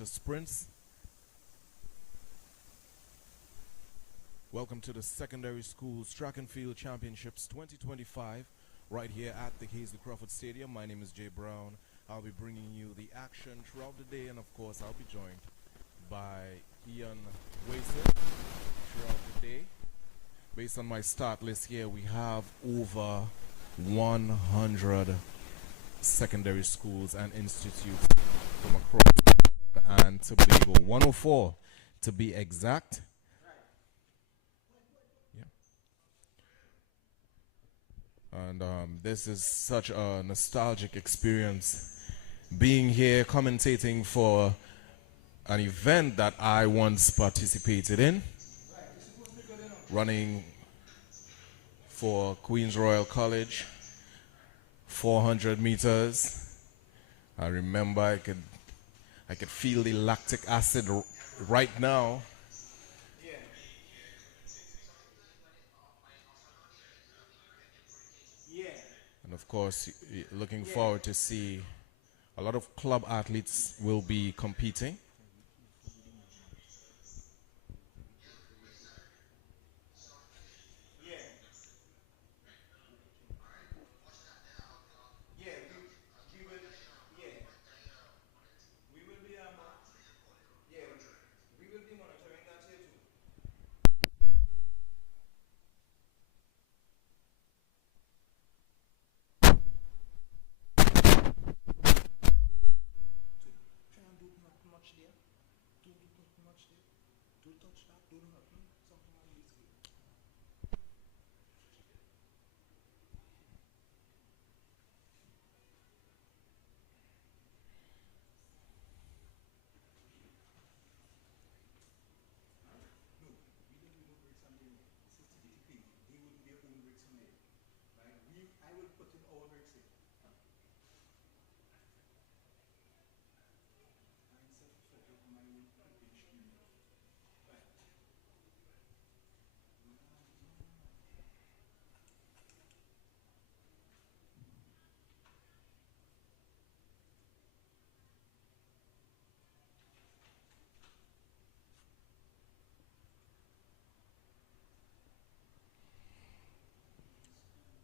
meter sprints. Welcome to the Secondary Schools Track and Field Championships 2025 right here at the Hazley Crawford Stadium. My name is Jay Brown. I'll be bringing you the action throughout the day, and of course I'll be joined by Ian Wason throughout the day. Based on my start list here, we have over 100 secondary schools and institutes from across and Tobago. 104 to be exact. And this is such a nostalgic experience being here commentating for an event that I once participated in, running for Queen's Royal College, 400 meters. I remember I could feel the lactic acid right now. And of course, looking forward to see a lot of club athletes will be competing.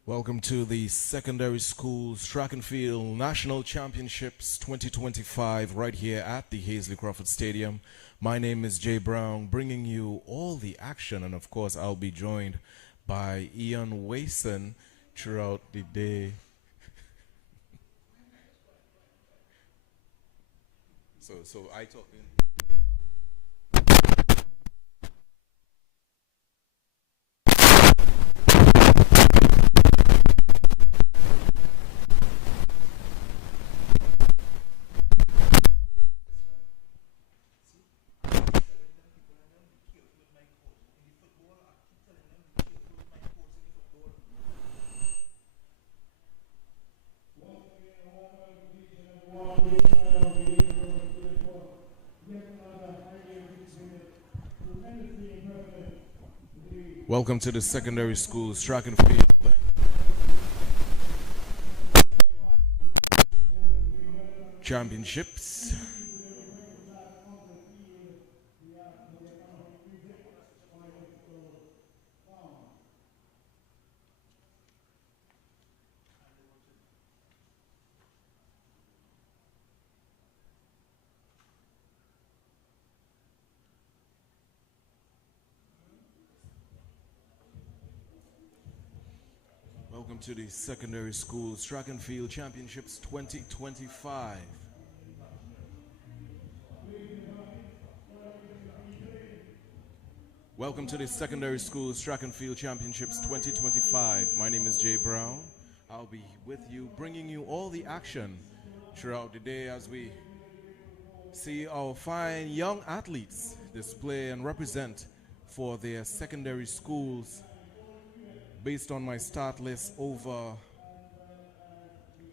Welcome to the Secondary Schools Track and Field National Championships 2025 right here at the Hazley Crawford Stadium. My name is Jay Brown, bringing you all the action, and of course I'll be joined by Ian Wason throughout the day. So I talk in. Welcome to the Secondary Schools Track and Field Championships. Welcome to the Secondary Schools Track and Field Championships 2025. Welcome to the Secondary Schools Track and Field Championships 2025. My name is Jay Brown. I'll be with you, bringing you all the action throughout the day as we see our fine young athletes display and represent for their secondary schools. Based on my start list, over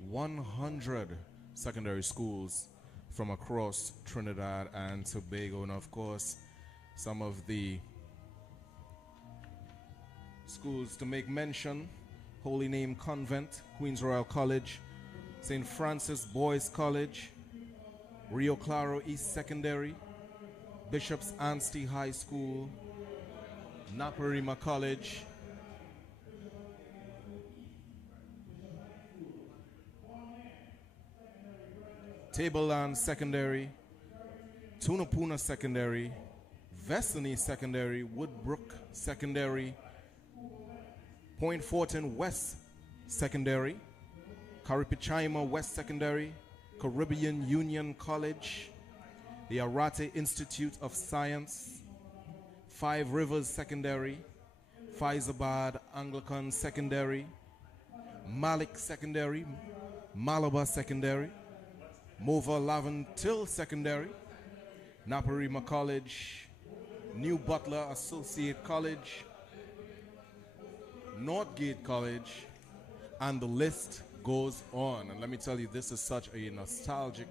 100 secondary schools from across Trinidad and Tobago, and of course some of the schools to make mention: Holy Name Convent, Queen's Royal College, St. Francis Boys College, Rio Claro East Secondary, Bishop's Anstey High School, Naparima College, Tableland Secondary, Tunapuna Secondary, Vestany Secondary, Woodbrook Secondary, Point Fortin West Secondary, Karipichaima West Secondary, Caribbean Union College, the Arate Institute of Science, Five Rivers Secondary, Faizabad Anglican Secondary, Malik Secondary, Malabar Secondary, Mova Laventil Secondary, Naparima College, New Butler Associate College, Northgate College, and the list goes on. And let me tell you, this is such a nostalgic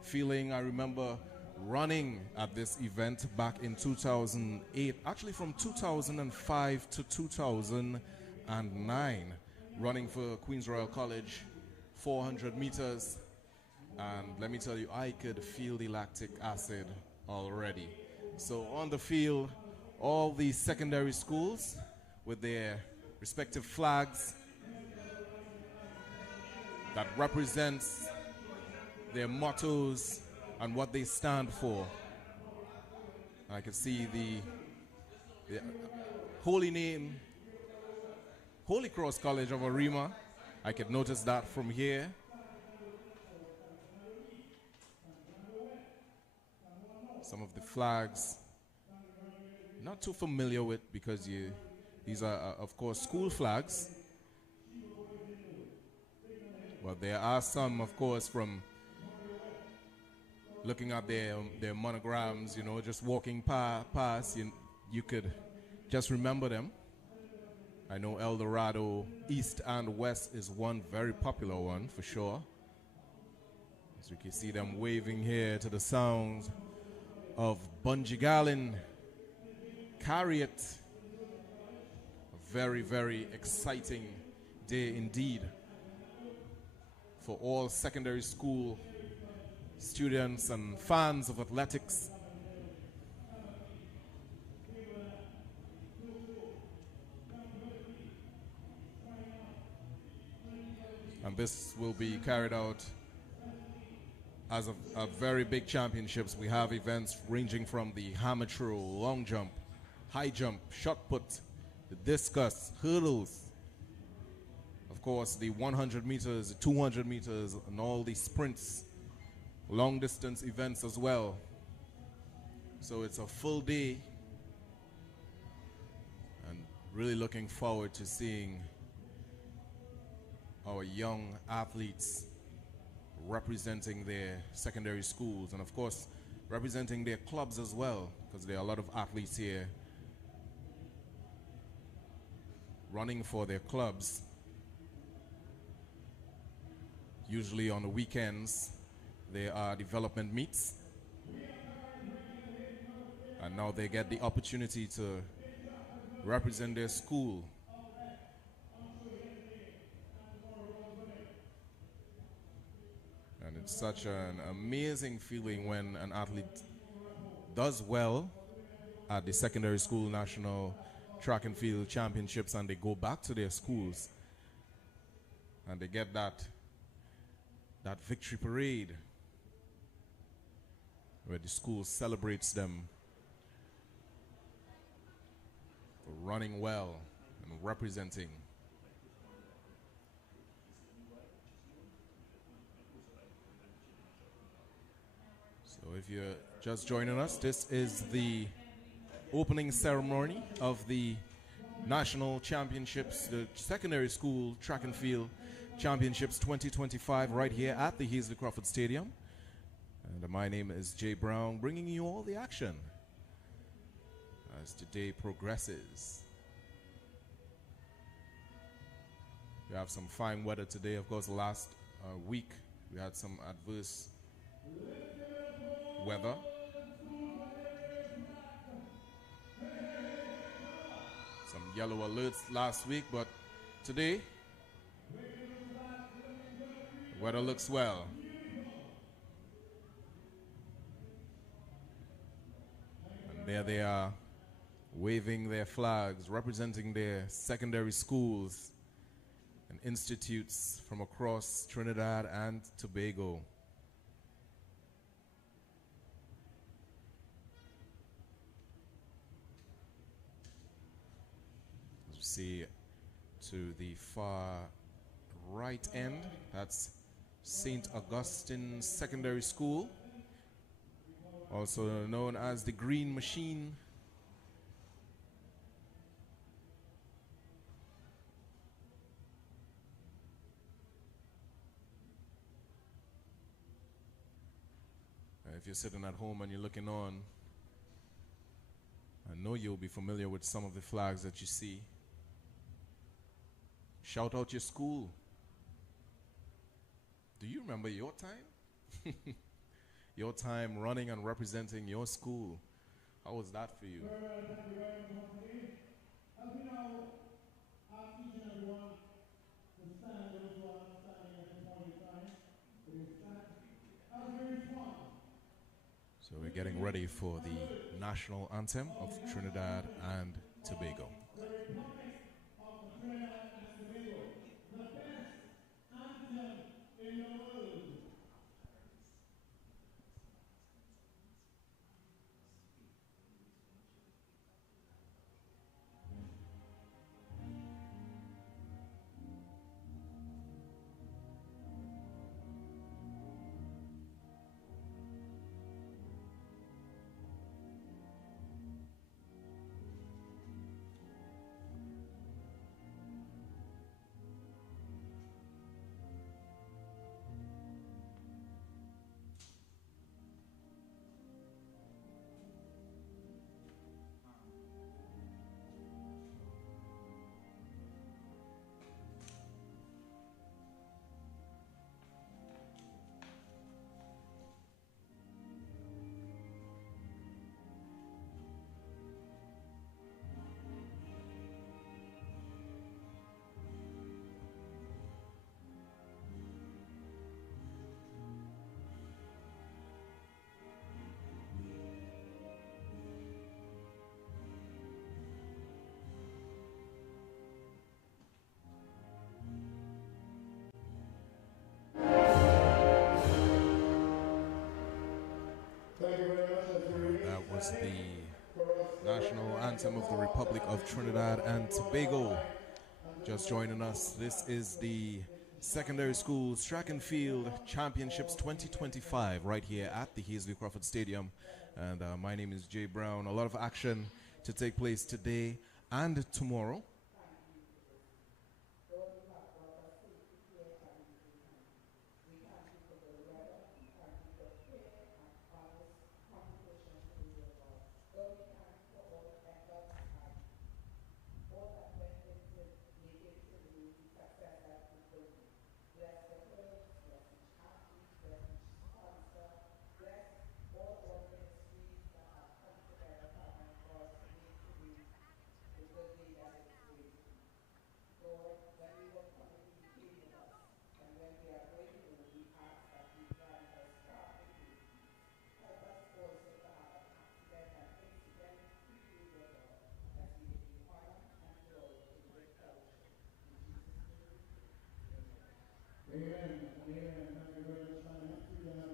feeling. I remember running at this event back in 2008, actually from 2005 to 2009, running for Queens Royal College, 400 meters. And let me tell you, I could feel the lactic acid already. So on the field, all these secondary schools with their respective flags that represents their mottos and what they stand for. I can see the holy name, Holy Cross College of Arima. I could notice that from here. Some of the flags, not too familiar with because these are, of course, school flags. But there are some, of course, from looking at their monograms, you know, just walking past, you could just remember them. I know El Dorado East and West is one very popular one for sure. As you can see them waving here to the sounds of Bunjigallin, Carriot. A very, very exciting day indeed for all secondary school students and fans of athletics. And this will be carried out as a very big championships. We have events ranging from the hammer throw, long jump, high jump, shot put, the discus, hurdles, of course the 100 meters, the 200 meters, and all the sprints, long distance events as well. So it's a full day, and really looking forward to seeing our young athletes representing their secondary schools and of course representing their clubs as well, because there are a lot of athletes here running for their clubs. Usually on the weekends there are development meets, and now they get the opportunity to represent their school. And it's such an amazing feeling when an athlete does well at the secondary school national track and field championships and they go back to their schools and they get that victory parade where the school celebrates them for running well and representing. So if you're just joining us, this is the opening ceremony of the national championships, the secondary school track and field championships 2025 right here at the Heasley Crawford Stadium. And my name is Jay Brown, bringing you all the action as today progresses. We have some fine weather today. Of course, last week we had some adverse weather. Some yellow alerts last week, but today the weather looks well. There they are, waving their flags, representing their secondary schools and institutes from across Trinidad and Tobago. As you see to the far right end, that's St. Augustine Secondary School, also known as the Green Machine. If you're sitting at home and you're looking on, I know you'll be familiar with some of the flags that you see. Shout out your school. Do you remember your time? Your time running and representing your school. How was that for you? So we're getting ready for the national anthem of Trinidad and Tobago. That was the national anthem of the Republic of Trinidad and Tobago. Just joining us, this is the Secondary Schools Track and Field Championships 2025 right here at the Heasley Crawford Stadium. And my name is Jay Brown. A lot of action to take place today and tomorrow.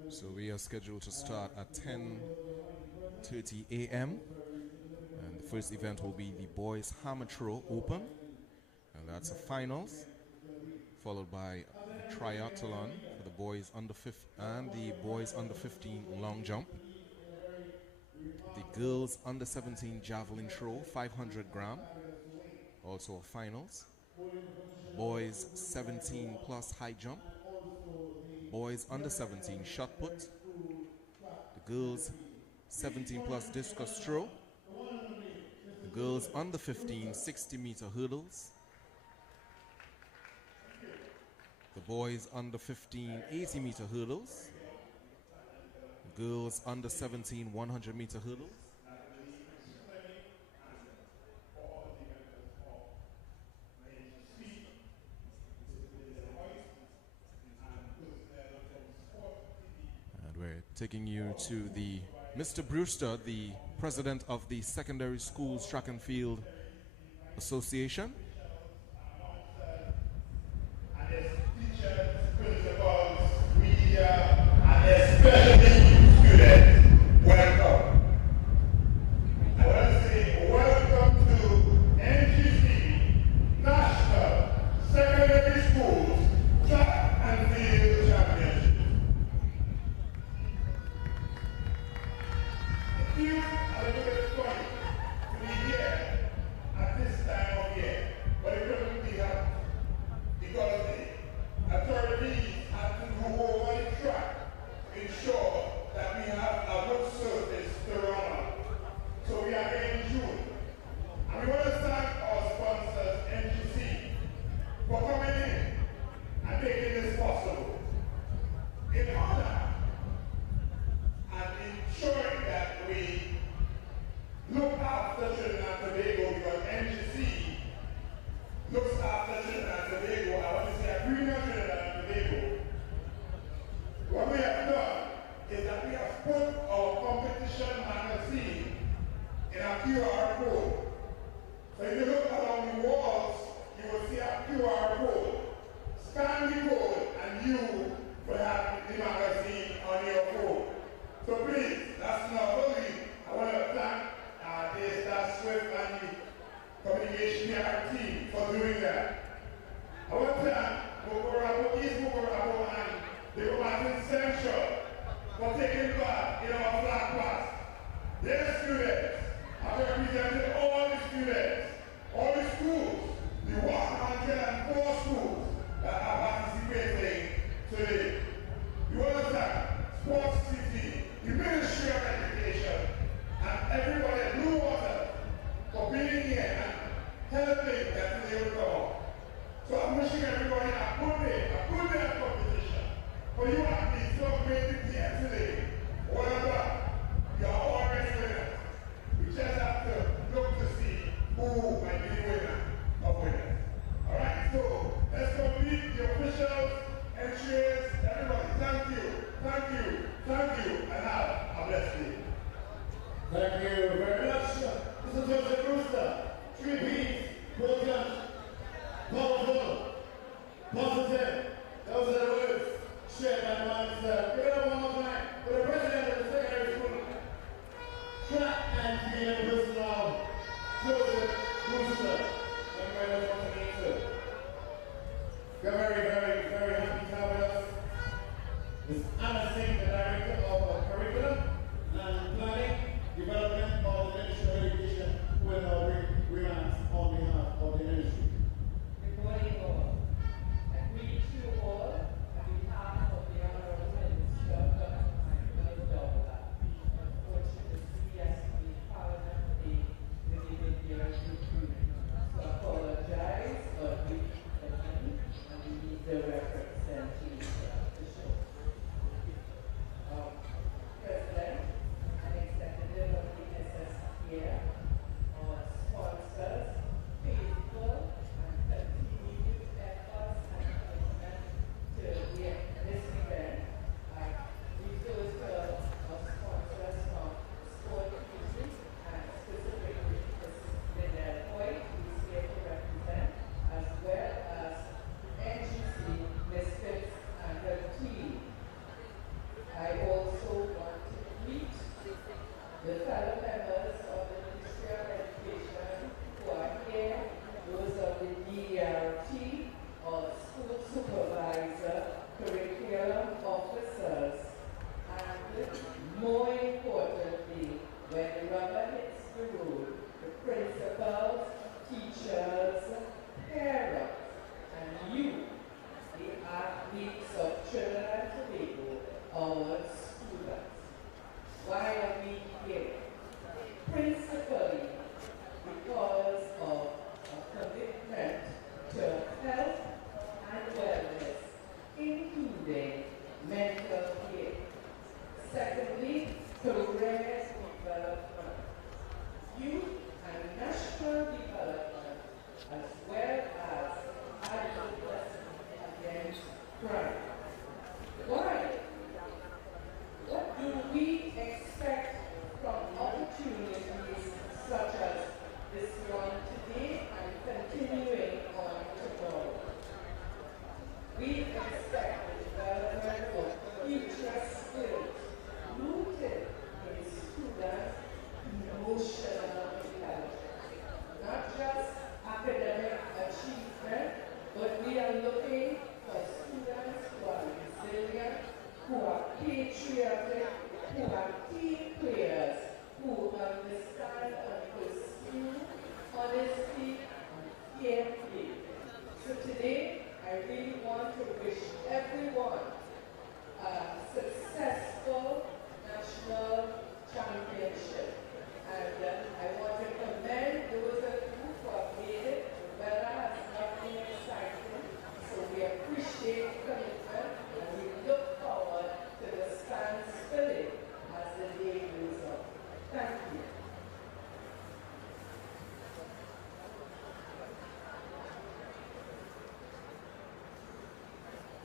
So we are scheduled to start at 10:30 a.m. and the first event will be the Boys Hammer Throw Open, and that's a finals, followed by a triathlon for the boys under 15 and the boys under 15 long jump. The girls under 17 javelin throw, 500 gram, also a finals. Boys 17 plus high jump. Boys under 17 shot put. The girls 17 plus discus throw. The girls under 15 60-meter hurdles. The boys under 15 80-meter hurdles. The girls under 17 100-meter hurdles. We're taking you to the Mr. Brewster, the President of the Secondary Schools Track and Field Association. And its teachers, principals, media, and especially students, welcome. I want to say welcome to NGC, National Secondary Schools Track and Field Championship. It feels a little bit funny to be here at this time of year, but it couldn't be helped because the authorities have to go over the track to ensure that we have a good surface to run on. So we are here in June. And we want to thank our sponsors, NGC, for coming in and making this possible. In honor and ensuring that we look after Trinidad and Tobago, because NGC looks after Trinidad and Tobago. I want to say a greener Trinidad and Tobago. What we have done is that we have put our competition magazine in a QR code. So if you look along the walls, you will see a QR code. Scan the code and you will have the magazine on your phone. So please, that's not only. I want to thank Daystar Swift and the communication team for doing that. I want to thank Mukorabo, East Mukorabo and the Martin Central for taking part in our flag pass. Their students have represented all the students, all the schools, the 104 schools that are participating today. We want to thank Sports City, the Ministry of Education, and everybody at Blue Water for being here and helping that today will come on. So I'm wishing everybody a good day of competition. For you athletes who have made it here today, whatever, you are already winners. We just have to look to see who might be the winner of winners. Alright, so let's complete the officials, entries, everybody. Thank you, thank you, thank you, and have a blessed day. Thank you very much. This is Joseph Brewster. 3 P's, potent, powerful, positive. Those are the words shared by the mindset. Give it up one more time for the president of the secondary school. Track and field personnel, Joseph Brewster. Thank you very much once again, sir. We're very, very, very happy to have with us Ms. Anna Singh, the director of curriculum and planning, development,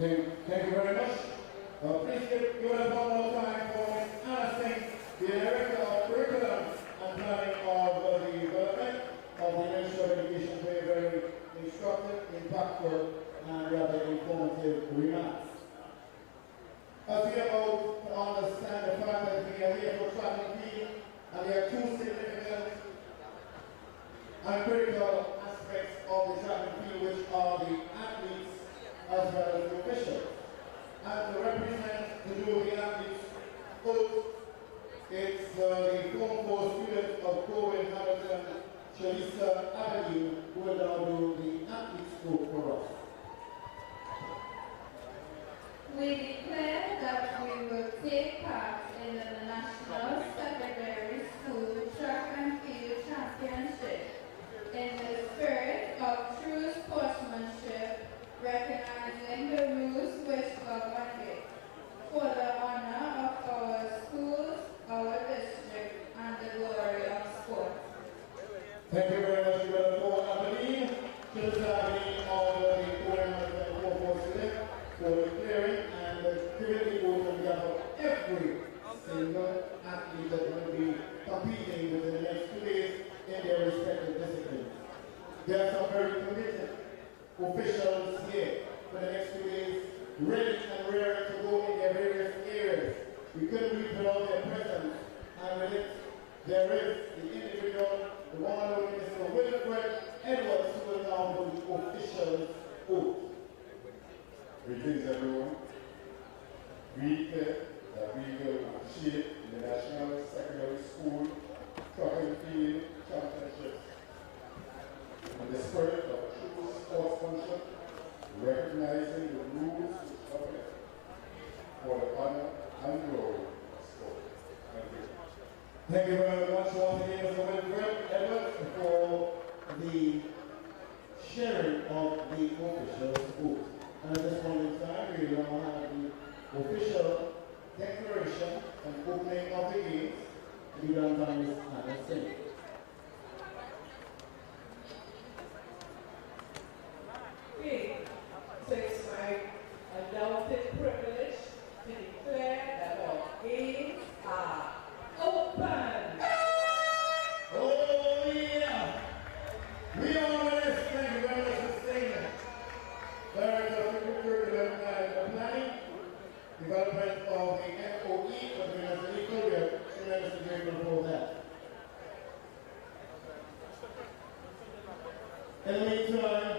Thank you very much. Please give us one more time for Ms. Anna Singh, the Director of Curriculum and Planning of the Development of the Ministry of Education, for a very instructive, impactful, and rather informative remarks. As we are about to understand the fact that we are here for track and field, and there are two significant and critical aspects of the track and field, which are the athletes as well as the officials. And to represent the new athletes, it's the former 4 student of Corwin Hamilton, Shalisa Avenue, who will now do the athletes group for us. We declare that we will take part in the National Secondary School Track and Field Championship in the spirit of true sportsmanship, recognizing the rules which govern it, for the honor of our schools, our district, and the glory of sport. Thank you very much, Brother Paul Abilene, to the Abilene of the Corwin Hamilton 4 student for the clearing and the activity board on behalf of every single athlete that will be competing within the next 2 days in their respective disciplines. There are some very committed officials here for the next 2 days, ready and raring to go in their various areas. We couldn't leave without their presence, and with it, there is the individual, the one and only Mr. Wilfred Edwards, who will now do the official oath. Greetings, everyone. We declare that we will officiate the National Secondary School Track and Field Championships in the spirit of true sportsmanship, recognizing the rules which govern it, for the honor and glory of sport. Thank you. Thank you very much once again, Mr. Wilfred Edwards, for the sharing of the official oath. And at this point in time, we will now have the official declaration and opening of the games to be done by Ms. Anna Singh. Okay, so it's my adopted privilege to declare that our games are open. Oh yeah! We are this thing, we are this thing. Director of Curriculum and Planning, development of the MOE, of the National Career, tremendously grateful for that. In the meantime,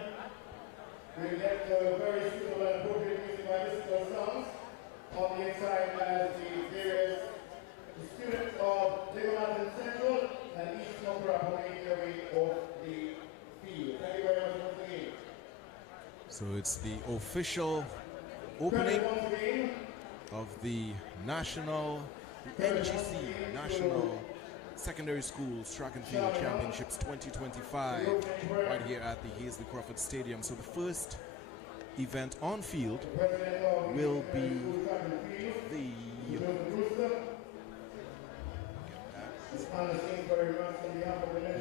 we get very suitable and appropriate music by musical songs on the inside as the various students of Legoland Central and East Opera will make their way off the field. Thank you very much once again. So it's the official opening of the NGC, National Secondary Schools Track and Field Championships 2025, right here at the Hazley Crawford Stadium. So the first event on field will be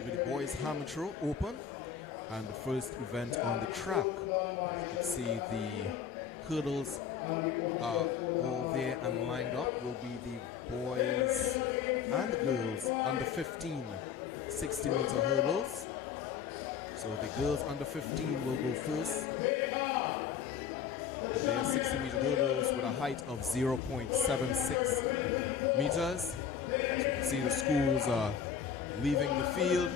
the boys hammer throw open, and the first event on the track. You can see the hurdles all there and lined up will be the boys and girls under 15 60-meter hurdles. So the girls under 15 will go first. They are 60-meter hurdles with a height of 0.76 meters. So you can see the schools are leaving the field.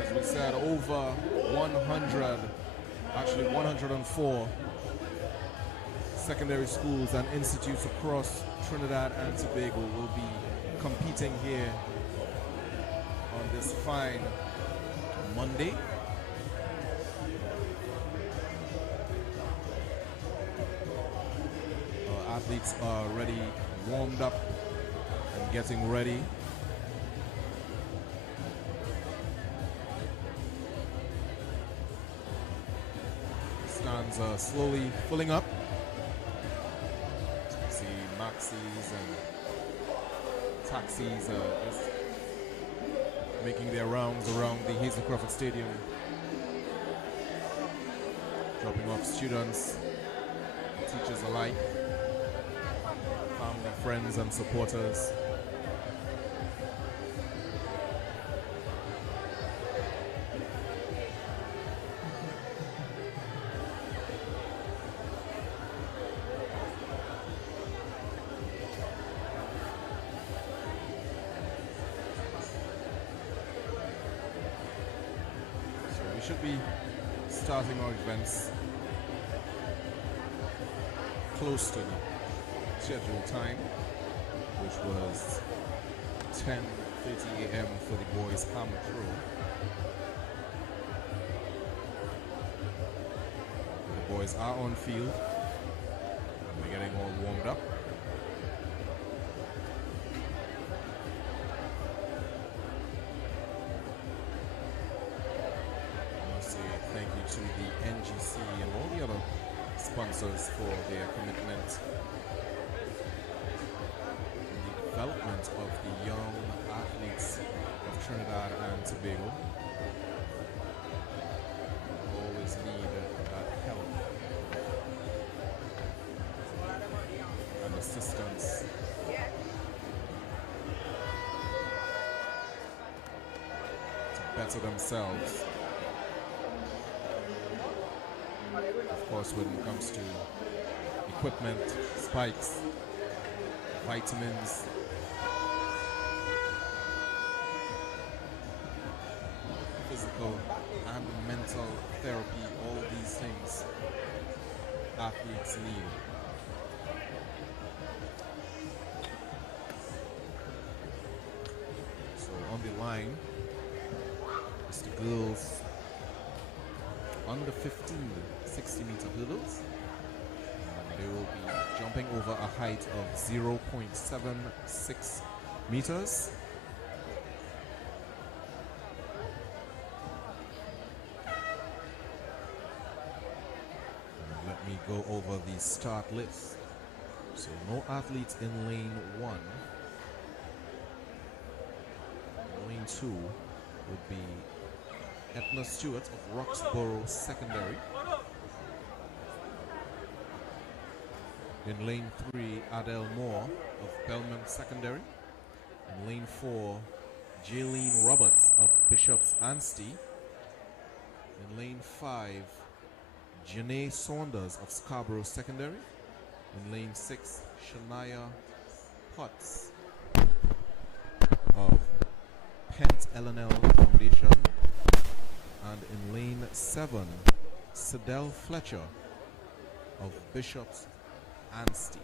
As we said, over 100, actually 104 secondary schools and institutes across Trinidad and Tobago will be competing here on this fine Monday. Our athletes are already warmed up and getting ready. Stands are slowly filling up. So you see maxis and taxis just making their rounds around the Hazley Crawford Stadium. dropping off students, teachers alike, family, friends, and supporters. We should be starting our events close to the scheduled time, which was 10:30 a.m. for the boys' hammer throw. The boys are on field. We're getting all warmed up. Thank you to the NGC and all the other sponsors for their commitment in the development of the young athletes of Trinidad and Tobago. Always need that help and assistance to better themselves. Of course, when it comes to equipment, spikes, vitamins, physical and mental therapy, all these things athletes need. So on the line is the girls under 15 60-meter hurdles. They will be jumping over a height of 0.76 meters. Let me go over the start list. So no athletes in lane 1. Lane 2 would be Etna Stewart of Roxborough Secondary. In lane 3, Adele Moore of Belmont Secondary. In lane 4, Jaylene Roberts of Bishop's Anstey. In lane 5, Janae Saunders of Scarborough Secondary. In lane 6, Shania Potts of Pent L&L Foundation. And in lane 7, Sidel Fletcher of Bishop's Anstey.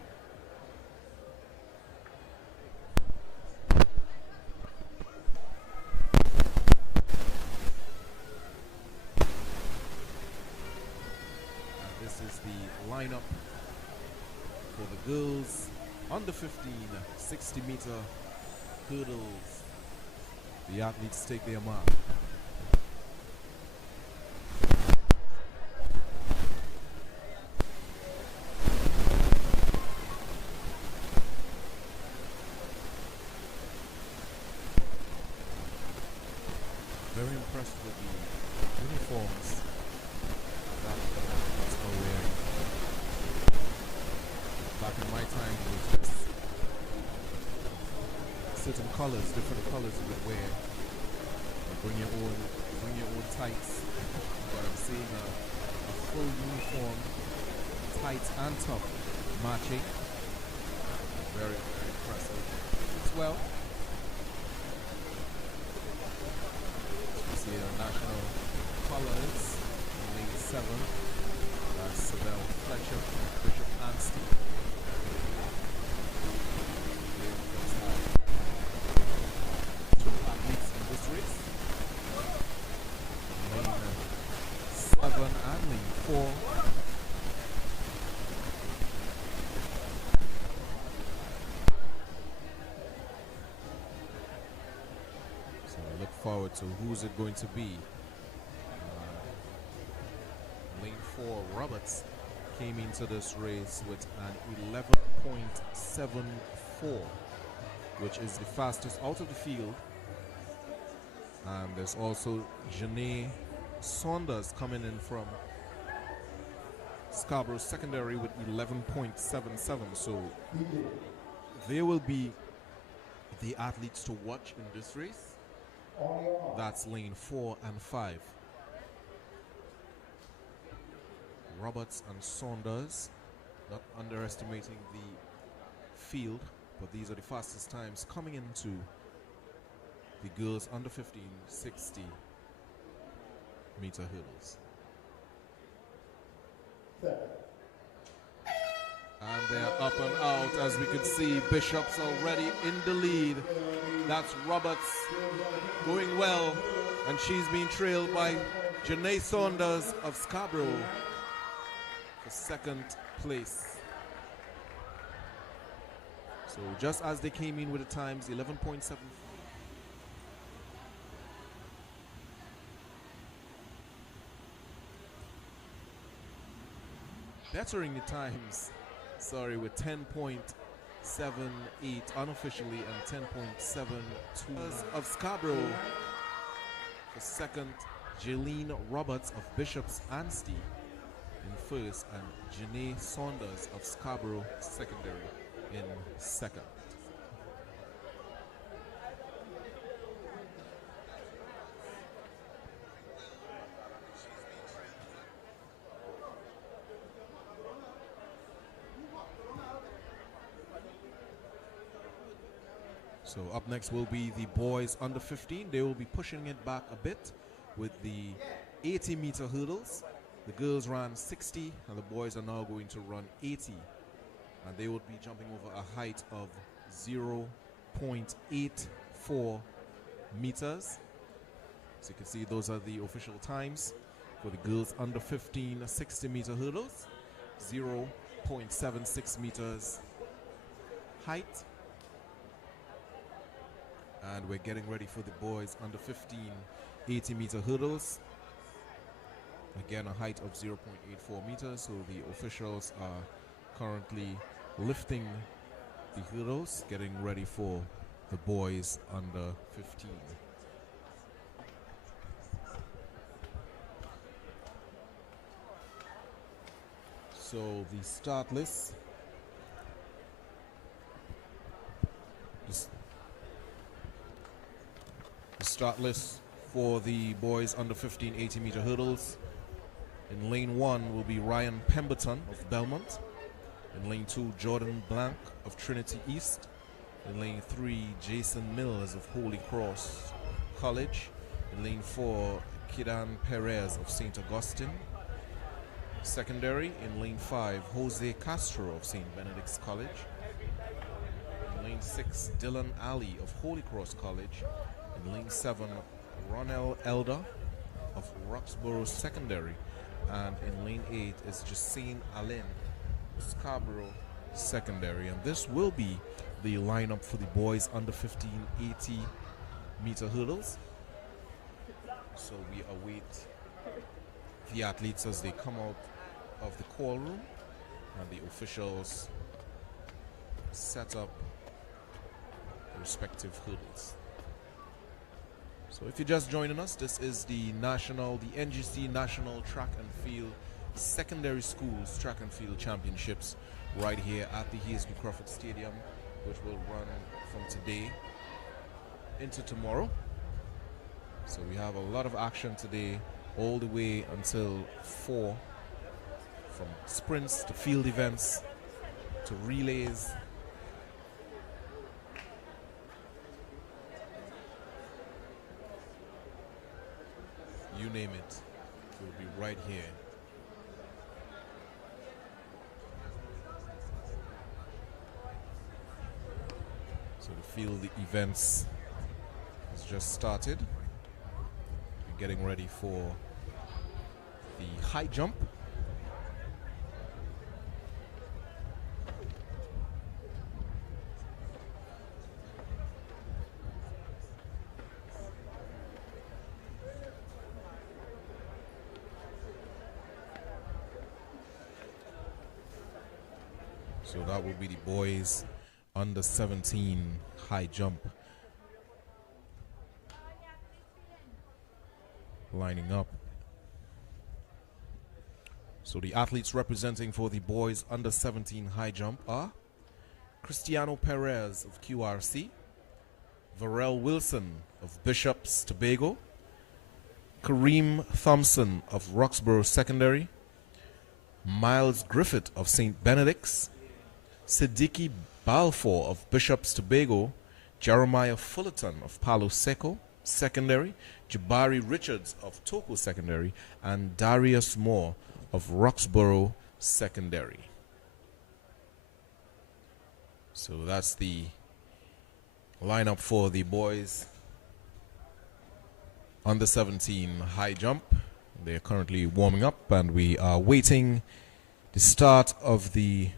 And this is the lineup for the girls under 15 60-meter hurdles. The athletes take their mark. Very impressed with the uniforms that the athletes are wearing. Back in my time, it was just certain colors, different colors you would wear. Bring your own tights. But I'm seeing a full uniform, tights and top matching. Very, very impressive as well. See our national colors in lane 7. That's Sidel Fletcher from Bishop Anstey. Two athletes in this race. Lane 7 and lane 4. Forward to who's it going to be. Lane 4 Roberts came into this race with an 11.74, which is the fastest out of the field. And there's also Janae Saunders coming in from Scarborough Secondary with 11.77. So they will be the athletes to watch in this race. That's lane 4 and 5. Roberts and Saunders, not underestimating the field, but these are the fastest times coming into the girls under 15 60 meter hurdles. And they're up and out. As we can see, Bishop's already in the lead. That's Roberts going well, and she's being trailed by Janae Saunders of Scarborough for second place. So just as they came in with the times, 11.7. Bettering the times, sorry, with 10.78 unofficially and 10.72 of Scarborough. For second, Jaylene Roberts of Bishop's Anstey in first, and Janae Saunders of Scarborough Secondary in second. So up next will be the boys under 15. They will be pushing it back a bit with the 80 meter hurdles. The girls ran 60 and the boys are now going to run 80. And they would be jumping over a height of 0.84 meters. So you can see those are the official times for the girls under 15 60 meter hurdles. 0.76 meters height. And we're getting ready for the boys under 15 80 meter hurdles. Again, a height of 0.84 meters. So the officials are currently lifting the hurdles, getting ready for the boys under 15. So the start list. The start list for the boys under 15 80 meter hurdles. In lane 1 will be Ryan Pemberton of Belmont. In lane 2, Jordan Blank of Trinity East. In lane 3, Jason Mills of Holy Cross College. In lane 4, Kidan Perez of St. Augustine Secondary. In lane 5, Jose Castro of St. Benedict's College. In lane 6, Dylan Ali of Holy Cross College. In lane 7, Ronell Elder of Roxborough Secondary. And in lane 8 is Justine Allen, Scarborough Secondary. And this will be the lineup for the boys under 15 80 meter hurdles. So we await the athletes as they come out of the call room, and the officials set up the respective hurdles. So if you're just joining us, this is the NGC National Track and Field Secondary Schools Track and Field Championships right here at the Hazelby Crawford Stadium, which will run from today into tomorrow. So we have a lot of action today, all the way until 4, from sprints to field events to relays. You name it, we'll be right here. So the field events has just started. We're getting ready for the high jump. So that will be the boys under 17 high jump lining up. So the athletes representing for the boys under 17 high jump are Cristiano Perez of QRC, Varel Wilson of Bishops Tobago, Kareem Thompson of Roxborough Secondary, Miles Griffith of St. Benedict's, Siddiqui Balfour of Bishops Tobago, Jeremiah Fullerton of Palo Seco Secondary, Jabari Richards of Toko Secondary, and Darius Moore of Roxborough Secondary. So that's the lineup for the boys under 17 high jump. They are currently warming up, and we are waiting the start of the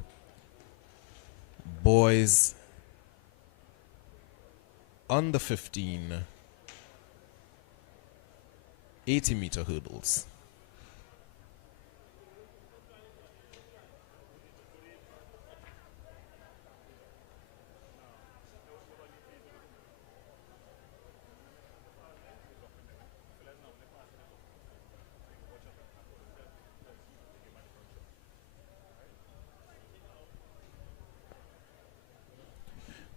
boys under 15 80-meter hurdles.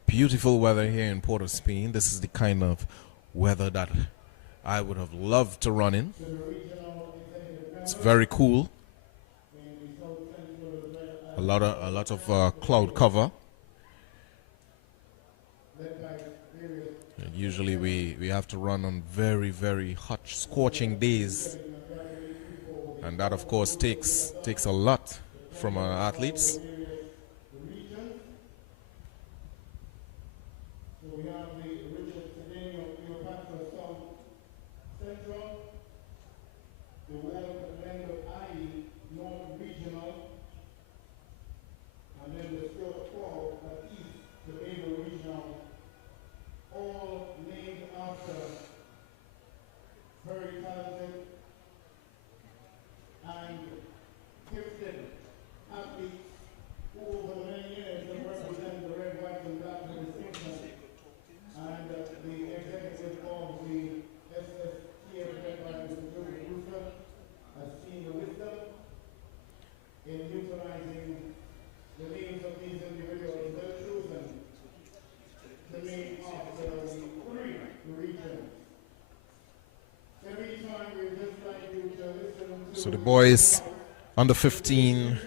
Beautiful weather here in Port of Spain. This is the kind of weather that I would have loved to run in. It's very cool. A lot of cloud cover. And usually we have to run on very, very hot, scorching days, and that of course takes a lot from our athletes. So the boys under 15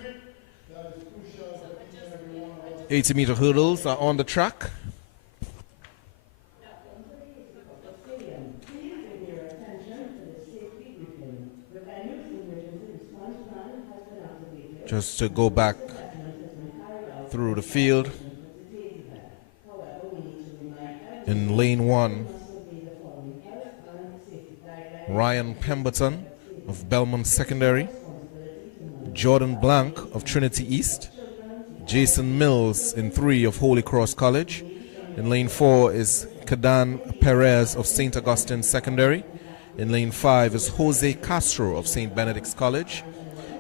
80-meter hurdles are on the track. Just to go back through the field. In lane 1, Ryan Pemberton of Belmont Secondary, Jordan Blank of Trinity East, Jason Mills in 3 of Holy Cross College. In lane 4 is Kadan Perez of St. Augustine Secondary. In lane 5 is Jose Castro of St. Benedict's College.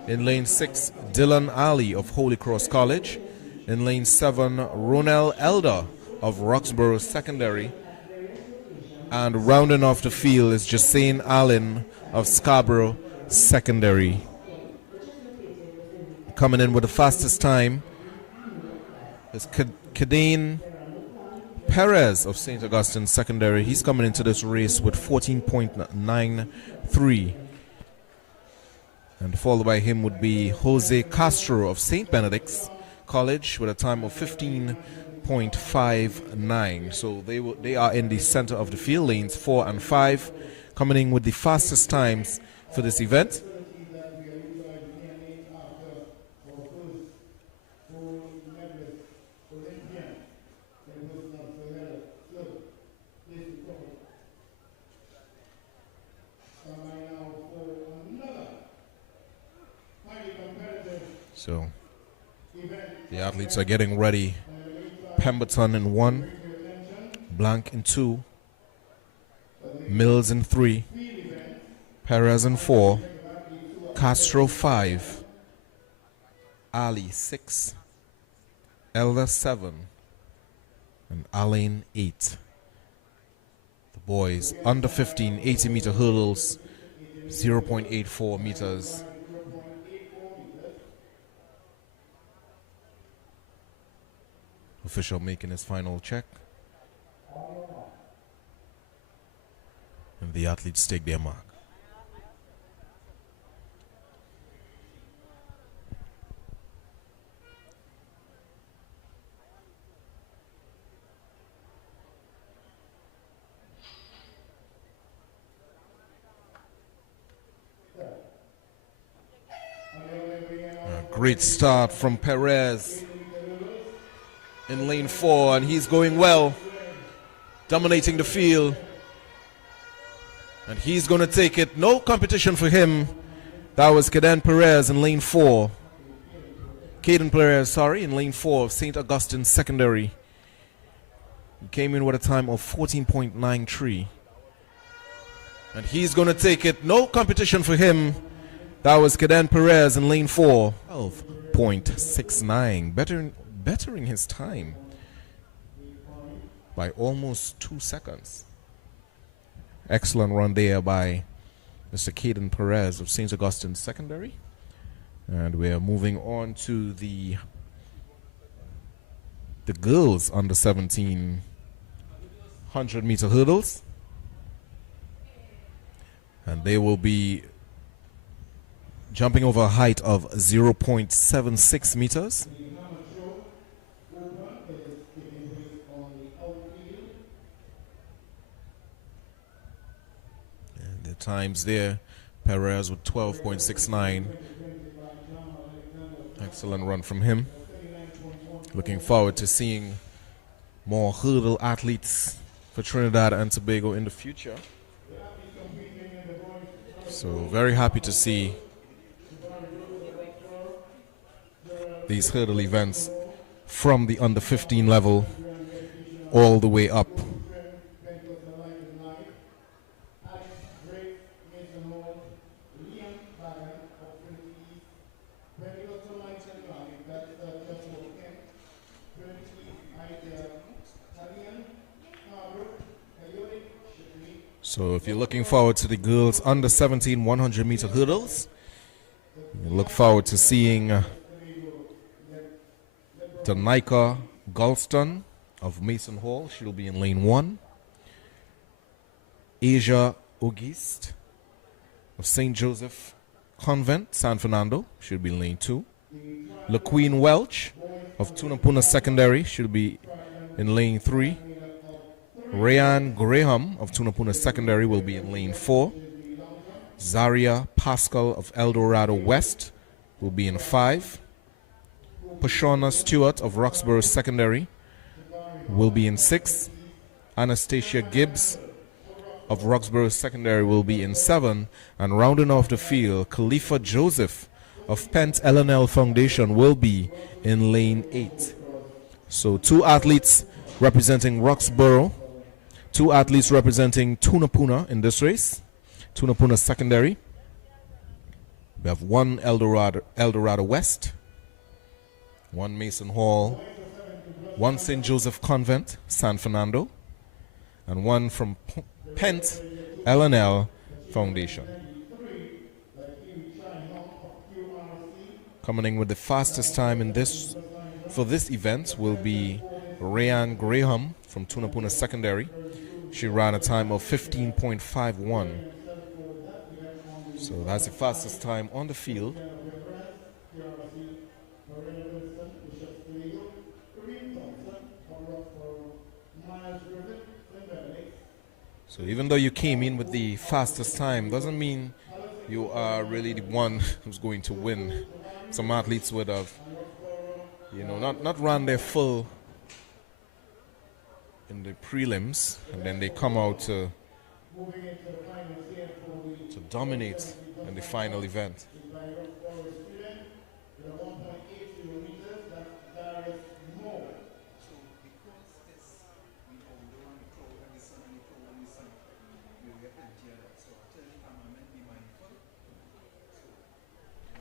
In lane 6, Dylan Ali of Holy Cross College. In lane 7, Ronel Elder of Roxborough Secondary. And rounding off the field is Jasane Allen of Scarborough Secondary. Coming in with the fastest time is Kadane Perez of St. Augustine Secondary. He's coming into this race with 14.93. And followed by him would be Jose Castro of St. Benedict's College with a time of 15.59. So they are in the center of the field, lanes 4 and 5, coming in with the fastest times for this event. So the athletes are getting ready. Pemberton in 1, Blank in 2, Mills in 3, Perez in 4, Castro 5, Ali 6, Elder 7, and Alain 8. The boys under 15 80-meter hurdles, 0.84 meters. Official making his final check. And the athletes take their mark. A great start from Perez in lane 4, and he's going well, dominating the field. And he's going to take it. No competition for him. That was Caden Perez in lane 4. Caden Perez, sorry, in lane 4 of St. Augustine Secondary. He came in with a time of 14.93. And he's going to take it. No competition for him. That was Caden Perez in lane 4. 12.69. Bettering his time by almost 2 seconds. Excellent run there by Mr. Caden Perez of St. Augustine Secondary. And we are moving on to the girls under 17 100-meter hurdles. And they will be jumping over a height of 0.76 meters. And the times there, Perez with 12.69. Excellent run from him. Looking forward to seeing more hurdle athletes for Trinidad and Tobago in the future. So very happy to see these hurdle events from the under 15 level all the way up. So if you're looking forward to the girls under 17 100-meter hurdles, you look forward to seeing Danica Galston of Mason Hall. She'll be in lane 1. Asia Auguste of St. Joseph Convent, San Fernando. She'll be in lane 2. LaQueen Welch of Tunapuna Secondary. She'll be in lane 3. Rayan Graham of Tunapuna Secondary will be in lane 4. Zaria Pascal of El Dorado West will be in 5. Pashona Stewart of Roxborough Secondary will be in 6. Anastasia Gibbs of Roxborough Secondary will be in 7. And rounding off the field, Khalifa Joseph of Pent LNL Foundation will be in lane 8. So 2 athletes representing Roxborough, 2 athletes representing Tunapuna in this race. Tunapuna Secondary. We have 1 El Dorado West, 1 Mason Hall, 1 St. Joseph Convent, San Fernando, and 1 from Pent LNL Foundation. Coming in with the fastest time in this for this event will be Rayan Graham from Tunapuna Secondary. She ran a time of 15.51. So that's the fastest time on the field. So even though you came in with the fastest time, doesn't mean you are really the one who's going to win. Some athletes would have, not run their full in the prelims, and then they come out to dominate in the final event.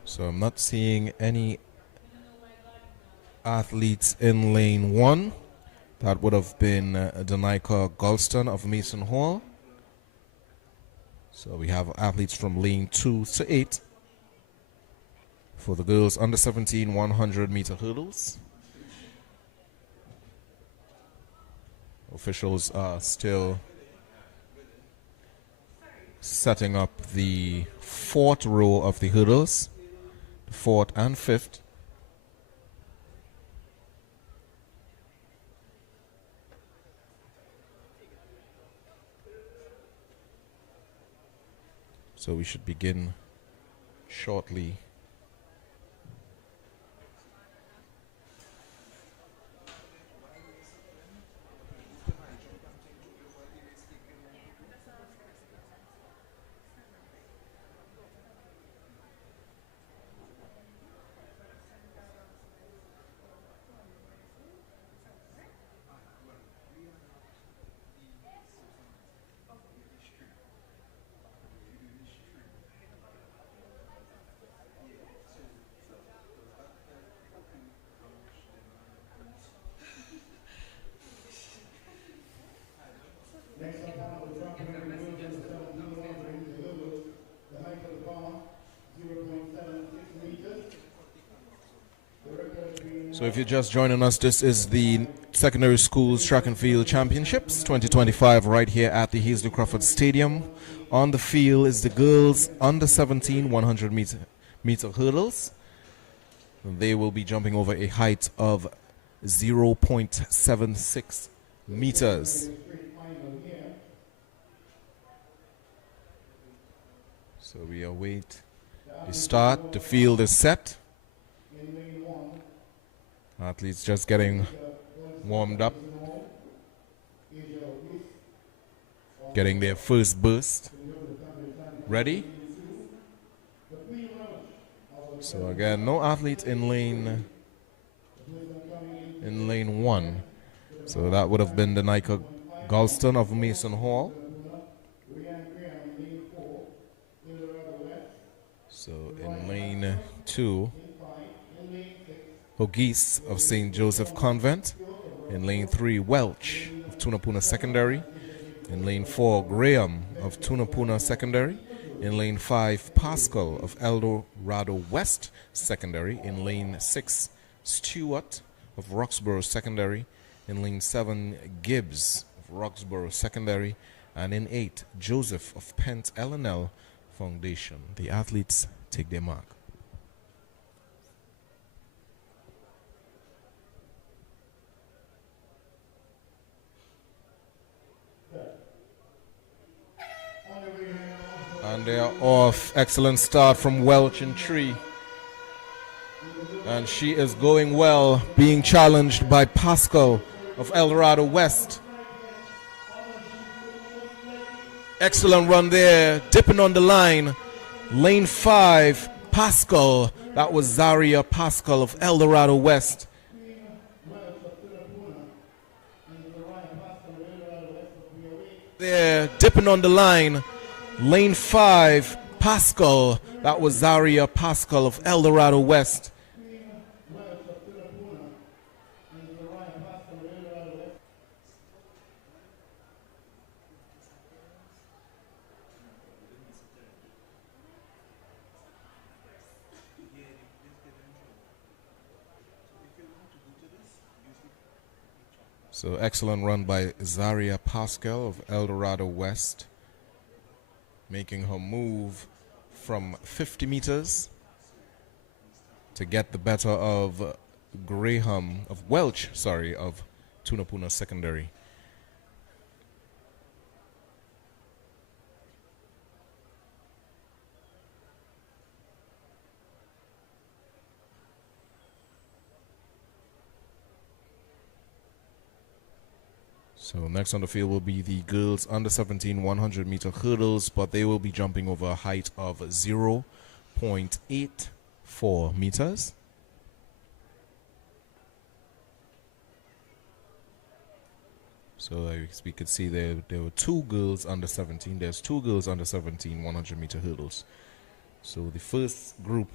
So I'm not seeing any athletes in lane 1. That would have been Danica Galston of Mason Hall. So we have athletes from lane 2 to 8 for the girls under 17 100-meter hurdles. Officials are still setting up the fourth row of the hurdles, fourth and fifth. So we should begin shortly. So if you're just joining us, this is the Secondary Schools Track and Field Championships 2025 right here at the Heasley Crawford Stadium. On the field is the girls under 17 100 meter hurdles. They will be jumping over a height of 0.76 meters. So we await the start. The field is set. Athletes just getting warmed up, getting their first burst ready. So again, no athletes in lane one. So that would have been the Nika Galston of Mason Hall. So in lane 2, Hogis of St. Joseph Convent. In lane 3, Welch of Tunapuna Secondary. In lane 4, Graham of Tunapuna Secondary. In lane 5, Pascal of El Dorado West Secondary. In lane 6, Stewart of Roxborough Secondary. In lane 7, Gibbs of Roxborough Secondary. And in 8, Joseph of Pent L&L Foundation. The athletes take their mark. And they are off. Excellent start from Welch in tree. And she is going well, being challenged by Pascal of El Dorado West. Excellent run there, dipping on the line. Lane 5, Pascal. That was Zaria Pascal of El Dorado West. There, dipping on the line. Lane 5, Pascal. That was Zaria Pascal of El Dorado West. So excellent run by Zaria Pascal of El Dorado West, making her move from 50 meters to get the better of Welch of Tunapuna Secondary. So next on the field will be the girls under 17 100 meter hurdles, but they will be jumping over a height of 0.84 meters. So as we could see there were two girls under 17. There's two girls under 17 100 meter hurdles. So the first group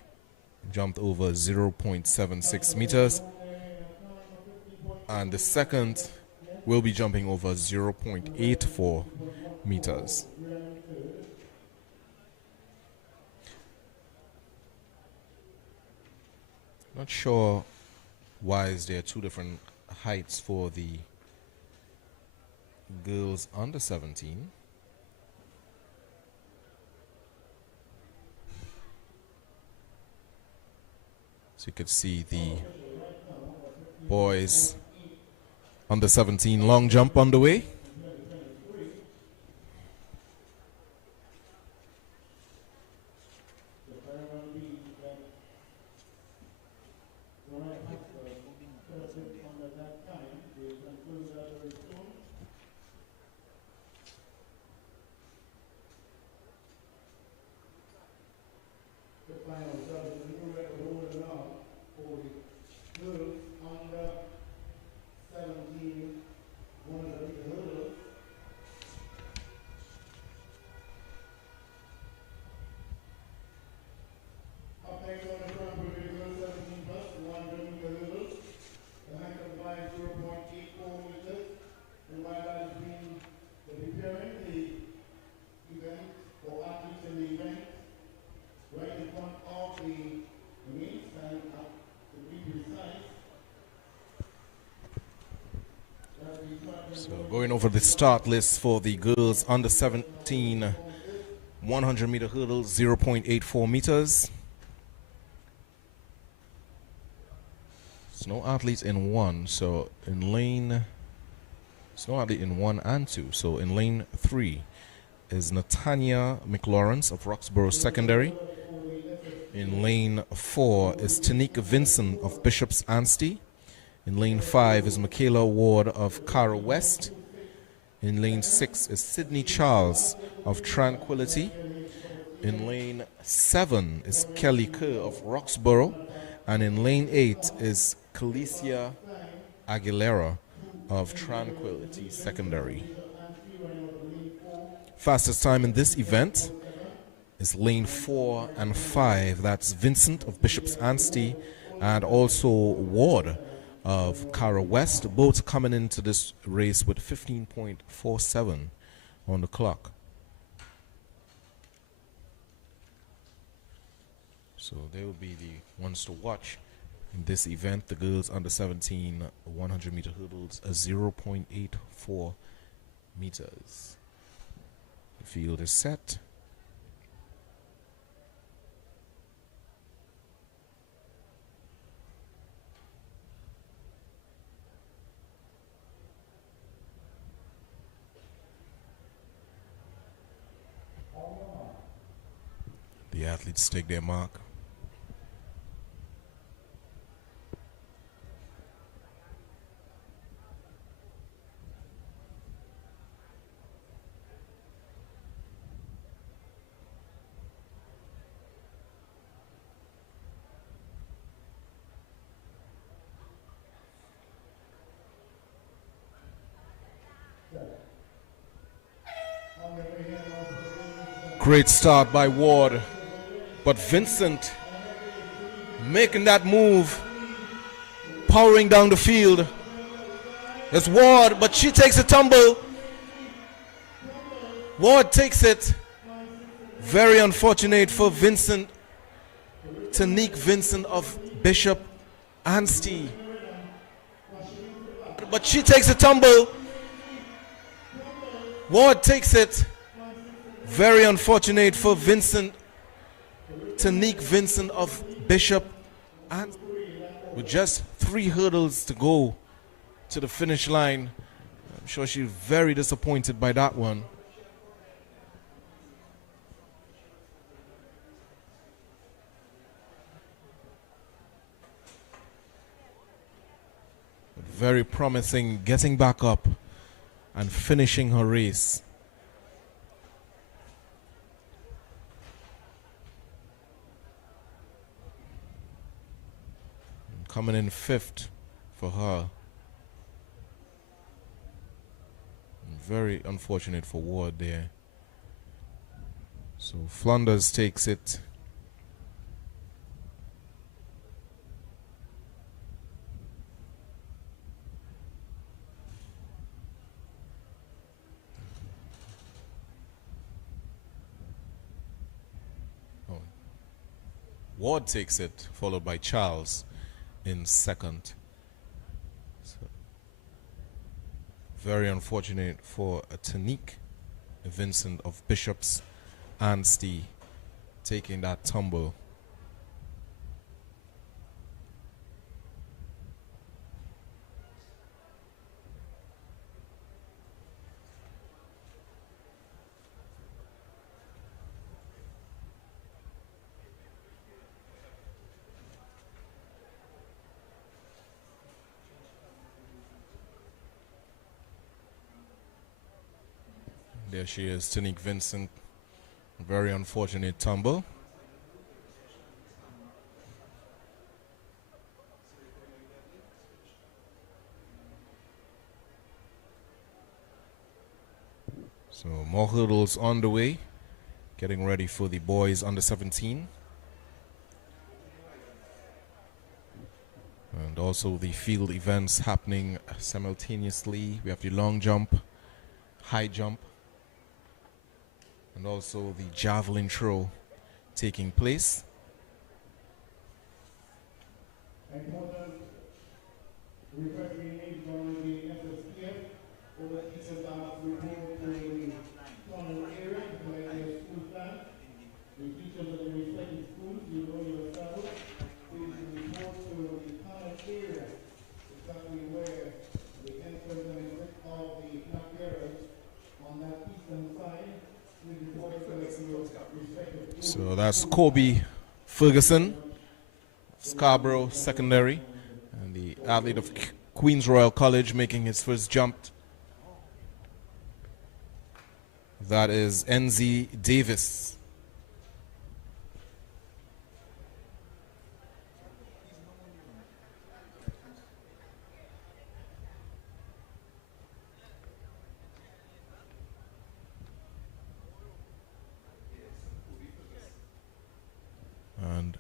jumped over 0.76 meters, and the second will be jumping over 0.84 meters. Not sure why is there two different heights for the girls under 17. So you could see the boys under 17 long jump on the way. So going over the start list for the girls under 17 100 meter hurdles, 0.84 meters. There's no athletes in one, so in lane, there's no athlete in 1 and 2. So in lane 3 is Natanya McLawrence of Roxborough Secondary. In lane 4 is Tanika Vincent of Bishop's Anstey. In lane 5 is Michaela Ward of Cara West. In lane 6 is Sydney Charles of Tranquility. In lane 7 is Kelly Kerr of Roxborough. And in lane 8 is Calicia Aguilera of Tranquility Secondary. Fastest time in this event is lane 4 and 5. That's Vincent of Bishop's Anstey and also Ward of Cara West, both coming into this race with 15.47 on the clock. So they will be the ones to watch in this event. The girls under 17 100 meter hurdles, 0.84 meters. The field is set. The athletes take their mark. Great start by Ward. But Vincent making that move, powering down the field. It's Ward, but she takes a tumble. Ward takes it. Very unfortunate for Vincent. Tanique Vincent of Bishop Anstey. But she takes a tumble. Ward takes it. Very unfortunate for Vincent. Tanique Vincent of Bishop, and with just 3 hurdles to go to the finish line. I'm sure she's very disappointed by that one. Very promising, getting back up and finishing her race. Coming in 5th for her. Very unfortunate for Ward there. So Flanders takes it. Oh. Ward takes it, followed by Charles in 2nd. So Very unfortunate for Tanique Vincent of Bishops Anstey taking that tumble. There she is, Tanique Vincent. Very unfortunate tumble. So more hurdles on the way. Getting ready for the boys under 17. And also the field events happening simultaneously. We have the long jump, high jump, and also the javelin throw taking place. Important request being made from the SSPF over the teachers are reported to the tunnel area to collect their school plan. The teachers of the respective schools, you know yourself, please report to the tunnel area, exactly where the entrance and exit of the black areas on that eastern side. So that's Kobe Ferguson, Scarborough Secondary, and the athlete of Queen's Royal College making his first jump. That is NZ Davis. And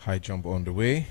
high jump on the way.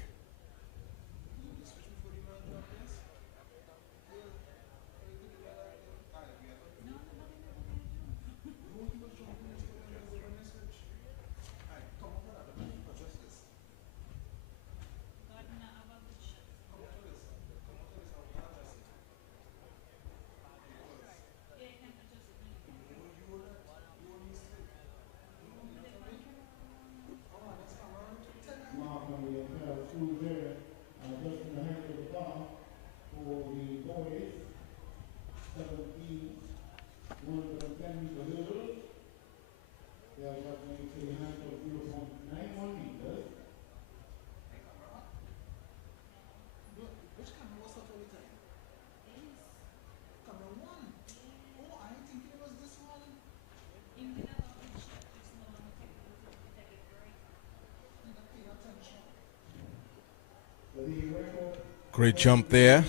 Great jump there.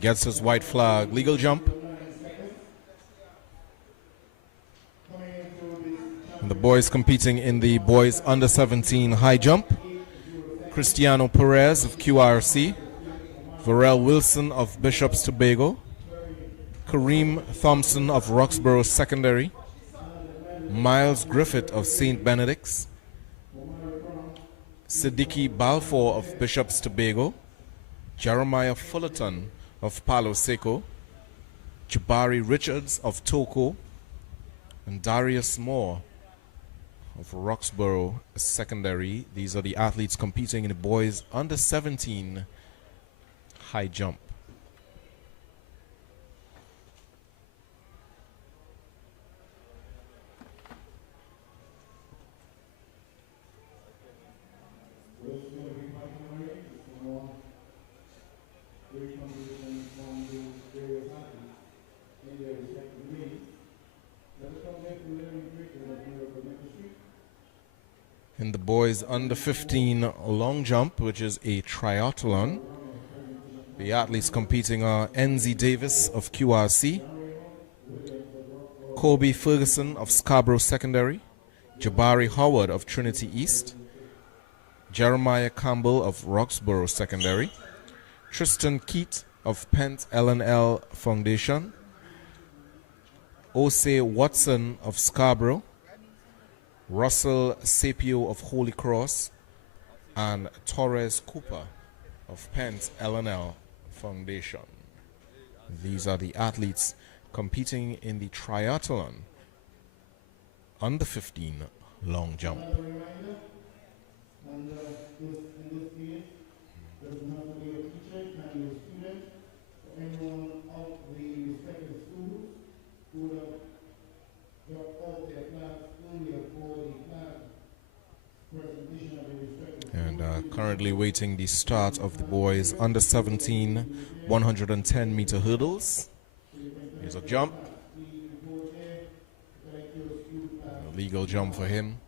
Gets his white flag. Legal jump. And the boys competing in the boys under 17 high jump. Cristiano Perez of QRC. Varel Wilson of Bishops Tobago. Kareem Thompson of Roxborough Secondary. Miles Griffith of St. Benedict's. Siddiqui Balfour of Bishops Tobago, Jeremiah Fullerton of Palo Seco, Jabari Richards of Toko, and Darius Moore of Roxborough Secondary. These are the athletes competing in the boys under 17 high jump. In the boys under 15 long jump, which is a triathlon, the athletes competing are NZ Davis of QRC, Kobe Ferguson of Scarborough Secondary, Jabari Howard of Trinity East, Jeremiah Campbell of Roxborough Secondary, Tristan Keat of Pent L&L Foundation, Ose Watson of Scarborough, Russell Sapio of Holy Cross, and Torres Cooper of Pent L&L Foundation. These are the athletes competing in the triathlon under 15 long jump. Another reminder, and in this case, doesn't have to be a teacher, it can be a student, or anyone of the respective schools who would have dropped off their class earlier for the class presentation of the respective And currently waiting the start of the boys under 17 110 meter hurdles. Here's a jump. A legal jump for him.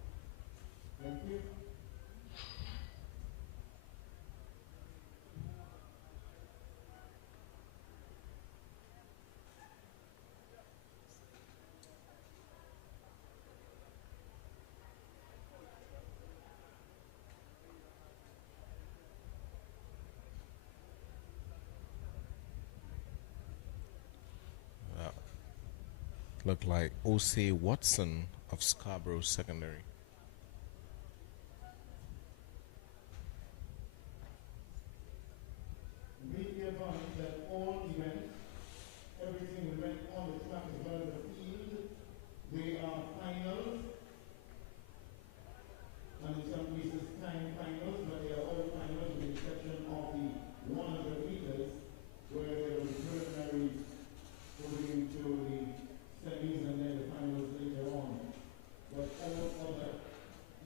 Look like Ose Watson of Scarborough Secondary. Be advised that all events, everything event on the track as well as the field, they are finals, and in some cases time finals, but they are all finals with the exception of the 100 meters, where there was preliminaries going into the semis and then the finals later on. But all other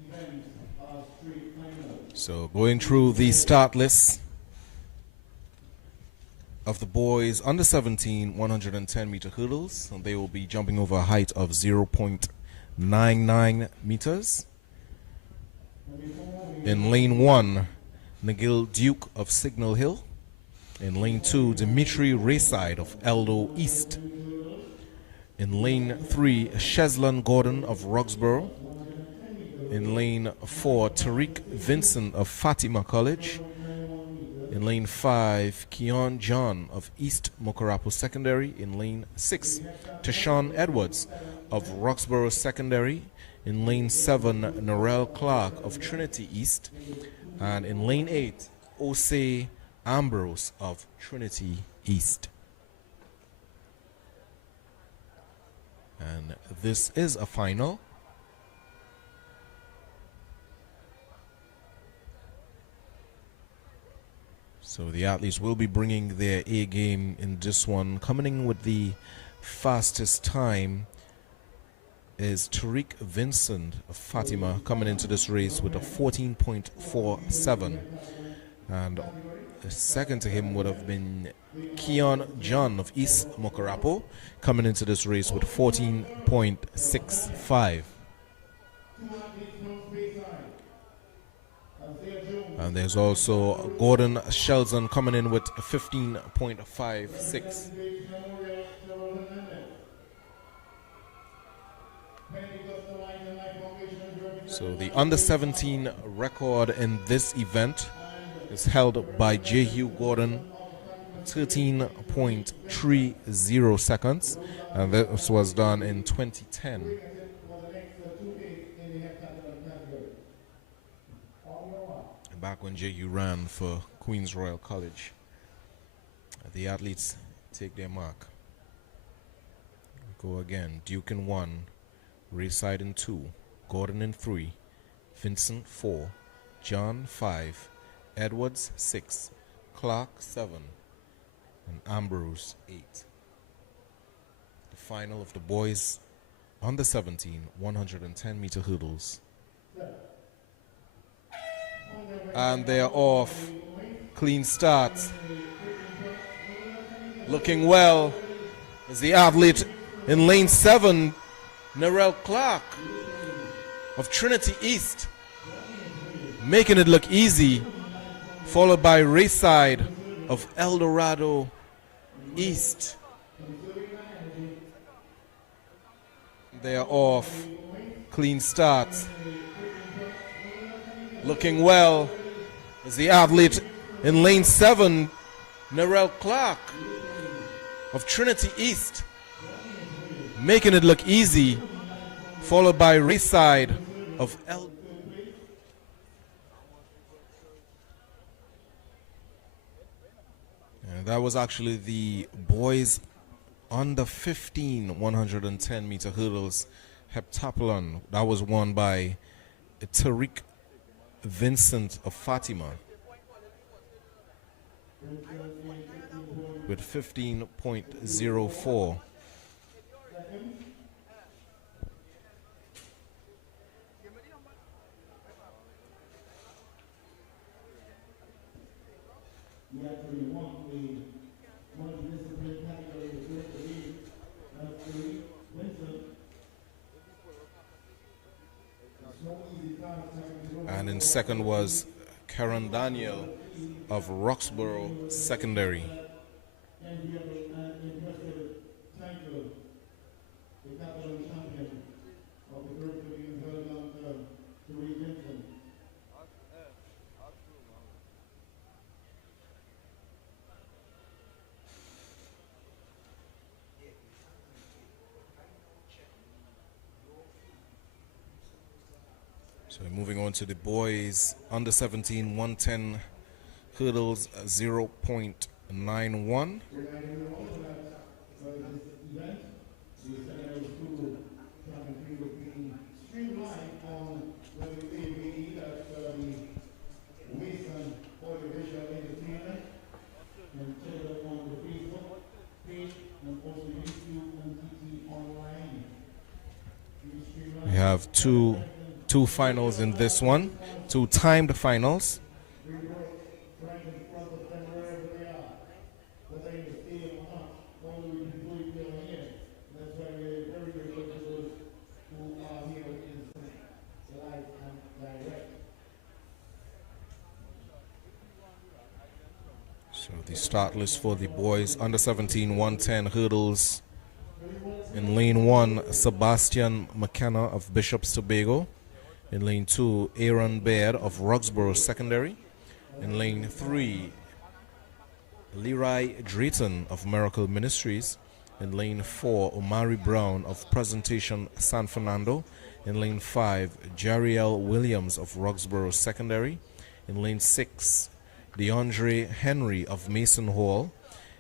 events are straight finals. So going through the start list of the boys under 17 110 meter hurdles, and they will be jumping over a height of 0.99 meters. In lane 1, Nagil Duke of Signal Hill. In lane 2, Dimitri Rayside of Eldo East. In lane 3, Shezlan Gordon of Roxborough. In lane 4, Tariq Vincent of Fatima College. In lane 5, Keon John of East Mokorapo Secondary. In lane 6, Tashawn Edwards of Roxborough Secondary. In lane 7, Norel Clark of Trinity East. And in lane 8, Ose Ambrose of Trinity East. And this is a final. So the athletes will be bringing their A game in this one. Coming in with the fastest time is Tariq Vincent of Fatima, coming into this race with a 14.47. And second to him would have been Keon John of East Mokorapo, coming into this race with 14.65. And there's also Gordon Shelton coming in with 15.56. So the under 17 record in this event is held by J. Hugh Gordon, 13.30 seconds, and this was done in 2010. Back when J. Hugh ran for Queen's Royal College. The athletes take their mark. Go again. Duke in 1, Rayside in 2, Gordon in 3, Vincent 4, John 5, Edwards 6, Clark 7, and Ambrose 8. The final of the boys under 17 110 meter hurdles. And they're off. Clean start. Looking well is the athlete in lane 7, Narelle Clark of Trinity East, making it look easy, followed by Rayside of El Dorado East. They are off. Clean start. Looking well is the athlete in lane 7, Narelle Clark of Trinity East, making it look easy, followed by Rayside of L. And that was actually the boys under 15 110 meter hurdles heptathlon. That was won by Tariq Vincent of Fatima with 15.04. You actually want the multidisciplinary category to get the lead. That's the Winston. It's no easy task having to go. And in second was Karen Daniel of Roxborough Secondary. Enviable and impressive title, the capital champion of the group to be held on to Winston. So moving on to the boys under 17 110 hurdles 0.91. Reminding you also that this event, the secondary school track and field will be streamlined on the ABE, that's the Wilson Audiovisual Entertainment, and check it on the Facebook page and also YouTube and TT Online. We have two finals in this one, two timed finals. We work right in front of them wherever they are, whether in the stadium or not, only we can do it here. That's why we're very grateful to those who are here in live and direct. So the start list for the boys under 17 110 hurdles. In lane 1, Sebastian McKenna of Bishop's Tobago. In lane 2, Aaron Baird of Roxborough Secondary. In lane 3, Leroy Drayton of Miracle Ministries. In lane 4, Omari Brown of Presentation San Fernando. In lane 5, Jariel Williams of Roxborough Secondary. In lane 6, DeAndre Henry of Mason Hall.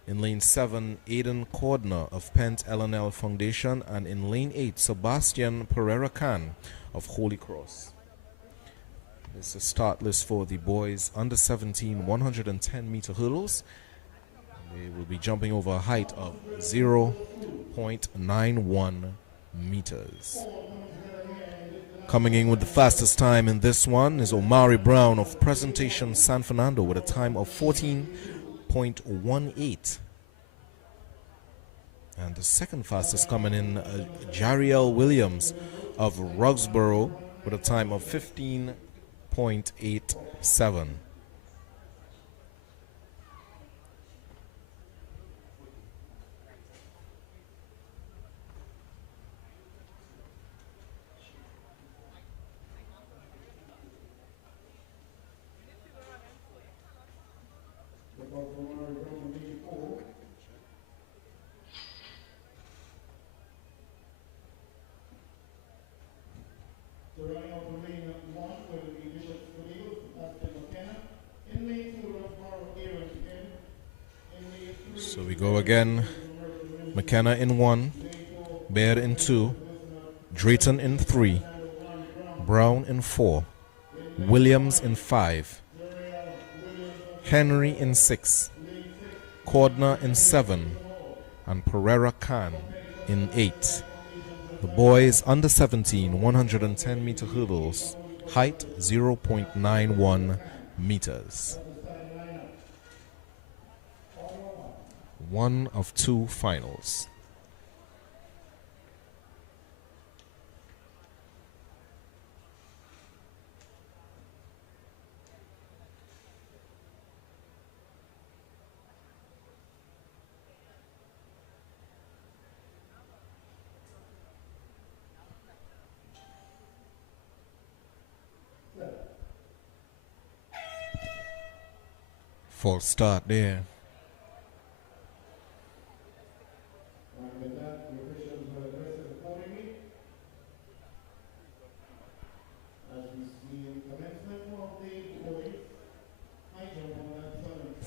In lane 7, Aidan Cordner of Pent LNL Foundation. And in lane 8, Sebastian Pereira Khan of Holy Cross. This is the start list for the boys under 17 110 meter hurdles. They will be jumping over a height of 0.91 meters. Coming in with the fastest time in this one is Omari Brown of Presentation San Fernando with a time of 14.18. And the second fastest coming in, Jariel Williams of Roxborough with a time of 15.87. So running out of lane 1 will be Bishop's Tobago, Sebastian McKenna. In lane 2, Roxborough Aaron again. In lane 3, So we go again. McKenna in 1, Baird in 2, Drayton in 3, Brown in 4, Williams in 5, Henry in 6, Cordner in 7, and Pereira Khan in 8. The boys under 17 110 meter hurdles, height 0.91 meters. One of two finals. False start there.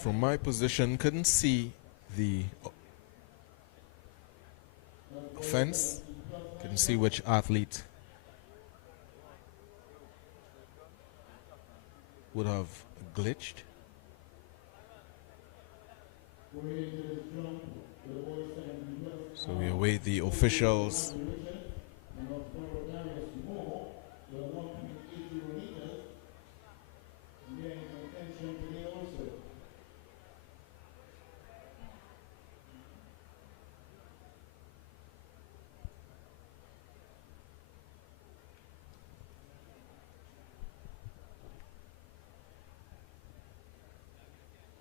From my position, couldn't see the offense. Couldn't see which athlete would have glitched. So we await the officials.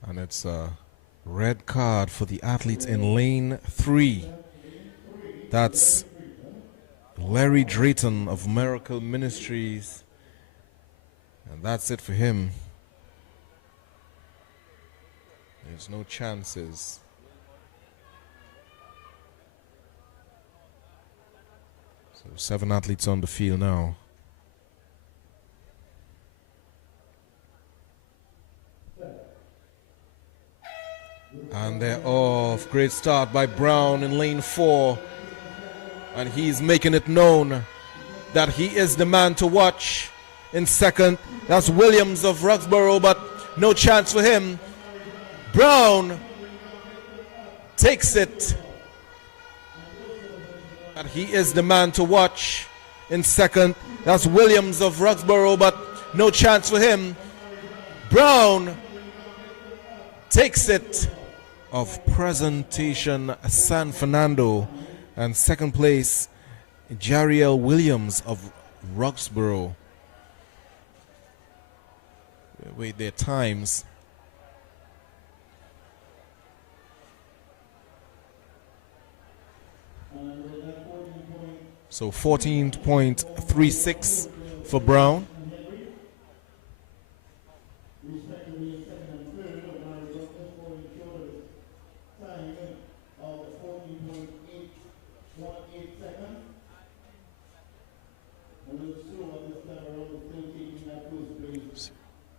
And it's a red card for the athletes in lane 3. That's Larry Drayton of Miracle Ministries. And that's it for him. There's no chances. So 7 athletes on the field now. And they're off. Great start by Brown in lane 4. And he's making it known that he is the man to watch. In second, that's Williams of Roxborough, but no chance for him. Brown takes it. And he is the man to watch. In second, that's Williams of Roxborough, but no chance for him. Brown takes it. Of Presentation San Fernando, and second place Jariel Williams of Roxborough. Wait their times. So 14.36 for Brown.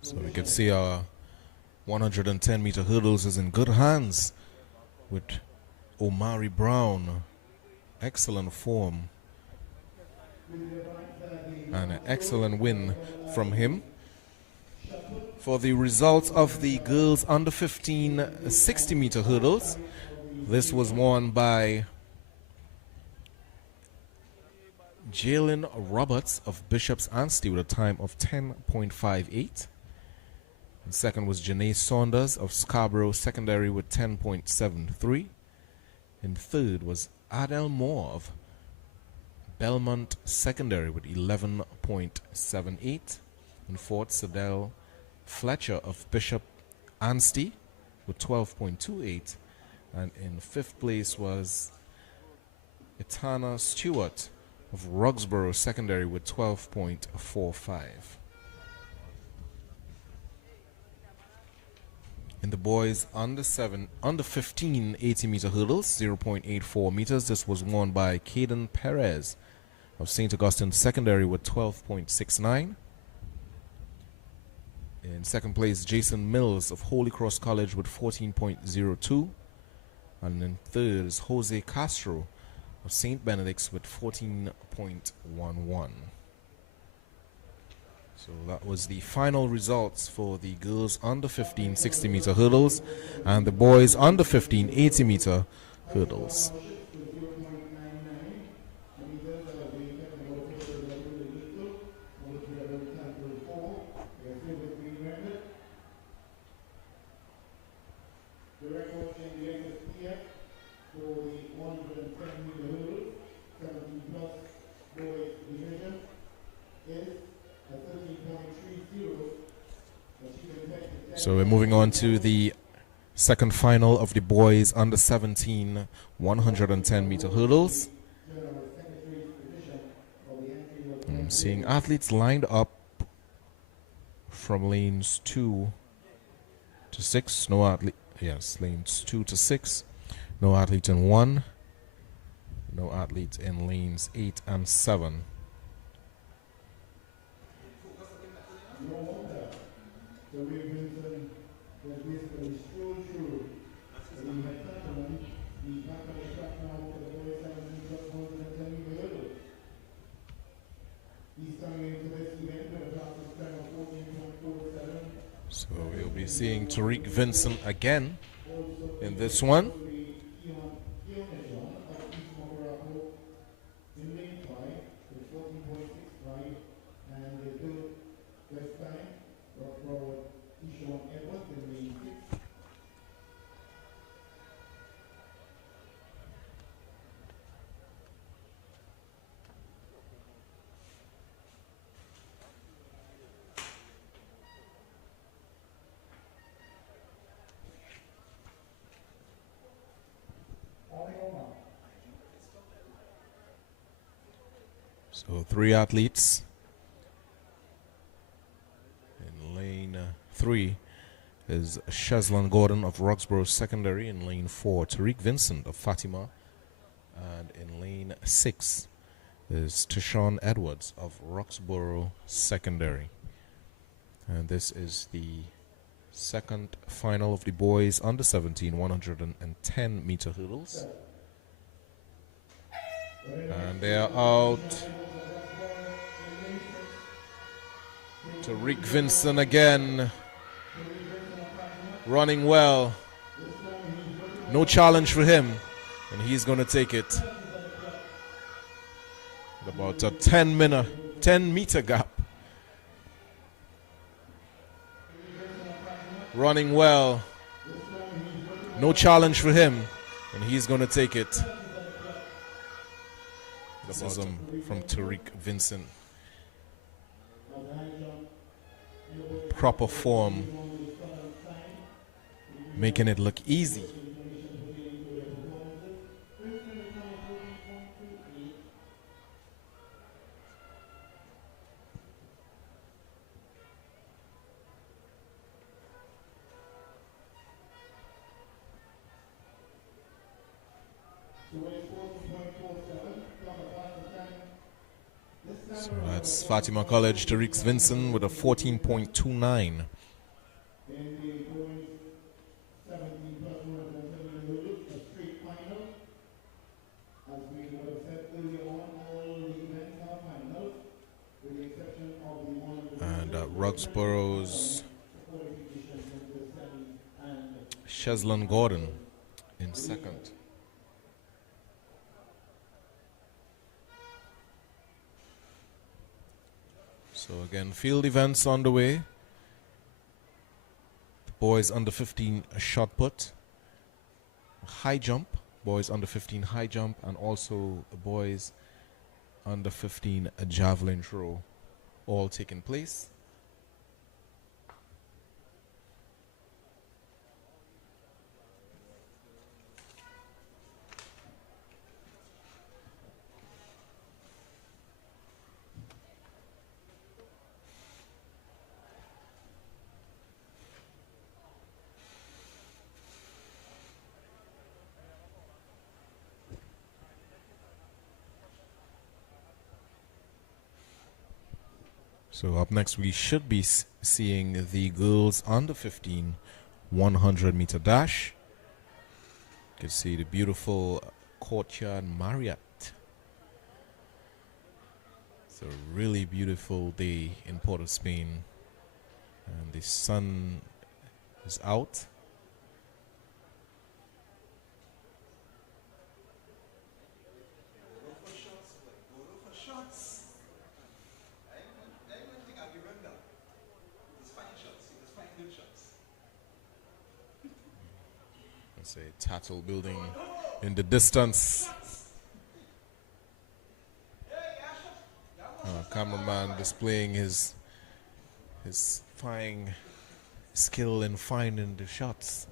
So we can see our 110-meter hurdles is in good hands with Omari Brown. Excellent form. And an excellent win from him. For the results of the girls under 15 60-meter hurdles, this was won by Jalen Roberts of Bishop's Anstey with a time of 10.58. And second was Janae Saunders of Scarborough Secondary with 10.73. And third was Adele Moore of Belmont Secondary with 11.78. And fourth, Sadell Fletcher of Bishop Anstey with 12.28. And in fifth place was Etana Stewart of Roxborough Secondary with 12.45. In the boys under 15 80-meter hurdles, 0.84 meters, this was won by Caden Perez of St. Augustine Secondary with 12.69. In second place, Jason Mills of Holy Cross College with 14.02. And in third is Jose Castro of St. Benedict's with 14.11. So that was the final results for the girls under 15 60-meter hurdles and the boys under 15 80-meter hurdles. So we're moving on to the second final of the boys under 17 110-meter hurdles. I'm seeing athletes lined up from lanes 2 to 6. No athlete, yes, lanes 2 to 6. No athlete in 1. No athlete in lanes 8 and 7. The way Vincent was basically be seeing Tariq Vincent again in this one. So 3 athletes in lane 3 is Shazlan Gordon of Roxborough Secondary. In lane 4, Tariq Vincent of Fatima. And in lane 6 is Tashawn Edwards of Roxborough Secondary. And this is the second final of the boys under 17 110 meter hurdles. And they are out. Tariq Vincent again, running well. No challenge for him, and he's going to take it. About a 10 meter gap. Running well. No challenge for him, and he's going to take it. This is from Tariq Vincent. Proper form, making it look easy. So that's Fatima College, Tariq Vincent with a 14.29. And Roxborough's Shazlan Gordon in second. So again, field events on the way. The boys under 15 shot put, high jump, boys under 15 high jump, and also the boys under 15 javelin throw, all taking place. So up next we should be seeing the girls under 15 100 meter dash. You can see the beautiful Courtyard Marriott. It's a really beautiful day in Port of Spain, and the sun is out. It's a Tattle building in the distance. Cameraman displaying his fine skill in finding the shots.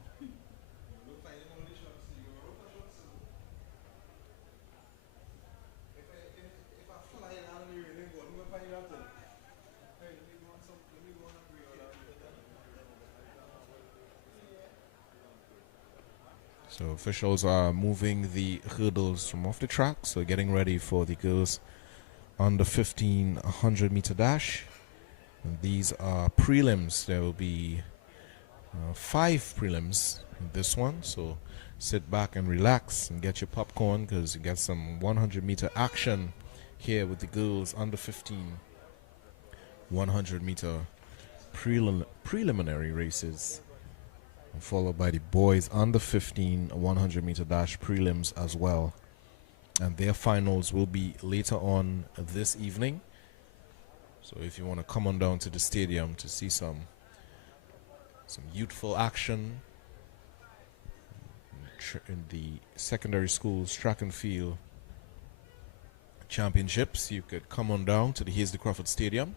So officials are moving the hurdles from off the track, so getting ready for the girls under 15 100 meter dash. And these are prelims. There will be 5 prelims in this one, so sit back and relax and get your popcorn, because you get some 100 meter action here with the girls under 15 100 meter preliminary races, followed by the boys under 15 100-meter dash prelims as well. And their finals will be later on this evening. So if you want to come on down to the stadium to see some youthful action in the secondary schools track and field championships, you could come on down to the Here's the Crawford Stadium.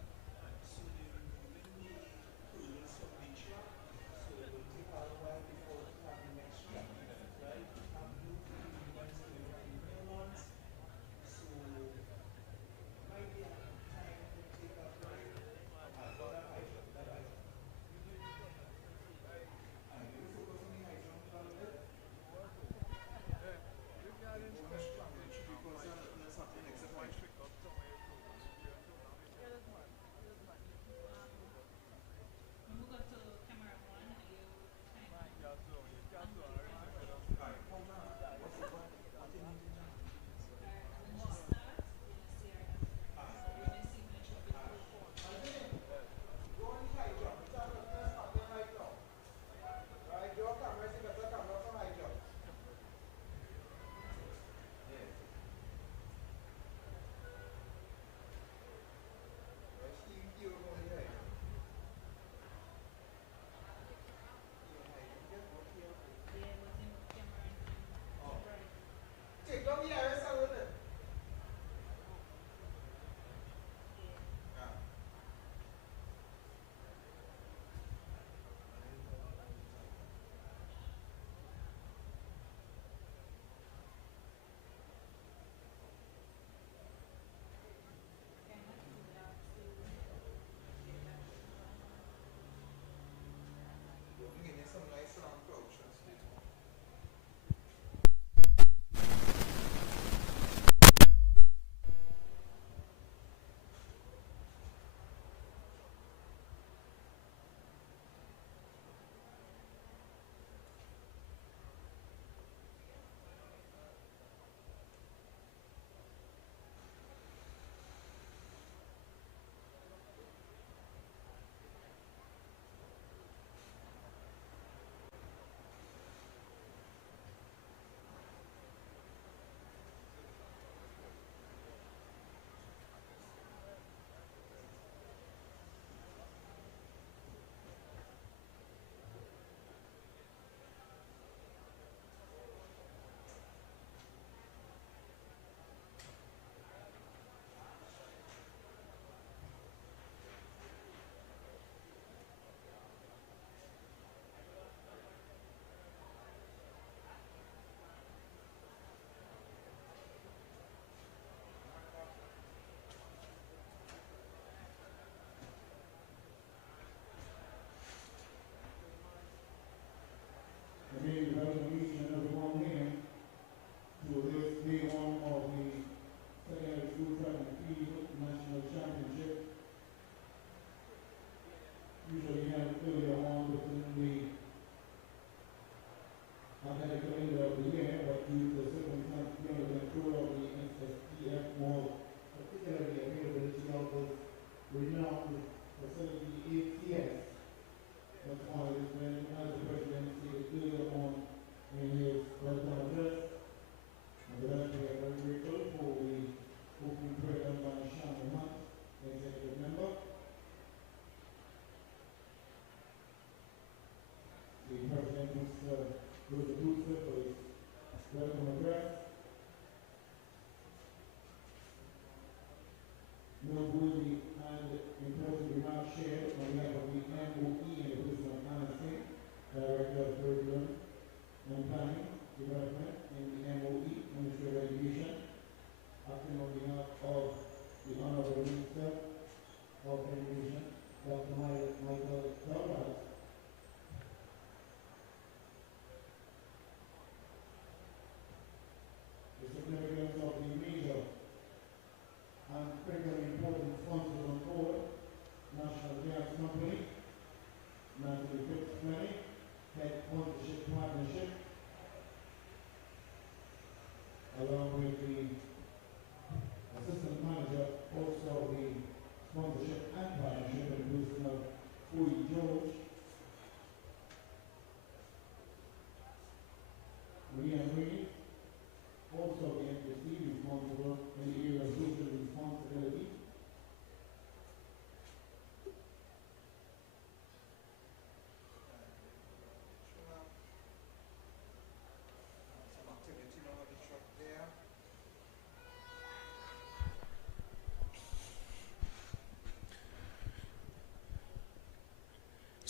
Full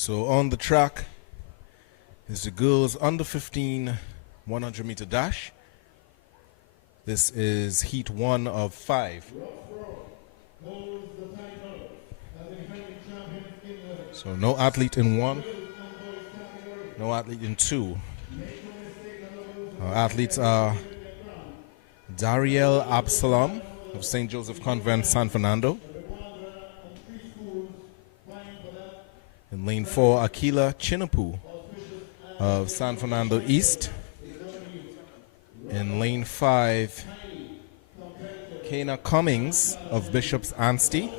So on the track is the girls under 15 100 meter dash. This is heat 1 of 5. So no athlete in 1, no athlete in 2. Our athletes are Dariel Absalom of St. Joseph Convent, San Fernando. In lane 4, Akila Chinapu of San Fernando East. In lane 5, Kana Cummings of Bishop's Anstey.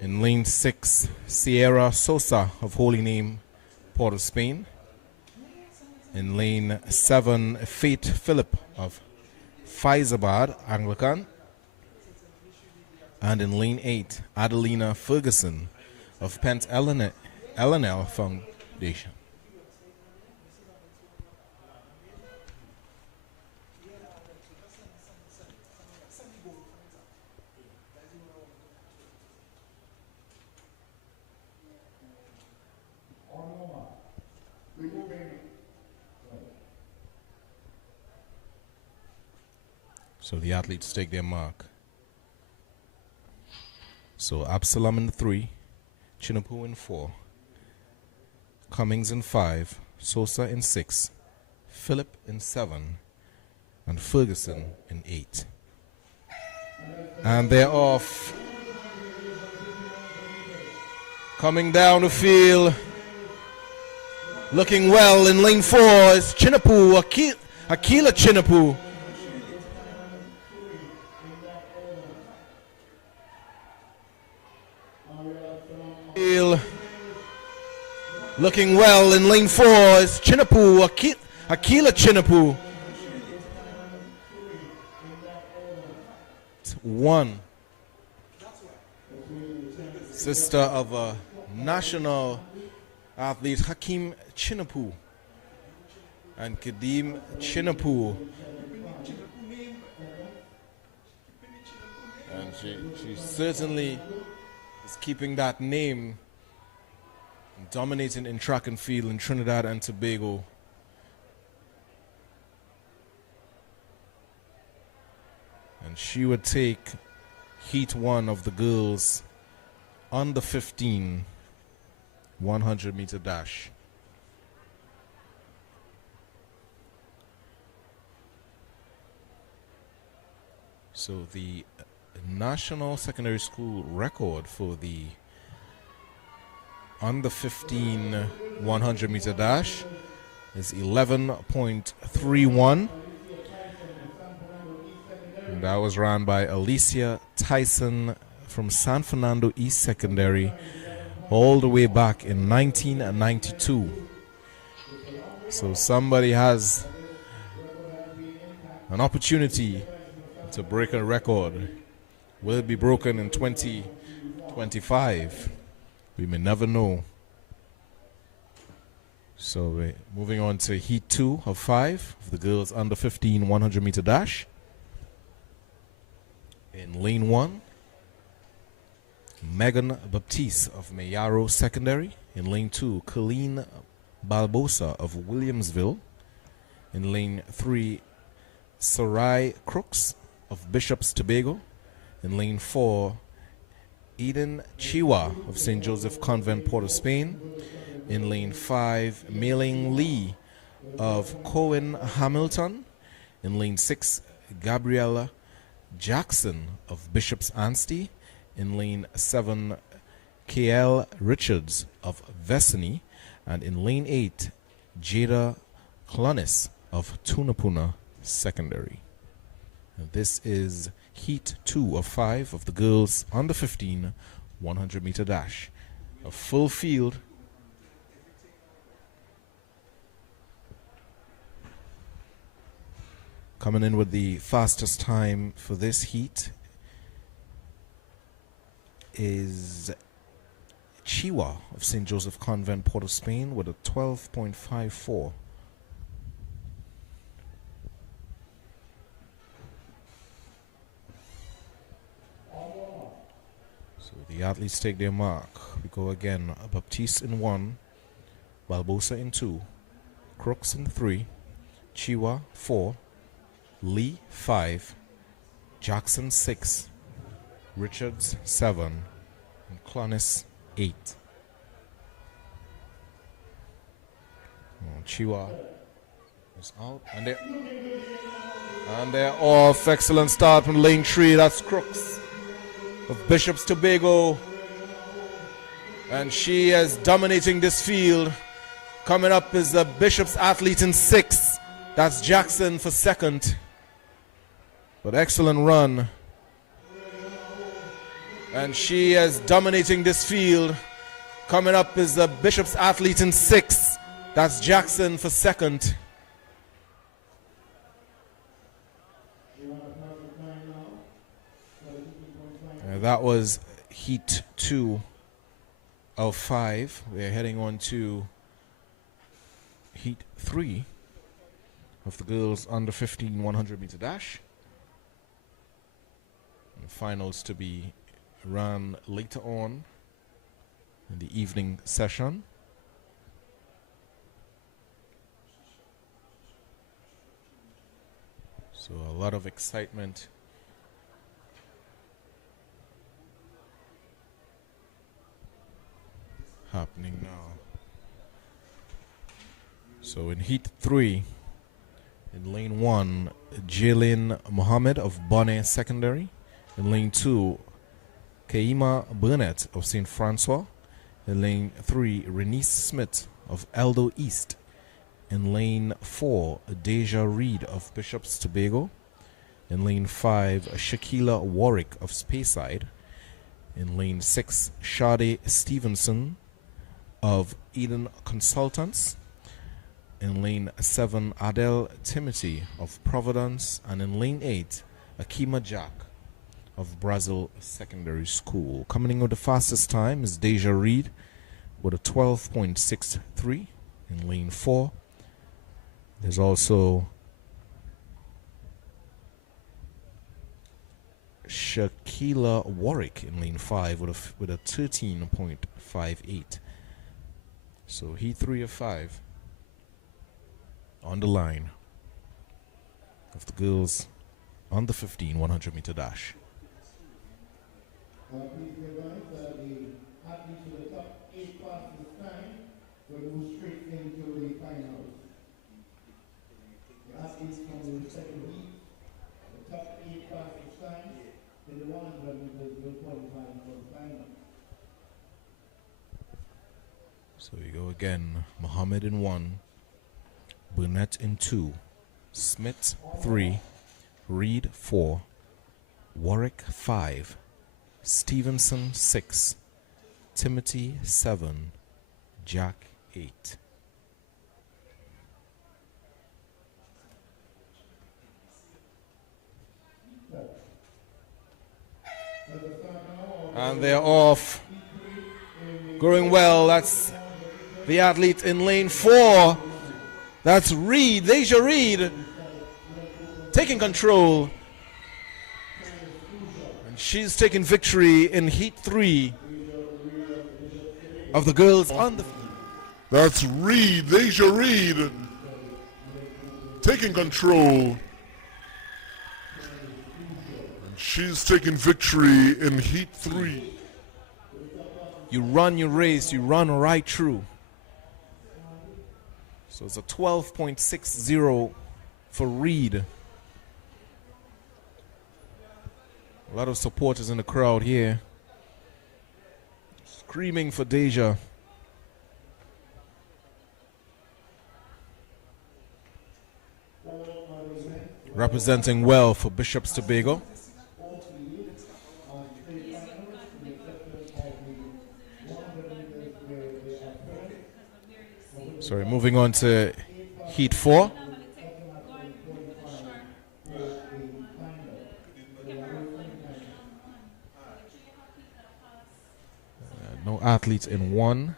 In lane 6, Sierra Sosa of Holy Name, Port of Spain. In lane 7, Faith Philip of Faizabad, Anglican. And in lane 8, Adelina Ferguson of Pent L&L Foundation. So the athletes take their mark. So Absalom in 3, Chinapu in 4, Cummings in 5, Sosa in 6, Philip in 7, and Ferguson in 8. And they're off. Coming down the field, looking well in lane 4 is Chinapu, Akila Chinapu. Looking well in lane 4 is Chinapu, Akila Chinapu. 1. Sister of a national athlete, Hakim Chinapu and Kadim Chinapu. And she certainly is keeping that name, dominating in track and field in Trinidad and Tobago. And she would take heat 1 of the girls under 15 100 meter dash. So the national secondary school record for the under 15 100 meter dash is 11.31. And that was run by Alicia Tyson from San Fernando East Secondary all the way back in 1992. So somebody has an opportunity to break a record. Will it be broken in 2025? We may never know. So we're moving on to heat 2 of 5 of the girls under 15 100 meter dash. In lane 1, Megan Baptiste of Mayaro Secondary. In lane 2, Colleen Balbosa of Williamsville. In lane 3, Sarai Crooks of Bishop's Tobago. In lane 4, Eden Chiwa of St. Joseph Convent, Port of Spain. In lane 5, Mei-Ling Lee of Cohen Hamilton. In lane 6, Gabriella Jackson of Bishop's Anstey. In lane 7, KL Richards of Vesini. And in lane 8, Jada Clunis of Tunapuna Secondary. And this is heat 2 of 5 of the girls under 15 100 meter dash. A full field. Coming in with the fastest time for this heat is Chiwa of St. Joseph Convent, Port of Spain, with a 12.54. So the athletes take their mark. We Go again. Baptiste in 1, Barbosa in 2, Crooks in 3, Chiwa 4, Lee 5, Jackson 6, Richards 7, and Clonis 8. Chiwa is out, and they're off. Excellent start from lane 3. That's Crooks of Bishops Tobago, and she is dominating this field. Coming up is the Bishops athlete in 6. That's Jackson for 2nd. But excellent run, and she is dominating this field. Coming up is the Bishops athlete in 6. That's Jackson for 2nd. That was heat 2 of 5. We're heading on to heat 3 of the girls under 15 100 meter dash. And finals to be run later on in the evening session. So a lot of excitement happening now. So in heat 3, in lane 1, Jaylin Mohammed of Bonnet Secondary. In lane 2, Kaima Burnett of St. Francois. In lane 3, Renice Smith of Eldo East. In lane 4, Deja Reed of Bishops Tobago. In lane 5, Shakila Warwick of Speyside. In lane 6, Shade Stevenson of Eden Consultants. In lane 7, Adele Timothy of Providence. And in lane 8, Akima Jack of Brazil Secondary School. Coming in with the fastest time is Deja Reed with a 12.63 in lane 4. There's also Shakila Warwick in lane 5 with a 13.58. So heat 3 of 5 on the line of the girls on the 15 100 meter dash. Please be advised that the athletes with the top 8 fastest time will move straight into the finals. The athletes from the second heat, the top 8 fastest time, and the 100 meters will qualify for the final. So we go again. Mohammed in 1, Burnett in 2, Smith 3, Reed 4, Warwick 5, Stevenson 6, Timothy 7, Jack 8. And they're off. Going well. That's the athlete in lane 4. That's Reed, Deja Reed, taking control. And she's taking victory in heat 3 of the girls on the... That's Reed, Deja Reed, taking control. And she's taking victory in heat 3. You run your race, you run right through. So it's a 12.60 for Reed. A lot of supporters in the crowd here screaming for Deja. Representing well for Bishops Tobago. Sorry, moving on to heat 4. No athletes in 1.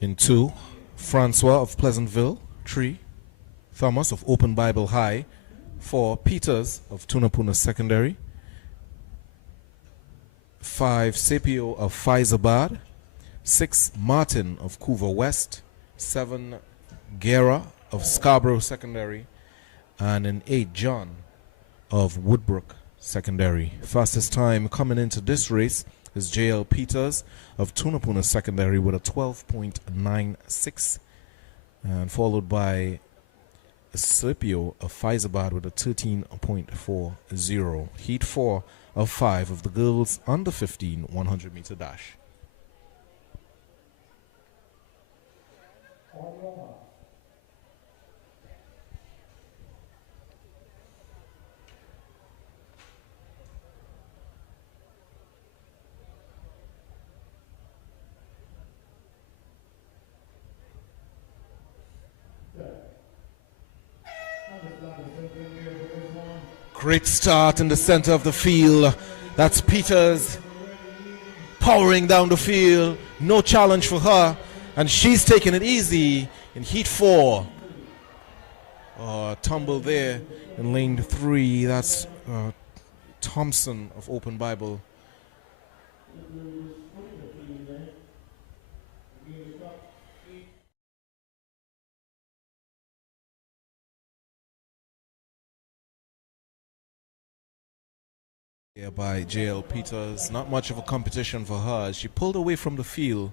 In 2, Francois of Pleasantville. 3. Thomas of Open Bible High. 4. Peters of Tunapuna Secondary. 5. Sepio of Faizabad. 6. Martin of Couva West. 7. Guerra of Scarborough Secondary. And in 8. John of Woodbrook Secondary. Fastest time coming into this race is J.L. Peters of Tunapuna Secondary with a 12.96, and followed by Serpio of Faizabad with a 13.40. Heat 4 of 5 of the girls under 15 100 meter dash. Great start in the center of the field. That's Peters powering down the field. No challenge for her. And she's taking it easy in heat 4. Tumble there in lane 3. That's Thompson of Open Bible. Yeah, by J.L. Peters. Not much of a competition for her. She pulled away from the field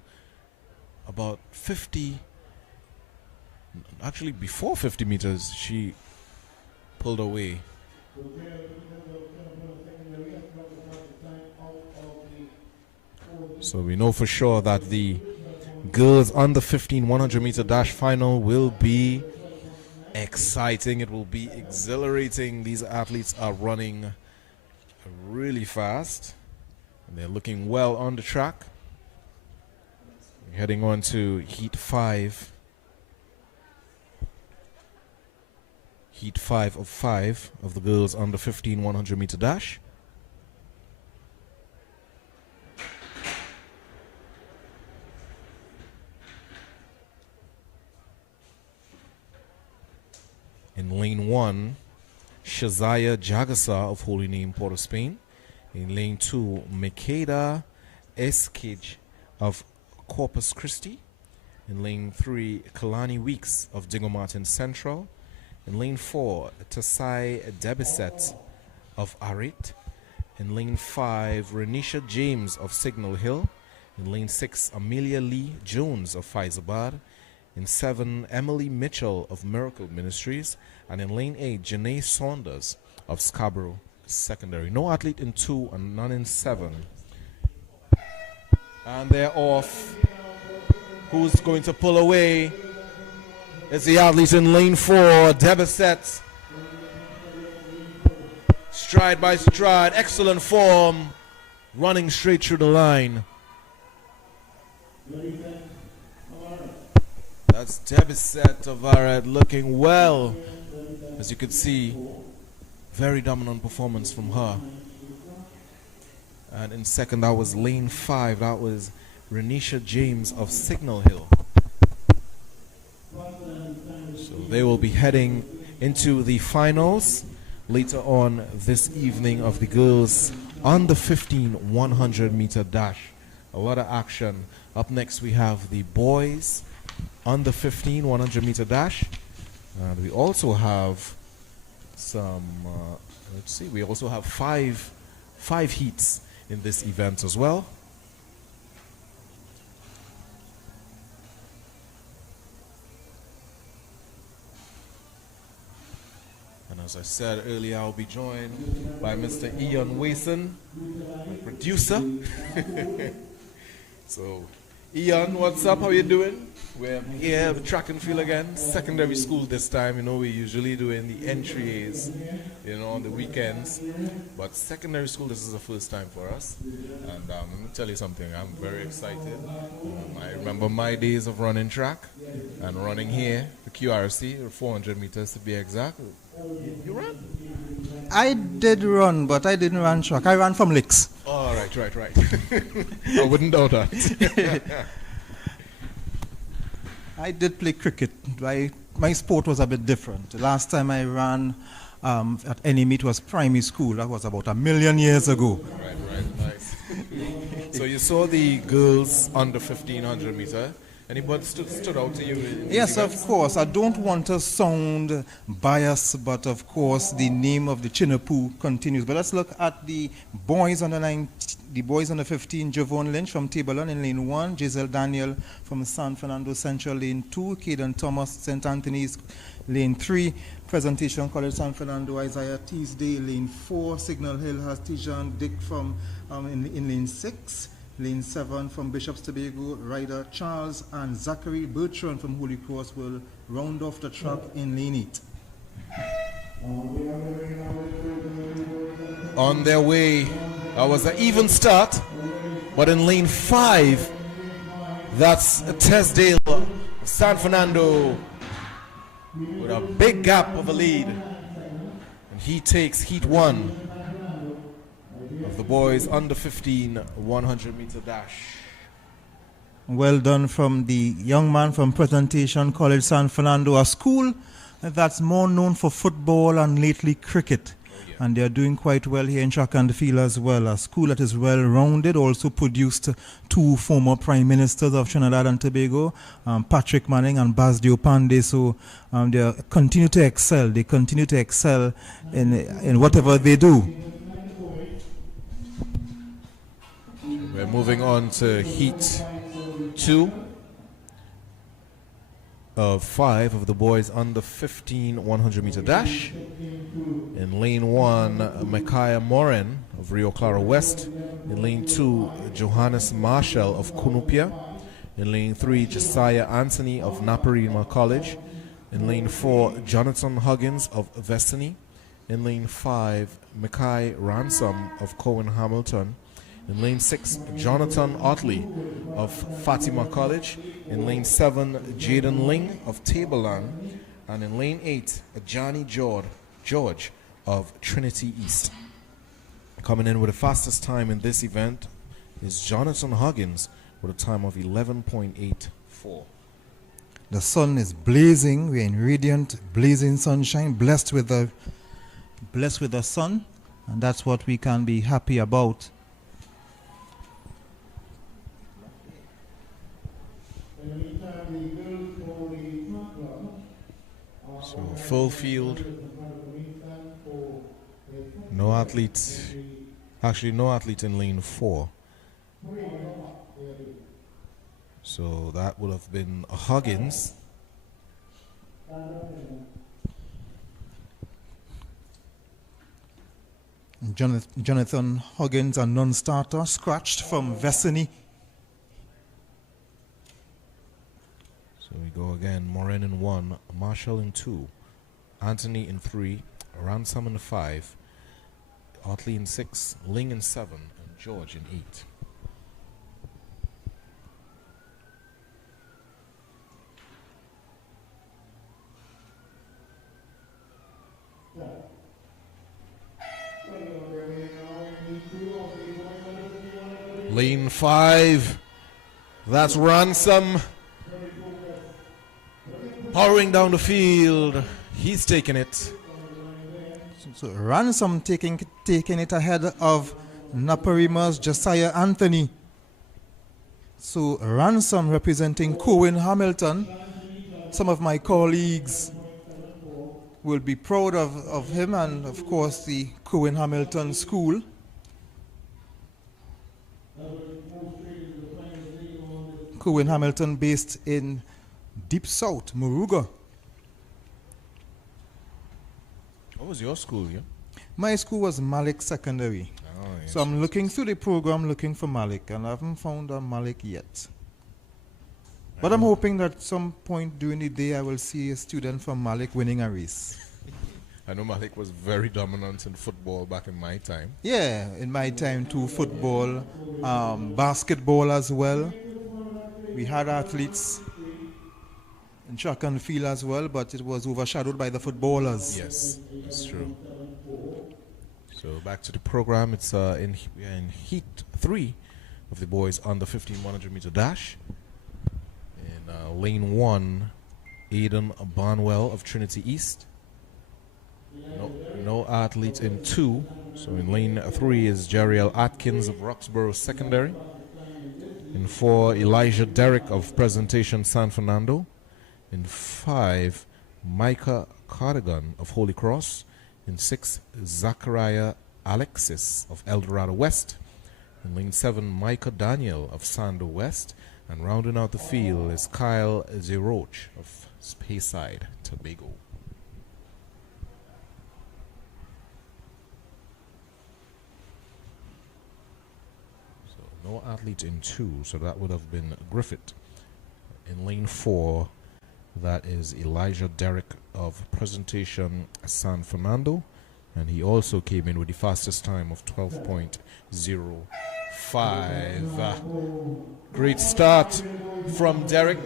about 50, actually before 50 meters, she pulled away. So we know for sure that the girls under 15 100 meter dash final will be exciting. It will be exhilarating. These athletes are running really fast, and they're looking well on the track. Heading on to heat 5. Heat 5 of 5 of the girls under 15 100 meter dash. In lane 1, Shazaya Jagasa of Holy Name, Port of Spain. In lane 2, Makeda Eskij of Corpus Christi. In lane 3, Kalani Weeks of Dingo Martin Central. In lane 4, Tasai Debiset of Arit. In lane 5, Renisha James of Signal Hill. In lane 6, Amelia Lee Jones of Faizabad. In 7, Emily Mitchell of Miracle Ministries. And in lane 8, Janae Saunders of Scarborough Secondary. No athlete in 2 and none in 7. And they're off. Who's going to pull away? It's the athletes in lane 4, Debiset. Stride by stride, excellent form, running straight through the line. That's Debiset of Arad looking well. As you can see, very dominant performance from her. And in second, that was lane 5. That was Renisha James of Signal Hill. So they will be heading into the finals later on this evening of the girls under 15 100 meter dash. A lot of action. Up next we have the boys under 15 100 meter dash. And we also have some, let's see, we also have five heats in this event as well. And as I said earlier, I'll be joined by Mr. Ian Wason, my producer. So, Ian, what's up? How you doing? We're here at the track and field again. Secondary school this time. You know, we're usually doing the entries, you know, on the weekends. But secondary school, this is the first time for us. And let me tell you something, I'm very excited. I remember my days of running track and running here, the QRC, 400 meters to be exact. You ran? I did run, but I didn't run track. I ran from Licks. Oh, right. I wouldn't doubt that. I did play cricket. My sport was a bit different. The last time I ran at any meet was primary school. That was about 1,000,000 years ago. Right, nice. So you saw the girls under 1500 meter. Anybody stood out to you? Yes, of course. I don't want to sound biased, but of course the name of the Chinapoo continues. But let's look at the boys under 15, Javon Lynch from Tabelon in lane 1, Giselle Daniel from San Fernando Central lane 2, Caden Thomas, St. Anthony's lane 3, Presentation College San Fernando, Isaiah Teasdale lane 4, Signal Hill has Tijan Dick from in lane 6, lane 7 from Bishop's Tobago, Ryder Charles and Zachary Bertrand from Holy Cross will round off the track in lane 8. On their way, that was an even start, but in lane 5, that's Tesdale, San Fernando, with a big gap of a lead. And he takes heat 1 of the boys under 15 100 meter dash. Well done from the young man from Presentation College San Fernando, a school that's more known for football and lately cricket. And they are doing quite well here in track and field as well. A school that is well rounded, also produced 2 former prime ministers of Trinidad and Tobago, Patrick Manning and Bas Diopande. So they continue to excel. They continue to excel in whatever they do. We're moving on to heat 2 of 5 of the boys under 15 100 meter dash. In lane 1, Micaiah Morin of Rio Claro West. In lane 2, Johannes Marshall of Kunupia. In lane 3, Josiah Anthony of Naparima College. In lane 4, Jonathan Huggins of Vestany. In lane 5, Mackay Ransom of Cowan Hamilton. In lane 6, Jonathan Otley of Fatima College. In lane 7, Jaden Ling of Tableland. And in lane 8, Johnny George of Trinity East. Coming in with the fastest time in this event is Jonathan Huggins with a time of 11.84. The sun is blazing. We're in radiant, blazing sunshine, blessed with the sun, and that's what we can be happy about. So full field. No athlete. Actually, no athlete in lane 4. So that would have been Huggins. Jonathan Huggins, a non-starter, scratched from Vestany. So we go again. Morin in 1, Marshall in 2, Anthony in 3, Ransom in 5, Otley in 6, Ling in 7, and George in 8. Lane 5, that's Ransom. Powering down the field, he's taking it. So Ransom taking it ahead of Naparima's Josiah Anthony. So Ransom representing Cowan Hamilton. Some of my colleagues will be proud of him, and of course the Cowan Hamilton School. Cowan Hamilton based in Deep South, Moruga. What was your school, yeah? My school was Malik Secondary. Oh, yes. So I'm looking through the program looking for Malik, and I haven't found a Malik yet. But I'm hoping that at some point during the day I will see a student from Malik winning a race. I know Malik was very dominant in football back in my time. Yeah, in my time too, football, basketball as well. We had athletes in track and field as well, but it was overshadowed by the footballers. Yes, that's true. So back to the program. It's in heat 3 of the boys under 15 100 meter dash. In In lane 1, Aidan Barnwell of Trinity East. No athletes in 2. So in lane 3 is Jeriel Atkins of Roxborough Secondary. In 4, Elijah Derrick of Presentation San Fernando. In 5, Micah Cardigan of Holy Cross. In 6, Zachariah Alexis of El Dorado West. In lane 7, Micah Daniel of Sando West. And rounding out the field is Kyle Zeroch of Speyside, Tobago. So no athlete in 2, so that would have been Griffith. In lane 4, that is Elijah Derrick of Presentation San Fernando. And he also came in with the fastest time of 12.05. Great start from Derrick.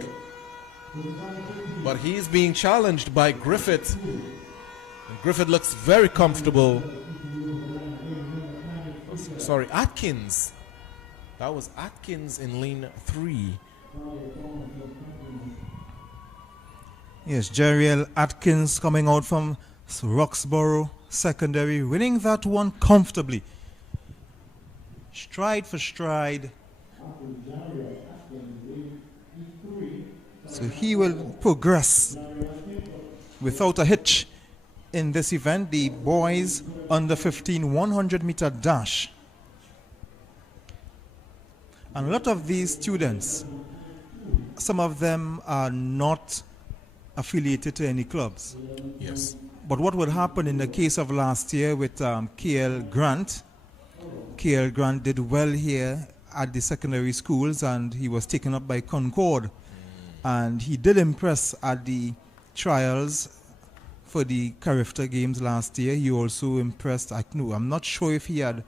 But he's being challenged by Griffith. And Griffith looks very comfortable. Sorry, Atkins. That was Atkins in lane 3. Yes, Jeriel Atkins coming out from Roxborough Secondary, winning that one comfortably. Stride for stride. So he will progress without a hitch in this event, the boys under 15 100 meter dash. And a lot of these students, some of them are not affiliated to any clubs. Yes. But what would happen in the case of last year with KL Grant? KL Grant did well here at the secondary schools, and he was taken up by Concord. And he did impress at the trials for the Carifta games last year. He also impressed, I'm not sure if I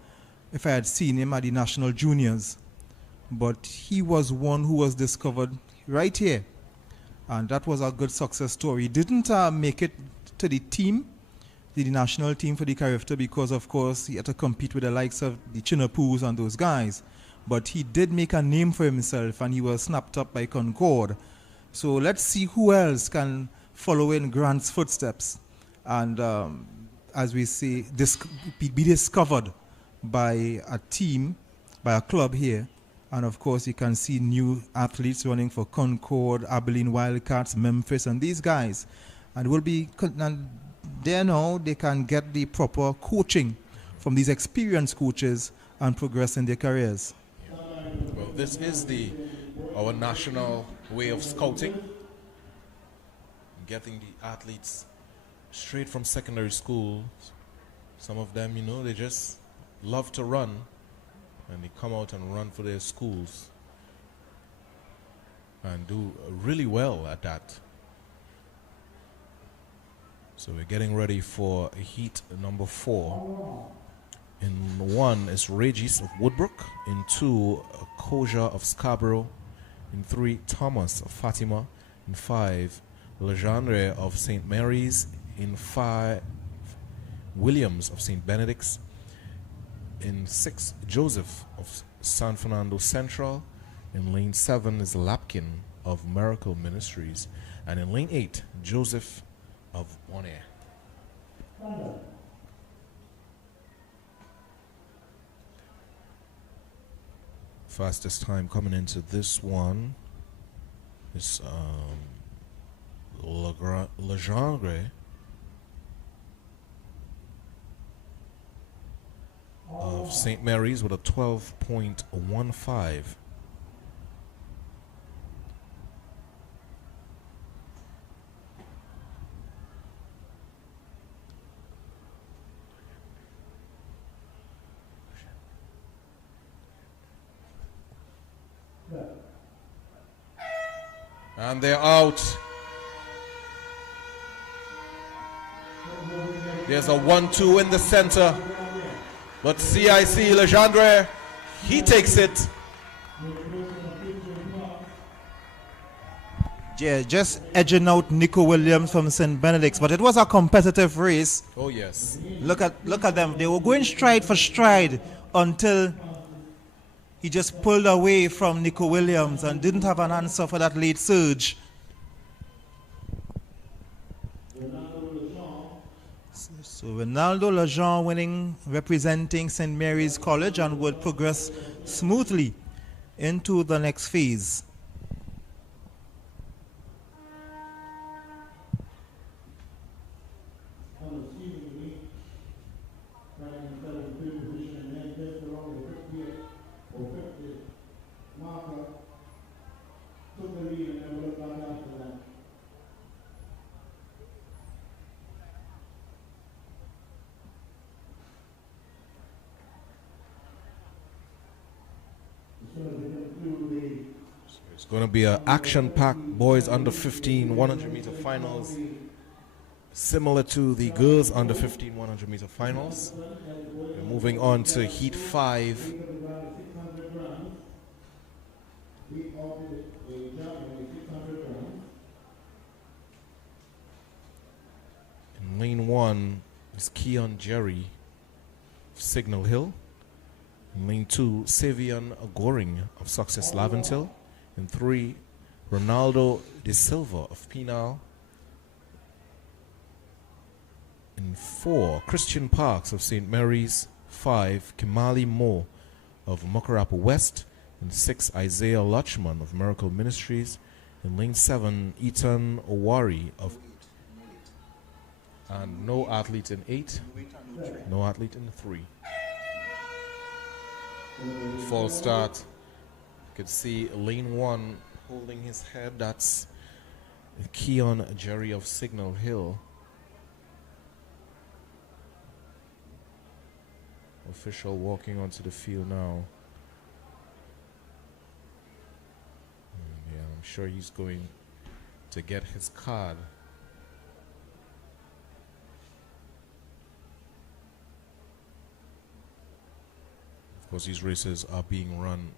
had seen him at the National Juniors, but he was one who was discovered right here. And that was a good success story. He didn't make it to the team, the national team for the Carifta, because of course he had to compete with the likes of the Chinapus and those guys. But he did make a name for himself, and he was snapped up by Concord. So let's see who else can follow in Grant's footsteps and, as we say, be discovered by a team, by a club here. And of course, you can see new athletes running for Concord, Abilene Wildcats, Memphis, and these guys. And there now they can get the proper coaching from these experienced coaches and progress in their careers. Well, this is our national way of scouting, getting the athletes straight from secondary school. Some of them, they just love to run, and they come out and run for their schools and do really well at that. So we're getting ready for heat number 4. In 1 is Regis of Woodbrook. In 2, Koja of Scarborough. In 3, Thomas of Fatima. In 5, Legendre of St. Mary's. In 5, Williams of St. Benedict's. In 6, Joseph of San Fernando Central. In lane 7 is Lapkin of Miracle Ministries. And in lane 8, Joseph of Bonaire. Fastest time coming into this one is Legendre of St. Mary's with a 12.15. And they're out. There's a 1-2 in the center. But CIC Legendre, he takes it. Yeah, just edging out Nico Williams from St. Benedict's, but it was a competitive race. Oh yes. Look at them. They were going stride for stride until He just pulled away from Nico Williams and didn't have an answer for that late surge. So Ronaldo Lejean winning, representing St. Mary's College, and would progress smoothly into the next phase. It's going to be an action-packed boys under 15 100-meter finals, similar to the girls under 15 100-meter finals. We're moving on to Heat 5. In lane 1 is Keon Jerry of Signal Hill. In lane 2, Savion Goring of Success Laventil. In 3, Ronaldo De Silva of Penal. In 4, Christian Parks of St. Mary's. 5, Kimali Moore of Muckrapo West. In 6, Isaiah Lutchman of Miracle Ministries. In lane 7, Ethan Owari of... And no athlete in 8. No athlete in 3. False start. You could see lane 1 holding his head. That's Keon Jerry of Signal Hill. Official walking onto the field now. Yeah, I'm sure he's going to get his card. Of course, these races are being run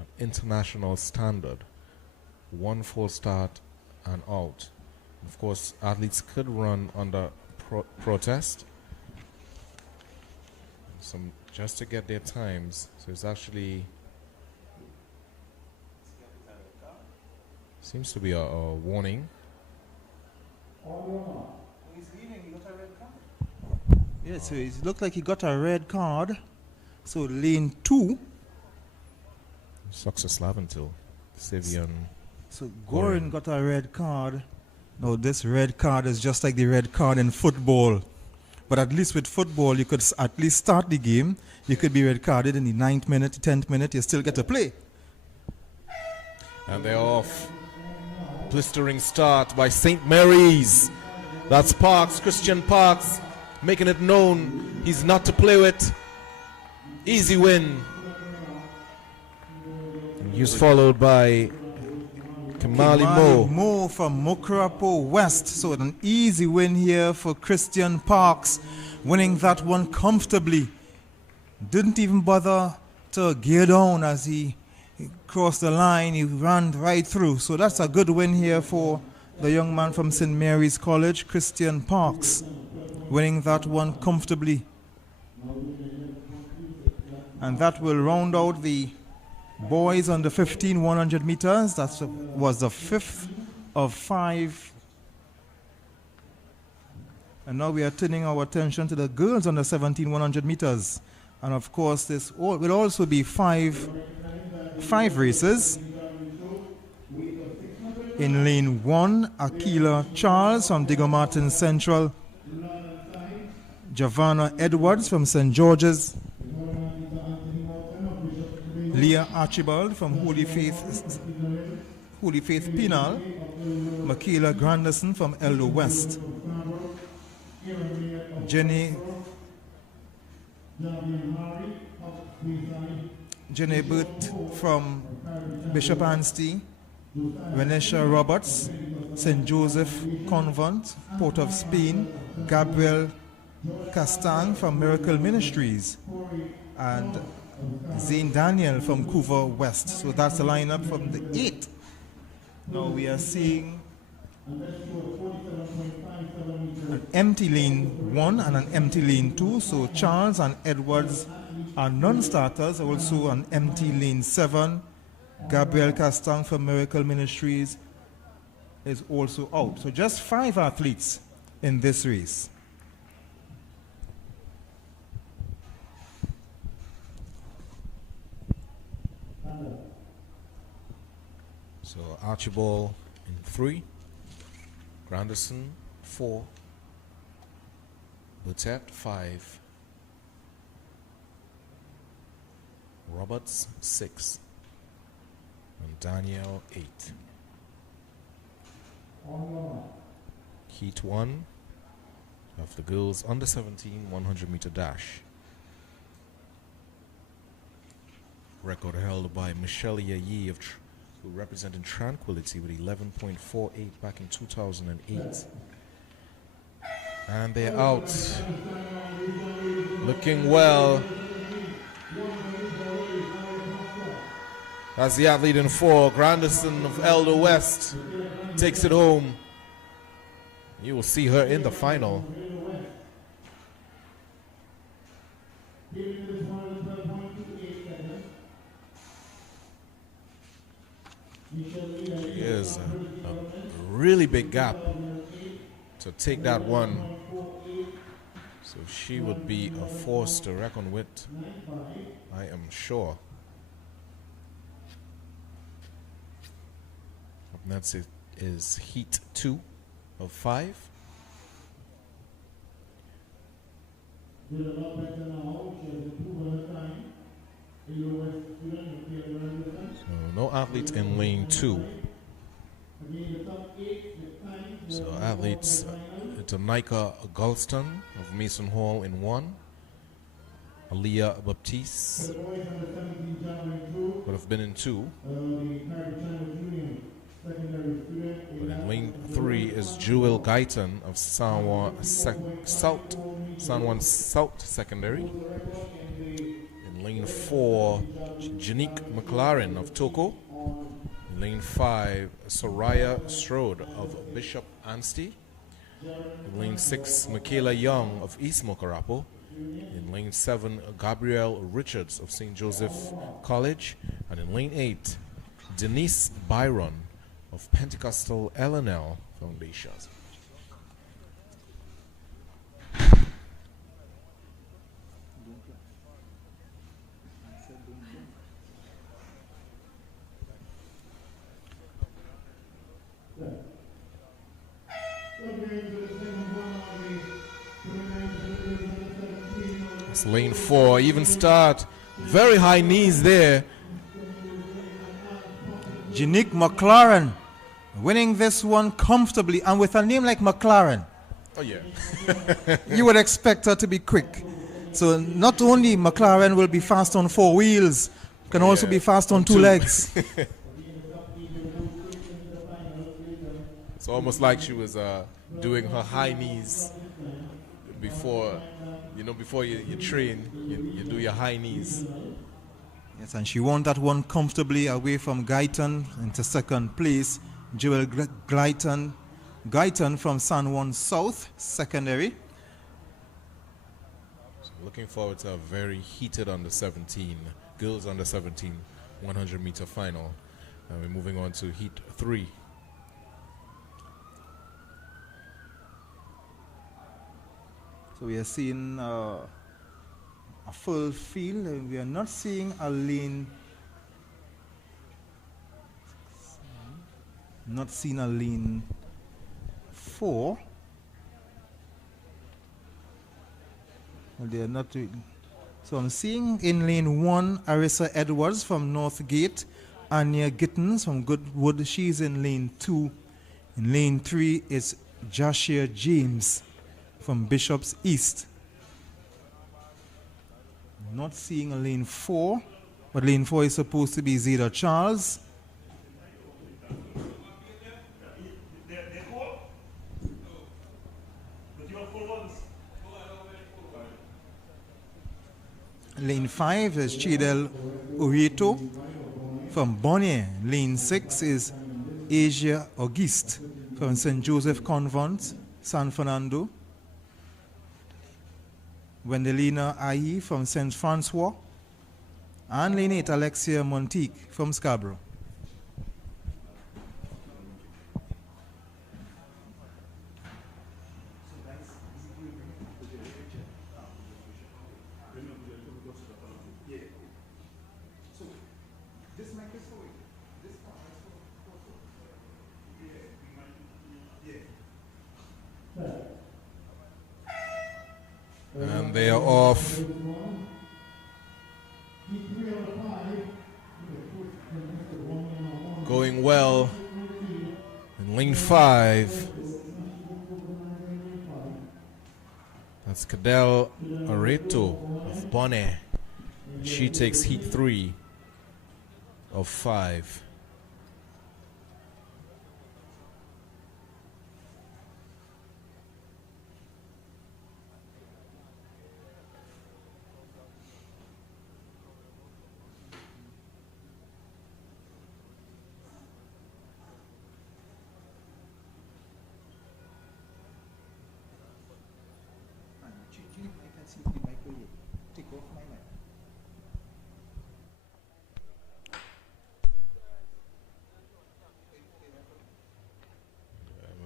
at international standard. 1 full start and out. Of course, athletes could run under protest. Some just to get their times. So it's actually seems to be a warning. Yeah, so it looked like he got a red card. So lane 2. Success Laventil. Savion. So Gorin got a red card. Now this red card is just like the red card in football. But at least with football, you could at least start the game. You could be red carded in the 9th minute, 10th minute, you still get to play. And they're off. Blistering start by St. Mary's. That's Parks, Christian Parks, making it known he's not to play with. Easy win. He's followed by Kimali Mo from Muckrapo West. So an easy win here for Christian Parks, winning that one comfortably. Didn't even bother to gear down as he crossed the line. He ran right through. So that's a good win here for the young man from St. Mary's College, Christian Parks, winning that one comfortably. And that will round out the boys under 15 100 meters. That was the 5th of 5. And now we are turning our attention to the girls under 17 100 meters. And of course, this will also be five races. In lane 1, Akila Charles from Digger Martin Central. Giovanna Edwards from St. George's. Leah Archibald from Holy Faith Penal. Michaela Granderson from Eldo West. Jenny Burt from Bishop Anstey. Renesha Roberts, St. Joseph Convent, Port of Spain. Gabriel Castang from Miracle Ministries. And Zane Daniel from Couva West. So that's the lineup from the 8th. Now we are seeing An empty lane 1 and an empty lane 2. So Charles and Edwards are non-starters. Also an empty lane 7. Gabriel Castang from Miracle Ministries is also out. So just 5 athletes in this race. So Archibald in 3, Granderson 4, Boutet 5, Roberts 6, and Daniel 8. Heat 1 of the girls under 17 100-meter dash. Record held by Michelle Yayi of who represented Tranquility with 11.48 back in 2008. And they're out. Looking well. That's the athlete in 4. Granderson of Elder West takes it home. You will see her in the final. Here's a really big gap to take that one. So she would be a force to reckon with, I am sure. Up next is Heat 2 of 5. So no athletes in lane 2. So athletes, Tanika Gulston of Mason Hall in 1. Aliyah Baptiste would have been in 2. But in lane 3 is Jewel Guyton of San Juan South Secondary. In lane 4, Janique McLaren of Toko. In lane 5, Soraya Strode of Bishop Anstey. In lane 6, Michaela Young of East Mokarapo. In lane 7, Gabrielle Richards of St. Joseph College. And in lane 8, Denise Byron of Pentecostal LNL Foundations. It's lane 4, even start. Very high knees there. Janique McLaren winning this one comfortably, and with a name like McLaren, Oh yeah. you would expect her to be quick. So not only McLaren will be fast on 4 wheels, can also be fast on 2 legs. It's almost like she was doing her high knees before, before you train, you do your high knees. Yes, and she won that one comfortably away from Guyton into second place. Jewel Guyton from San Juan South Secondary. So looking forward to a very heated under 17, girls under 17, 100-meter final. And we're moving on to Heat 3. So we are seeing a full field, and we are not seeing a lane. Not seeing a lane 4. Well, they are not. So I'm seeing in lane 1 Arissa Edwards from Northgate, Anya Gittens from Goodwood. She's in lane 2. In lane 3 is Joshua James from Bishop's East. Not seeing a lane 4, but lane 4 is supposed to be Zeta Charles. Lane 5 is Chidel Urieto from Bonnier. Lane 6 is Asia Auguste from St. Joseph Convent, San Fernando. Wendelina Ayi from St. Francois. And lane 8, Alexia Montique from Scarborough. And they are off. Going well in lane 5. That's Cadell Areto of Bonnet. She takes heat 3 of 5.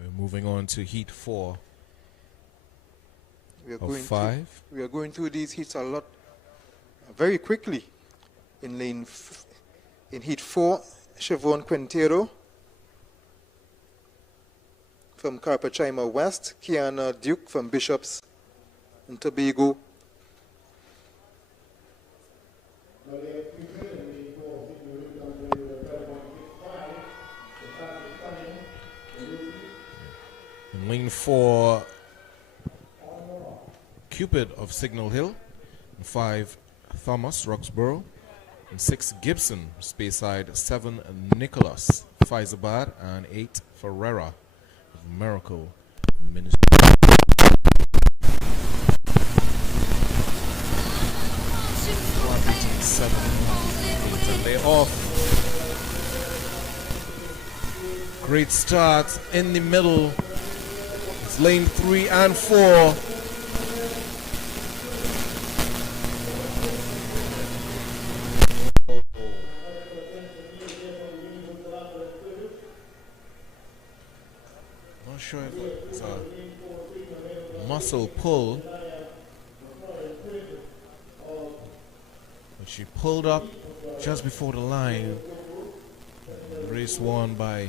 We're moving on to heat 4 of 5. We are going through these heats a lot, very quickly. In heat 4, Siobhan Quintero from Carpachima West, Kiana Duke from Bishops and Tobago. In lane 4, Cupid of Signal Hill. In 5, Thomas, Roxborough. In 6, Gibson, Speyside. 7, Nicholas, Faizabad. And 8, Ferreira of Miracle Ministry. And they off. Great start in the middle. It's lane 3 and 4. Not sure if it's a muscle pull, but she pulled up just before the line. Race won by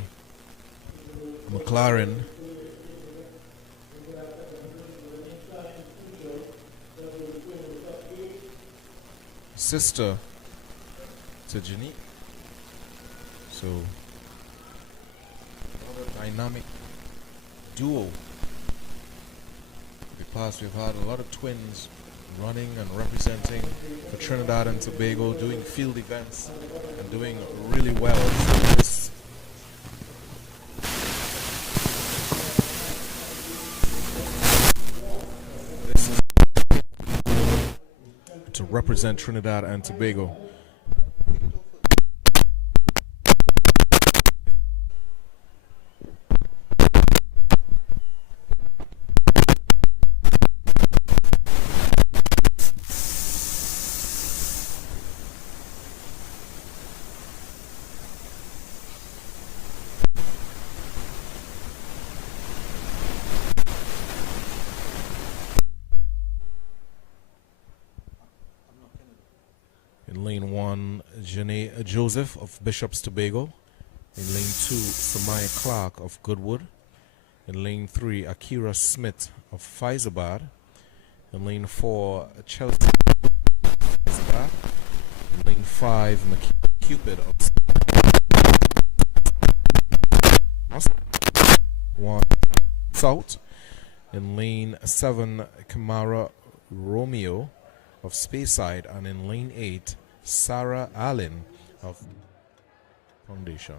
McLaren. Sister to Janique. So another dynamic duo. In the past we've had a lot of twins running and representing for Trinidad and Tobago, doing field events and doing really well. So this is to represent Trinidad and Tobago. In lane 1, Janae Joseph of Bishops Tobago. In lane 2, Samaya Clark of Goodwood. In lane 3, Akira Smith of Faizabad. In lane 4, Chelsea of Faizabad. In lane 5, Cupid of one South. In lane 7, Kamara Romeo of Speyside. And in lane 8, Sarah Allen of Foundation.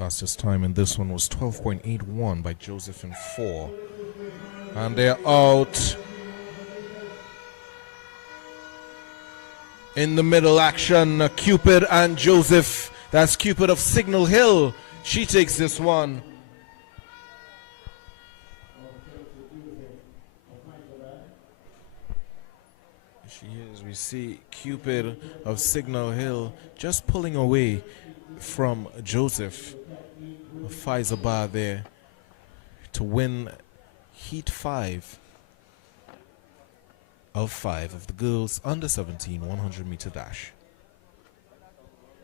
Fastest time in this one was 12.81 by Joseph in 4. And they're out. In the middle action, Cupid and Joseph. That's Cupid of Signal Hill. She takes this one. She is. We see Cupid of Signal Hill just pulling away from Joseph. A Pfizer bar there to win Heat 5 of 5 of the girls under 17 100 meter dash.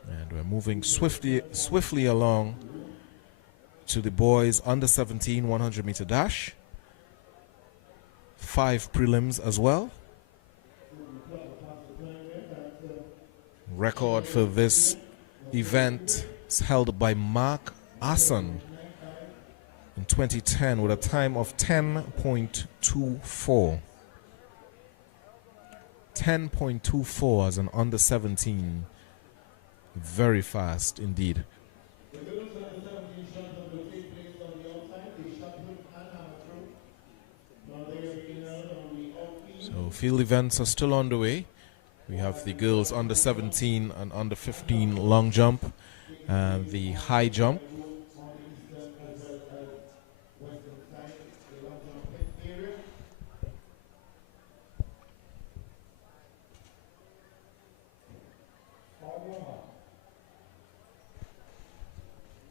And we're moving swiftly along to the boys under 17 100 meter dash. 5 prelims as well. Record for this event is held by Mark Asson in 2010 with a time of 10.24. 10.24 as an under 17. Very fast indeed. So field events are still on the way. We have the girls under 17 and under 15 long jump and the high jump.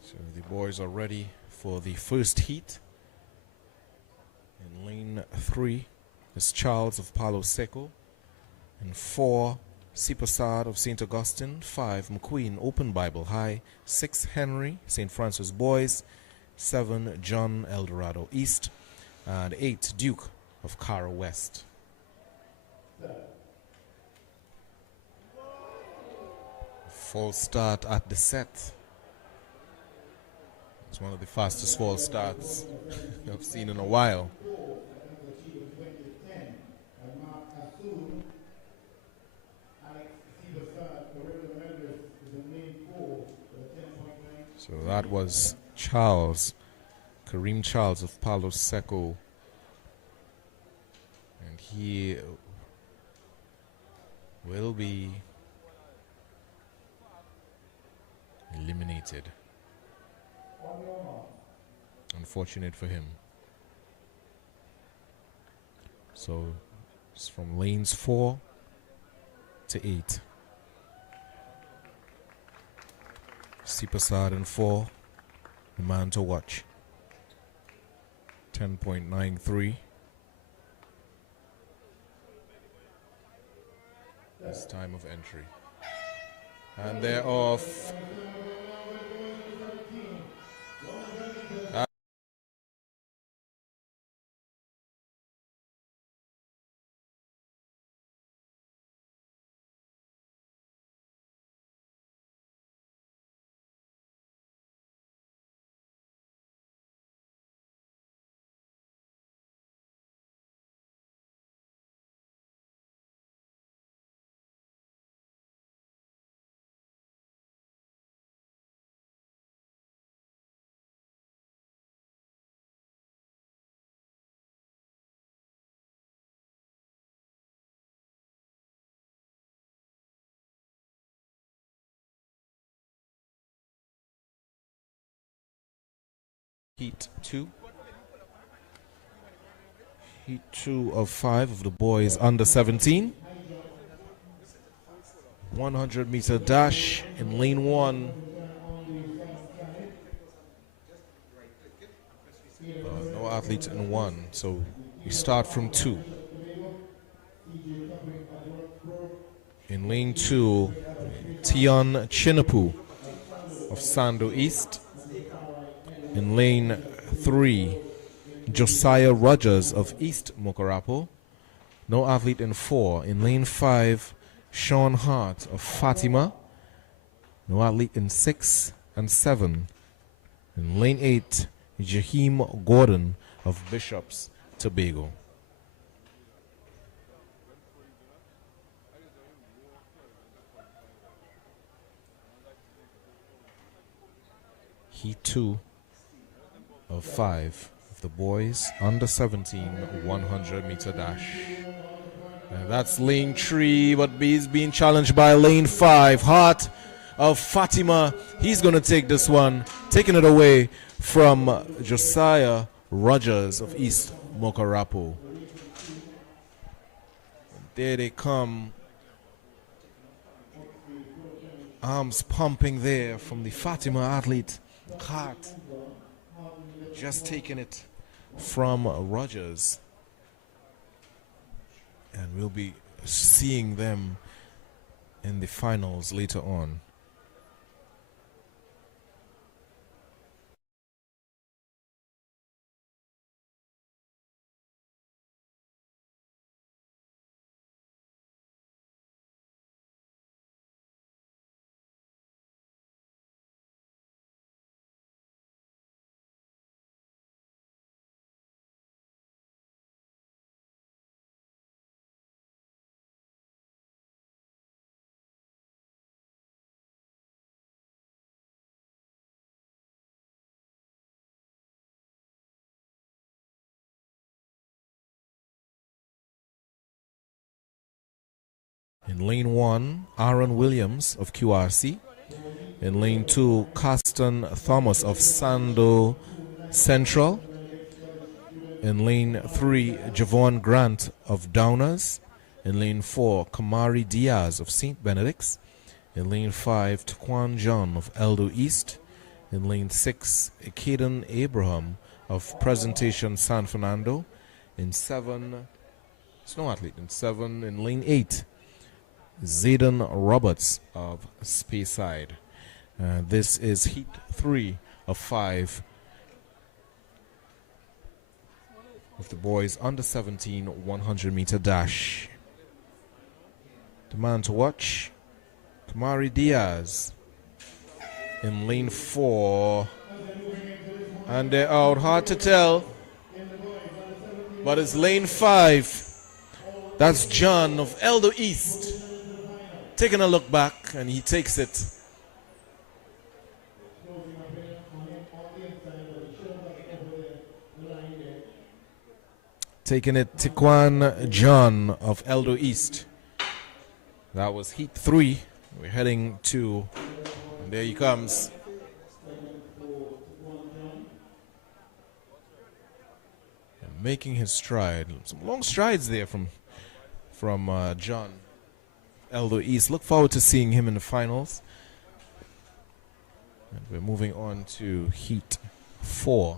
So the boys are ready for the first heat. In lane 3 is Charles of Palo Seco. In 4, Sipasad of St. Augustine. 5, McQueen Open Bible High. 6, Henry St. Francis Boys. 7, John Eldorado East. And 8, Duke of Cara West. False start at the set. It's one of the fastest false starts I've seen in a while. So that was Charles, Kareem Charles of Palo Seco. And he will be eliminated. Unfortunate for him. So it's from lanes 4 to 8. Sipasad in 4, the man to watch. 10.93. This time of entry. And they're off. Heat 2. Heat 2 of 5 of the boys under 17. 100 meter dash in lane 1. No athletes in 1, so we start from 2. In lane 2, Tion Chinapu of Sando East. In lane 3, Josiah Rogers of East Mokarapo. No athlete in 4. In lane 5, Sean Hart of Fatima. No athlete in 6 and 7. In lane 8, Jaheim Gordon of Bishops Tobago. Heat 2 of 5 of the boys under 17 100 meter dash. And that's lane 3, but he's being challenged by lane 5. Heart of Fatima. He's going to take this one, taking it away from Josiah Rogers of East Mokarapo. There they come. Arms pumping there from the Fatima athlete. Hart just taking it from Rogers. And we'll be seeing them in the finals later on. In lane 1, Aaron Williams of QRC. In lane 2, Carsten Thomas of Sando Central. In lane 3, Javon Grant of Downers. In lane 4, Kamari Diaz of St. Benedict's. In lane 5, Taquan John of Eldo East. In lane 6, Caden Abraham of Presentation San Fernando. In 7, Snow Athlete. In 7, in lane 8, Zayden Roberts of Speyside. This is Heat 3 of 5 of the boys under 17 100 meter dash. The man to watch, Kamari Diaz in lane 4. And they're out, hard to tell, but it's lane 5. That's John of Eldo East. Taking a look back, and he takes it. Taking it, Taquan John of Eldo East. That was Heat 3. We're heading to, and there he comes. And making his stride. Some long strides there from John. Eldo East. Look forward to seeing him in the finals. And we're moving on to Heat 4.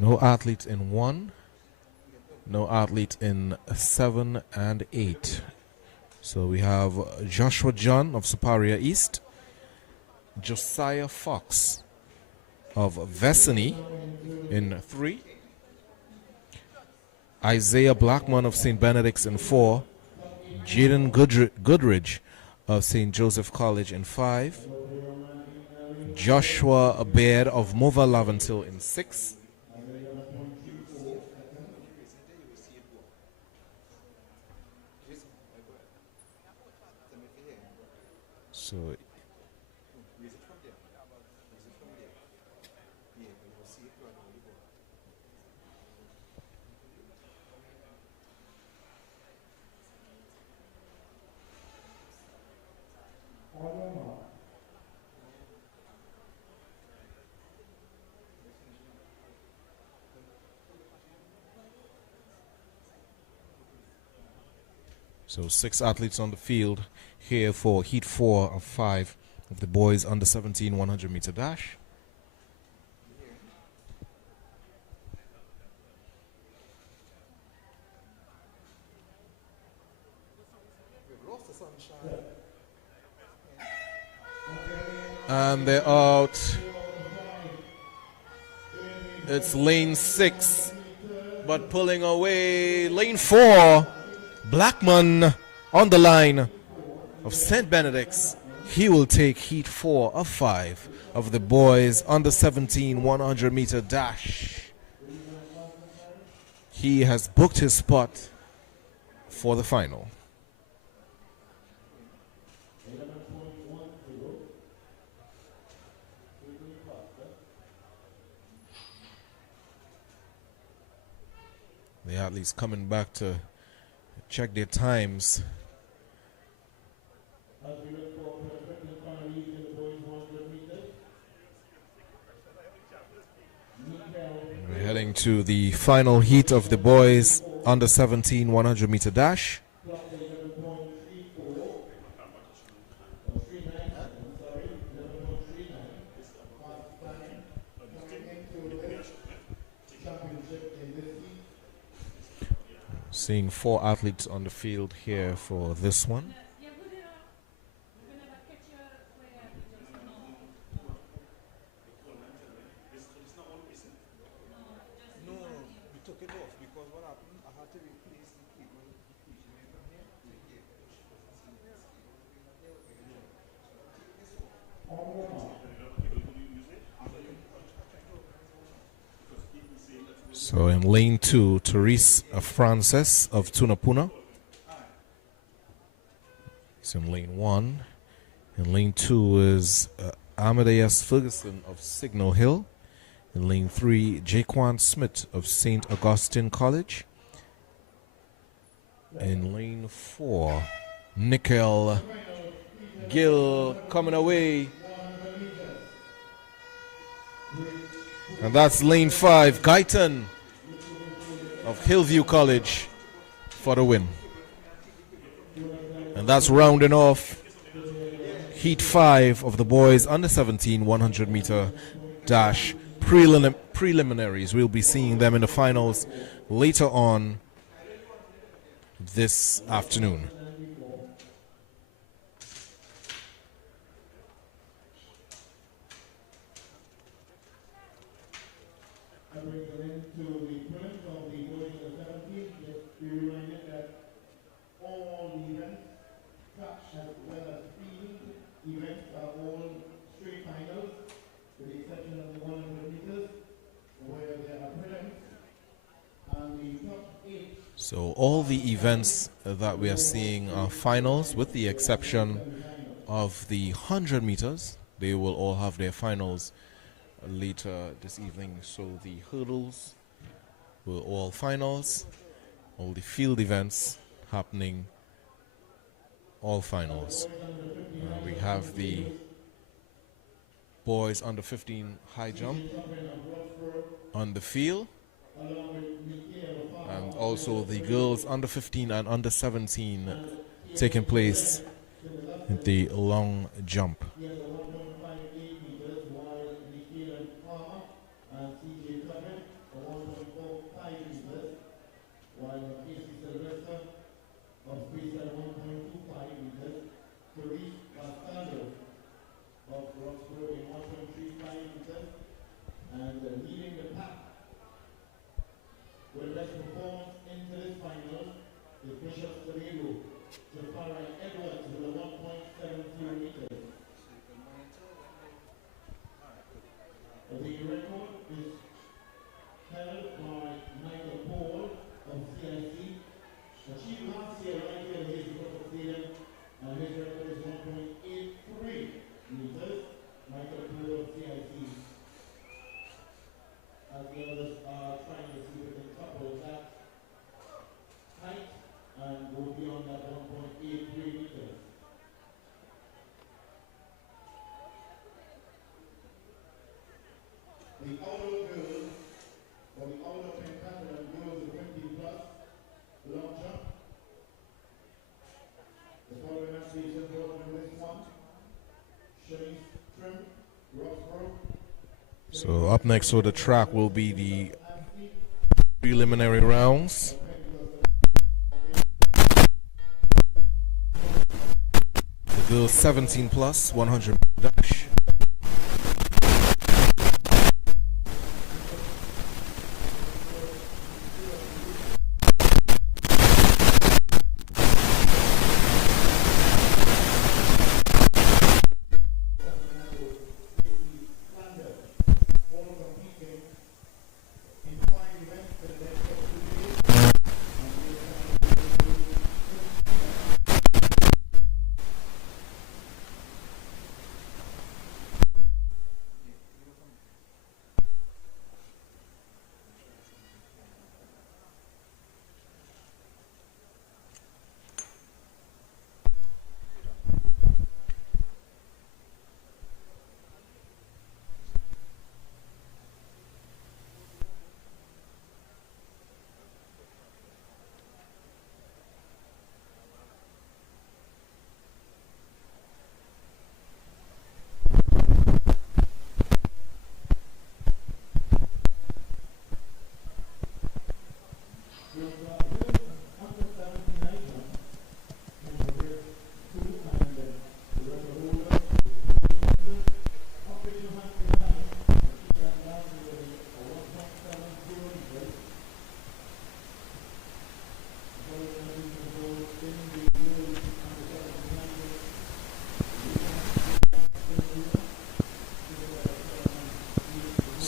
No athlete in 1. No athlete in 7 and 8. So we have Joshua John of Superior East. Josiah Fox of Vesany in 3. Isaiah Blackman of St. Benedict's in 4. Jaden Goodridge of St. Joseph College in 5. Joshua Baird of Mova Laventil in 6. So So 6 athletes on the field here for Heat 4 of 5 of the boys under 17 100 meter dash. And they're out. It's lane 6, but pulling away lane 4. Blackman on the line of St. Benedict's. He will take Heat 4 of 5 of the boys under 17 100 meter dash. he has booked his spot for the final. The athletes coming back to check their times. We're heading to the final heat of the boys under 17 100 meter dash. Seeing 4 athletes on the field here for this one. So in lane 2, Therese Frances of Tunapuna. He's in lane 1. In lane 2 is Amadeus Ferguson of Signal Hill. In lane 3, Jaquan Smith of St. Augustine College. In lane 4, Nickel Gill coming away. And that's lane 5, Guyton of Hillview College for the win. And that's rounding off heat 5 of the boys under 17 100 meter dash preliminaries. We'll be seeing them in the finals later on this afternoon. So all the events that we are seeing are finals, with the exception of the 100 meters. They will all have their finals later this evening. So the hurdles were all finals, all the field events happening, all finals. We have the boys under 15 high jump on the field, and also the girls under 15 and under 17 taking place in the long jump. So up next for the track will be the preliminary rounds. The girls 17 plus 100 dash.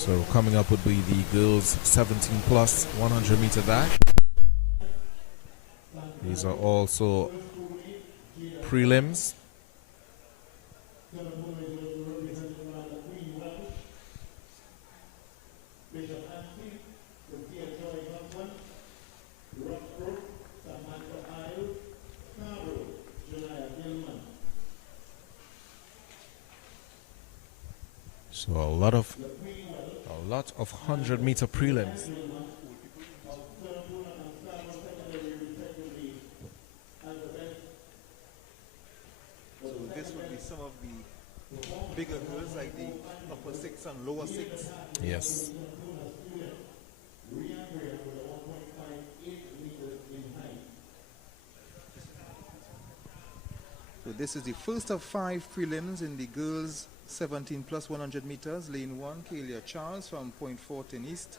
So coming up would be the girls 17 plus 100 meter dash. These are also prelims. So a lot of 100 meter prelims. So this would be some of the bigger girls, like the upper six and lower six. Yes. So this is the first of 5 prelims in the girls 17 plus 100 meters. Lane 1, Kalia Charles from Point Fortin East.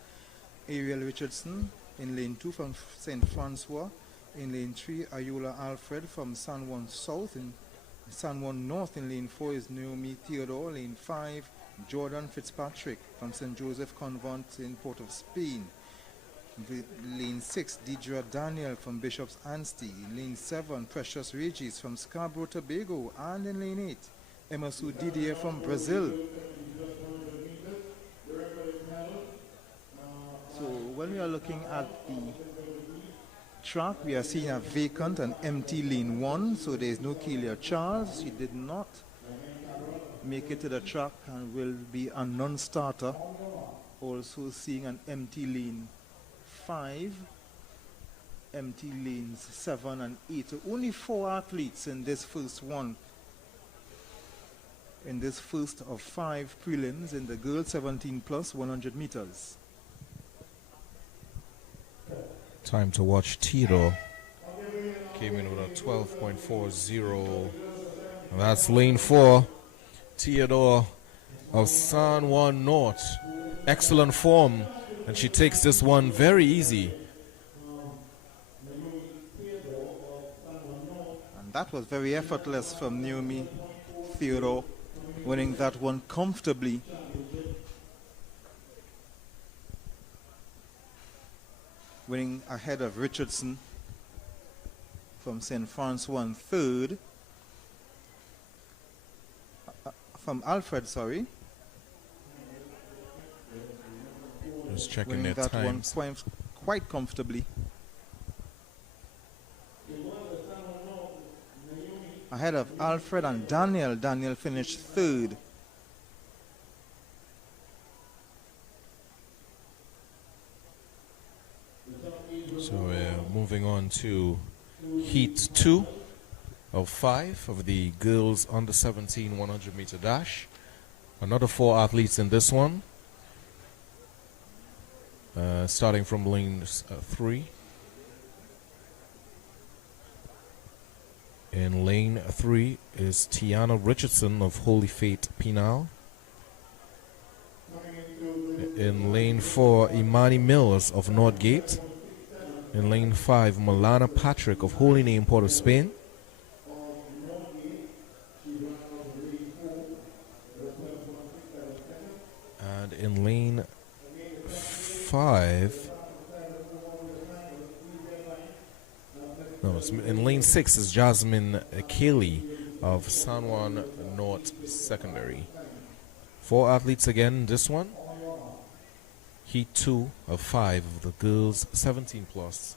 Ariel Richardson in lane 2 from St. Francois. In lane 3, Ayula Alfred from San Juan South. In San Juan North in lane 4 is Naomi Theodore. Lane 5, Jordan Fitzpatrick from St. Joseph Convent in Port of Spain. Lane 6, Deidre Daniel from Bishop's Anstey. In lane 7, Precious Regis from Scarborough, Tobago. And in lane 8, Emma Sue Didier from Brazil. So when we are looking at the track, we are seeing a vacant and empty lane 1. So there is no Kelia Charles. She did not make it to the track and will be a non-starter. Also seeing an empty lane 5, empty lanes 7 and 8. So only 4 athletes in this first one. In this first of 5 prelims in the girls 17 plus 100 meters. Time to watch Tito. Came in with a 12.40. And that's lane 4. Theodore of San Juan North. Excellent form. And she takes this one very easy. And that was very effortless from Naomi Theodore, winning that one comfortably. Winning ahead of Richardson from St. Francois in third. From Alfred, sorry. Just checking Winning their that times. one quite comfortably. Ahead of Alfred and Daniel. Daniel finished third. So we're moving on to Heat 2 of 5 of the girls under 17 100 meter dash. Another 4 athletes in this one. Starting from lane 3. In lane 3 is Tiana Richardson of Holy Faith Pinal. In lane 4, Imani Mills of Northgate. In lane 5, Milana Patrick of Holy Name, Port of Spain. And in lane 5, no, in lane 6 is Jasmine Kelly of San Juan North Secondary. 4 athletes again, this one. Heat 2 of 5 of the girls 17 plus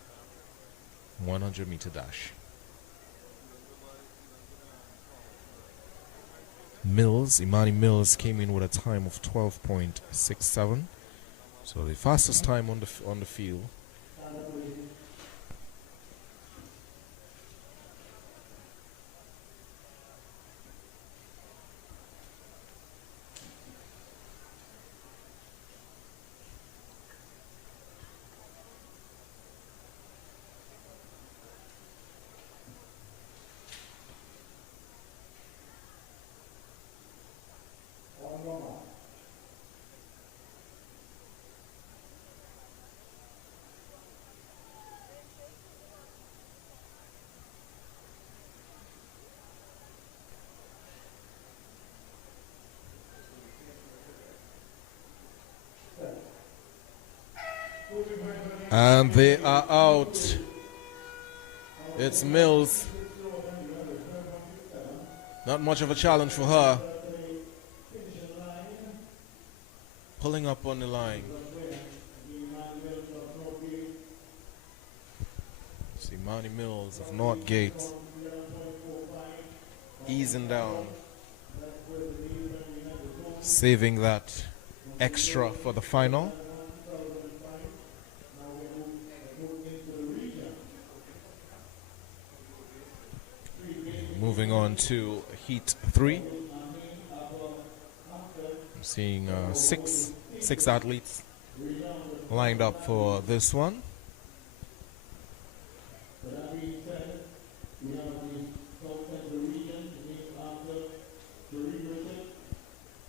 100 meter dash. Imani Mills came in with a time of 12.67. So the fastest time on the field. And they are out. It's Mills. Not much of a challenge for her. Pulling up on the line. See Monty Mills of Northgate easing down. Saving that extra for the final. Moving on to Heat 3. I'm seeing six athletes lined up for this one.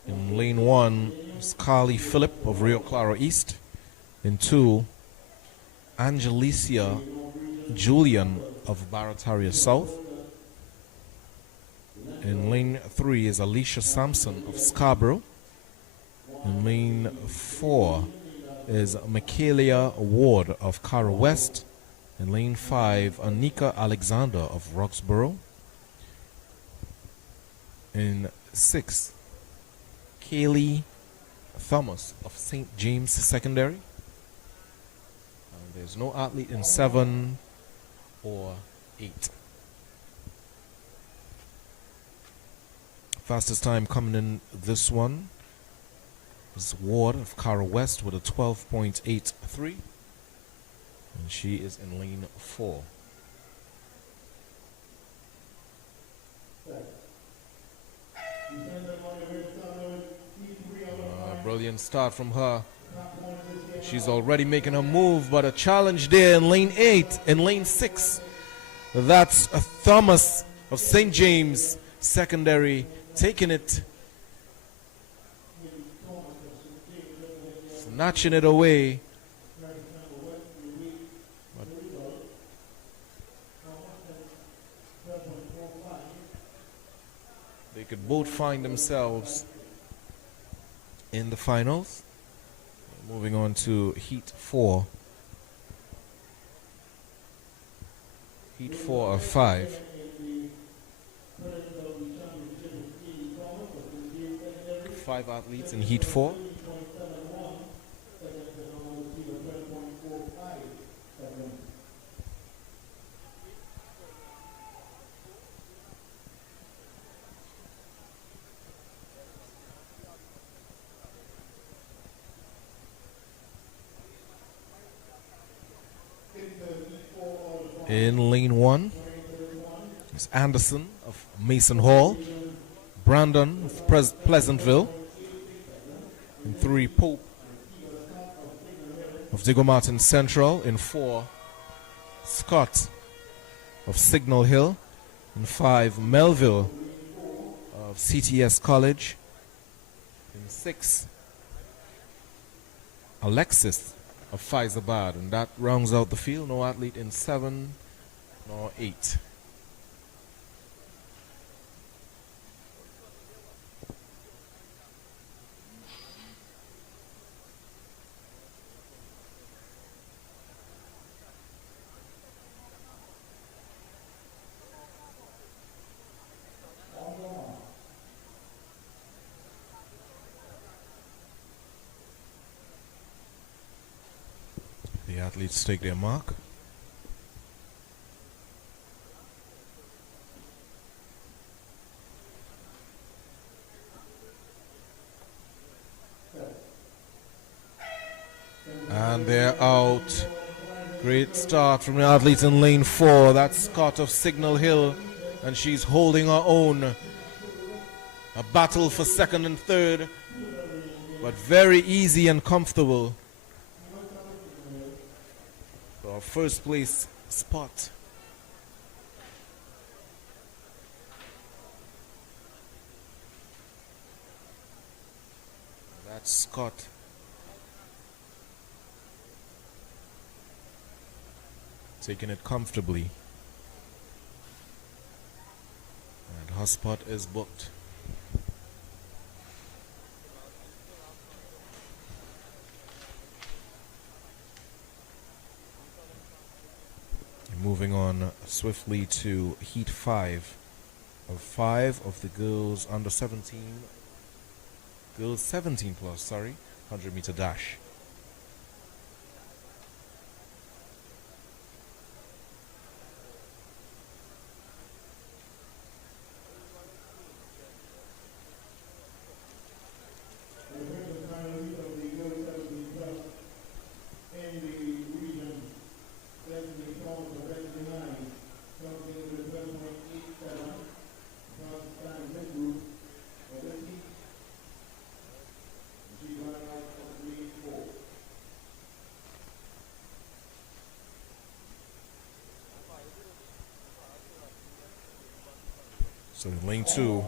In lane 1 is Carly Phillip of Rio Claro East. In 2, Angelicia Julian of Barataria South. In lane 3 is Alicia Sampson of Scarborough. In lane 4 is Michaelia Ward of Cara West. In lane 5, Anika Alexander of Roxborough. In 6, Kaylee Thomas of St. James Secondary. And there's no athlete in 7 or 8. Fastest time coming in this one is Ward of Cara West with a 12.83. And she is in lane 4. Brilliant start from her. She's already making her move, but a challenge there in lane 8. In lane 6, that's a Thomas of St. James Secondary taking it, snatching it away. They could both find themselves in the finals. Moving on to Heat 4. Heat 4 of 5. Five athletes in Heat 4. In lane 1 is Anderson of Mason Hall, Brandon of Pleasantville. In 3, Pope of Diego Martin Central. In 4, Scott of Signal Hill. In 5, Melville of CTS College. In 6, Alexis of Faizabad. And that rounds out the field. No athlete in 7 nor 8. The athletes take their mark. And they're out. Great start from the athletes in lane 4. That's Scott of Signal Hill, and she's holding her own. A battle for second and third, but very easy and comfortable. Our first place spot. That's Scott. Taking it comfortably. And her spot is booked. moving on swiftly to Heat 5 of the girls under 17, girls 17 plus, sorry, 100-meter dash. So in lane 2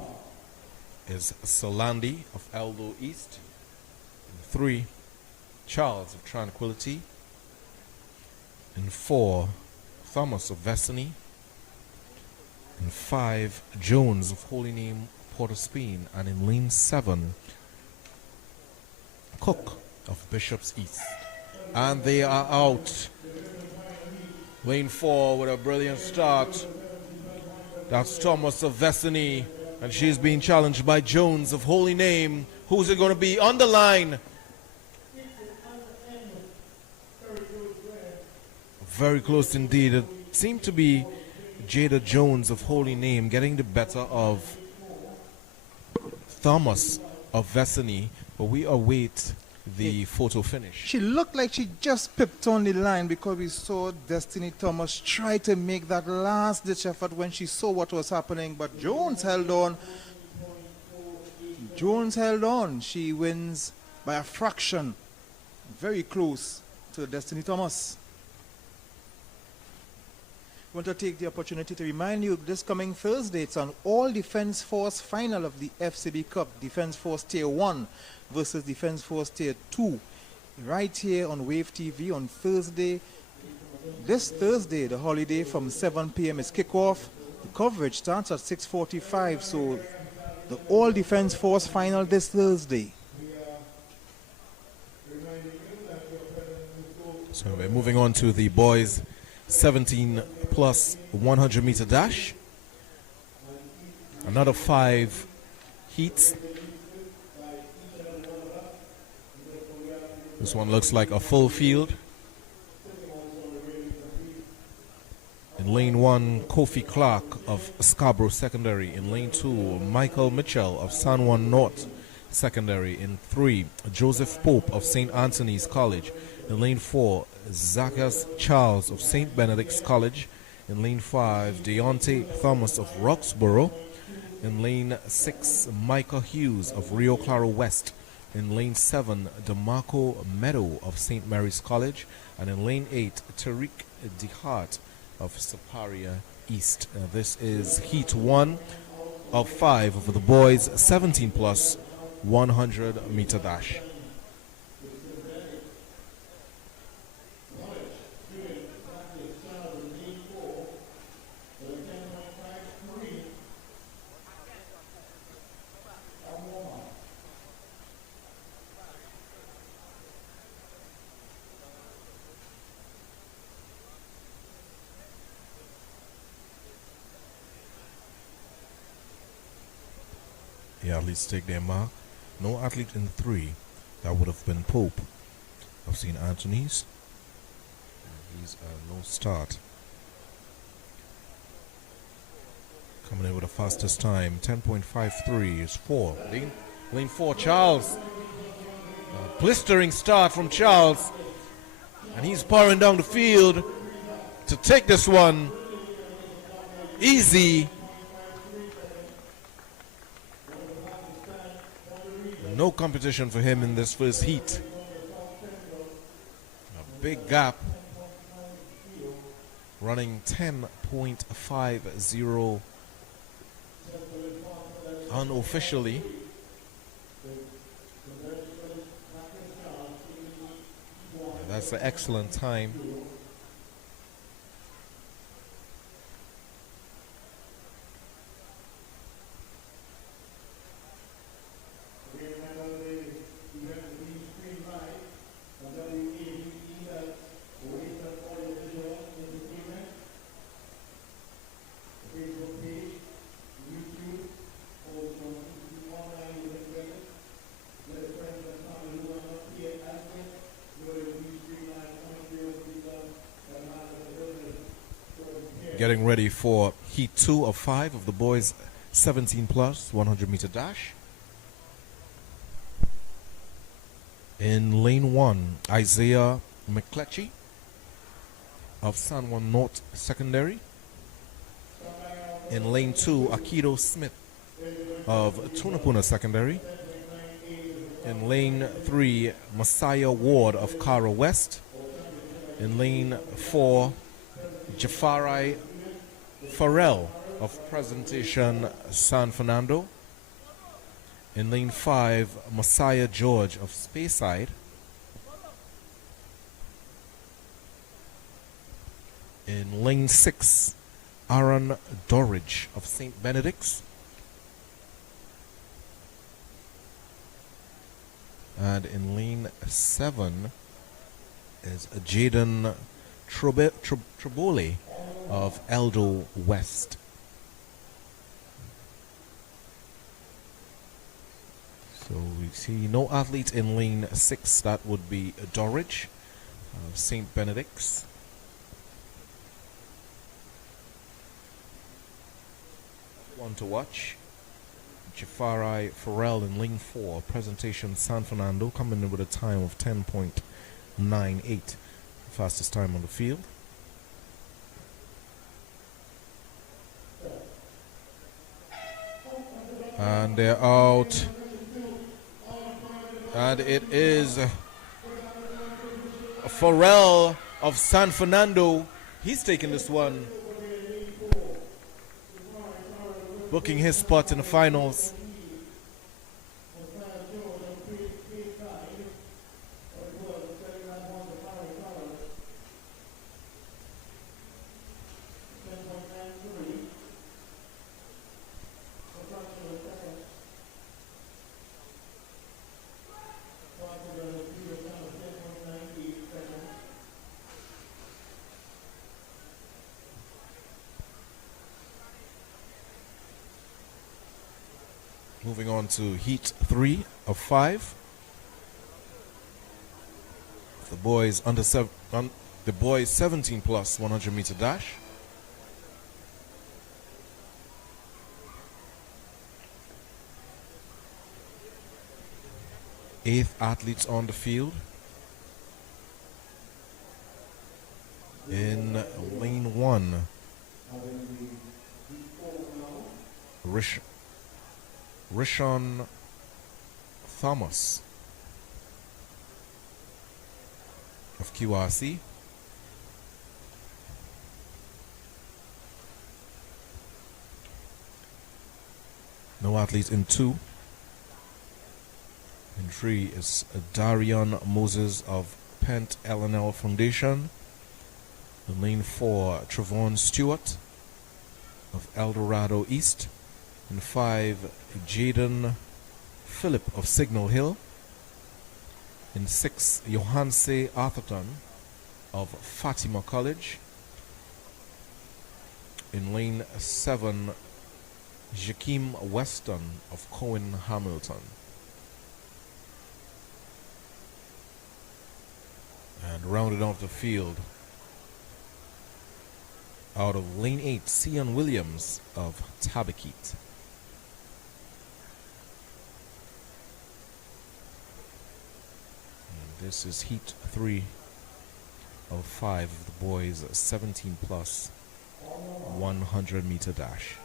is Solandi of Eldo East. In 3, Charles of Tranquility. In 4, Thomas of Vesany. In 5, Jones of Holy Name, Port of Spain. And in lane 7, Cook of Bishop's East. And they are out. Lane 4 with a brilliant start. That's Thomas of Vesany, and she's being challenged by Jones of Holy Name. Who's it going to be on the line? Very close indeed. It seemed to be Jada Jones of Holy Name getting the better of Thomas of Vesany, but we await the photo finish. She looked like she just pipped on the line because we saw Destiny Thomas try to make that last ditch effort when she saw what was happening, but Jones held on. Jones held on. She wins by a fraction. Very close to Destiny Thomas. I want to take the opportunity to remind you this coming Thursday, it's an all Defense Force final of the FCB Cup, Defense Force Tier 1 versus Defense Force Tier 2, right here on Wave TV on Thursday. This Thursday, the holiday from 7 p.m. is kickoff. The coverage starts at 6:45, so the all Defense Force final this Thursday. So we're moving on to the boys 17 plus 100-meter dash. Another 5 heats. This one looks like a full field. In lane 1, Kofi Clark of Scarborough Secondary. In lane 2, Michael Mitchell of San Juan North Secondary. In 3, Joseph Pope of St. Anthony's College. In lane 4, Zacchaeus Charles of St. Benedict's College. In lane 5, Deontay Thomas of Roxborough. In lane 6, Michael Hughes of Rio Claro West. In lane 7, DeMarco Meadow of St. Mary's College. And in lane 8, Tariq DeHart of Saparia East. This is Heat 1 of 5 of the boys 17 plus 100-meter dash. The athletes take their mark. No athlete in 3. That would have been Pope of St. Anthony's. He's a no start. Coming in with the fastest time, 10.53 is 4. Lane 4, Charles. A blistering start from Charles. And he's powering down the field to take this one. Easy. No competition for him in this first heat. A big gap. Running 10.50 unofficially. That's an excellent time. Getting ready for Heat 2 of 5 of the boys 17 plus 100 meter dash. In lane 1, Isaiah McCletchy of San Juan North Secondary. In lane 2, Akido Smith of Tunapuna Secondary. In lane 3, Messiah Ward of Cara West. In lane 4, Jafari Farrell of Presentation San Fernando. In lane 5, Messiah George of Speyside. In lane 6, Aaron Dorridge of St. Benedict's. And in lane 7 is Jaden Tribole of Eldo West. So we see no athlete in lane 6. That would be Dorridge of St. Benedict's. One to watch. Jafari Farrell in lane 4. Presentation San Fernando coming in with a time of 10.98. Fastest time on the field. And they're out. And it is Farrell of San Fernando. He's taking this one, booking his spot in the finals. Moving on to Heat 3 of 5. The boys the boys 17 plus 100 meter dash. Eighth athletes on the field. In lane 1, Rishon Thomas of QRC. No athletes in 2. In 3 is Darion Moses of Pent LNL Foundation. In lane 4, Travon Stewart of El Dorado East. In 5, Jaden Phillip of Signal Hill. In 6, Johanse Arthurton of Fatima College. In lane 7, Jakeem Weston of Cohen Hamilton. And rounded off the field, out of lane 8, Cian Williams of Tabaquite. And this is Heat 3 of 5 of the boys 17 plus 100 meter dash.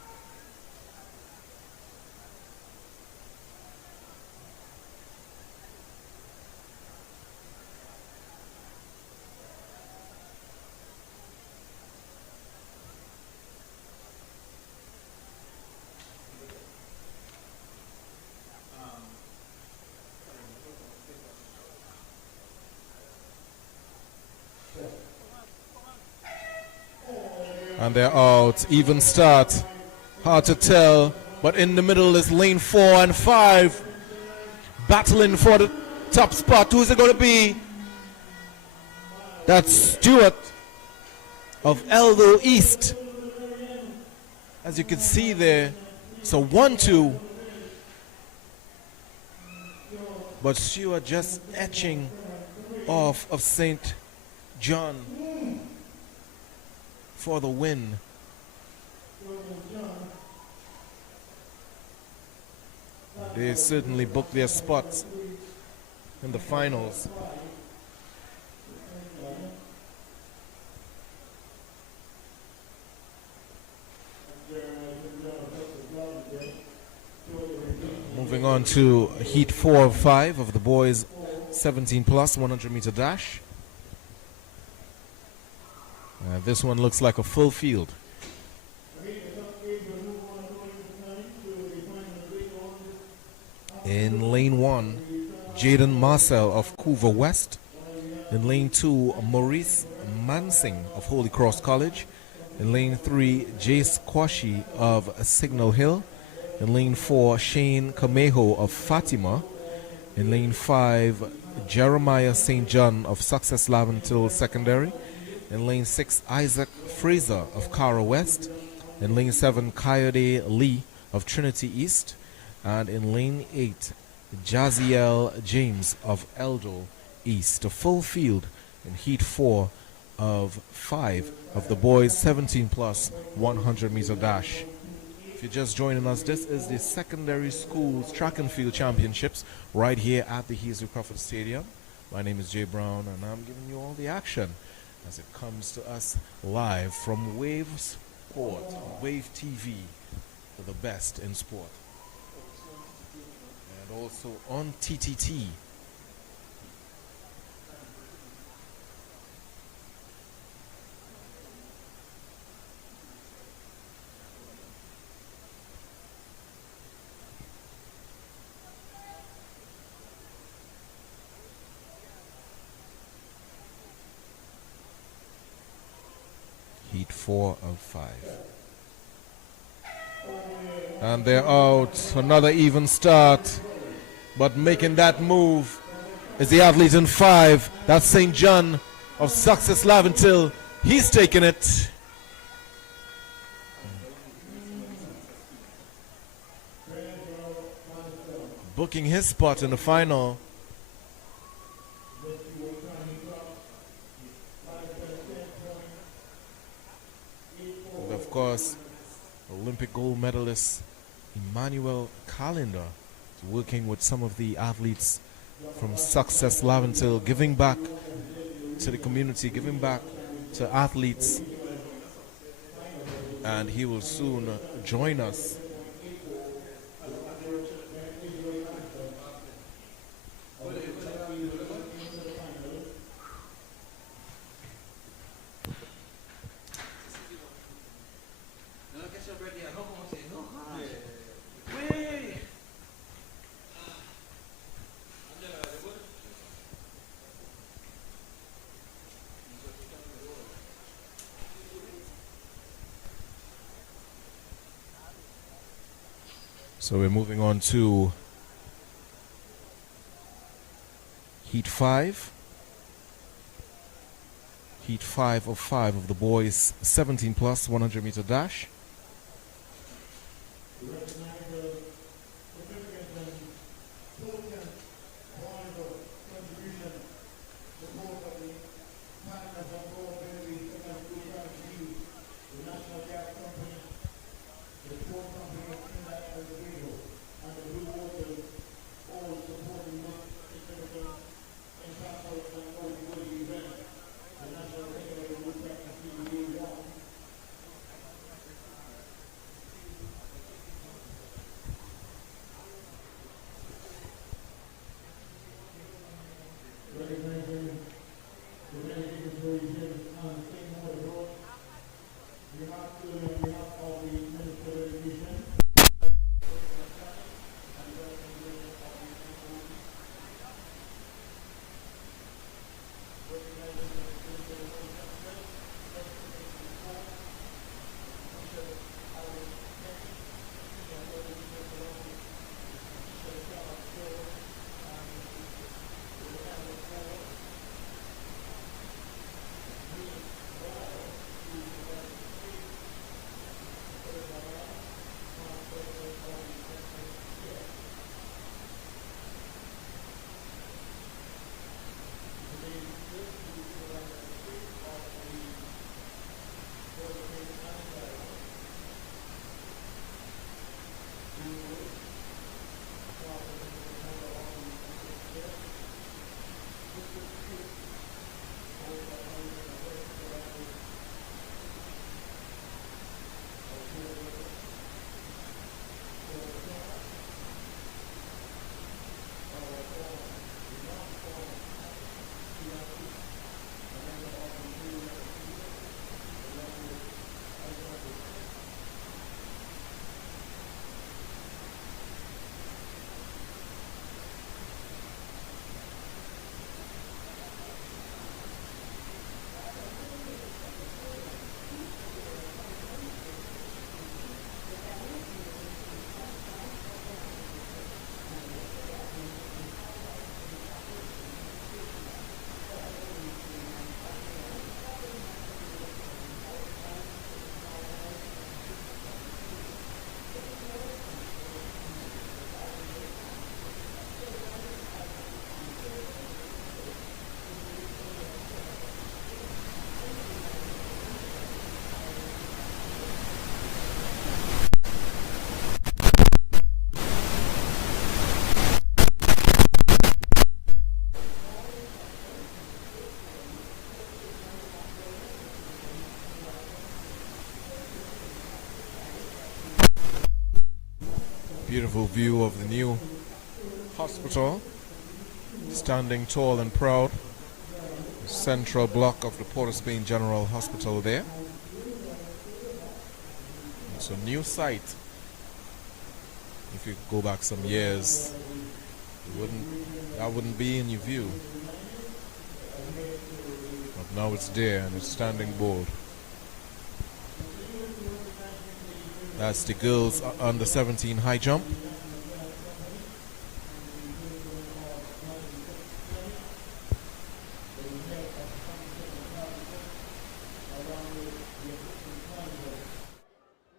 And they're out. Even start. Hard to tell. But in the middle is lane 4 and 5. Battling for the top spot. Who's it going to be? That's Stewart of Eldo East. As you can see there. So 1-2. But Stewart just etching off of St. John for the win They certainly booked their spots in the finals. Moving on to heat 4 of 5 of the boys 17 plus 100 meter dash. This one looks like a full field. In lane 1, Jaden Marcel of Couva West. In lane 2, Maurice Mansing of Holy Cross College. In lane 3, Jace Kwashi of Signal Hill. In lane 4, Shane Kameho of Fatima. In lane 5, Jeremiah St. John of Success Laventil Secondary. In lane 6, Isaac Fraser of Cara West. In lane 7, Coyote Lee of Trinity East. And in lane 8, Jaziel James of Eldo East. A full field in heat 4 of 5 of the boys 17 plus 100 meter dash. If you're just joining us, this is the secondary schools track and field championships right here at the Heasley Crawford Stadium. My name is Jay Brown and I'm giving you all the action as it comes to us live from Wave Sport, Wave TV, for the best in sport. And also on TTT. Heat 4 of 5. And they're out. Another even start. But making that move is the athlete in 5. That's St. John of Success Laventil. He's taking it. Booking his spot in the final. And of course, Olympic gold medalist Emmanuel Calendar is working with some of the athletes from Success Laventil, giving back to the community, giving back to athletes, and he will soon join us. So we're moving on to Heat 5. Heat 5 of 5 of the boys 17 plus 100 meter dash. Beautiful view of the new hospital, standing tall and proud. Central block of the Port of Spain General Hospital there. It's a new site. If you go back some years, that wouldn't be in your view. But now it's there and it's standing bold. That's the girls under 17 high jump.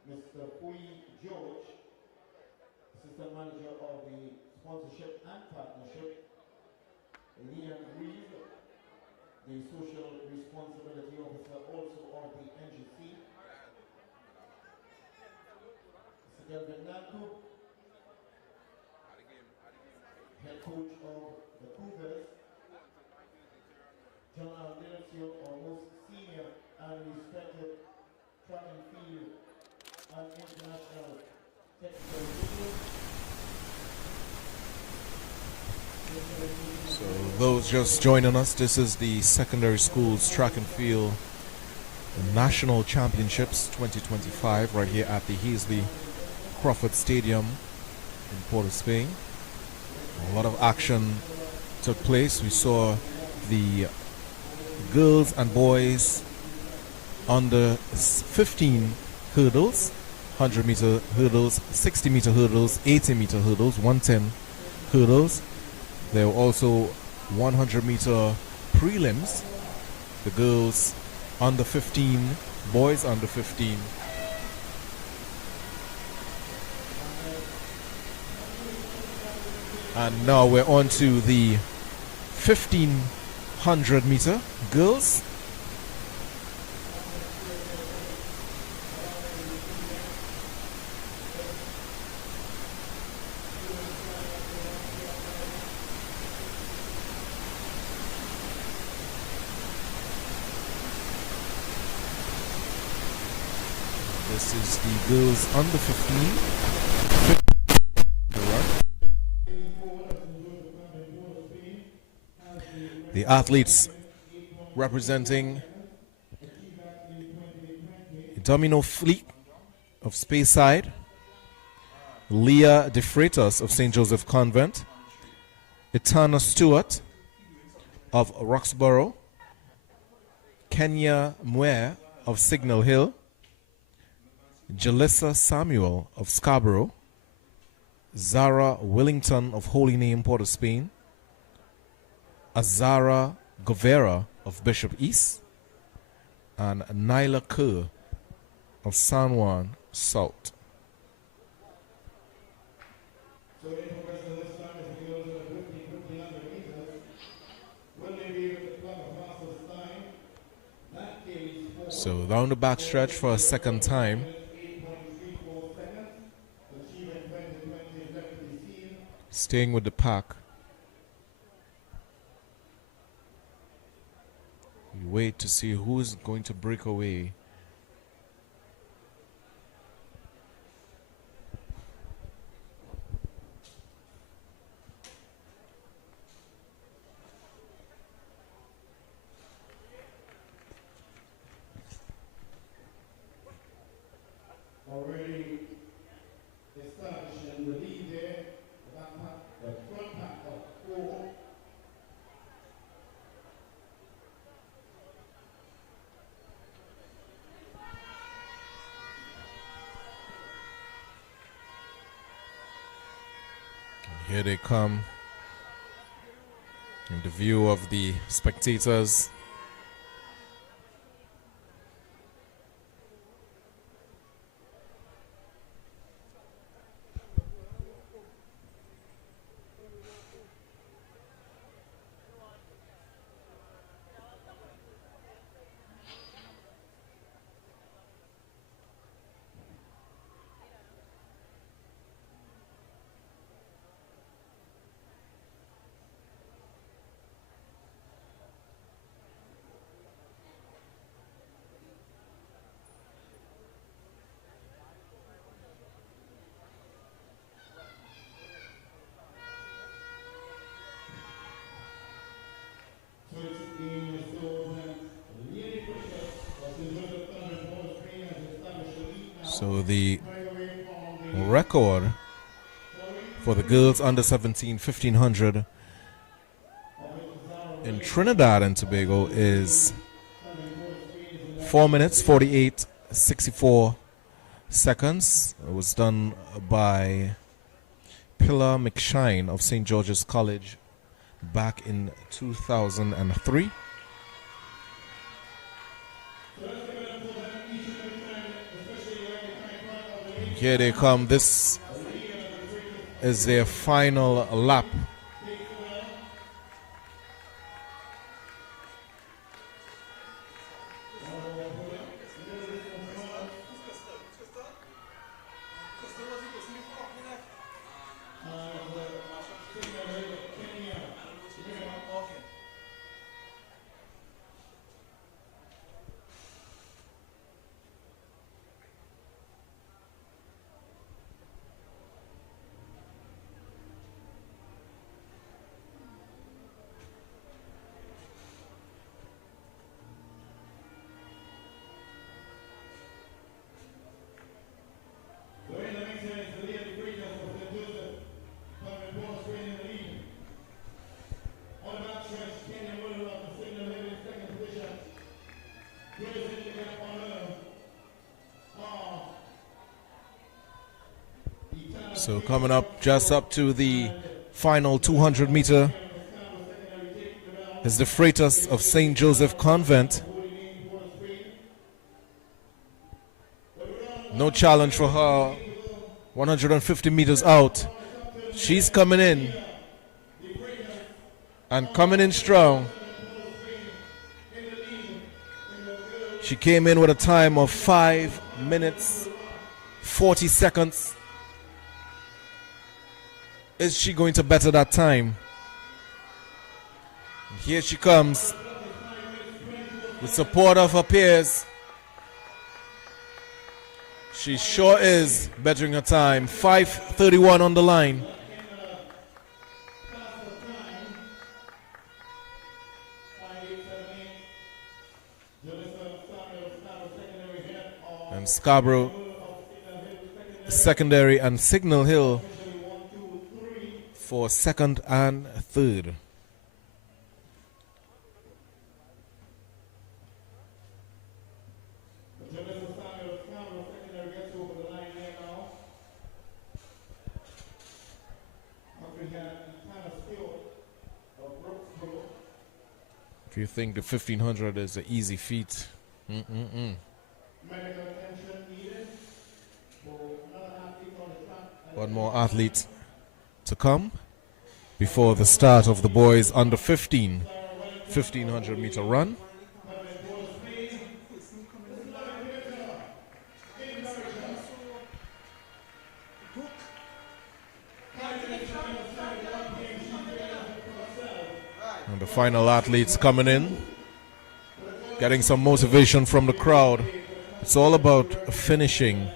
Mr. George, Assistant Manager of the Sponsorship and Partnership. Liam Reed, the Social Responsibility Officer also of the NGC. Mr. Delvin Nanku, Head Coach of the Cougars. John Aldencio, our most senior and respected track and field and international technical leader. So those just joining us, this is the secondary schools track and field national championships 2025 right here at the Heasley Crawford Stadium in Port of Spain. A lot of action took place. We saw the girls and boys under 15 hurdles, 100-meter hurdles, 60-meter hurdles, 80-meter hurdles, 110 hurdles. There were also 100-meter prelims. The girls under 15, boys under 15. And now we're on to the 1500-meter girls. This is the girls under 15. The athletes representing Domino Fleet of Speyside, Leah De Freitas of St. Joseph Convent, Etana Stewart of Roxborough, Kenya Mwe of Signal Hill, Jalissa Samuel of Scarborough, Zara Willington of Holy Name, Port of Spain, Azara Govera of Bishop East, and Nyla Kerr of San Juan South. So down the back stretch for a second time. Staying with the pack. We wait to see who's going to break away. Already establishing the lead there, the front pack of 4. Here they come in the view of the spectators. So the record for the girls under 17 1500 in Trinidad and Tobago is 4 minutes 48:64 seconds. It was done by Pilar McShine of St. George's College back in 2003. And here they come. This is their final lap. So coming up, just up to the final 200 meter is the Freitas of St. Joseph Convent. No challenge for her. 150 meters out. She's coming in. And coming in strong. She came in with a time of 5 minutes, 40 seconds. Is she going to better that time? And here she comes. With support of her peers. She sure is bettering her time. 5:31 on the line. And Scarborough Secondary and Signal Hill for second and third. If you think the 1500 is an easy feat, one more athlete to come before the start of the boys under 1500 meter run. And the final athletes coming in, getting some motivation from the crowd. It's all about finishing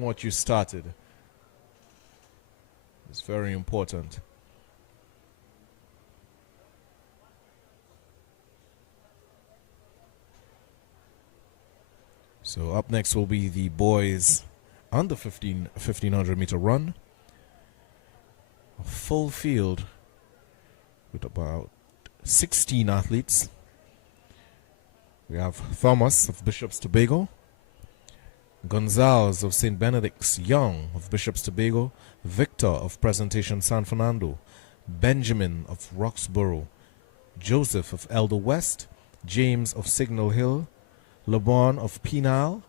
what you started. It's very important. So up next will be the boys under 1500 meter run. A full field with about 16 athletes. We have Thomas of Bishop's Tobago, Gonzalez of St. Benedict's, Young of Bishop's Tobago, Victor of Presentation San Fernando, Benjamin of Roxborough, Joseph of Elder West, James of Signal Hill, LeBron of Penal,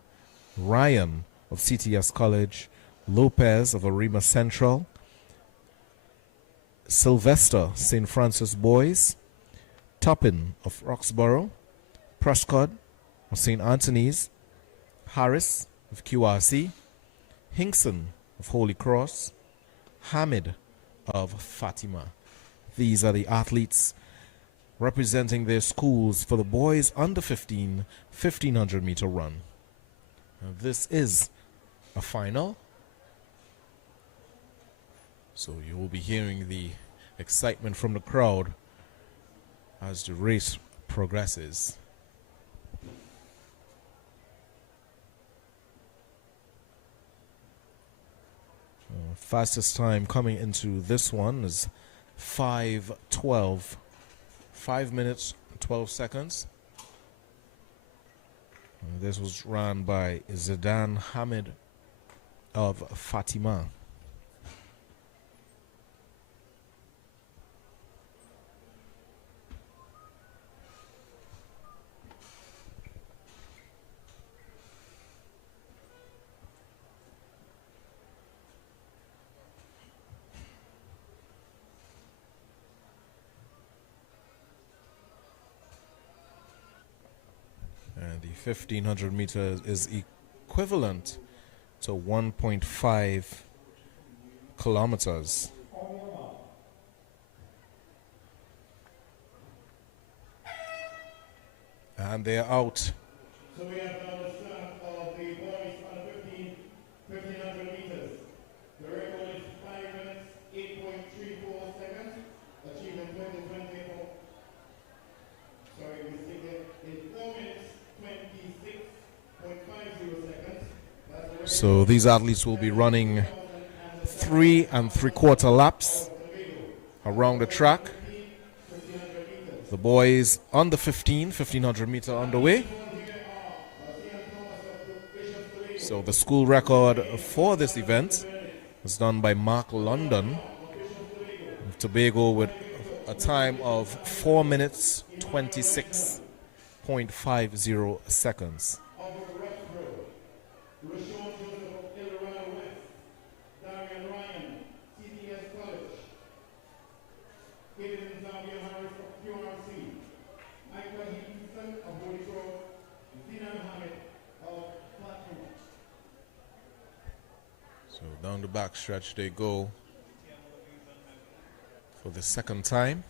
Ryan of CTS College, Lopez of Arima Central, Sylvester St. Francis Boys, Toppin of Roxborough, Prescott of St. Anthony's, Harris of QRC, Hinkson of Holy Cross, Hamid of Fatima. These are the athletes representing their schools for the boys under 1500 meter run. Now this is a final, so you will be hearing the excitement from the crowd as the race progresses. Fastest time coming into this one is 5:12. 5 minutes, 12 seconds. This was run by Zidane Hamid of Fatima. And the 1500 meters is equivalent to 1.5 kilometers. And they're out. So we have now the start of the boys under 1500 meters. The record is 5 minutes, 8.34 seconds, achieving 2024. Sorry, we stick it in 4 minutes, 26.50 seconds. So these athletes will be running 3 3/4 laps around the track. The boys on the 1500 meter underway. So the school record for this event was done by Mark London of Tobago with a time of 4 minutes 26.50 seconds. So down the back stretch they go for the second time.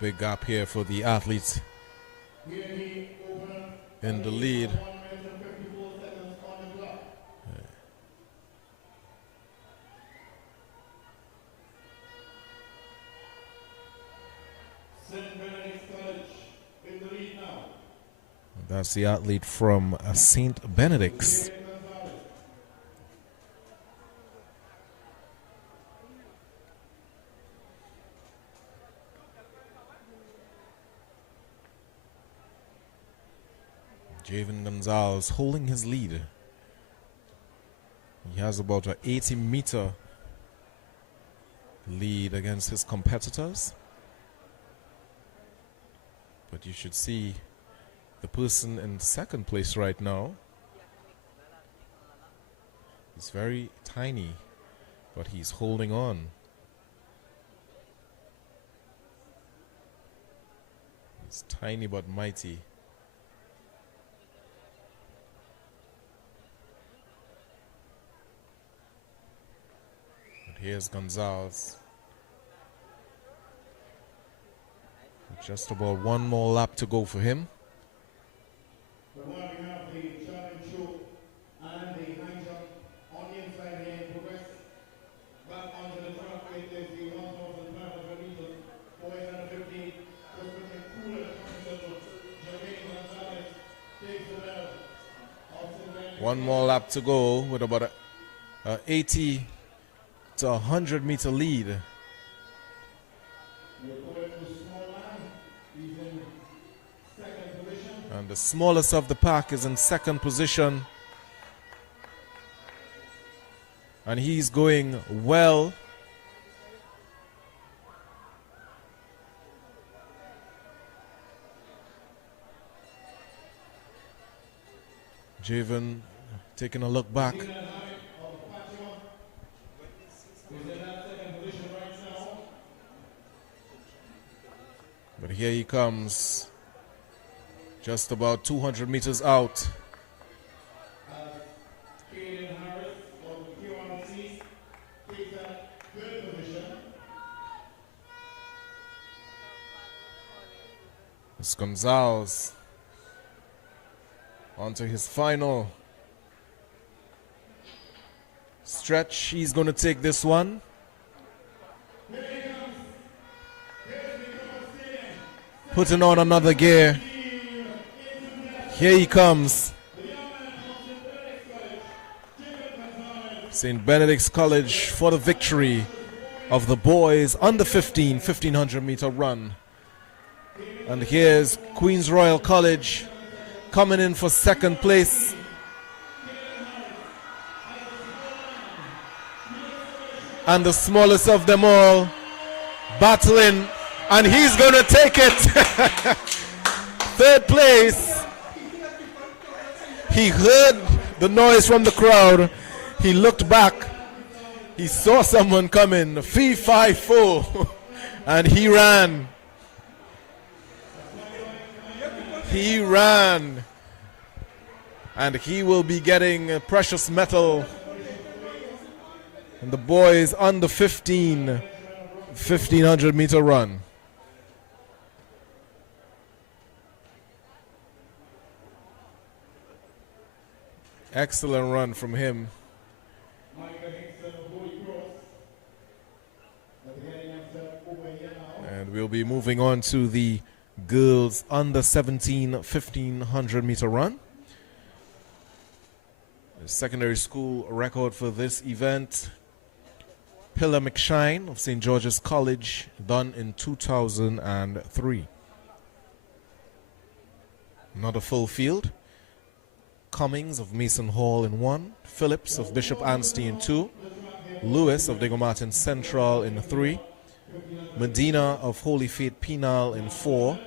Big gap here for the athletes in the lead. That's the athlete from St. Benedict's. Javen Gonzalez holding his lead. He has about an 80-meter lead against his competitors. But you should see the person in second place right now. He's very tiny, but he's holding on. He's tiny but mighty. Here's Gonzalez. Just about one more lap to go for him. The one we have the challenge show and the high jump on the inside here in progress. Back onto the track with the 1,500 meters. Boys under 15. Just looking cool and comfortable. Jermaine Gonzalez takes the medal. One more lap to go with about a 80 to 100 meter lead. And the smallest of the pack is in second position. And he's going well. Javen taking a look back. But here he comes. Just about 200 meters out. It's Gonzalez onto his final stretch. He's going to take this one. Putting on another gear. Here he comes. St. Benedict's College for the victory of the boys under 1500 meter run. And here's Queen's Royal College coming in for second place. And the smallest of them all battling, and he's going to take it. Third place. He heard the noise from the crowd. He looked back. He saw someone coming. Fee, 5-4. And he ran. He ran. And he will be getting a precious medal. And the boys under 1500 meter run. Excellent run from him. And we'll be moving on to the girls under 1500 meter run. The secondary school record for this event. Pillar McShine of St. George's College, done in 2003. Not a full field. Cummings of Mason Hall in 1, Phillips of Bishop Anstey in 2, Lewis of Diego Martin Central in 3, Medina of Holy Faith Penal in 4,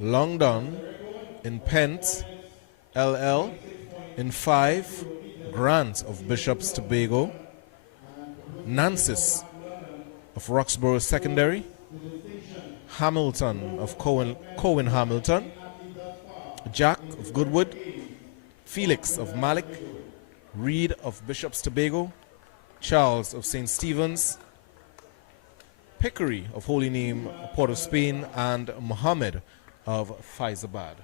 Longdon in Pent, LL in 5, Grant of Bishop's Tobago, Nancis of Roxborough Secondary, Hamilton of Cohen Hamilton, Jack of Goodwood, Felix of Malik, Reed of Bishop's Tobago, Charles of St. Stephen's, Pickery of Holy Name, Port of Spain, and Muhammad of Faizabad.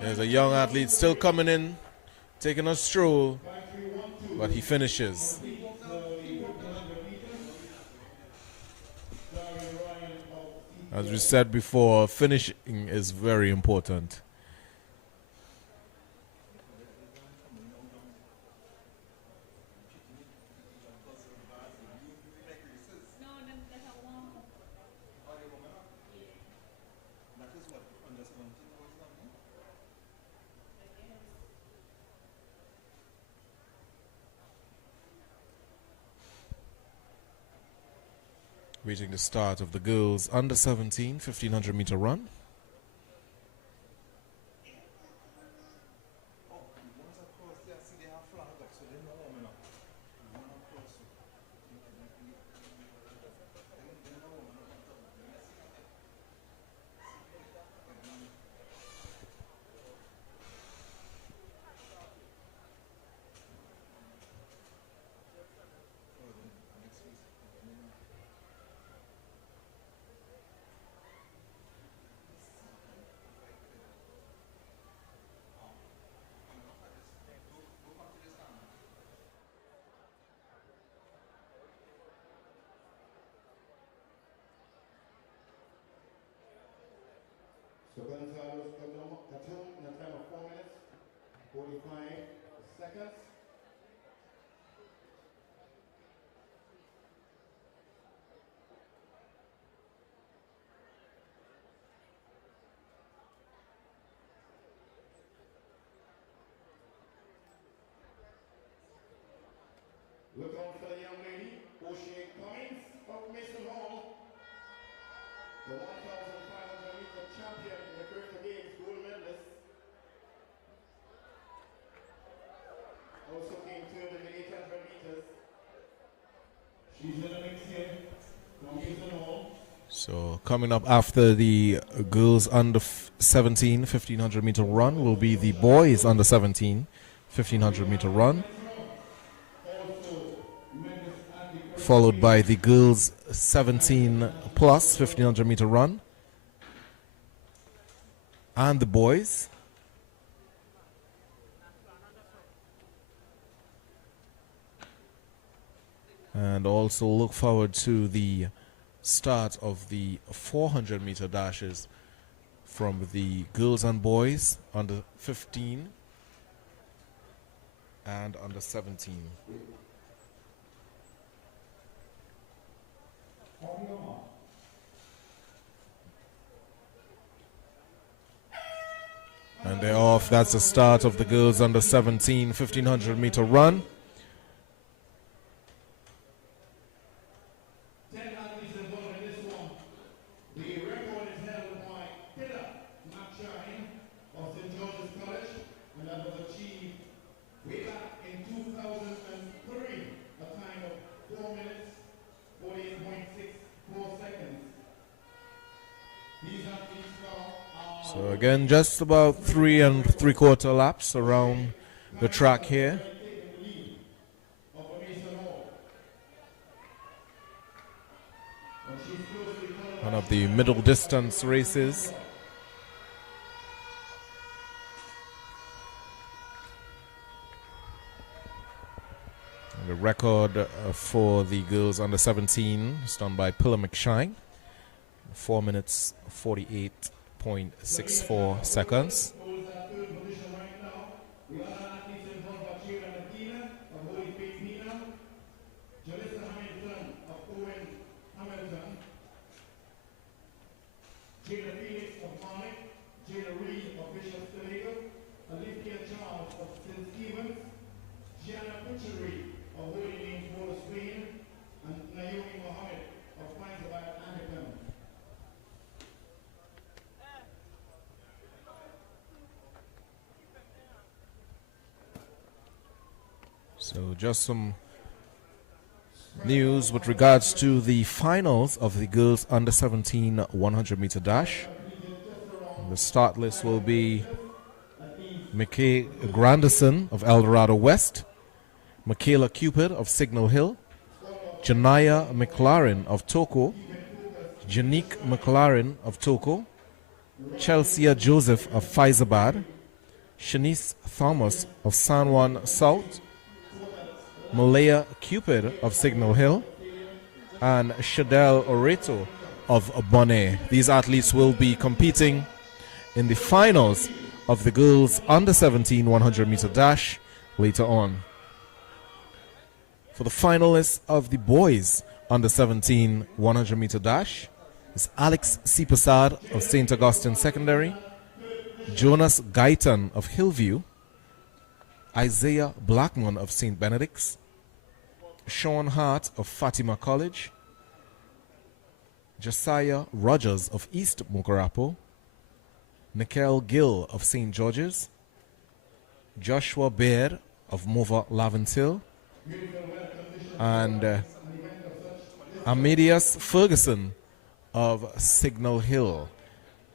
There's a young athlete still coming in, taking a stroll, but he finishes. As we said before, finishing is very important. Reaching the start of the girls under 1500 meter run. So Gonzalez Katum in a time of 4 minutes, 45 seconds. Look out for the young lady, O'Shea Cummings of Mason Hall, the 1,500 meter champion in the Curse Games, gold medalist. Also came third in the 800 meters. She's in the mix here from Mason Hall. So coming up after the girls under 17 1500 meter run will be the boys under 17 1500 meter run, followed by the girls 17 plus 1500 meter run, and the boys. And also look forward to the start of the 400 meter dashes from the girls and boys under 15 and under 17. And they're off. That's the start of the girls under 17 1500 meter run. So again, just about 3 3/4 laps around the track here. One of the middle distance races. And the record for the girls under 17 is done by Pillar McShine. 4 minutes 48.64 seconds. So just some news with regards to the finals of the girls under 17 100 meter dash. The start list will be McKay Granderson of El Dorado West, Michaela Cupid of Signal Hill, Janaya McLaren of Toko, Janique McLaren of Toko, Chelsea Joseph of Faizabad, Shanice Thomas of San Juan South, Malaya Cupid of Signal Hill, and Shadel Oreto of Bonnet. These athletes will be competing in the finals of the girls under 17 100 meter dash later on. For the finalists of the boys under 17 100 meter dash is Alex C. Prasad of St. Augustine Secondary, Jonas Gaitan of Hillview, Isaiah Blackman of St. Benedict's, Sean Hart of Fatima College, Josiah Rogers of East Mokarapo, Nikhil Gill of St. George's, Joshua Baird of Mova Laventil, and Amadeus Ferguson of Signal Hill.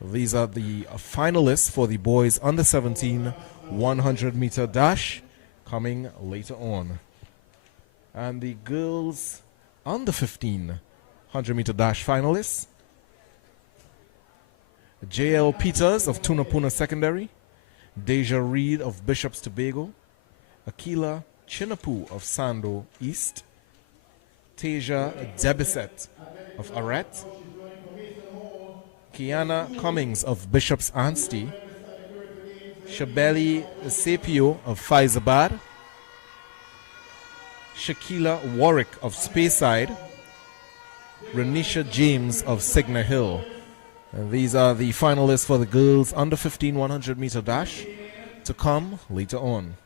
These are the finalists for the boys under 17 100 meter dash coming later on. And the girls under 15 100 meter dash finalists: J.L. Peters of Tunapuna Secondary, Deja Reed of Bishop's Tobago, Akila Chinapu of Sando East, Tasia Debiset of Arret, Kiana Cummings of Bishop's Anstey, Shabeli Sapio of Faizabad, Shakila Warwick of Speyside, Renisha James of Signal Hill. And these are the finalists for the girls under 15 100 meter dash to come later on.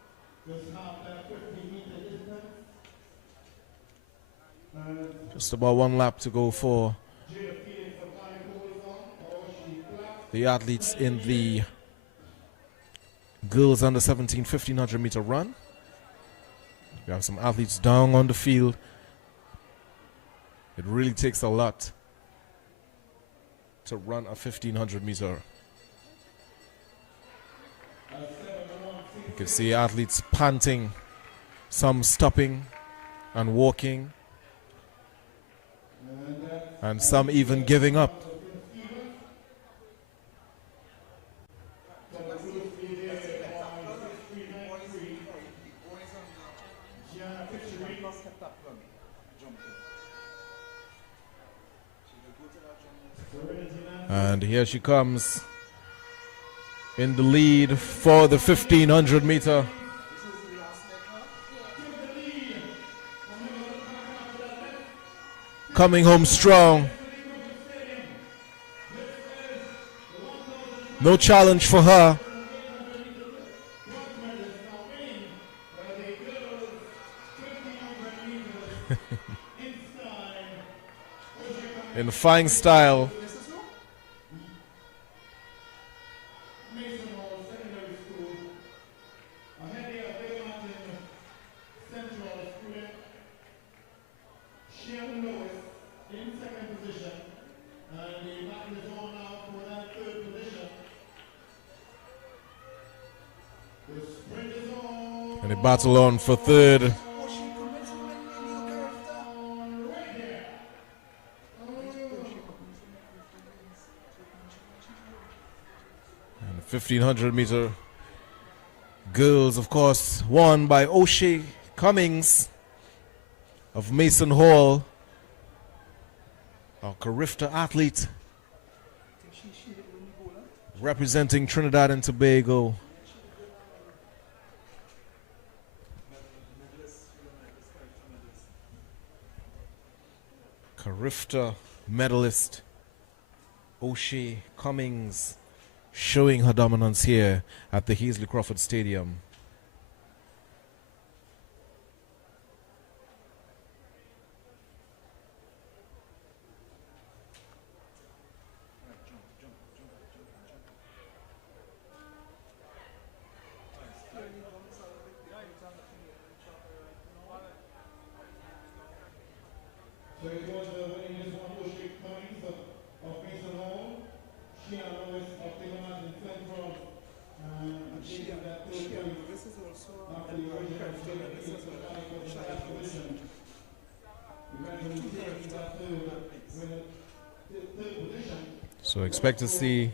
Just about 1 lap to go for the athletes in the girls under 17 1500 meter run. We have some athletes down on the field. It really takes a lot to run a 1500 meter. You can see athletes panting, some stopping and walking, and some even giving up. And here she comes in the lead for the 1500 meter. Coming home strong. No challenge for her. In fine style. And they battle on for third. And 1500 meter girls, of course, won by O'Shea Cummings of Mason Hall, a Carifta athlete representing Trinidad and Tobago. Carifta medalist O'Shea Cummings showing her dominance here at the Heasley Crawford Stadium. So it was the winningest one, O'Shea Cummings of Mason Hall. She and Lois of Tillamook in Central. Achieving that third place after the original state of the Valley was in that position. Eventually taking that third position. So expect to see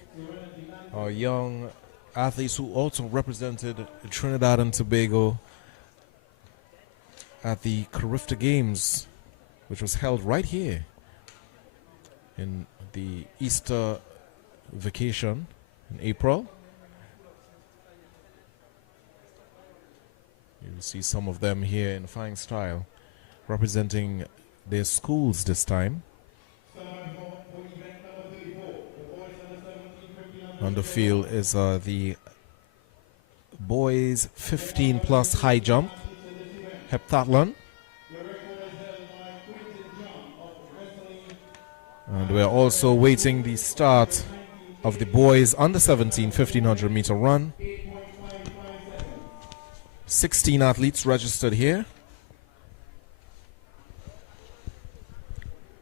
our young athletes who also represented Trinidad and Tobago at the Carifta Games, which was held right here in the Easter vacation in April. You'll see some of them here in fine style, representing their schools this time. On the field is the boys 15 plus high jump, heptathlon. And we're also waiting the start of the boys under 17 1500 meter run. 16 athletes registered here.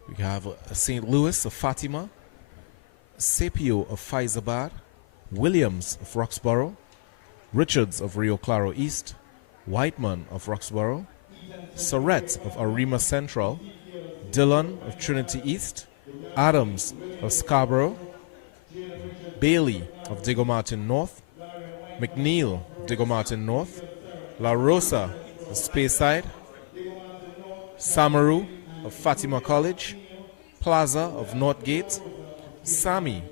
We have St. Louis of Fatima, Sapio of Faizabad, Williams of Roxborough, Richards of Rio Claro East, Whiteman of Roxborough, Surrett of Arima Central, Dillon of Trinity East, Adams of Scarborough, Bailey of Diego Martin North, McNeil of Diego Martin North, La Rosa of Speyside, Samaru of Fatima College, Plaza of Northgate, Sami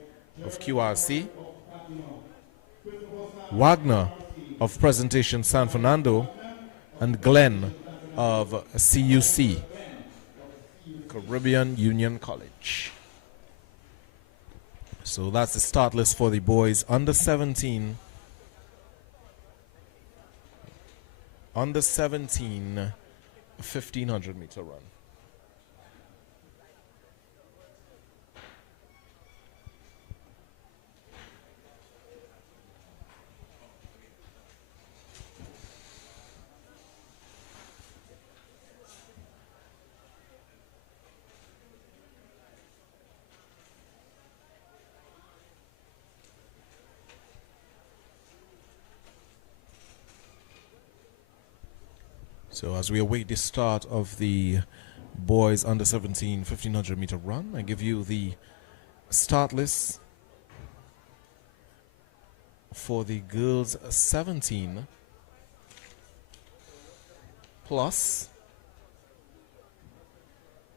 of QRC, Wagner of Presentation San Fernando, and Glenn of CUC, Caribbean Union College. So that's the start list for the boys under 17. Under 17, 1500 meter run. So as we await the start of the boys under 17 1500 meter run, I give you the start list for the girls 17 plus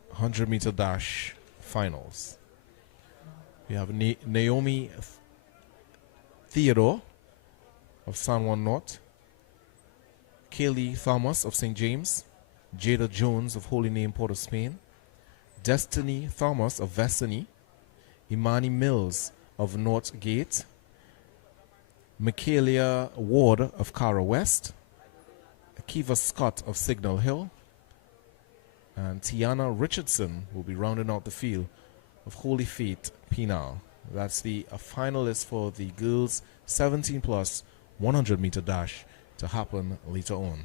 100 meter dash finals. We have Naomi Theodore of San Juan North, Kaylee Thomas of St. James, Jada Jones of Holy Name, Port of Spain, Destiny Thomas of Vestany, Imani Mills of North Gate, Michaelia Ward of Cara West, Akiva Scott of Signal Hill, and Tiana Richardson will be rounding out the field of Holy Faith Penal. That's the finalist for the girls 17 plus 100 meter dash to happen later on.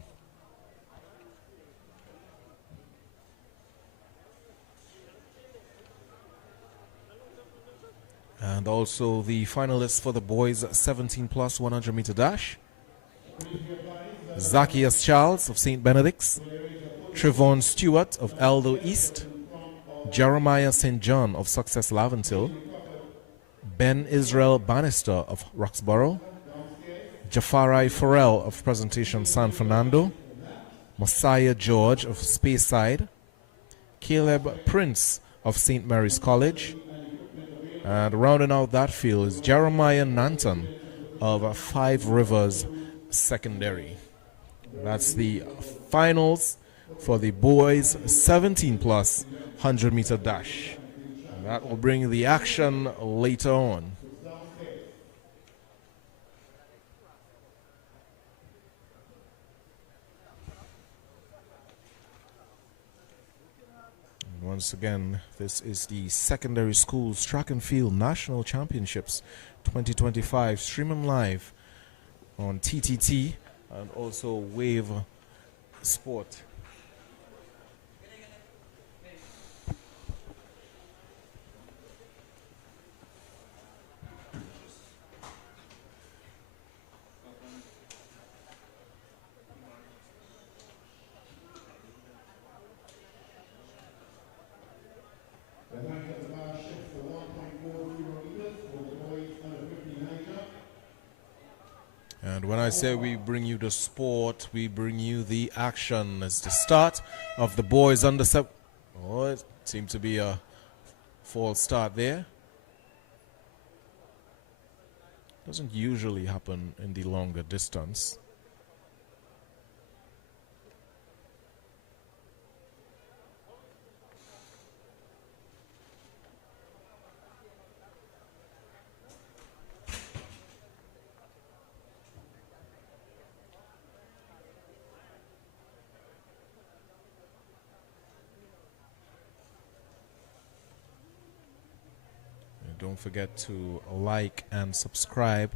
And also the finalists for the boys 17 plus 100 meter dash: Zacchaeus Charles of St. Benedict's, Trevon Stewart of Eldo East, Jeremiah St. John of Success Laventil, Ben Israel Bannister of Roxborough, Jafari Farrell of Presentation San Fernando, Messiah George of Speyside, Caleb Prince of St. Mary's College, and rounding out that field is Jeremiah Nanton of Five Rivers Secondary. That's the finals for the boys 17 plus 100 meter dash. And that will bring the action later on. Once again, this is the Secondary Schools Track and Field National Championships 2025. Stream them live on TTT and also Wave Sport. And when I say we bring you the sport, we bring you the action. It's the start of the boys under 7. Oh, it seemed to be a false start there. Doesn't usually happen in the longer distance. Don't forget to like and subscribe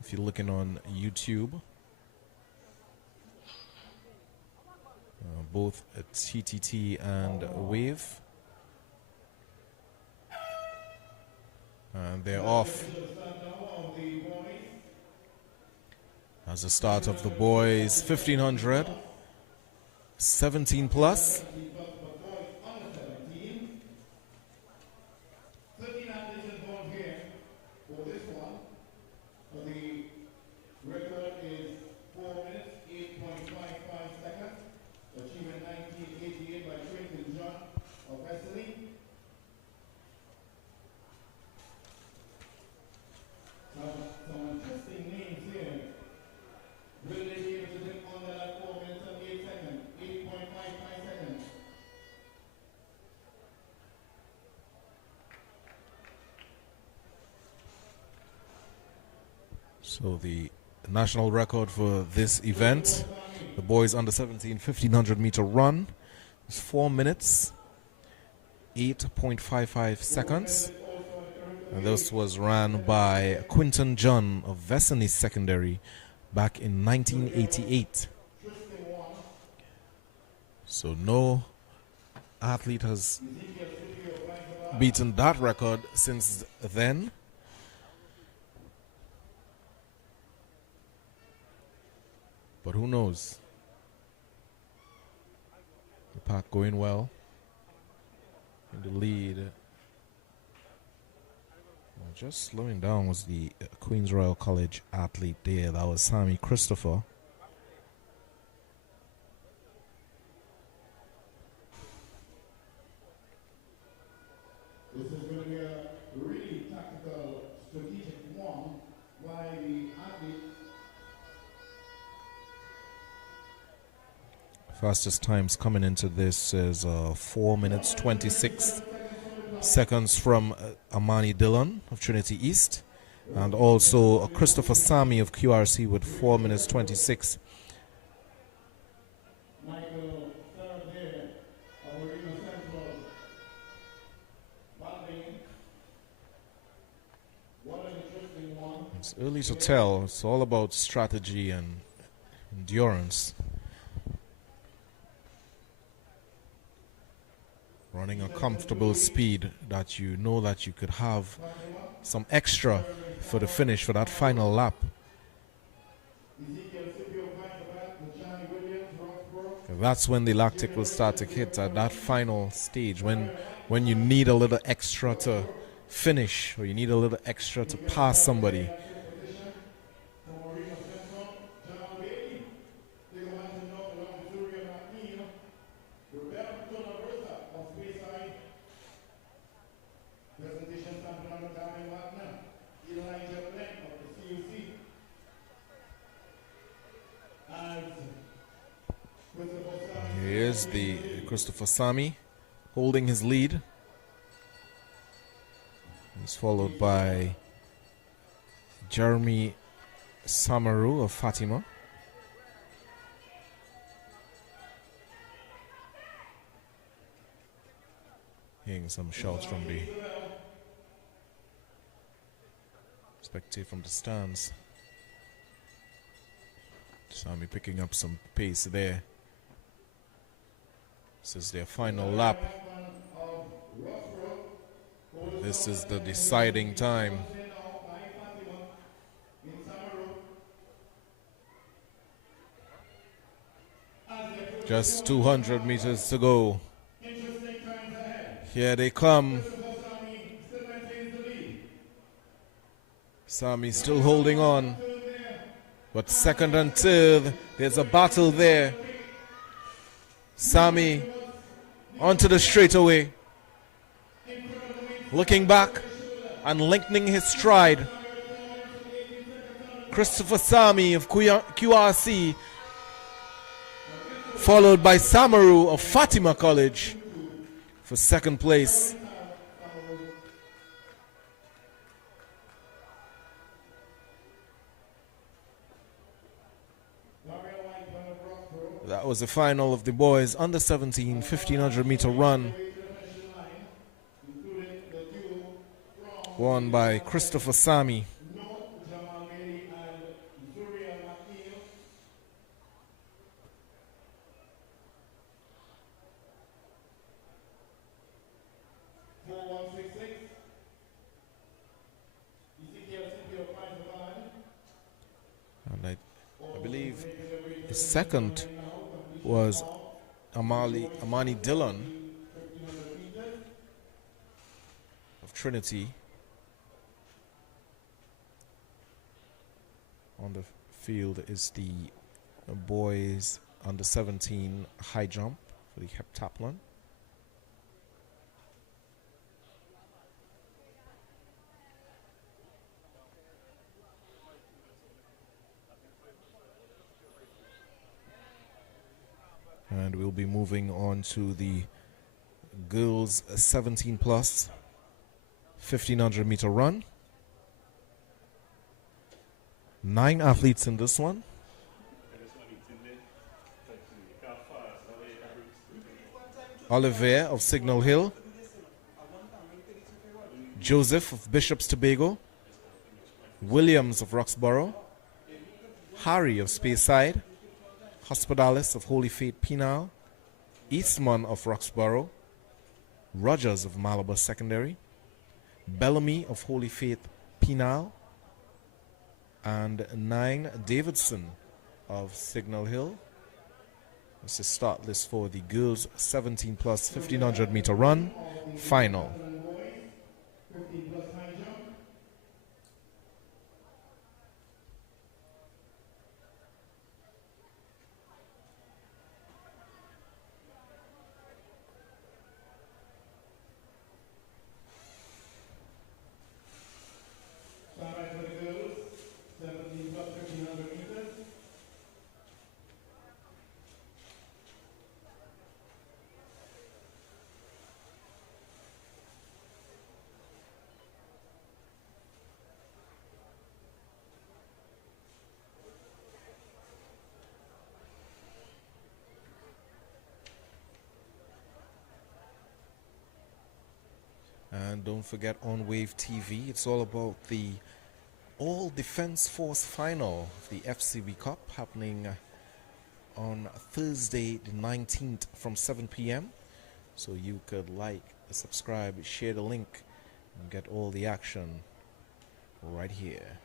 if you're looking on YouTube. Both at TTT and Wave. And they're off. As the start of the boys 1500, 17 plus. So the national record for this event, the boys under 17 1500 meter run, is 4 minutes 8.55 seconds. And this was ran by Quinton John of Vestany Secondary back in 1988. So no athlete has beaten that record since then. But who knows? pack going well. In the lead. Just slowing down was the Queen's Royal College athlete there. That was Sammy Christopher. This is going to be a really tactical, strategic one by the athlete. Fastest times coming into this is 4 minutes 26 seconds from Amani Dillon of Trinity East, and also Christopher Sami of QRC with 4 minutes 26. It's early to tell. It's all about strategy and endurance. Running a comfortable speed that you know that you could have some extra for the finish, for that final lap. That's when the lactic will start to hit at that final stage, when you need a little extra to finish, or you need a little extra to pass somebody. Here's the Christopher Sami holding his lead. He's followed by Jeremy Samaru of Fatima. Hearing some shouts from the spectator from the stands. Sami picking up some pace there. This is their final lap. This is the deciding time. Just 200 meters to go. Here they come. Sami still holding on. But second and third, there's a battle there. Sami onto the straightaway. Looking back and lengthening his stride. Christopher Sami of QRC, followed by Samaru of Fatima College for second place. That was the final of the boys under 17 1500 meter run, won by Christopher Sami. And I believe the second was Amani Dillon of Trinity. On the field is the boys under 17 high jump for the heptathlon. And we'll be moving on to the girls 17 plus 1500 meter run. 9 athletes in this one. Olivier of Signal Hill, Joseph of Bishop's Tobago, Williams of Roxborough, Harry of Speyside, Hospitalis of Holy Faith Penal, Eastman of Roxborough, Rogers of Malabar Secondary, Bellamy of Holy Faith Penal, and 9 Davidson of Signal Hill. This is start list for the girls 17 plus 1500 meter run final. And don't forget on Wave TV, it's all about the All Defense Force final, the FCB Cup, happening on Thursday the 19th from 7 p.m. So you could like, subscribe, share the link, and get all the action right here.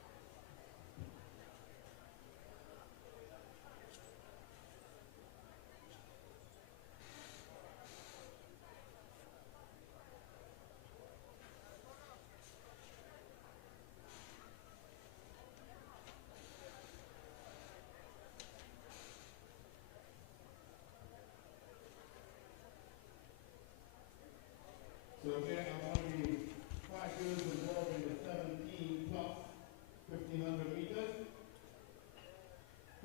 So again, I want to be 5 girls involved in the 17 plus 1500 meters.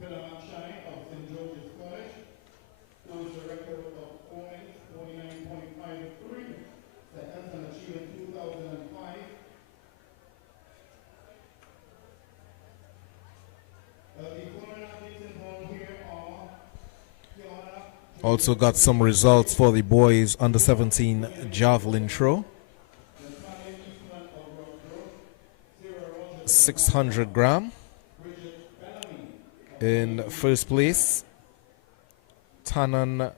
Pillar Shine of St. George's College. Holds a record of 4 minutes, 49.53. The anthem achieved in 2005. The foreign athletes involved here are Fiona. Also got some results for the boys under 17 javelin throw. 600 gram. In first place, Tanan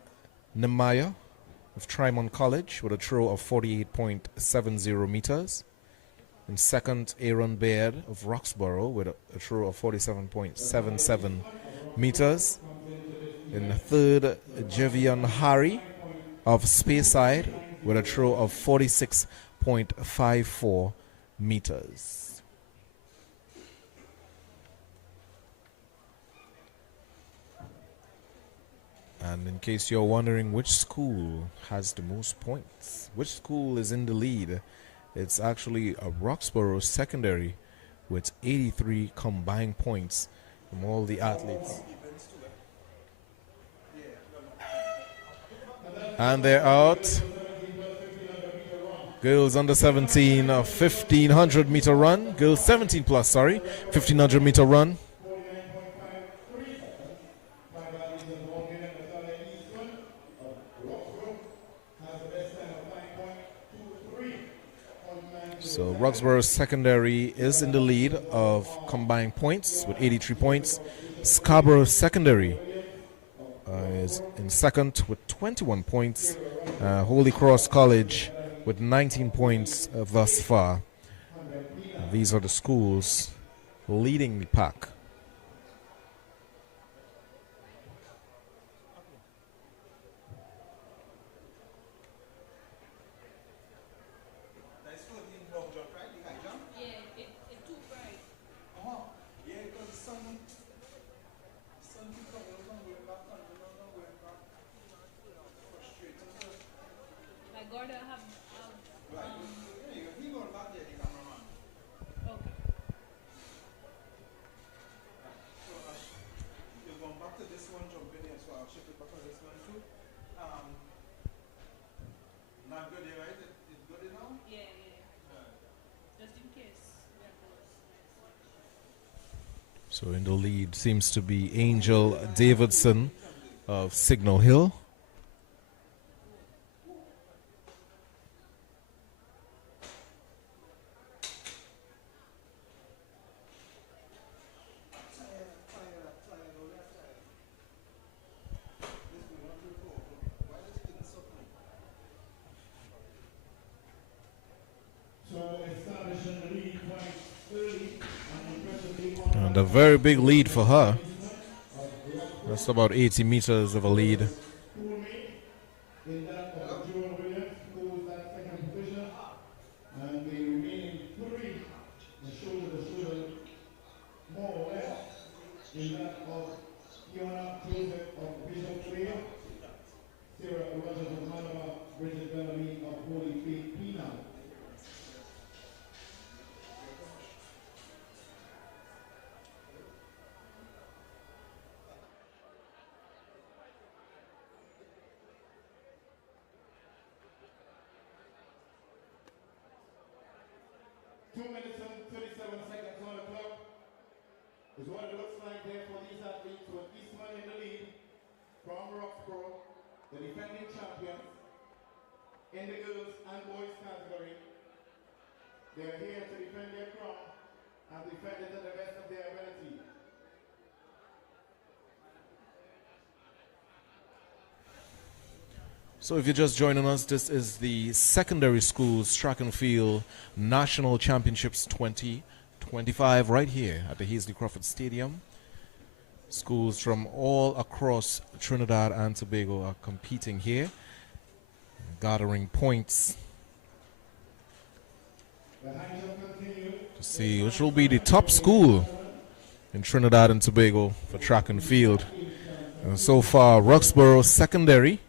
Nemaya of Trimont College with a throw of 48.70 meters. In second, Aaron Baird of Roxborough with a throw of 47.77 meters. In third, Jevion Harry of Speyside with a throw of 46.54 meters. And in case you're wondering which school has the most points, which school is in the lead, it's actually a Roxborough Secondary with 83 combined points from all the athletes. And they're out. Girls under 17, 1500 meter run. Girls 17 plus, sorry, 1500 meter run. So Roxborough Secondary is in the lead of combined points with 83 points. Scarborough Secondary is in second with 21 points. Holy Cross College with 19 points thus far. These are the schools leading the pack. So in the lead seems to be Angel Davidson of Signal Hill. And a very big lead for her. Just about 80 meters of a lead. Schoolmate in that of Joel Williams, who was that second position. And the remaining three, the shoulder, more or less, in that of Fiona Joseph of Bishop Trail, Sarah Rogers of Manama, Bridget Bellamy of Holy Faith Pina. Is what it looks like there for these athletes, with Eastman in the lead from Roxborough, the defending champions in the girls and boys category. They are here to defend their crown and defend it to the best of their ability. So if you're just joining us, this is the secondary schools track and field national championships 2025 right here at the Hazley Crawford Stadium. Schools from all across Trinidad and Tobago are competing here, gathering points to see which will be the top school in Trinidad and Tobago for track and field. And so far, Roxborough Secondary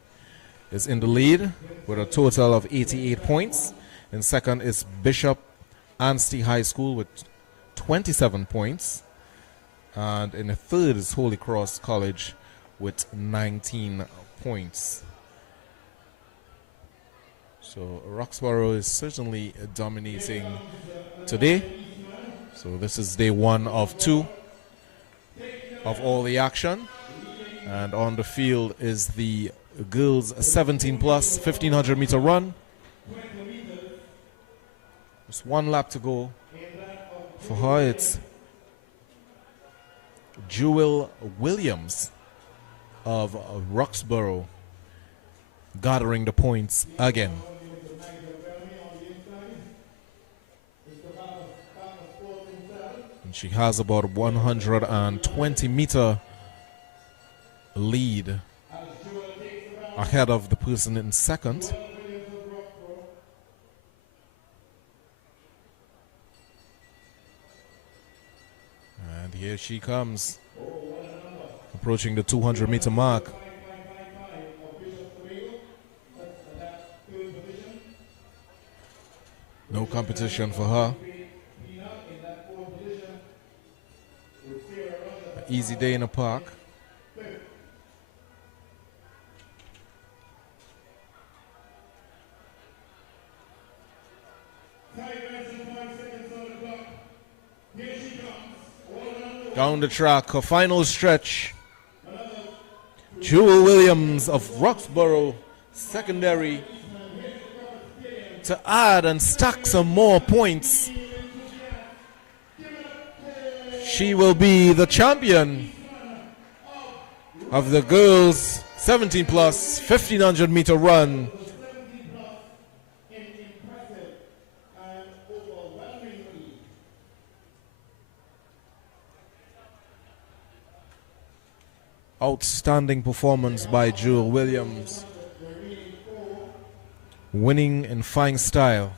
is in the lead with a total of 88 points. In second is Bishop Anstey High School with 27 points. And in the third is Holy Cross College with 19 points. So Roxborough is certainly dominating today. So this is day one of two of all the action. And on the field is the girls 17 plus 1500 meter run. Just one lap to go for her. It's Jewel Williams of Roxborough gathering the points again. And she has about 120 meter lead ahead of the person in second. And here she comes, approaching the 200 meter mark. No competition for her. An easy day in the park. Down the track, her final stretch. Jewel Williams of Roxborough Secondary to add and stack some more points. She will be the champion of the girls 17 plus 1500 meter run. Outstanding performance by Jewel Williams, winning in fine style.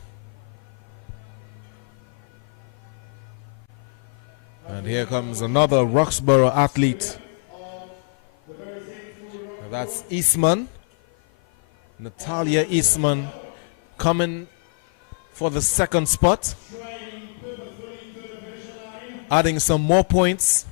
And here comes another Roxborough athlete. That's Eastman, Natalia Eastman, coming for the second spot, adding some more points.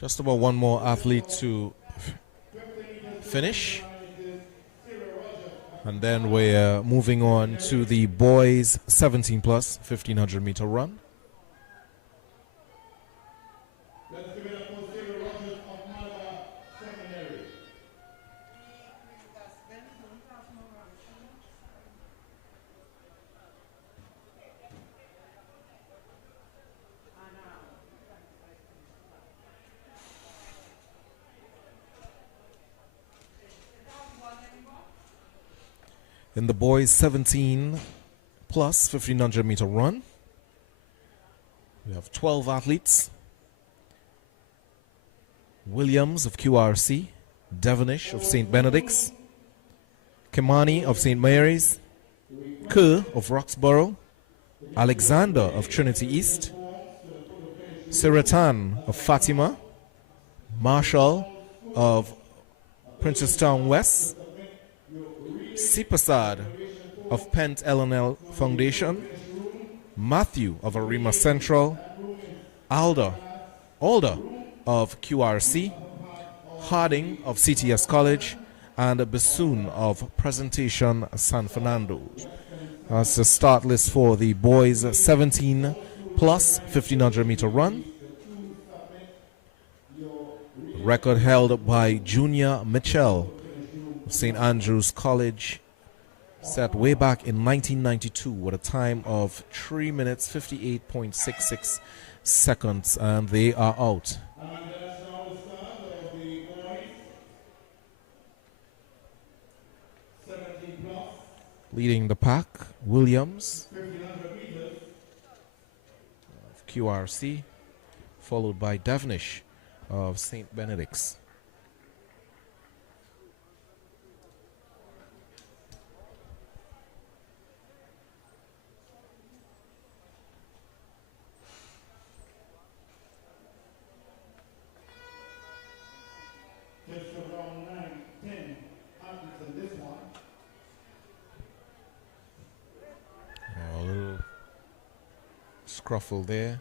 Just about one more athlete to finish. And then we're moving on to the boys 17 plus 1500 meter run. Let's give it up for Sarah Rogers of Malaga Seminary. In the boys 17 plus 1500 meter run, we have 12 athletes. Williams of QRC, Devonish of St. Benedict's, Kimani of St. Mary's, Kerr of Roxborough, Alexander of Trinity East, Siratan of Fatima, Marshall of Princestown West, Sipasad of Pent LNL Foundation, Matthew of Arima Central, Alder of QRC, Harding of CTS College, and Bassoon of Presentation San Fernando. That's the start list for the boys 17 plus 1500 meter run. Record held by Junior Mitchell of St. Andrew's College, set way back in 1992 with a time of 3 minutes 58.66 seconds, and they are out. Leading the pack, Williams of QRC, followed by Devonish of St. Benedict's. Just around 9, 10 athletes in this one. A little scruffle there.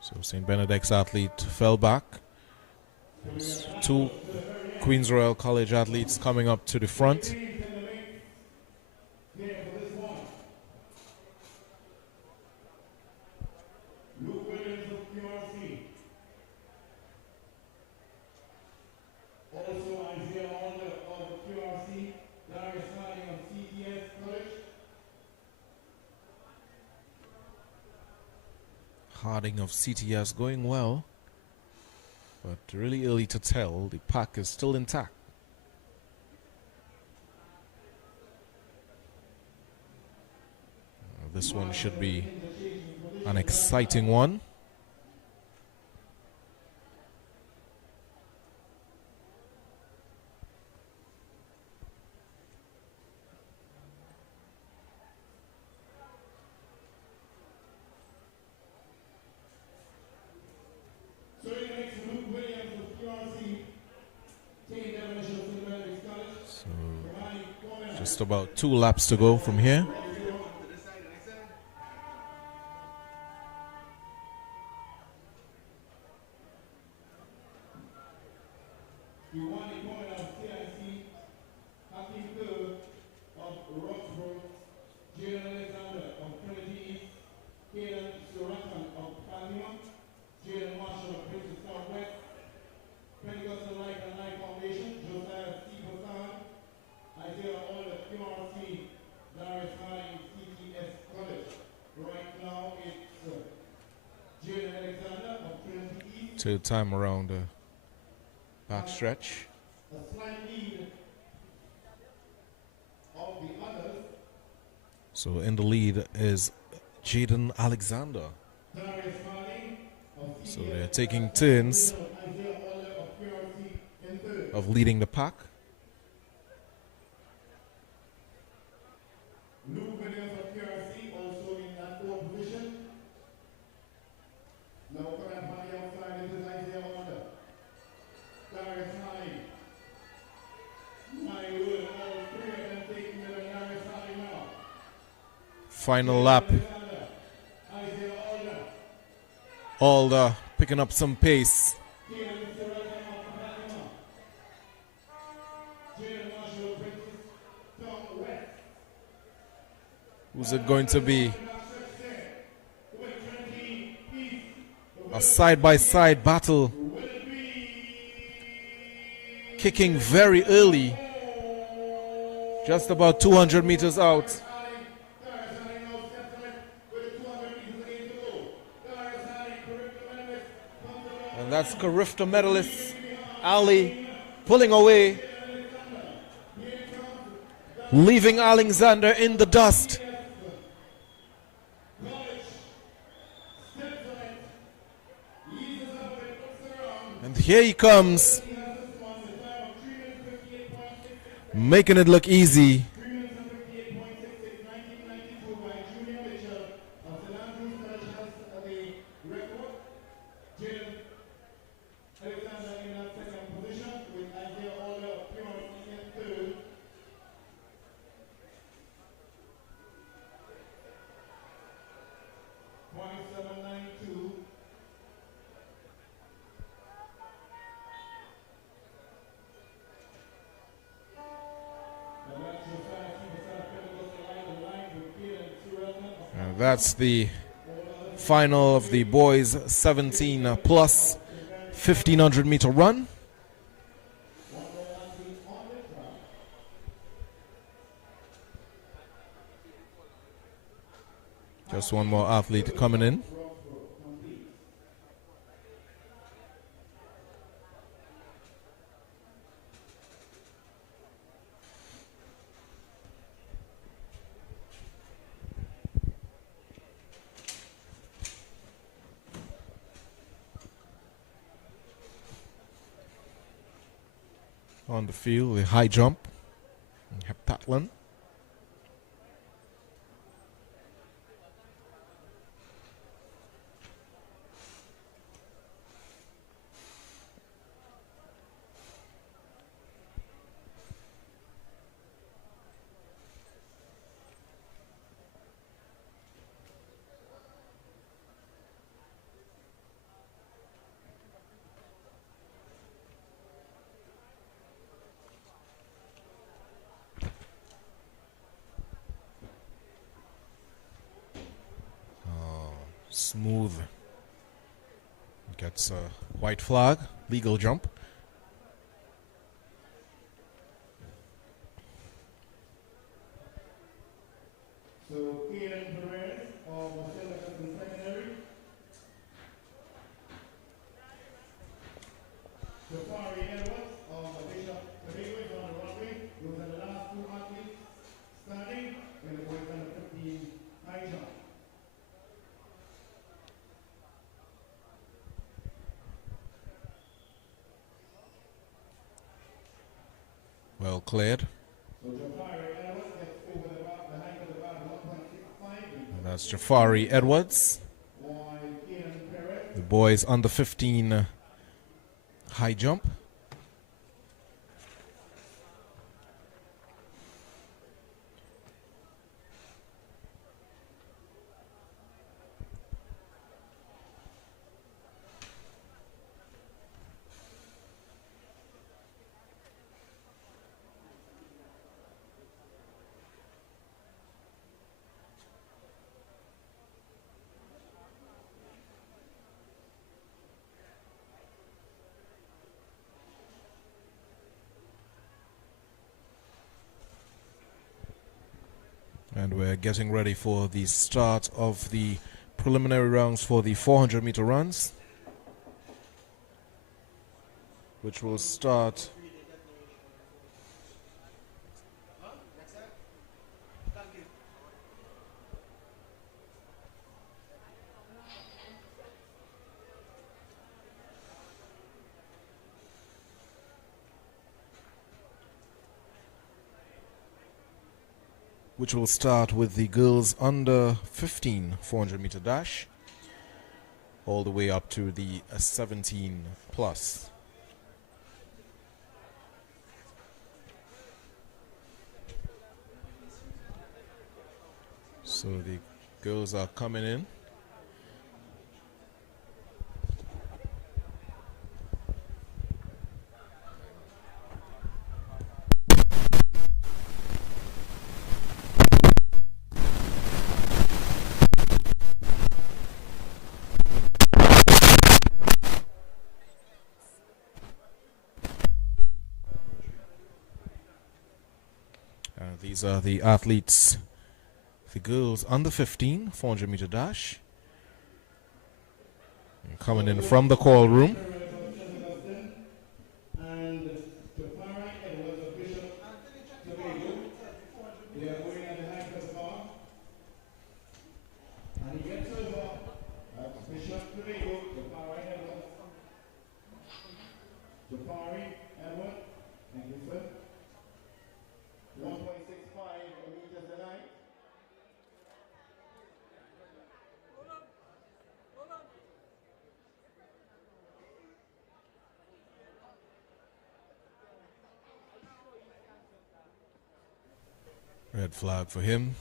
So St. Benedict's athlete fell back. There's two Queens Royal College athletes coming up to the front. Harding of CTS going well, but really early to tell. The pack is still intact. This one should be an exciting one. Just about 2 laps to go from here. To time around the backstretch. So in the lead is Jaden Alexander. So they're taking turns of leading the pack. Final lap. Alder picking up some pace. Who's it going to be? A side-by-side battle. Kicking very early. Just about 200 meters out. And that's Carifta medalist Ali pulling away, leaving Alexander in the dust. And here he comes, making it look easy. That's the final of the boys 17 plus 1500 meter run. Just one more athlete coming in. On the field, the high jump, heptathlon. Smooth. Gets a white flag, legal jump. So, Kieran Perez of Marcella Secondary. Jafari Edwards of Bishop Tobago is on the runway. Those are the last two athletes starting when the boys under 15 high jump. Well cleared. So Jafari Edwards gets over the height of the bar 1.65. And that's Jafari Edwards. The boys under 15 high jump. And we're getting ready for the start of the preliminary rounds for the 400 meter runs, which will start with the girls under 15 400 meter dash all the way up to the 17 plus. So the girls are coming in. These are the athletes, the girls under 15, 400 meter dash. And coming in from the call room. Red flag for him.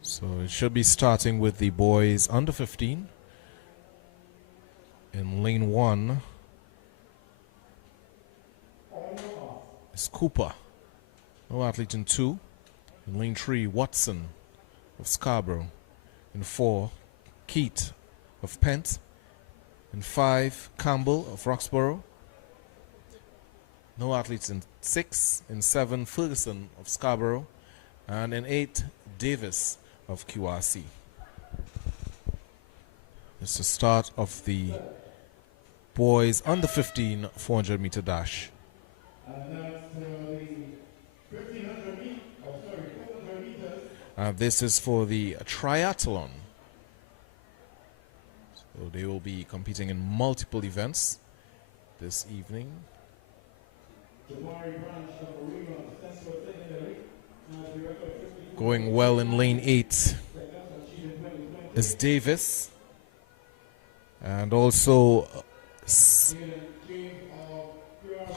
So it should be starting with the boys under 15. In lane 1 is Cooper. No athlete in 2. In lane 3, Watson of Scarborough. In 4, Keat of Pent. In 5, Campbell of Roxborough. No athletes in 6. In 7, Ferguson of Scarborough. And in 8, Davis of QRC. It's the start of the boys under 15 400 meter dash. This is for the triathlon. So they will be competing in multiple events this evening. Going well in lane 8 is Davis, and also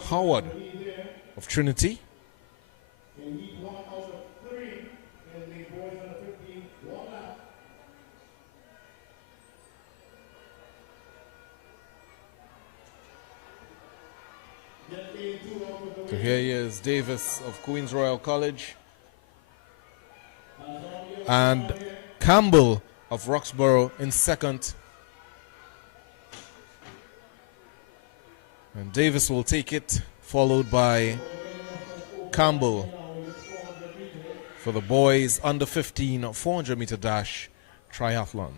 Howard of Trinity. So here he is, Davis of Queen's Royal College. And Campbell of Roxborough in second. And Davis will take it, followed by Campbell for the boys under 15 400 meter dash triathlon.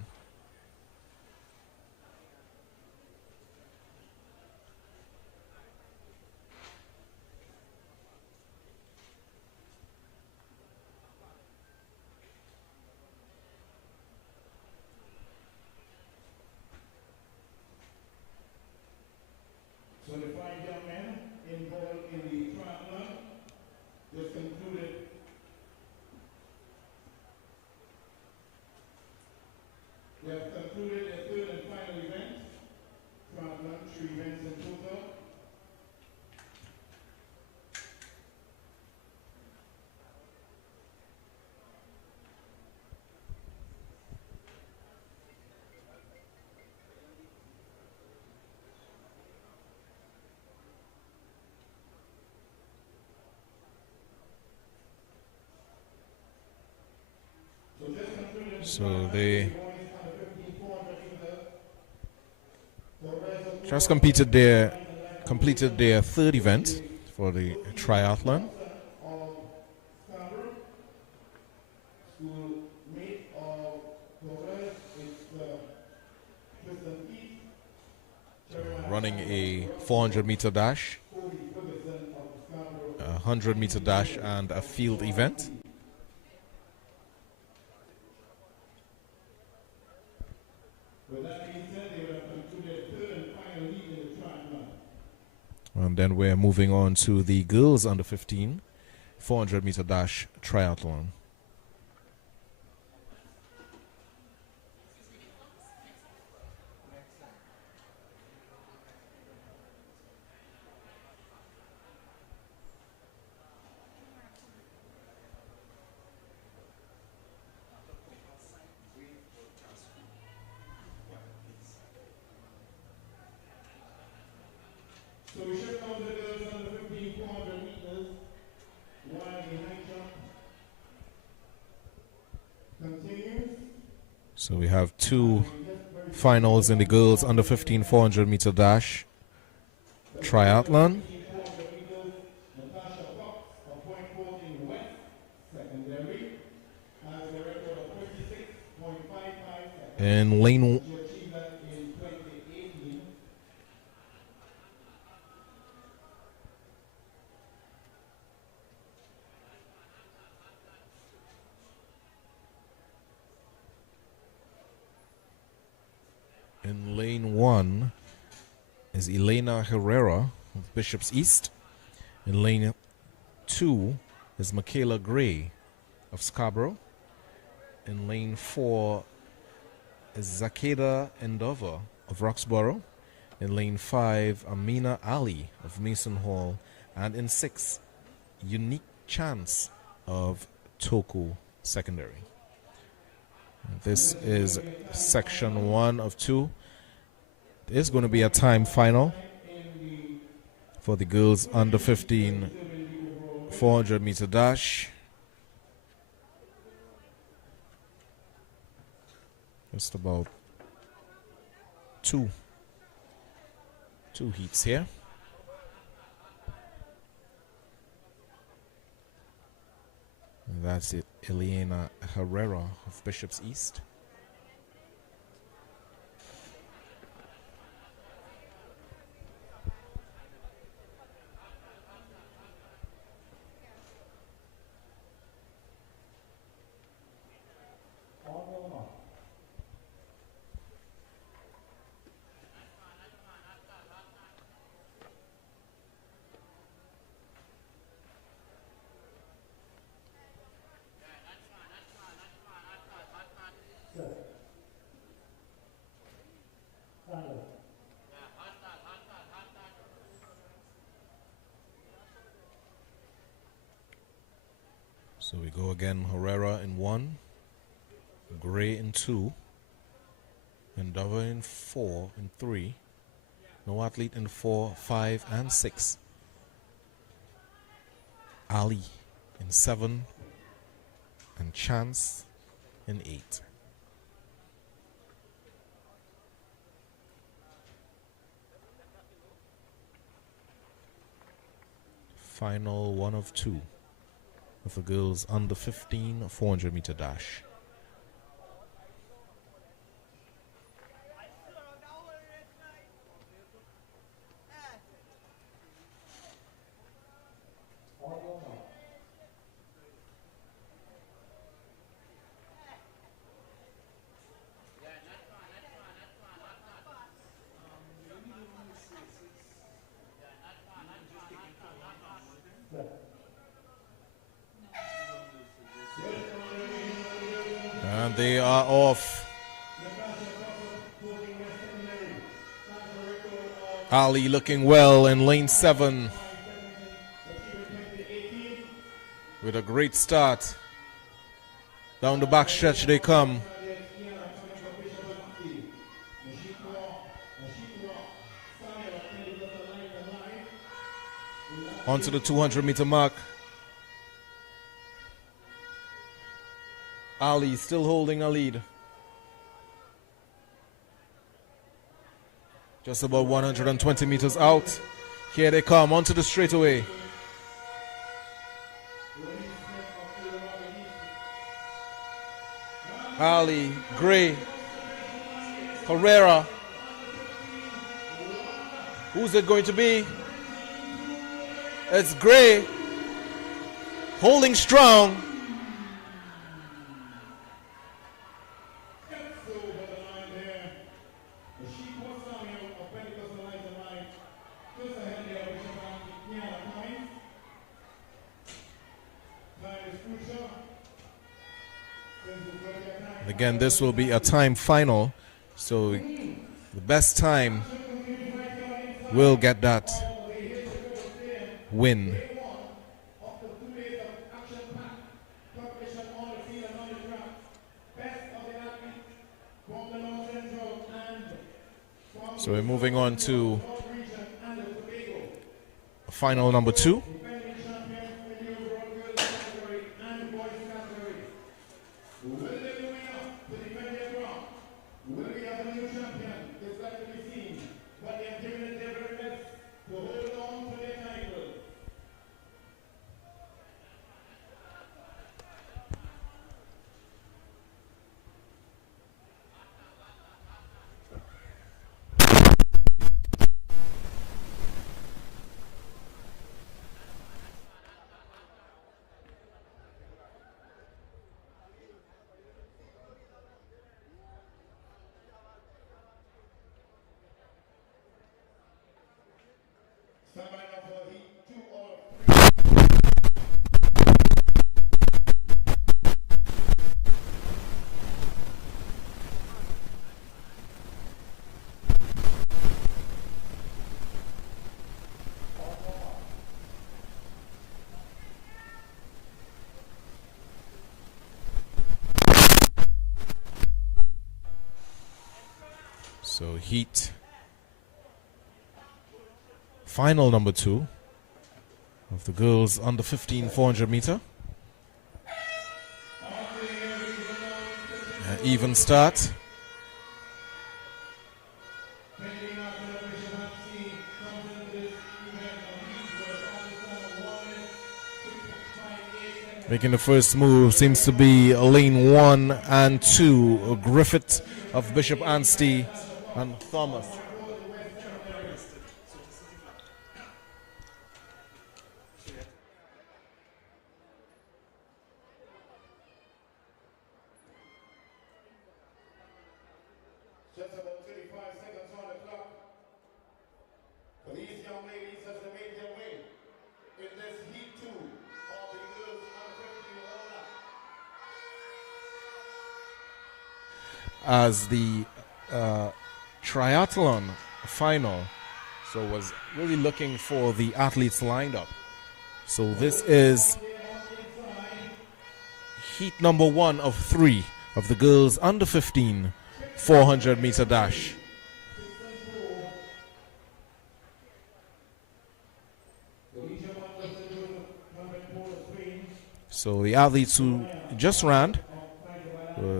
So they just completed their third event for the triathlon. Running a 400 meter dash, a 100 meter dash, and a field event. And then we're moving on to the girls under 15 400 meter dash triathlon. So we have two finals in the girls under 15 400 meter dash triathlon. In lane In lane 1 is Elena Herrera of Bishop's East. In lane 2 is Michaela Gray of Scarborough. In lane 4 is Zakeda Endova of Roxborough. In lane 5, Amina Ali of Mason Hall. And in 6, Unique Chance of Toku Secondary. This is section 1 of 2. There is going to be a time final for the girls under 15 400 meter dash. Just about two heats here. And that's it, Elena Herrera of Bishop's East. So we go again, Herrera in 1, Gray in 2, Endova in 4 and 3, no athlete in 4, 5 and 6, Ali in 7, and Chance in 8. Final 1 of 2 of the girls under 15 400 meter dash. And they are off. Ali looking well in lane 7 with a great start. Down the back stretch they come. Onto the 200 meter mark. Ali still holding a lead. Just about 120 meters out. Here they come onto the straightaway. Ali, Gray, Herrera. Who's it going to be? It's Gray, holding strong. Again, this will be a time final, so the best time will get that win. So we're moving on to final number 2. So heat final number 2 of the girls under 15 400 meter. Even start. Making the first move seems to be lane 1 and 2, Griffith of Bishop Anstey and Thomas. Just about 35 seconds on the clock. For these young ladies as they make their way in this heat 2 of the girls under 15 order. As the triathlon final, so was really looking for the athletes lined up. So this is heat number 1 of 3 of the girls under 15 400 meter dash. So the athletes who just ran,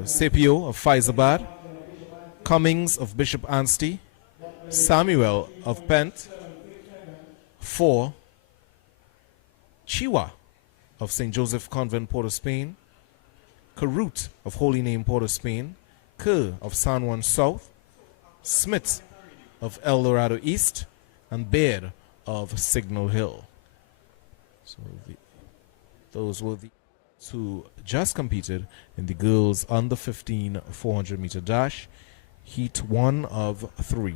Sepio of Faizabad, Cummings of Bishop Anstey, Samuel of Pent, 4, Chiwa of St. Joseph Convent, Port of Spain, Karut of Holy Name, Port of Spain, Kerr of San Juan South, Smith of El Dorado East, and Baird of Signal Hill. So those were the who just competed in the girls under 15 400 meter dash, heat 1 of 3.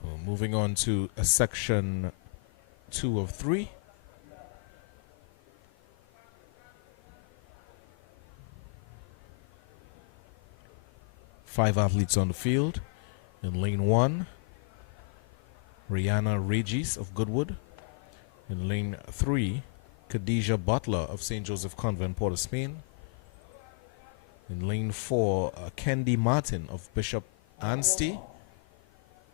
So moving on to a section 2 of 3. Five athletes on the field. In lane 1, Rihanna Regis of Goodwood. In lane 3, Khadijah Butler of St. Joseph Convent, Port of Spain. In lane 4, Kendi Martin of Bishop Anstey.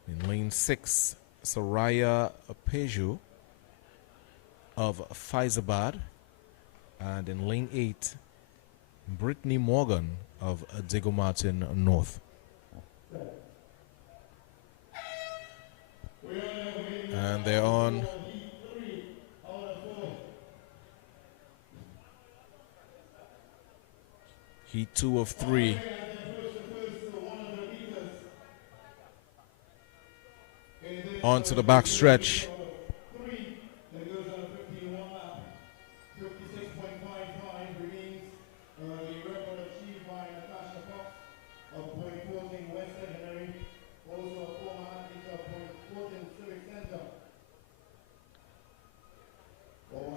In lane 6, Soraya Peju of Faizabad. And in lane 8, Brittany Morgan of Diego Martin North. And they're on. Heat 2 of 3. On to the back stretch.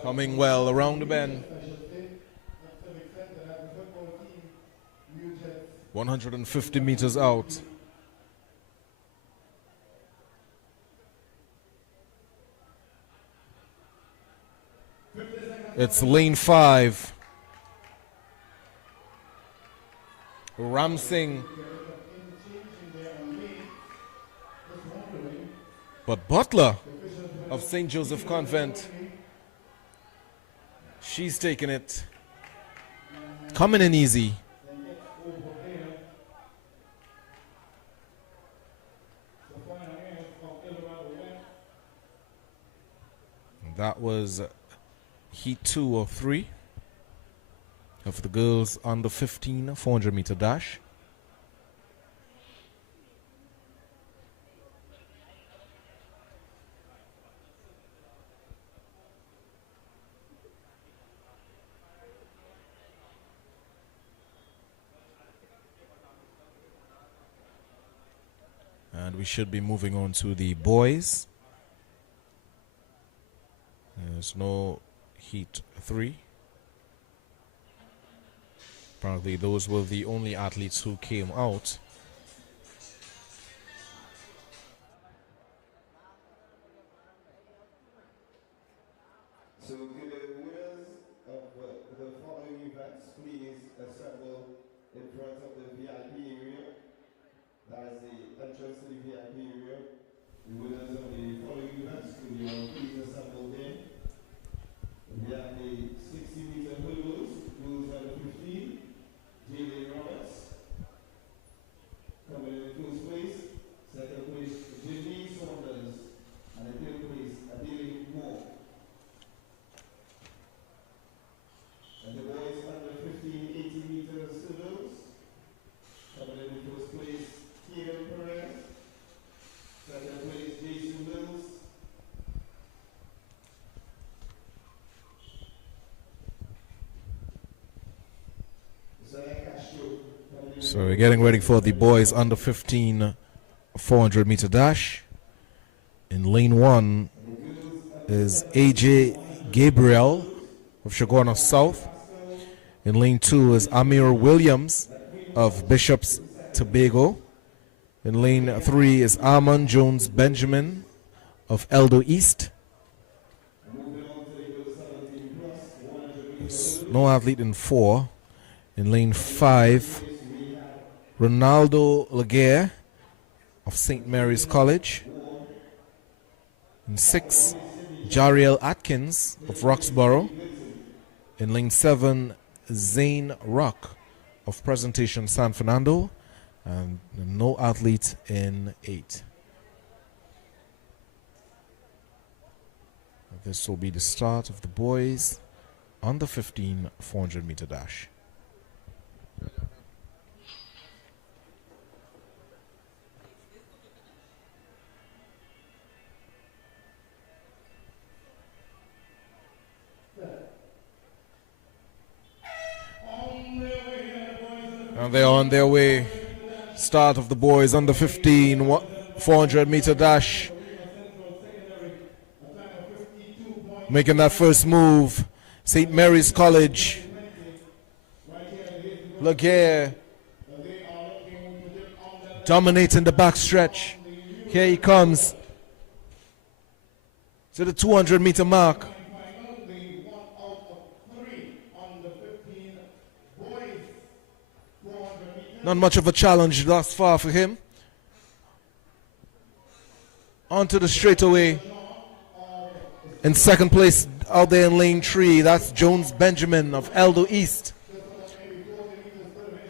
Coming well around the bend. 150 meters out. It's lane 5. Ram Singh. But Butler of St. Joseph Convent, she's taking it. Coming in easy. That was heat 2 of 3 of the girls under 15 400 meter dash. And we should be moving on to the boys. There's no heat 3. Apparently those were the only athletes who came out. So That is the entrance to the VIP area. The winners of the following events will be on please assemble in. We have the 60-meter hurdles, rules number 15, Jalen Roberts. Coming in first place, second place, Jimmy Saunders, and in third place, Adele Moore. And the boys under 15, 80 meters hurdles. Coming in first place, Kieran Perez. Second place, Jason Mills. So we're getting ready for the boys under 15 400 meter dash. In lane 1 is AJ Gabriel of Shagona South. In lane 2 is Amir Williams of Bishops Tobago. In lane 3 is Armand Jones Benjamin of Eldo East. There's no athlete in 4. In lane 5, Ronaldo Laguerre of St. Mary's College. In 6, Jariel Atkins of Roxborough. In lane 7, Zane Rock of Presentation San Fernando. And no athlete in 8. This will be the start of the boys under 15 400 meter dash. And they're on their way. Start of the boys under 15 400 meter dash. Making that first move, St. Mary's College. Laguerre dominating the backstretch. Here he comes to the 200 meter mark. Not much of a challenge thus far for him. Onto the straightaway. In second place out there in lane 3, that's Jones Benjamin of Eldo East.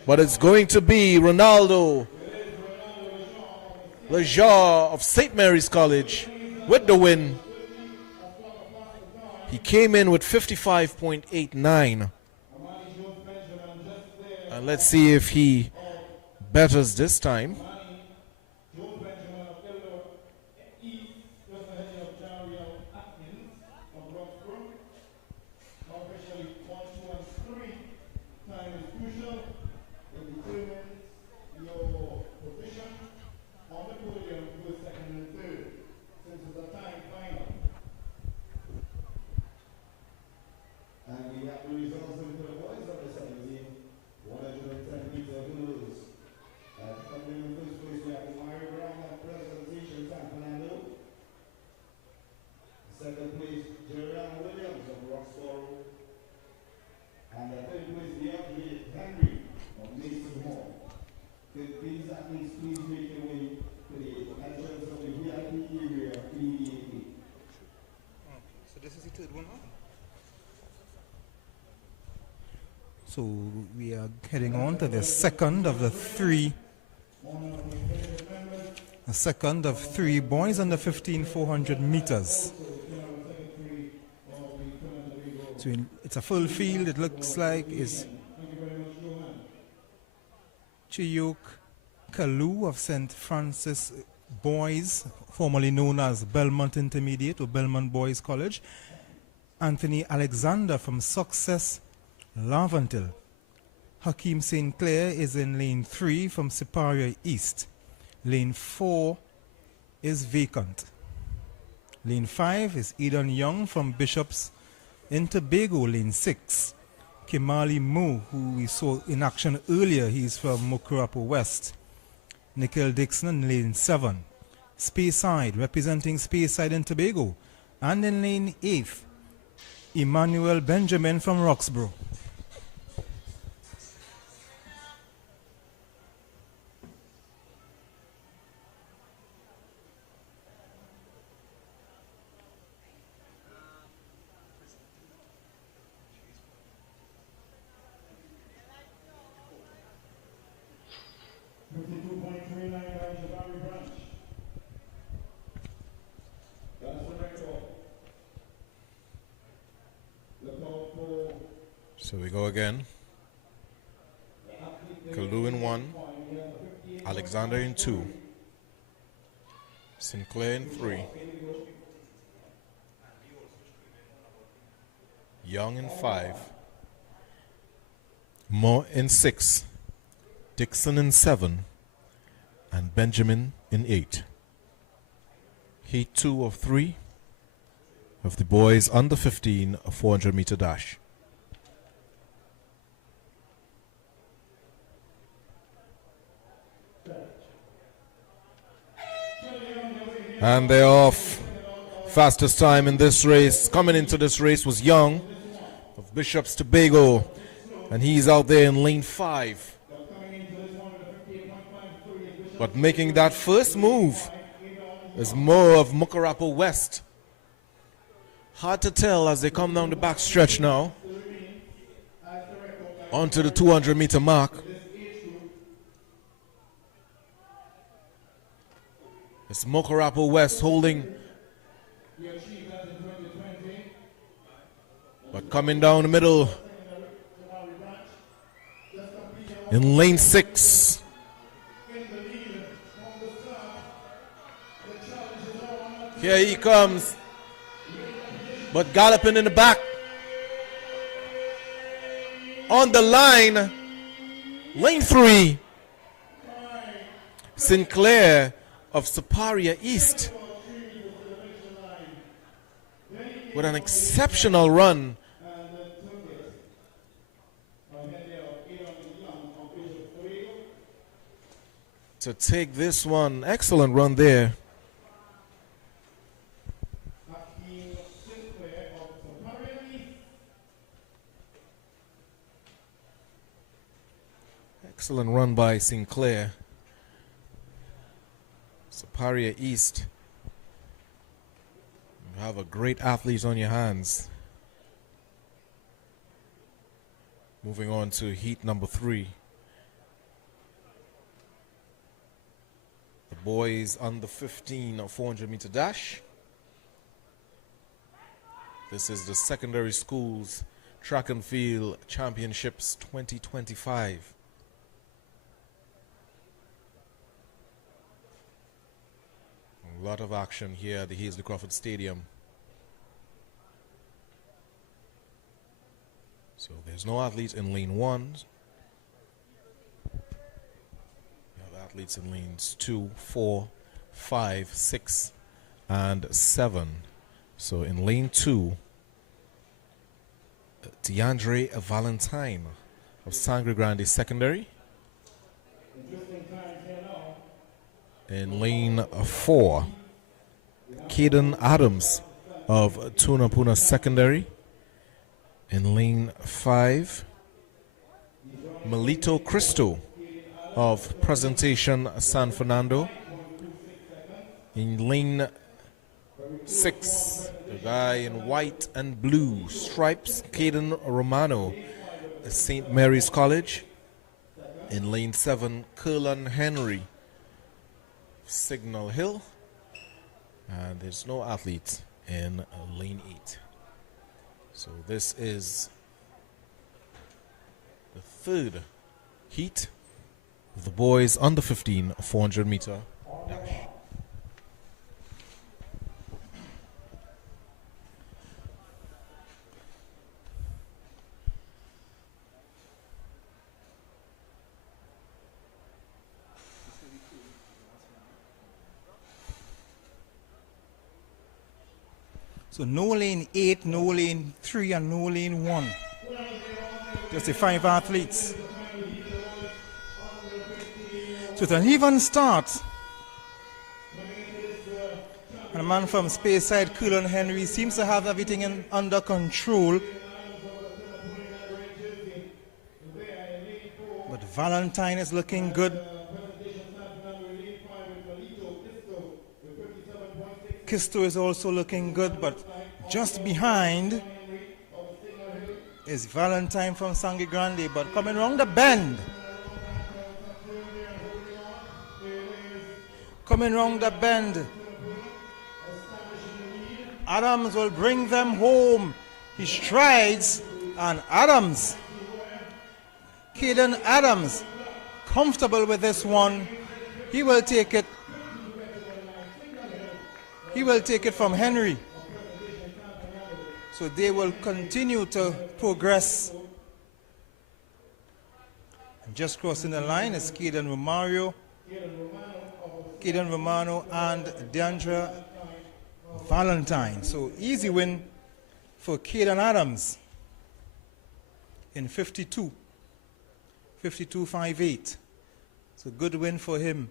But it's going to be Ronaldo Lejar of St. Mary's College with the win. He came in with 55.89. And let's see if he betters this time. So we are heading on to the second of the three. The second of 3 boys under 15 400 meters. So it's a full field. It looks like is Chiyuk Kalu of St. Francis Boys, formerly known as Belmont Intermediate or Belmont Boys College. Anthony Alexander from Success Lavantil. Hakeem St. Clair is in lane 3 from Siparia East. Lane 4 is vacant. Lane 5 is Eden Young from Bishops in Tobago. Lane 6, Kimali Mu, who we saw in action earlier. He's from Mukurapo West. Nikhil Dixon in lane 7. Speyside, representing Speyside in Tobago. And in lane 8, Emmanuel Benjamin from Roxborough. So we go again. Kalu in 1, Alexander in 2, Sinclair in 3, Young in 5, Moore in 6, Dixon in 7, and Benjamin in 8. Heat 2 of 3 of the boys under 15 400-meter dash. And they're off. Fastest time in this race, coming into this race, was Young of Bishop's Tobago, and he's out there in lane 5. But making that first move is more of Mukarapo West. Hard to tell as they come down the back stretch now. Onto the 200-meter mark. It's Mukarapo West holding. But coming down the middle in lane 6. Here he comes. But galloping in the back. On the line, lane 3. Sinclair of Siparia East with an exceptional run. To take this one, excellent run there. Excellent run by Sinclair. Siparia East. You have a great athlete on your hands. Moving on to heat number 3. The boys under 15 400-meter dash. This is the Secondary Schools Track and Field Championships 2025. A lot of action here at the Hazley Crawford Stadium. So there's no athletes in lane 1. You have athletes in lanes 2, 4, 5, 6, and 7. So in lane 2, DeAndre Valentine of Sangre Grande Secondary. In lane 4, Caden Adams of Tunapuna Secondary. In lane 5, Melito Cristo of Presentation San Fernando. In lane 6, the guy in white and blue stripes, Caden Romano, St. Mary's College. In lane 7, Curlan Henry, Signal Hill. And there's no athlete in lane 8. So this is the third heat of the boys under 15 400-meter dash. So no lane 8, no lane 3, and no lane 1. Just the 5 athletes. So it's an even start. And a man from Speyside, Cullen Henry, seems to have everything under control. But Valentine is looking good. Kisto is also looking good, but just behind is Valentine from Sangre Grande. But coming around the bend, Adams will bring them home. He strides And Adams, Caden Adams, comfortable with this one. He will take it. He will take it from Henry. So they will continue to progress. Just crossing the line is Caden Romano and Deandra Valentine. So easy win for Caden Adams in 52.58. So good win for him.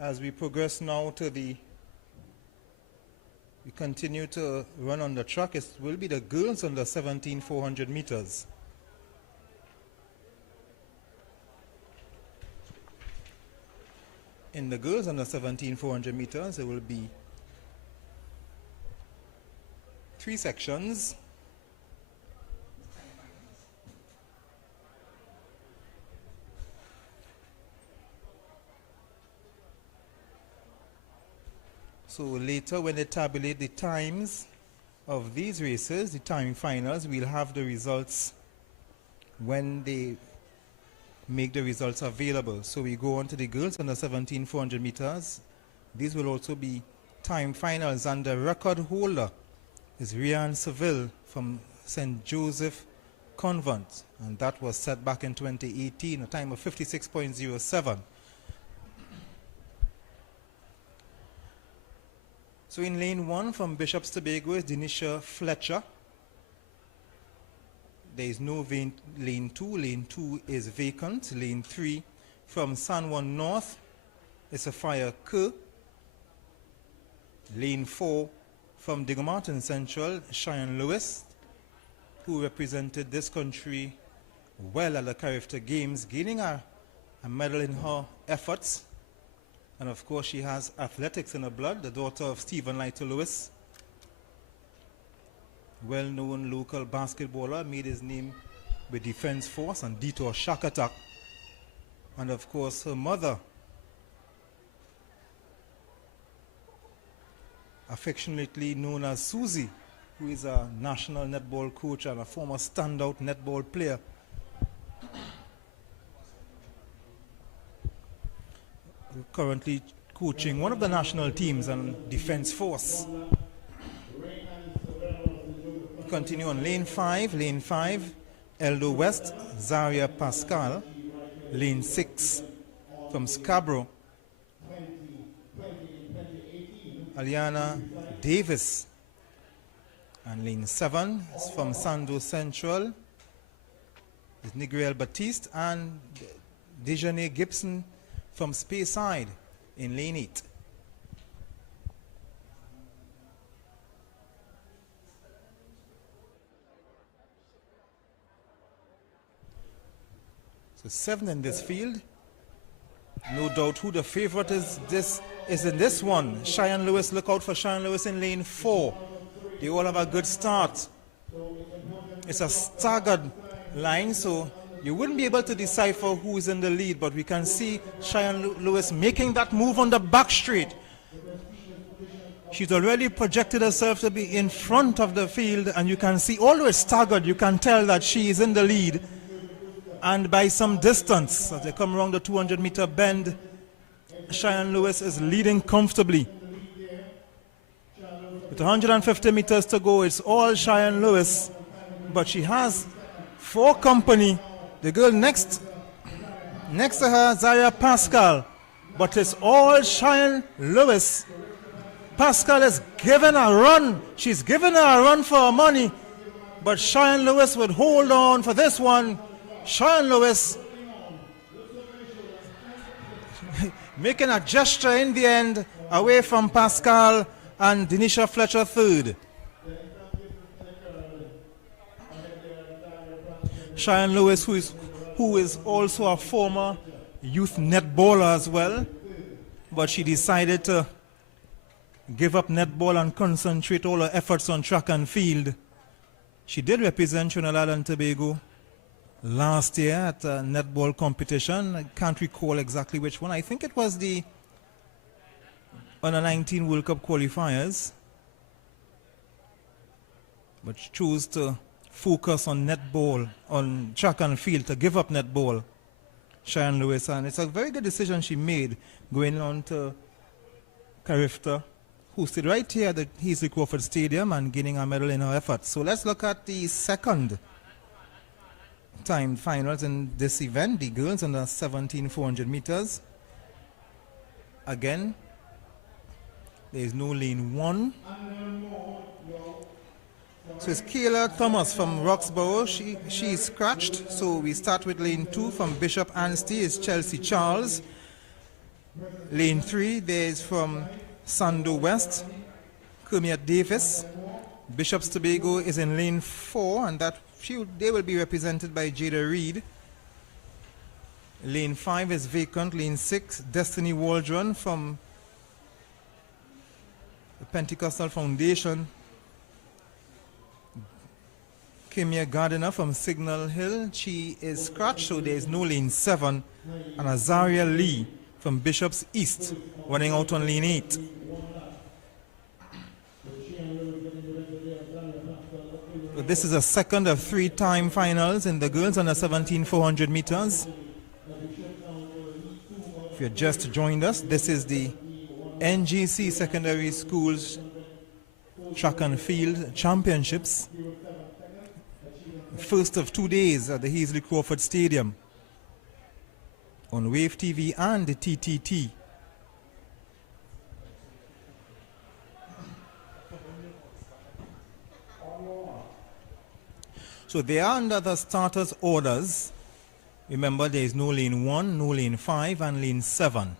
As we progress now to we continue to run on the track. It will be the girls on the 17 400 meters. In the girls on the 17 400 meters, there will be 3 sections. So later when they tabulate the times of these races, the time finals, we'll have the results when they make the results available. So we go on to the girls on the 17 400 meters. These will also be time finals, and the record holder is Rian Seville from St. Joseph Convent, and that was set back in 2018, a time of 56.07. So in lane 1 from Bishop's Tobago is Denisha Fletcher. There is no lane 2. Lane 2 is vacant. Lane 3 from San Juan North is Sophia Kerr. Lane 4 from Digger Martin Central, Cheyenne Lewis, who represented this country well at the Carifta Games, gaining a medal in her efforts. And of course, she has athletics in her blood, the daughter of Stephen Lytle Lewis, well-known local basketballer, made his name with Defense Force and Detour Shack Attack. And of course, her mother, affectionately known as Susie, who is a national netball coach and a former standout netball player. Currently coaching one of the national teams and Defense Force. Continue on lane 5. Lane 5, Eldo West, Zaria Pascal. Lane 6 from Scarborough, Aliana Davis. And lane 7 is from Sando Central, is Nigriel Batiste and Dejanay Gibson from Speyside in lane 8. So 7 in this field. No doubt who the favorite is in this one. Cheyenne Lewis, look out for Cheyenne Lewis in lane 4. They all have a good start. It's a staggered line, so you wouldn't be able to decipher who is in the lead, but we can see Cheyenne Lewis making that move on the back straight. She's already projected herself to be in front of the field, and you can see, although it's staggered, you can tell that she is in the lead. And by some distance, as they come around the 200-meter bend, Cheyenne Lewis is leading comfortably. With 150 meters to go, it's all Cheyenne Lewis, but she has 4 company. The girl next to her, Zaria Pascal, but it's all Cheyenne Lewis. Pascal is giving a run. She's giving her a run for her money, but Cheyenne Lewis would hold on for this one. Cheyenne Lewis making a gesture in the end away from Pascal, and Denisha Fletcher third. Cheyenne Lewis, who is also a former youth netballer as well, but she decided to give up netball and concentrate all her efforts on track and field. She did represent Trinidad and Tobago last year at a netball competition. I can't recall exactly which one. I think it was the Under 19 World Cup qualifiers, but she chose to focus on netball, on track and field, to give up netball, Sharon Lewis. And it's a very good decision she made going on to Carifta, who stayed right here at the Heasley Crawford Stadium and gaining a medal in her effort. So let's look at the second time finals in this event, the girls under 17 400 meters. Again, there is no lane 1. So it's Kayla Thomas from Roxborough. She is scratched. So we start with lane 2 from Bishop Anstey is Chelsea Charles. Lane 3, there is from Sando West, Kermit Davis. Bishop's Tobago is in lane 4, and they will be represented by Jada Reed. Lane 5 is vacant. Lane 6, Destiny Waldron from the Pentecostal Foundation. Kimia Gardiner from Signal Hill, she is scratched, so there is no lane 7. And Azaria Lee from Bishop's East running out on lane 8. So this is a second of 3 time finals in the girls under 17 400 meters. If you just joined us, this is the NGC Secondary Schools Track and Field Championships. First of 2 days at the Heasley Crawford Stadium on Wave TV and the TTT. So they are under the starters' orders. Remember, there is no lane 1, no lane 5, and lane 7.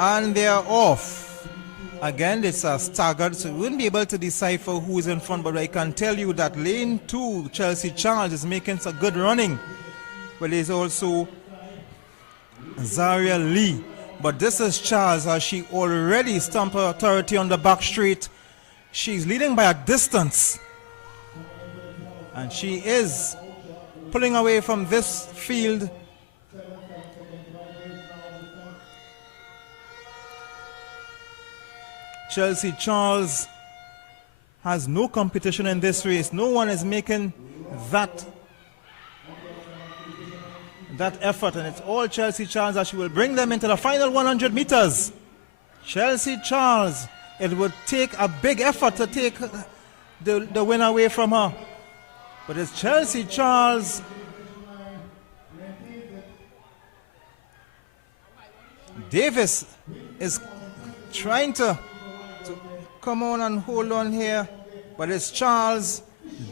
And they are off. Again, it's a staggered, so we wouldn't be able to decipher who is in front, but I can tell you that lane 2, Chelsea Charles, is making some good running. But there's also Zaria Lee. But this is Charles, as she already stamped her authority on the back straight. She's leading by a distance. And she is pulling away from this field. Chelsea Charles has no competition in this race. No one is making that effort, and it's all Chelsea Charles as she will bring them into the final 100 meters. Chelsea Charles, it would take a big effort to take the win away from her. But it's Chelsea Charles. Davis is trying to come on and hold on here, but it's Charles.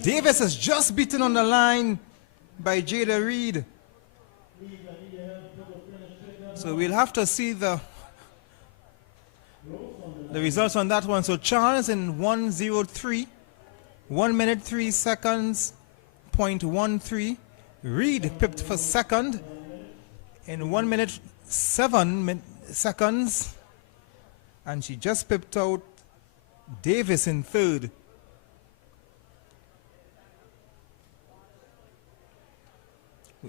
Davis is just beaten on the line by Jada Reed. So we'll have to see the results on that one. So Charles in 1:03, 1 minute 3 seconds, 0.13. Reed pipped for second in 1 minute 7 seconds, and she just pipped out Davis in third.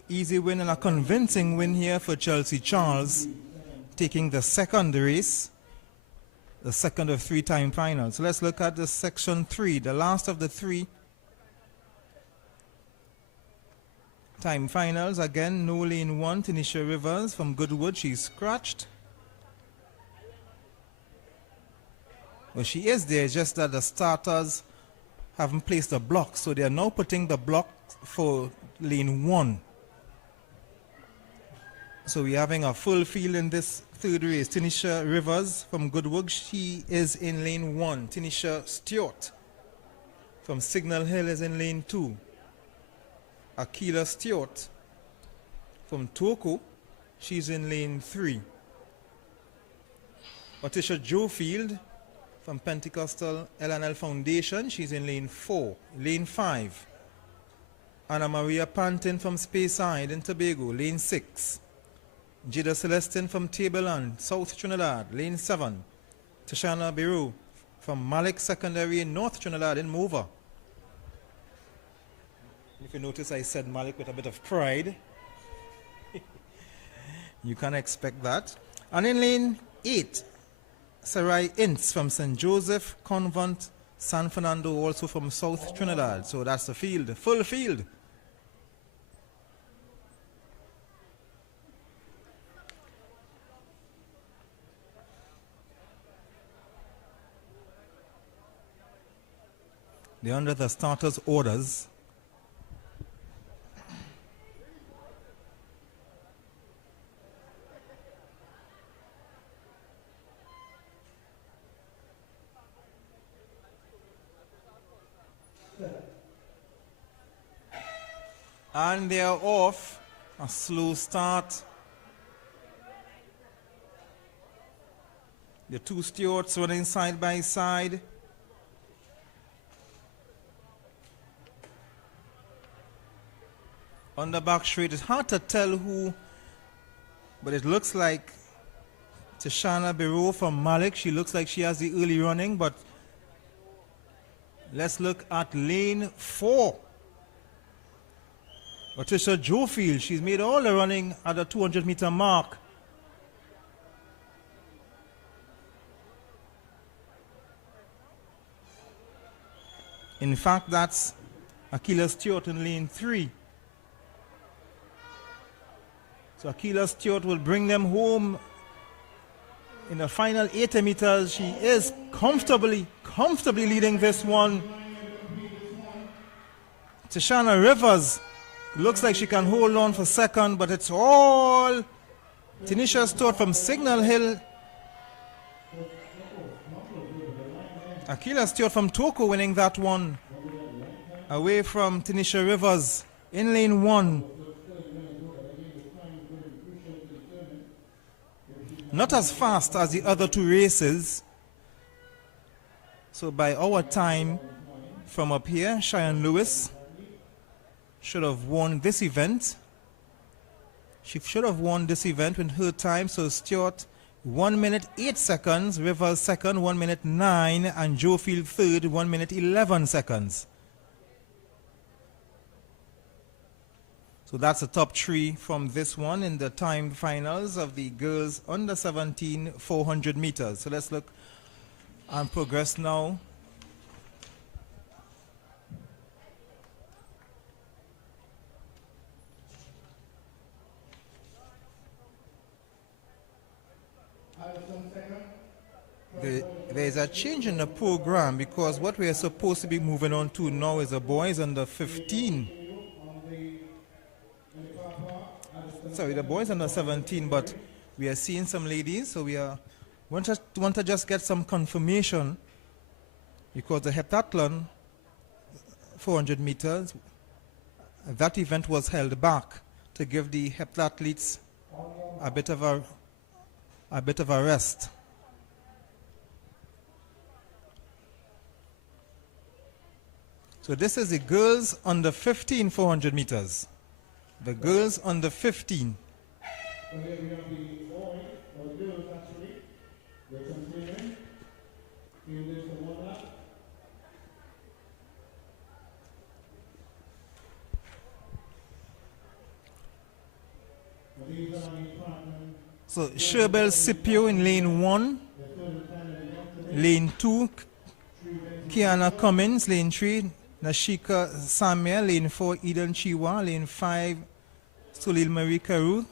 Easy win and a convincing win here for Chelsea Charles, taking the second race, the second of 3 time finals. So let's look at the section 3, the last of the 3 time finals. Again, no lane 1, Tanisha Rivers from Goodwood, she's scratched. Well, she is there, it's just that the starters haven't placed a block, so they are now putting the block for lane 1. So we're having a full field in this third race. Tanisha Rivers from Goodwood, she is in lane 1. Tanisha Stewart from Signal Hill is in lane 2. Akila Stewart from Toko, she's in lane 3. Patricia Jofield from Pentecostal LNL Foundation, she's in lane 4. Lane 5. Anna Maria Pantin from Speyside in Tobago, lane 6. Jada Celestin from Tableland, South Trinidad, lane 7. Tashana Biru from Malik Secondary in North Trinidad in Mova. If you notice, I said Malik with a bit of pride. You can't expect that. And in lane 8, Sarai Ince from St. Joseph Convent, San Fernando, also from South Trinidad. So that's the field, full field. They're under the starters' orders. And they're off. A slow start. The two stewards running side by side. On the back straight, it's hard to tell who, but it looks like Tishana Biro from Malik. She looks like she has the early running, but let's look at lane 4. Patricia Jofield, she's made all the running at the 200-meter mark. In fact, that's Akila Stewart in lane 3. So Akila Stewart will bring them home in the final 80 meters. She is comfortably leading this one. Tishana Rivers looks like she can hold on for second, but it's all Tanisha Stewart from Signal Hill. Akila Stewart from Toko winning that one, away from Tanisha Rivers in lane 1. Not as fast as the other two races. So by our time from up here, Cheyenne Lewis should have won this event. She should have won this event with her time. So Stewart 1 minute 8 seconds, Rivers second 1 minute 9, and Jofield third 1 minute 11 seconds. So that's the top 3 from this one in the timed finals of the girls under 17 400 meters. So let's look and progress now. There's a change in the program, because what we are supposed to be moving on to now is the boys under 15. Sorry, the boys under 17, but we are seeing some ladies, so we want to just get some confirmation, because the heptathlon 400 meters, that event was held back to give the heptathletes a bit of a rest. So this is the girls under 15 400 meters. The girls under 15. So here we have the boys, or girls actually. They're continuing. Field is for 1 lap. So Sherbel Scipio in lane 1. Lane 2, Kiana Cummins. Lane 3, Nashika Samuel. Lane 4, Eden Chiwa. Lane 5, Sulil Marie Carew.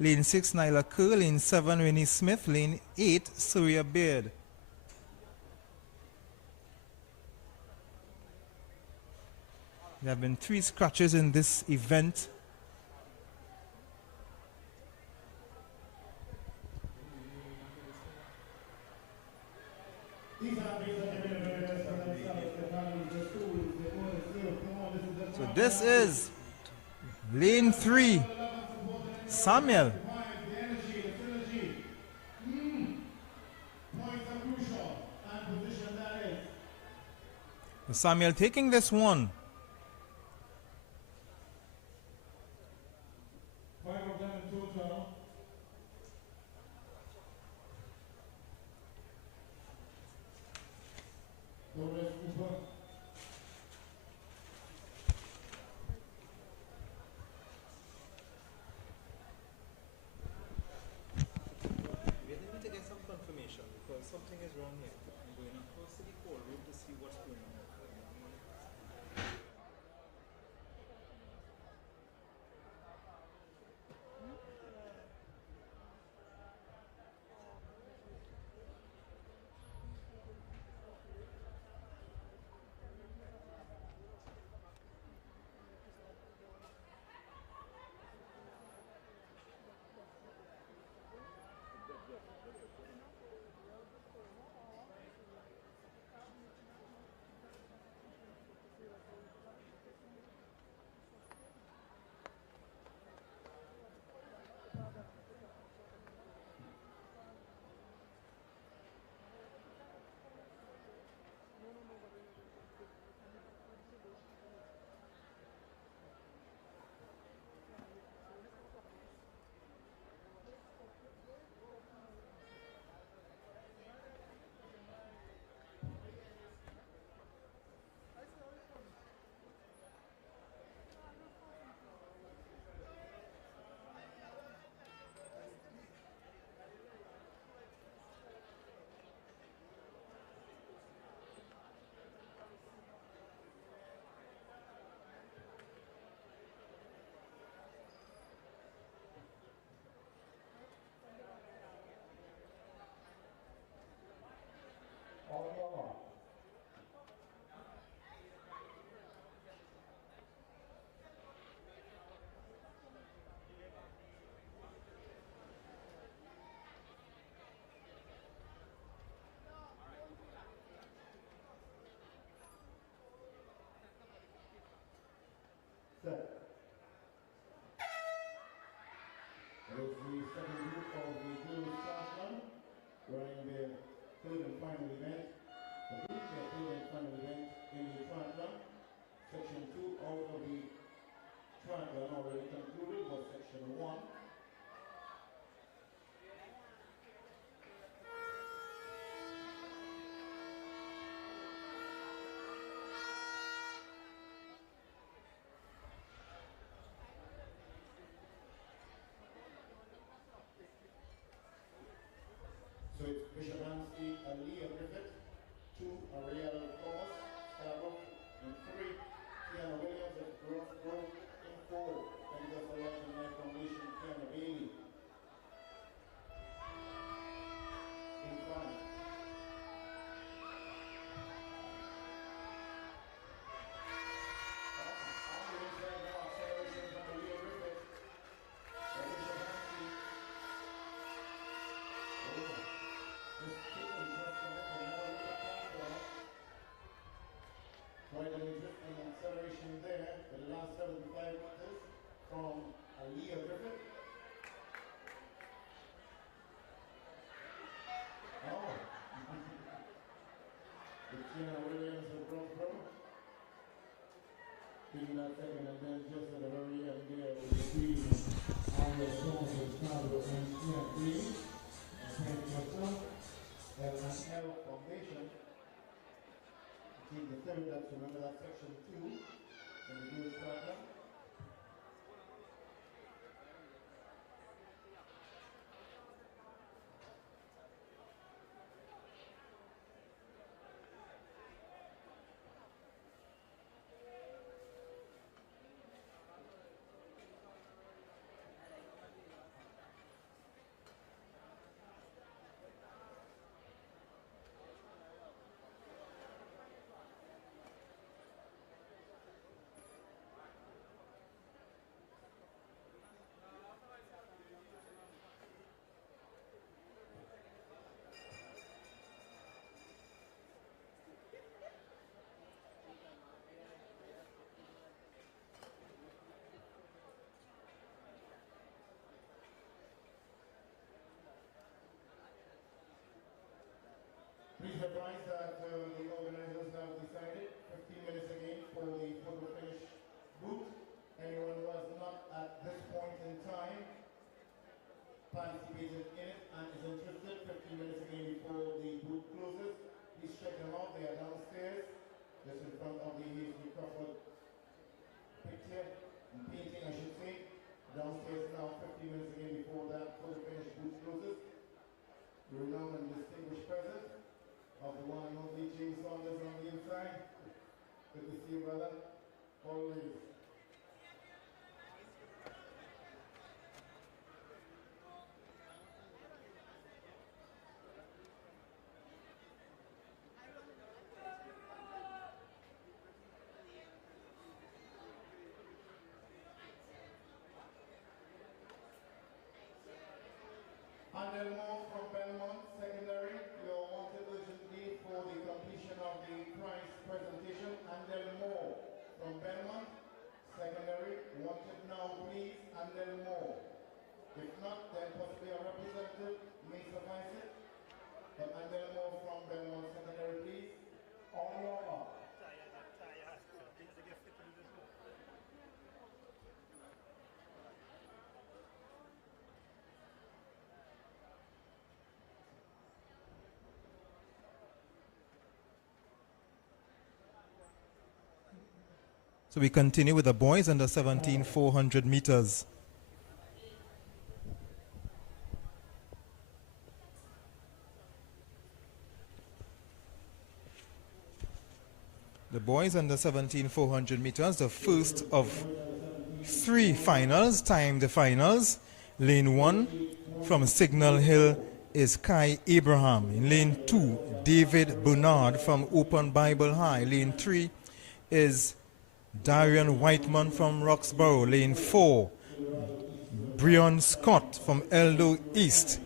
Lane 6, Nyla Kerr. Lane 7, Rennie Smith. Lane 8, Surya Beard. There have been 3 scratches in this event. So this is lane 3, Samuel. Samuel taking this one. It's the second group of the girls triathlon. We're in their third and final event. The group, their third and final event in the triathlon. Section 2 out of the triathlon already concluded was section 1. So it's Bishop Anstey and Leah Griffith, 2, Ariel Thomas, Scarborough, in 3, Tiana Williams of Grove, in 4, and just a lot in my foundation, Tiana Bailey, in 5. Right, and an acceleration there for the last 75 meters from Leah Griffith. Oh, Christina Williams of Brockborough. Taking that second, and then just at the very end there with the team on the songs of Scarborough and Tina Green, and Penny Johnson, and an L Foundation. The third, that's remember that section 2 in the girls' triathlon. Please advise that the organizers have decided 15 minutes again for the photo finish booth. Anyone who has not at this point in time participated in it and is interested, 15 minutes again before the booth closes, please check them out. They are downstairs, just in front of the Hazel Crawford picture and painting, I should say. Downstairs now, 15 minutes again before that photo finish booth closes. The renowned and distinguished presence of the one and only James Saunders on the inside. Good to see you, brother. Always. And more from Belmont Secondary, you are wanted urgently for the completion of the prize presentation. And then more from Belmont Secondary, wanted now please, and then more. If not, then possibly a representative may suffice it. But and then more from Belmont Secondary, please. On your mark. So we continue with the boys under 17 400 meters. The boys under 17 400 meters, the first of 3 finals, time the finals. Lane 1 from Signal Hill is Kai Abraham. In lane 2, David Bernard from Open Bible High. Lane 3 is Darian Whiteman from Roxborough. Lane 4, Breon Scott from Eldo East.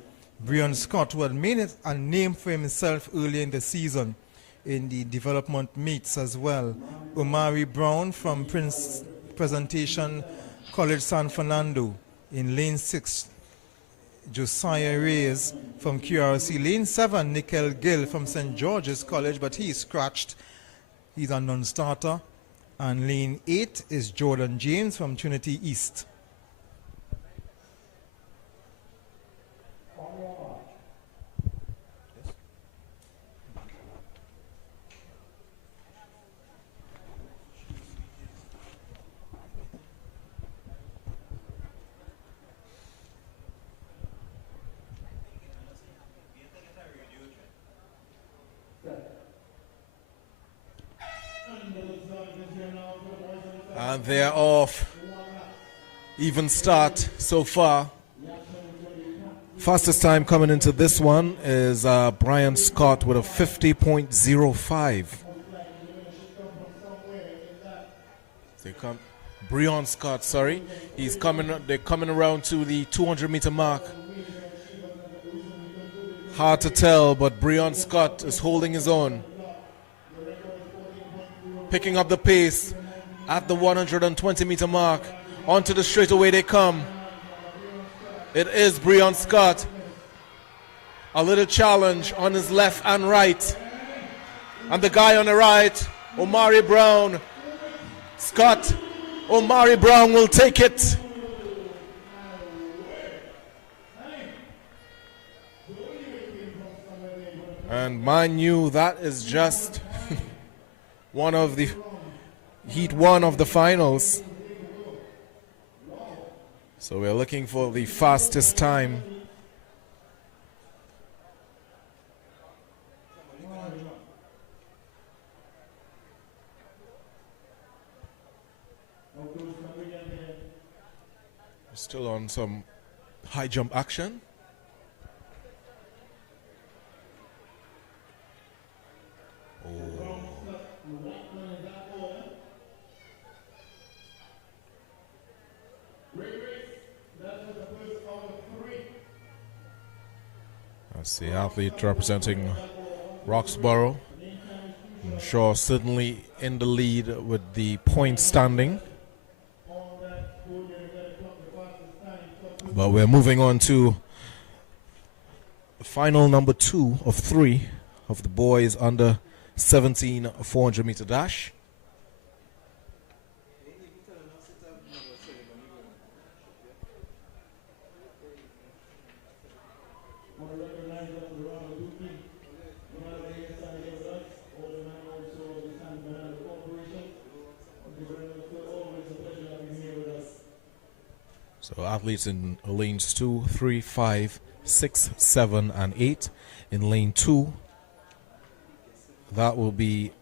Breon Scott, who had made a name for himself earlier in the season in the development meets as well. Omari Brown from Presentation College San Fernando. In lane 6, Josiah Reyes from QRC. Lane 7, Nickel Gill from St. George's College, but he's scratched. He's a non-starter. And lane 8 is Jordan James from Trinity East. And they're off. Even start so far. Fastest time coming into this one is Brian Scott with a 50.05. They come, Breon Scott, sorry. He's coming. They're coming around to the 200-meter mark. Hard to tell, but Breon Scott is holding his own. Picking up the pace at the 120-meter mark. Onto the straightaway they come. It is Breon Scott. A little challenge on his left and right. And the guy on the right, Omari Brown. Scott, Omari Brown will take it. And mind you, that is just one of the Heat 1 of the finals. So we're looking for the fastest time. We're still on some high jump action. That's the athlete representing Roxborough. I'm sure certainly in the lead with the point standing. But we're moving on to final number 2 of 3 of the boys under 17 400-meter dash. So athletes in lanes 2, 3, 5, 6, 7, and 8. In lane 2, that will be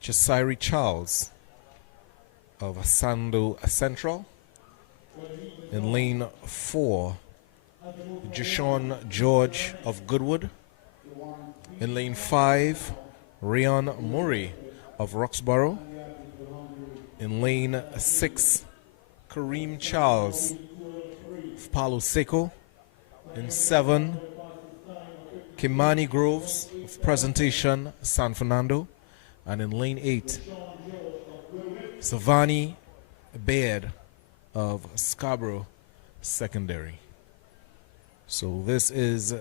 Chesiri Charles of Asando Central. In lane 4, Jashon George of Goodwood. In lane 5, Rayon Murray of Roxborough. In lane 6, Kareem Charles of Palo Seco. In 7, Kimani Groves of Presentation San Fernando. And in lane 8, Savani Baird of Scarborough Secondary. So this is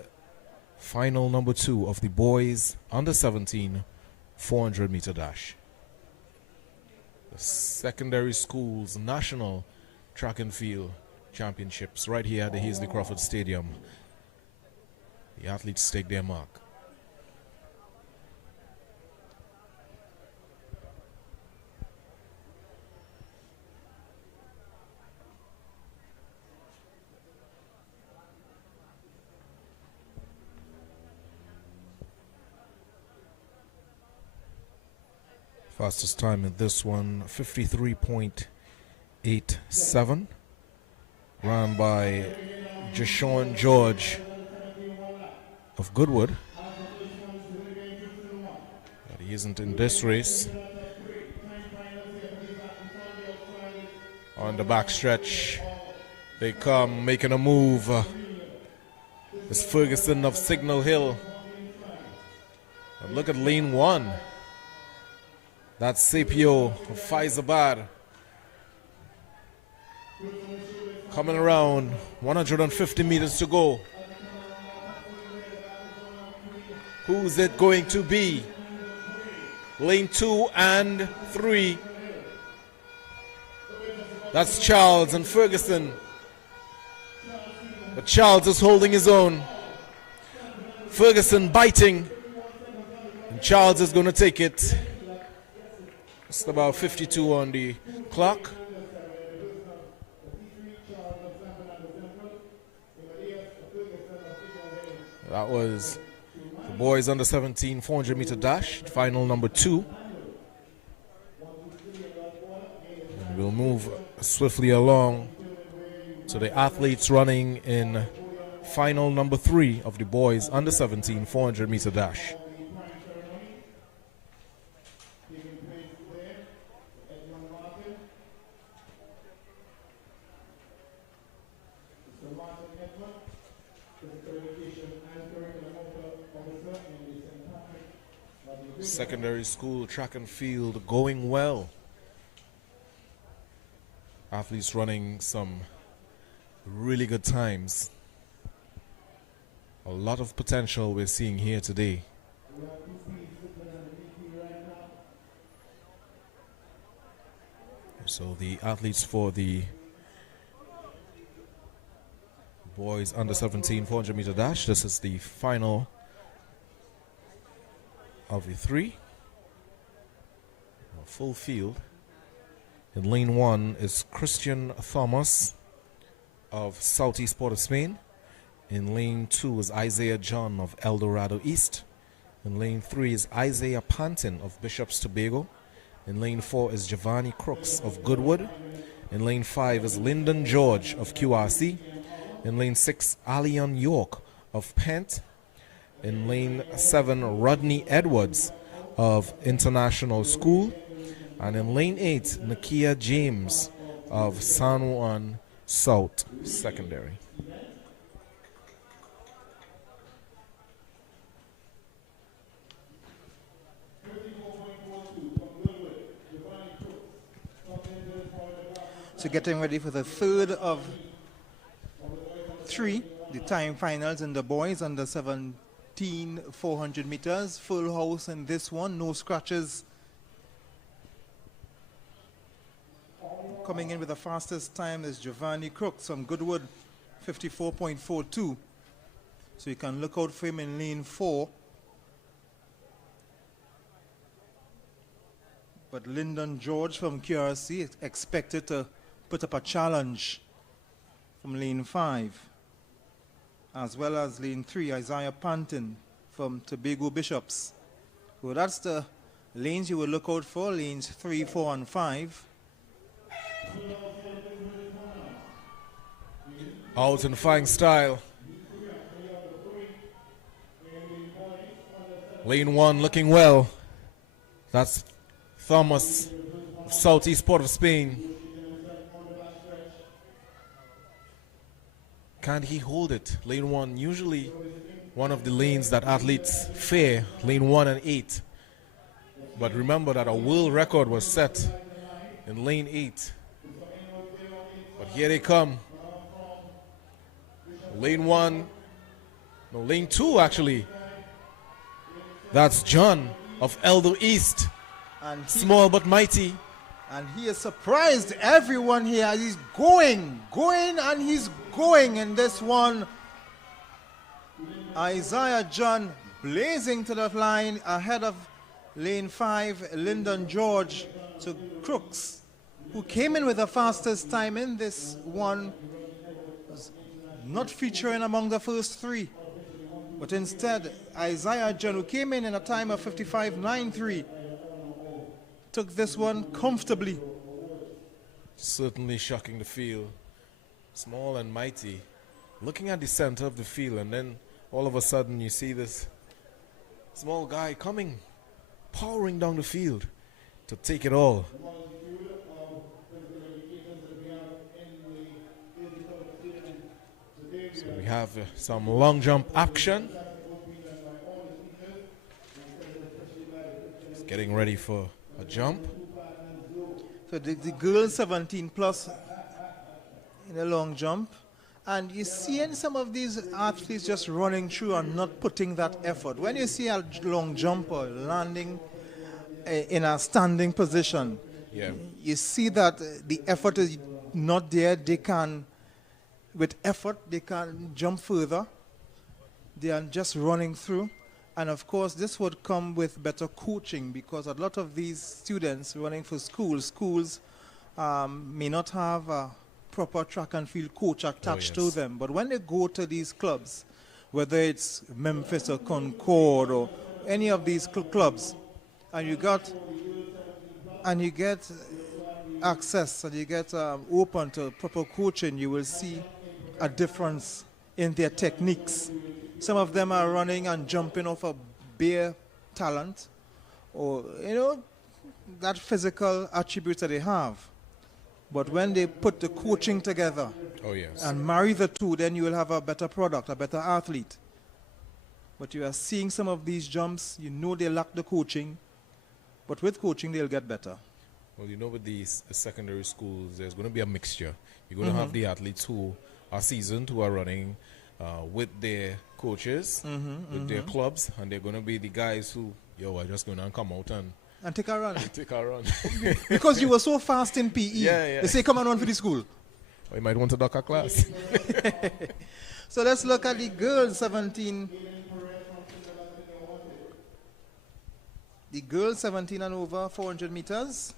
final number 2 of the boys under 17 400-meter dash. The secondary schools national track and field championships right here at the Hazley Crawford Stadium. The athletes take their mark. Fastest time in this one, 53.87. Ran by Jashon George of Goodwood. But he isn't in this race. On the backstretch, they come making a move. It's Ferguson of Signal Hill. And look at lane 1. That's Sapio of Faizabad. Coming around, 150 meters to go. Who's it going to be? Lane 2 and 3. That's Charles and Ferguson. But Charles is holding his own. Ferguson biting. And Charles is going to take it. It's about 52 on the clock. That was the boys under 17 400 meter dash, final number 2. And we'll move swiftly along to the athletes running in final number 3 of the boys under 17 400 meter dash. Secondary school track and field going well. Athletes running some really good times. A lot of potential we're seeing here today. So the athletes for the boys under 17 400 meter dash, this is the final of the 3. A full field. In lane 1 is Christian Thomas of Southeast Port of Spain. In lane 2 is Isaiah John of El Dorado East. In lane 3 is Isaiah Panton of Bishops Tobago. In lane 4 is Giovanni Crooks of Goodwood. In lane 5 is Lyndon George of QRC. In lane 6, Alion York of Pent. In lane 7, Rodney Edwards of International School. And in lane 8, Nakia James of San Juan South Secondary. So getting ready for the third of 3, the time finals in the boys under 17 400 meters. Full house in this one, no scratches. Coming in with the fastest time is Giovanni Crooks from Goodwood, 54.42. So you can look out for him in lane 4. But Lyndon George from QRC is expected to put up a challenge from lane 5. As well as lane 3, Isaiah Panton from Tobago Bishops. So that's the lanes you will look out for, lanes 3, 4, and 5. Out in flying style. Lane 1 looking well. That's Thomas of Southeast Port of Spain. Can he hold it? Lane 1, usually one of the lanes that athletes fear, lane 1 and 8. But remember that a world record was set in lane 8. But here they come. Lane 1, no, lane 2 actually. That's John of Eldo East. And small but mighty. And he has surprised everyone here. He's going, and he's going in this one. Isaiah John blazing to the line ahead of lane 5, Lyndon George to Crooks, who came in with the fastest time in this one, was not featuring among the first 3. But instead, Isaiah John, who came in a time of 55.93, took this one comfortably. Certainly shocking the field. Small and mighty. Looking at the center of the field, and then all of a sudden you see this small guy coming, powering down the field to take it all. So we have some long jump action. Just getting ready for a jump. So the girls 17 plus in a long jump. And you see in some of these athletes just running through and not putting that effort. When you see a long jumper landing in a standing position, Yeah. you see that the effort is not there. They can, with effort, they can jump further. They are just running through. And of course, this would come with better coaching, because a lot of these students running for schools may not have a proper track and field coach attached to them. But when they go to these clubs, whether it's Memphis or Concord or any of these clubs, and you get access and you get open to proper coaching, you will see a difference in their techniques. Some of them are running and jumping off of bare talent, or that physical attributes that they have. But when they put the coaching together and marry the two, then you will have a better product, a better athlete. But you are seeing some of these jumps, they lack the coaching, but with coaching they'll get better. Well, with these secondary schools, there's going to be a mixture. You're going to have the athletes who are seasoned, who are running with their coaches, with their clubs, and they're going to be the guys who, are just going to come out and take a run. Take a run. Because you were so fast in PE. Yeah. They say, come and run for the school. Or you might want to duck a class. So let's look at the girls 17. The girls 17 and over, 400 meters.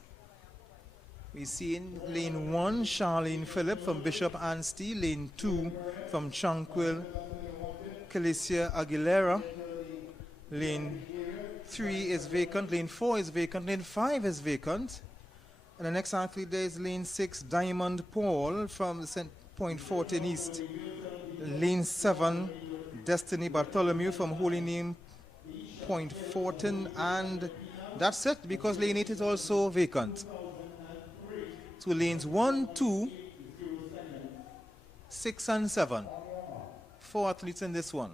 We see in lane 1, Charlene Phillip from Bishop Anstey. Lane 2 from Tranquil, Calicia Aguilera. Lane 3 is vacant, lane 4 is vacant, lane 5 is vacant. And the next athlete there is lane 6, Diamond Paul from St. Point 14 East. Lane 7, Destiny Bartholomew from Holy Name Point 14. And that's it, because lane 8 is also vacant. So lanes 1, 2, 6 and 7. 4 athletes in this one.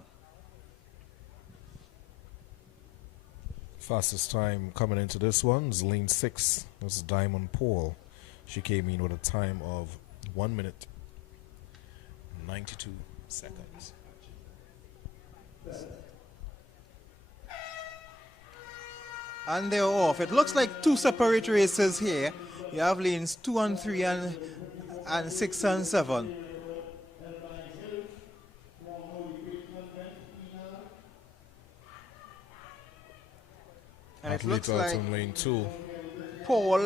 Fastest time coming into this one is lane 6. This is Diamond Paul. She came in with a time of 1 minute 92 seconds. And they're off. It looks like two separate races here. You have lanes 2 and 3 and 6 and 7. And it looks like in lane 2. Paul,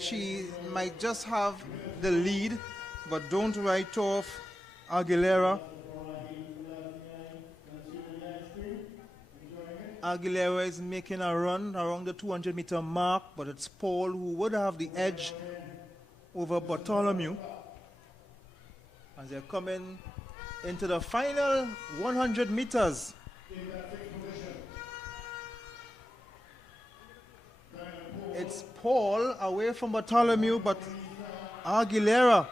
she might just have the lead, but don't write off Aguilera. Aguilera is making a run around the 200-meter mark, but it's Paul who would have the edge over Bartholomew. As they're coming into the final 100 meters. It's Paul away from Bartholomew, but Aguilera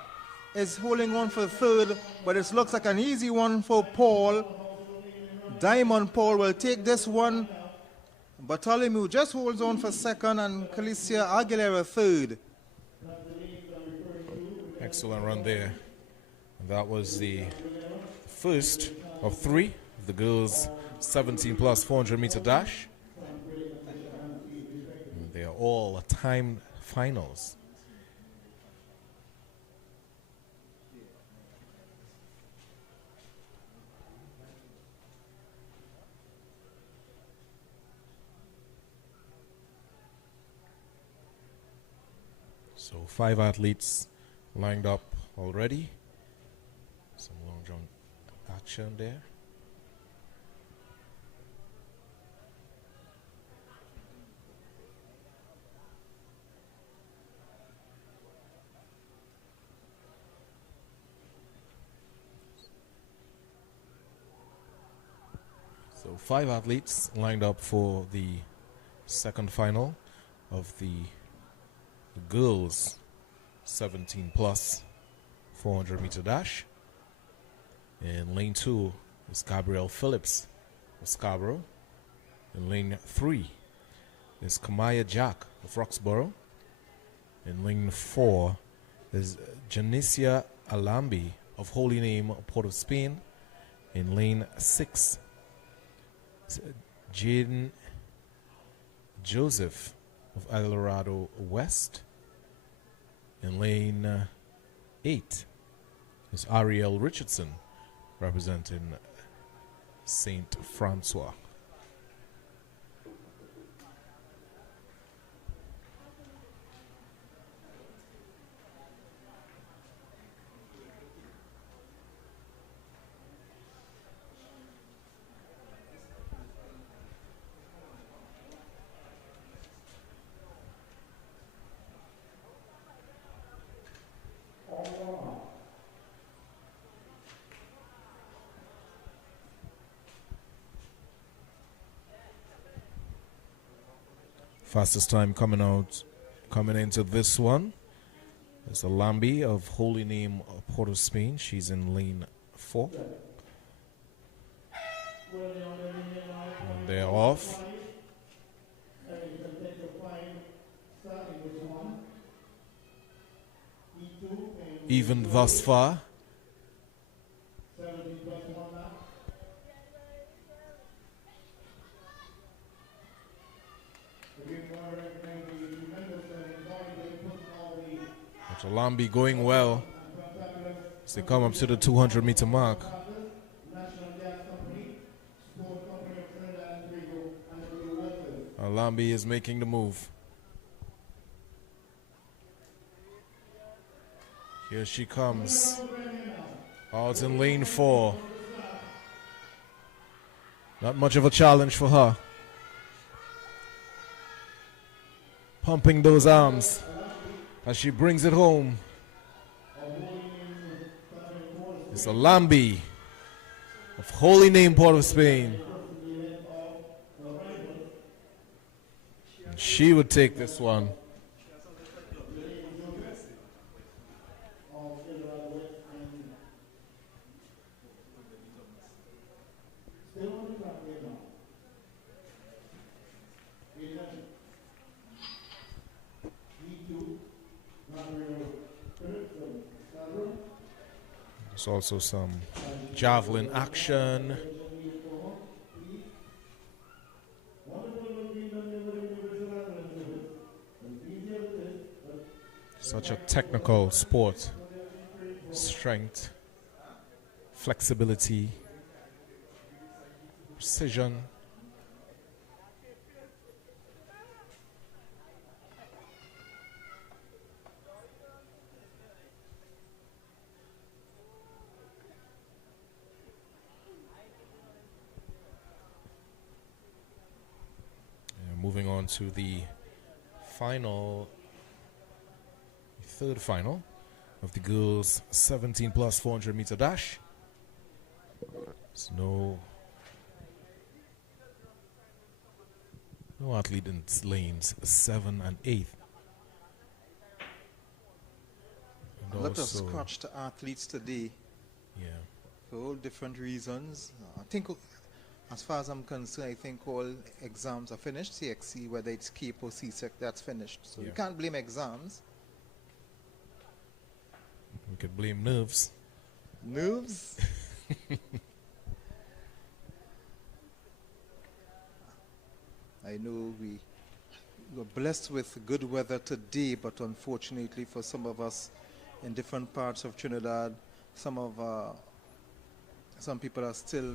is holding on for third, but it looks like an easy one for Paul. Diamond Paul will take this one. Bartholomew just holds on for second, and Calicia Aguilera third. Excellent run there. That was the first of 3 of the girls' 17 plus 400 meter dash. They are all timed finals. So 5 athletes lined up already. Some long jump action there. So 5 athletes lined up for the second final of the girls 17 plus 400 meter dash. In lane 2 is Gabrielle Phillips of Scarborough. In lane 3 is Kamaya Jack of Roxborough. In lane 4 is Janicia Alambi of Holy Name, Port of Spain. In lane 6, Jaden Joseph of El Dorado West. In lane 8 is Ariel Richardson representing Saint Francois. Fastest time coming into this one is Alambi of Holy Name, Port of Spain. She's in lane 4. And they're off. Even thus far. Alambi going well as they come up to the 200-meter mark. Alambi is making the move. Here she comes. Out in lane 4. Not much of a challenge for her. Pumping those arms as she brings it home. It's Alambi of Holy Name, Port of Spain. And she would take this one. There's also some javelin action. Such a technical sport. Strength, flexibility, precision. Moving on to the third final of the girls' 17 plus 400 meter dash. There's no athlete in lanes 7 and 8. And a lot of also, scratched athletes today. Yeah. For all different reasons. I think, as far as I'm concerned, I think all exams are finished. CXC, whether it's CAPE or CSEC, that's finished. So you can't blame exams. We could blame nerves. Nerves? I know we were blessed with good weather today, but unfortunately for some of us in different parts of Trinidad, some people are still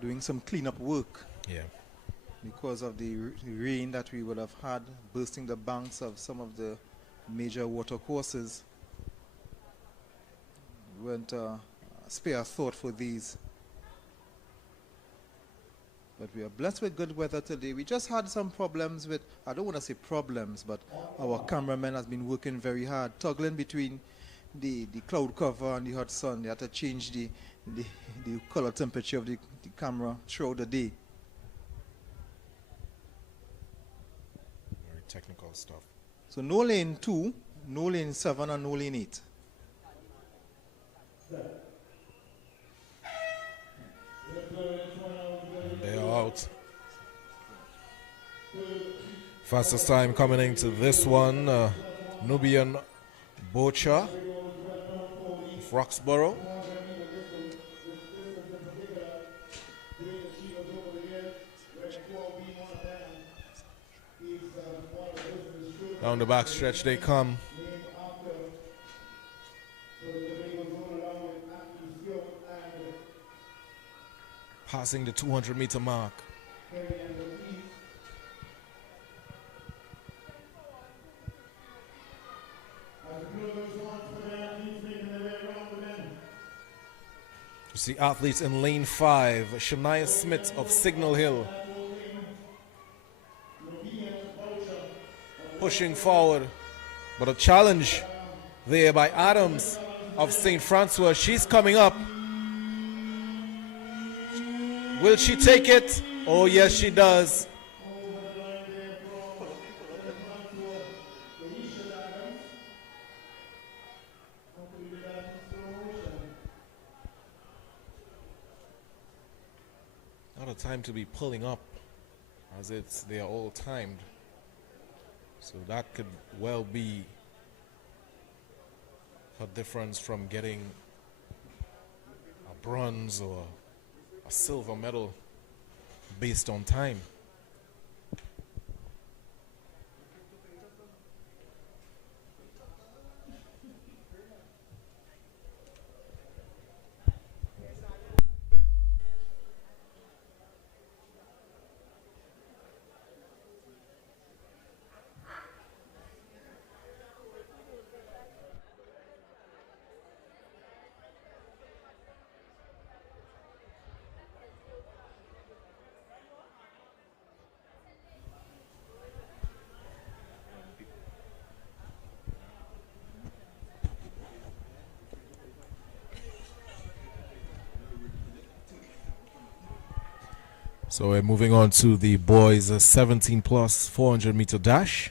doing some cleanup work. Yeah. Because of the rain that we would have had, bursting the banks of some of the major water courses. We won't spare a thought for these. But we are blessed with good weather today. We just had some problems with, I don't want to say problems, but our cameraman has been working very hard, toggling between the cloud cover and the hot sun. They had to change the color temperature of the camera throughout the day. Very technical stuff. So no lane 2, no lane 7, and no lane 8. They are out. Fastest time coming into this one, Nubian Bocha of Roxborough. Down the back stretch they come. Passing the 200-meter mark. You see athletes in lane 5. Shania Smith of Signal Hill pushing forward, but a challenge there by Adams of St. Francois. She's coming up. Will she take it? Oh yes, she does. Not a time to be pulling up, as they are all timed. So that could well be a difference from getting a bronze or a silver medal based on time. So we're moving on to the boys 17 plus 400 meter dash.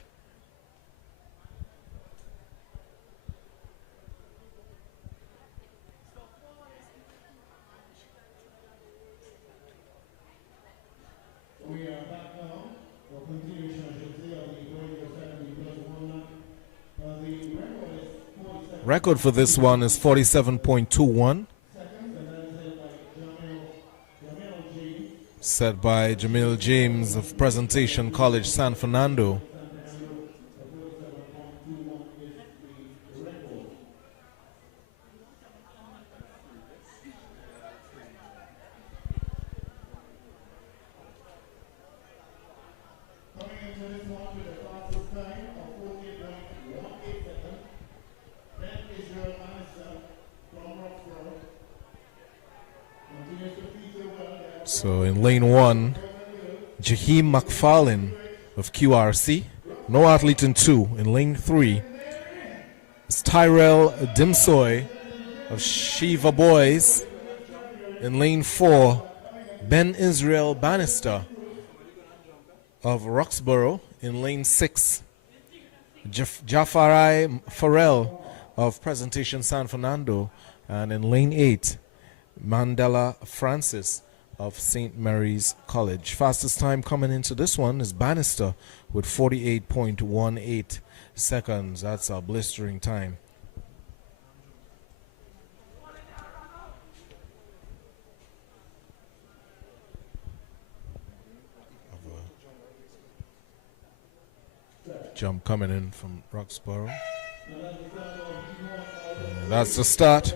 We are back now for continuation, I should say, of the boys of 17 plus 1. The record is 47. Record for this one is 47.21. Set by Jamil James of Presentation College, San Fernando. Coming into this one with the fastest time of 14.18 seconds, Ben Israel Anissa from Roxborough continues to feature well. So in lane 1, Jaheim McFarlane of QRC. No athlete in 2. In lane 3, it's Tyrell Dimsoy of Shiva Boys. In lane 4, Ben Israel Bannister of Roxborough. In lane 6, Jafari Farrell of Presentation San Fernando. And in lane 8, Mandela Francis of St. Mary's College. Fastest time coming into this one is Bannister with 48.18 seconds. That's a blistering time. Jump coming in from Roxborough. And that's the start.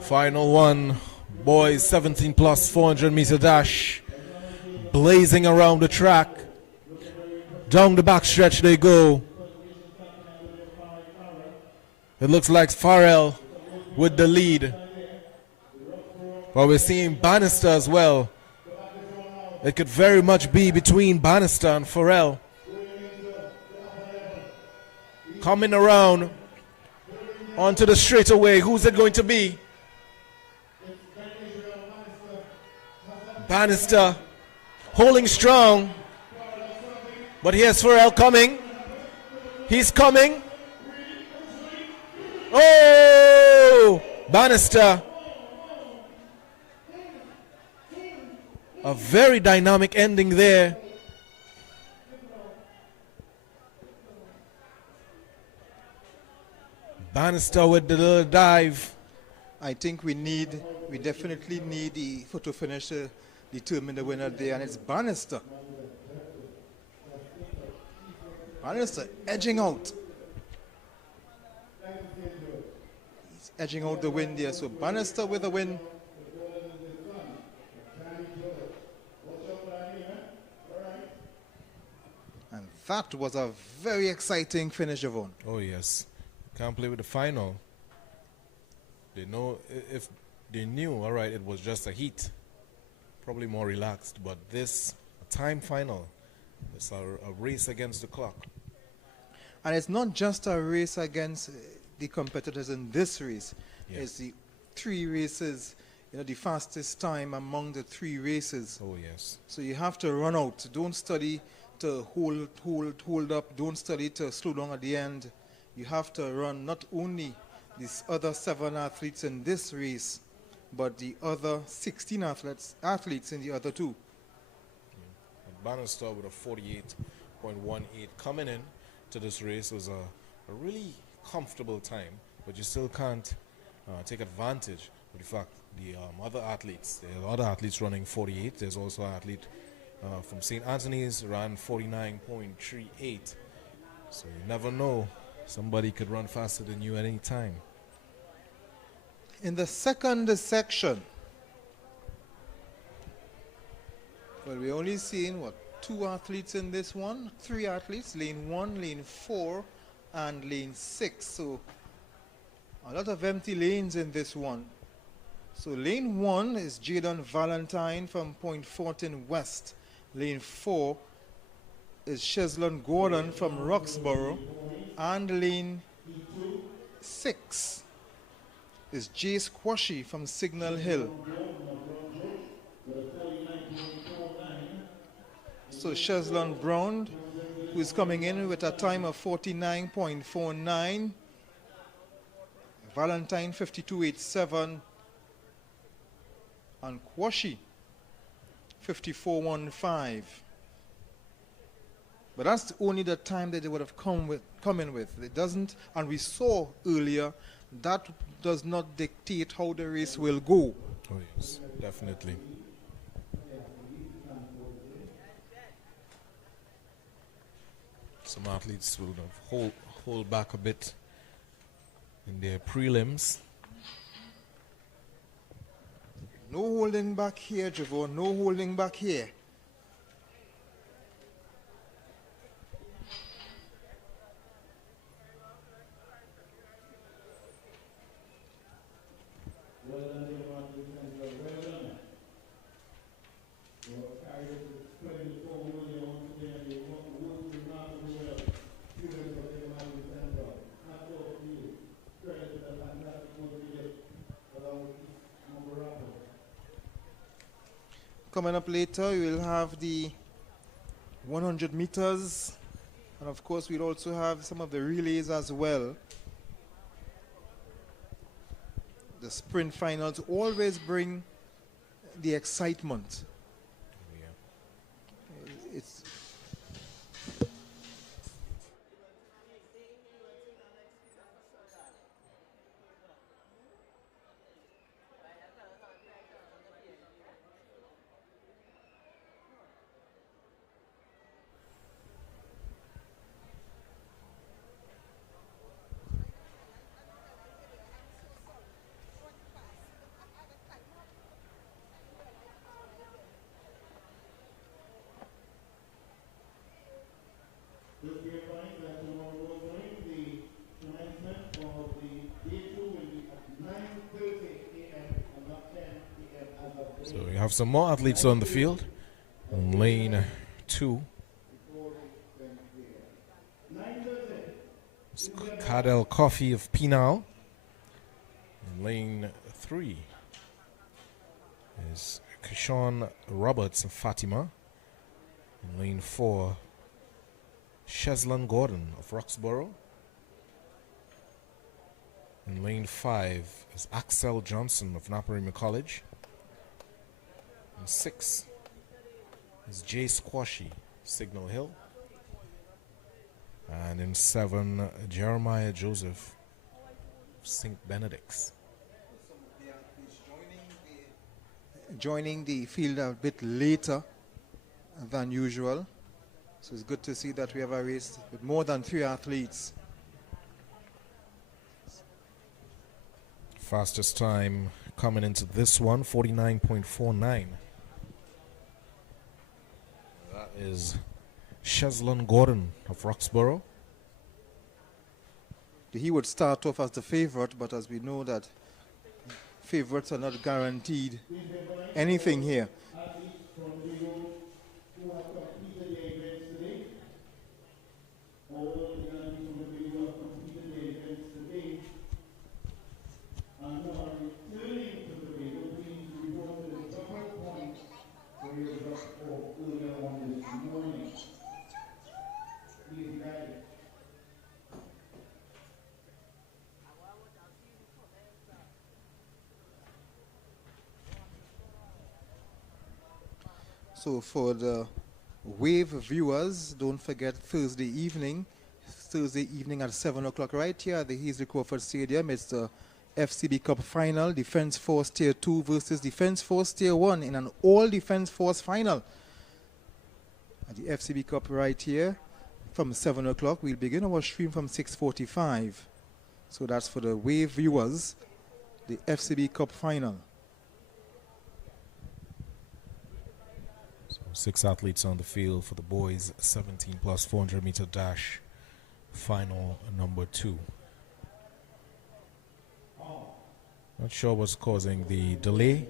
Final one, boys 17 plus 400 meter dash. Blazing around the track. Down the back stretch they go. It looks like Farrell with the lead. But we're seeing Bannister as well. It could very much be between Bannister and Farrell. Coming around onto the straightaway. Who's it going to be? Bannister holding strong. But here's Farrell coming. He's coming. Oh! Bannister. A very dynamic ending there. Bannister with the little dive. I think we definitely need the photo finish to determine the winner there, and it's Bannister. Bannister edging out. He's edging out the win there, so Bannister with the win. And that was a very exciting finish, Javon. Oh yes, can't play with the final. They know if they knew, all right, it was just a heat, probably more relaxed. But this a time final, it's a race against the clock. And it's not just a race against the competitors in this race. Yeah. It's the 3 races, the fastest time among the 3 races. Oh yes. So you have to run out. Don't study to hold up. Don't study to slow down at the end. You have to run not only these other 7 athletes in this race, but the other 16 athletes in the other 2. Bannister with a 48.18 coming in to this race was a really comfortable time, but you still can't take advantage of the fact the other athletes. There are other athletes running 48. There's also an athlete from St. Anthony's ran 49.38. So you never know. Somebody could run faster than you at any time. In the second section, well, we're only seeing, 2 athletes in this one, 3 athletes, lane 1, lane 4, and lane 6. So a lot of empty lanes in this one. So lane 1 is Jaden Valentine from Point Fortin West. Lane 4 is Sheslon Gordon from Roxborough. And lane 6 is Jace Quashie from Signal Hill. So Sheslon Brown, who is coming in with a time of 49.49. Valentine 52.87. And Quashie 54.15. But that's only the time that they would have come in with. It doesn't, and we saw earlier, that does not dictate how the race will go. Oh yes, definitely. Some athletes will hold back a bit in their prelims. No holding back here, Javon. No holding back here. Coming up later, we will have the 100 meters. And of course, we'll also have some of the relays as well. The sprint finals always bring the excitement. Yeah. It's So we have some more athletes on the field. In lane 2, it's Cardell Coffey of Pinal. In lane 3 is Kishawn Roberts of Fatima. In lane 4, Sheslon Gordon of Roxborough. In lane 5 is Axel Johnson of Naparima College. In 6 is Jace Quashie, Signal Hill. And in 7, Jeremiah Joseph St. Benedict's. Joining the field a bit later than usual. So it's good to see that we have a race with more than 3 athletes. Fastest time coming into this one, 49.49. That is Cheslin Gordon of Roxborough. He would start off as the favorite, but as we know that favorites are not guaranteed anything here. So for the Wave viewers, don't forget Thursday evening at 7 o'clock right here at the Heasley Crawford Stadium. It's the FCB Cup final, Defence Force Tier 2 versus Defence Force Tier 1 in an all Defence Force final. At the FCB Cup right here from 7 o'clock. We'll begin our stream from 6:45. So that's for the Wave viewers, the FCB Cup final. 6 athletes on the field for the boys 17 plus 400 meter dash final number 2. Not sure what's causing the delay.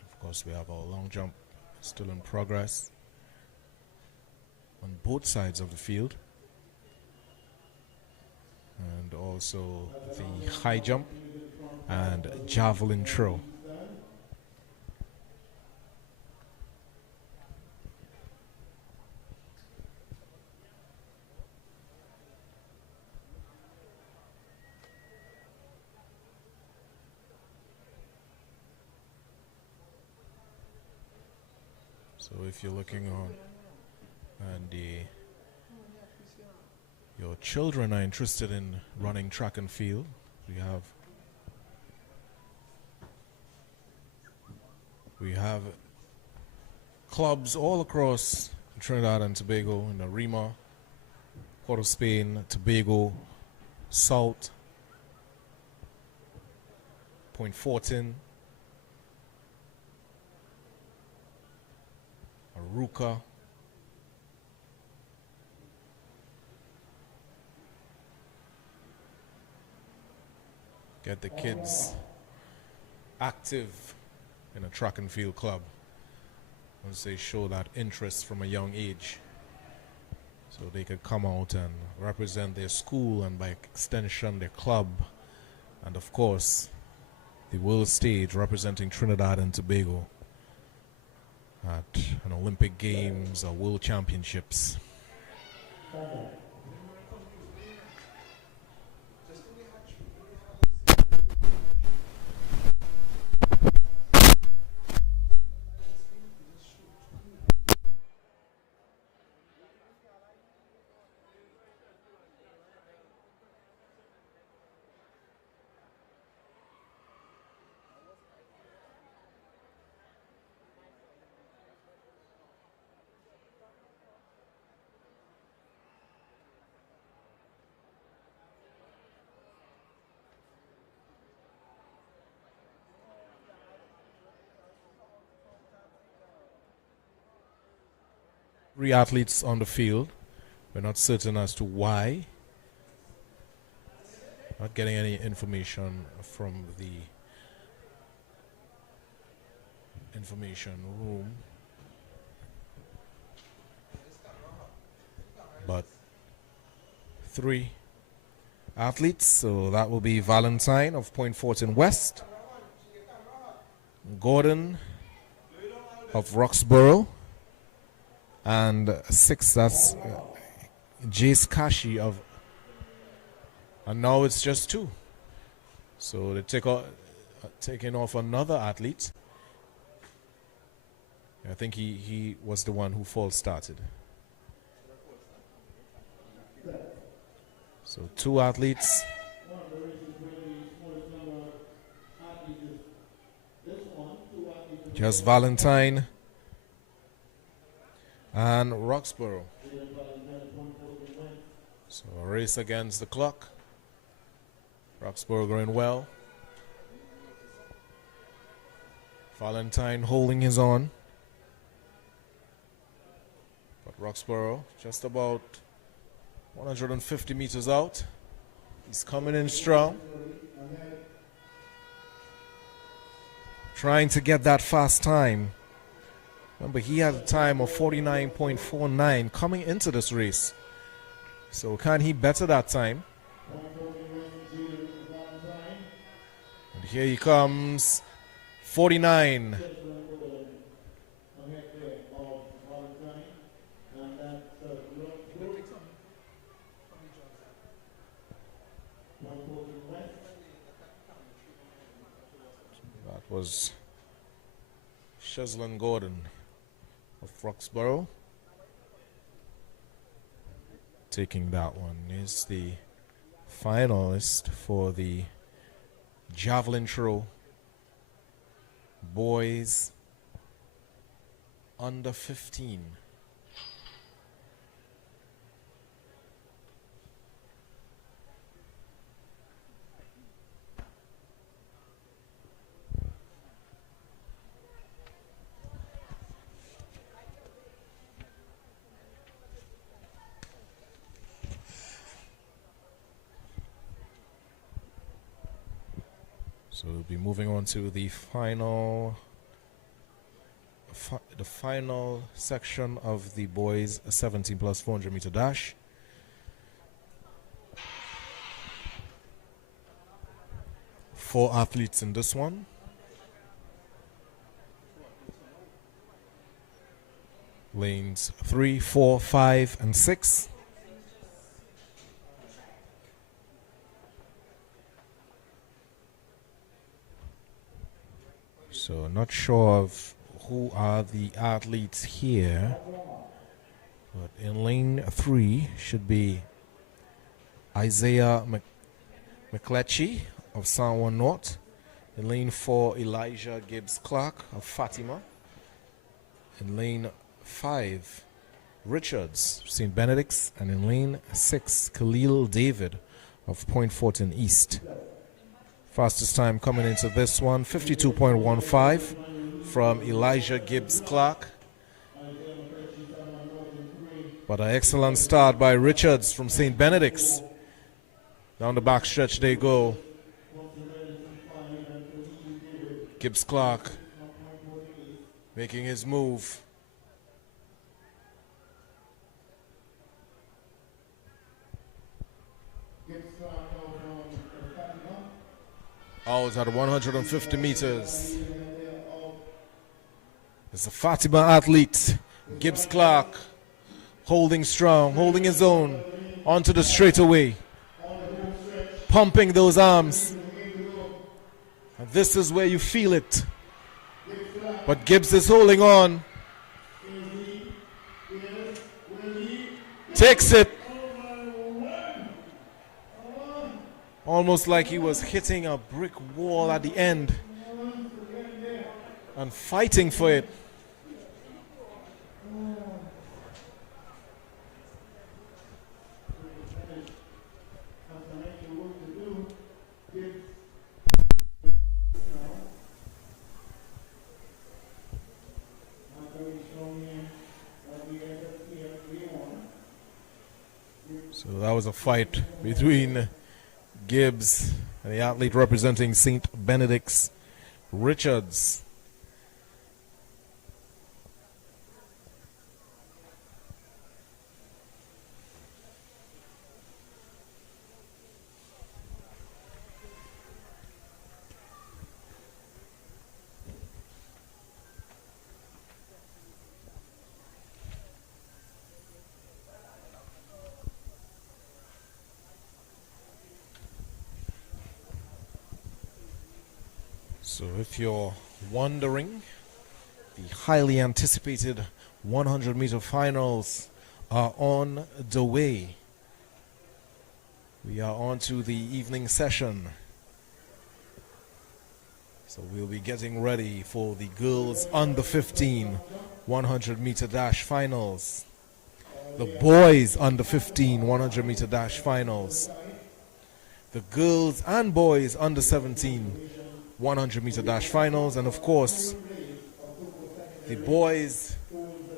Of course, we have our long jump still in progress on both sides of the field. And also the high jump and javelin throw. So if you're looking on and your children are interested in running track and field, we have clubs all across Trinidad and Tobago, in Arima, Port of Spain, Tobago, Salt, Point Fortin, Aruca, get the kids active in a track and field club once they show that interest from a young age, so they could come out and represent their school and by extension their club, and of course the world stage representing Trinidad and Tobago at an Olympic Games or World Championships. Three athletes on the field. We're not certain as to why. Not getting any information from the information room. But 3 athletes, so that will be Valentine of Point Fortin West, Gordon of Roxborough, and 6, that's Jace Kashi of, and now it's just 2. So they taking off another athlete. I think he was the one who false started. So 2 athletes. Just Valentine and Roxborough. So a race against the clock. Roxborough going well. Valentine holding his own. But Roxborough just about 150 meters out. He's coming in strong. Trying to get that fast time. Remember, he had a time of 49.49 coming into this race. So can he better that time? And here he comes. 49. That was Sheslin Gordon of Roxborough. Taking that one is the finalist for the javelin throw. Boys under 15. So we'll be moving on to the final section of the boys 17 plus 400 meter dash. Four athletes in this one. Lanes 3, 4, 5, and 6. So not sure of who are the athletes here, but in lane 3 should be Isaiah McCletchy of San Juan North. In lane 4, Elijah Gibbs Clark of Fatima. In lane 5, Richards, St. Benedict's. And in lane 6, Khalil David of Point Fortin East. Fastest time coming into this one, 52.15 from Elijah Gibbs Clark. But an excellent start by Richards from St. Benedict's. Down the back stretch they go. Gibbs Clark making his move. Out at 150 meters. It's a Fatima athlete, Gibbs Clark, holding strong, holding his own onto the straightaway, pumping those arms. And this is where you feel it. But Gibbs is holding on. Takes it. Almost like he was hitting a brick wall at the end and fighting for it. So that was a fight between Gibbs and the athlete representing St. Benedict's, Richards. So if you're wondering The highly anticipated 100-meter finals are on the way. We are on to the evening session. So we'll be getting ready for the girls under 15 100-meter dash finals. The boys under 15 100-meter dash finals. The girls and boys under 17 100-meter dash finals. And of course, the boys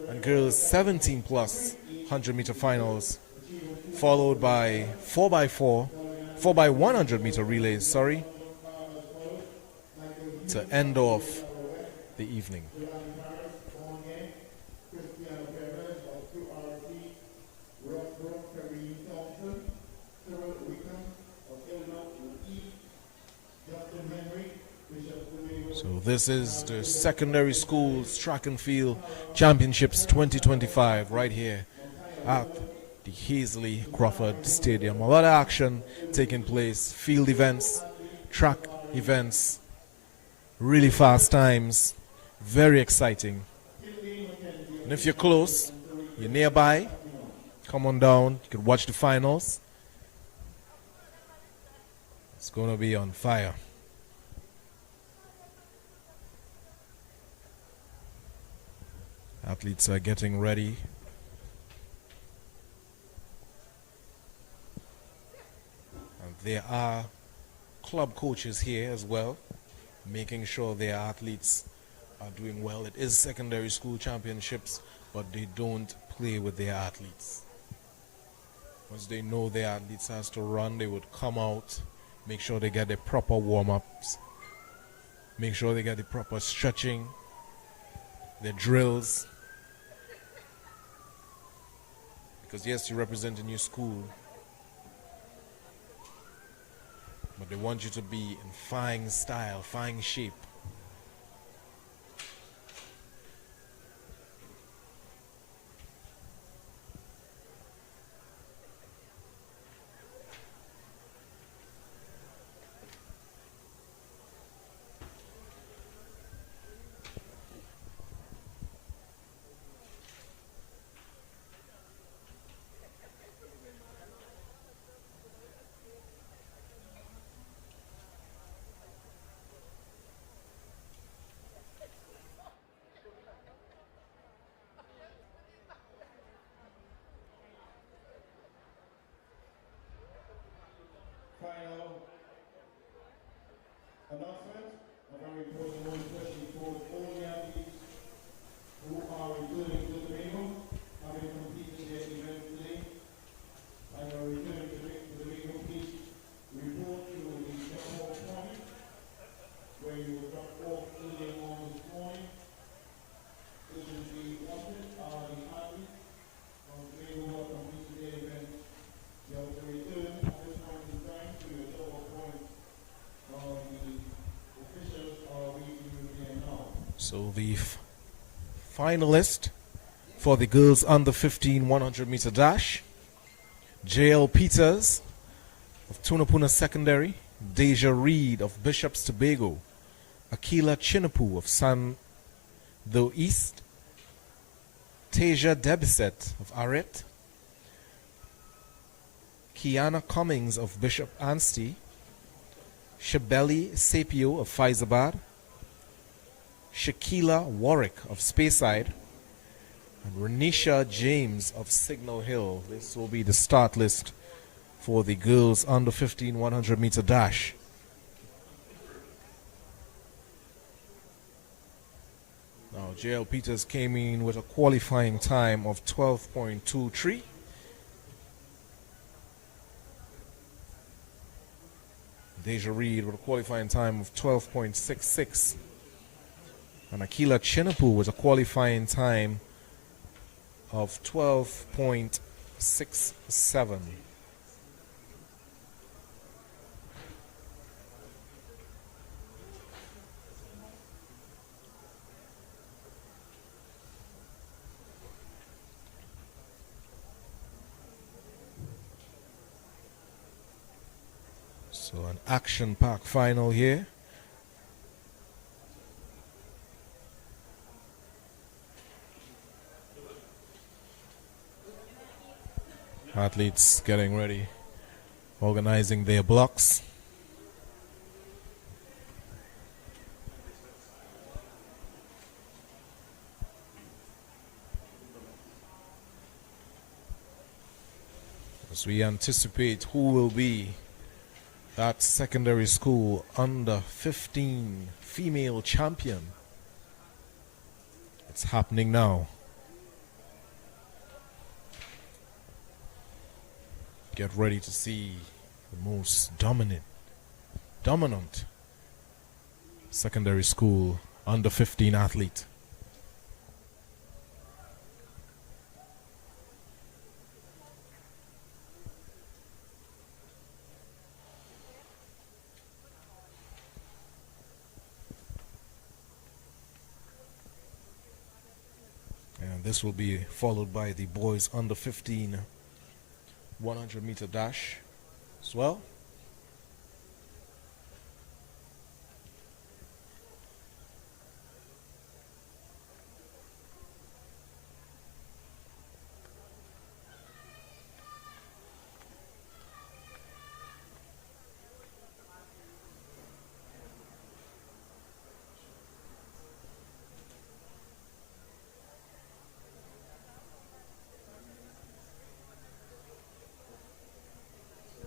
and girls 17 plus 100-meter finals, followed by 4x4, 4x100-meter relays, to end off the evening. So this is the Secondary Schools Track and Field Championships 2025 right here at the Hazley Crawford Stadium. A lot of action taking place, field events, track events, really fast times, very exciting. And if you're close, you're nearby, come on down, you can watch the finals. It's going to be on fire. Athletes are getting ready. And there are club coaches here as well, making sure their athletes are doing well. It is secondary school championships, but they don't play with their athletes. Once they know their athletes has to run, they would come out, make sure they get the proper warm-ups, make sure they get the proper stretching, their drills. Because yes, you represent a new school, but they want you to be in fine style, fine shape. Final announcement, a very important one, especially for all the athletes who are returning to the Tobago, having completed their event today. I will return to the Tobago, please report to the drop-off point, where you will drop off early on this morning. This will be wanted are the athletes from Tobago who have completed their event. You have to return at this point in time to your drop-off point. The officials are waiting you there now. So the finalist for the girls under 15 100-meter dash, J.L. Peters of Tunapuna Secondary, Deja Reed of Bishop's Tobago, Akila Chinapu of San Do East, Tasia Debiset of Aret, Kiana Cummings of Bishop Anstey, Shabeli Sapio of Faizabad, Shakila Warwick of Speyside, and Renisha James of Signal Hill. This will be the start list for the girls under 15 100-meter dash. Now, J.L. Peters came in with a qualifying time of 12.23. Deja Reed with a qualifying time of 12.66. And Akila Chinapu with a qualifying time of 12.67. So an action-packed final here. Athletes getting ready, organizing their blocks. As we anticipate who will be that secondary school under 15 female champion. It's happening now. Get ready to see the most dominant secondary school under 15 athlete. And this will be followed by the boys under 15 100-meter dash as well.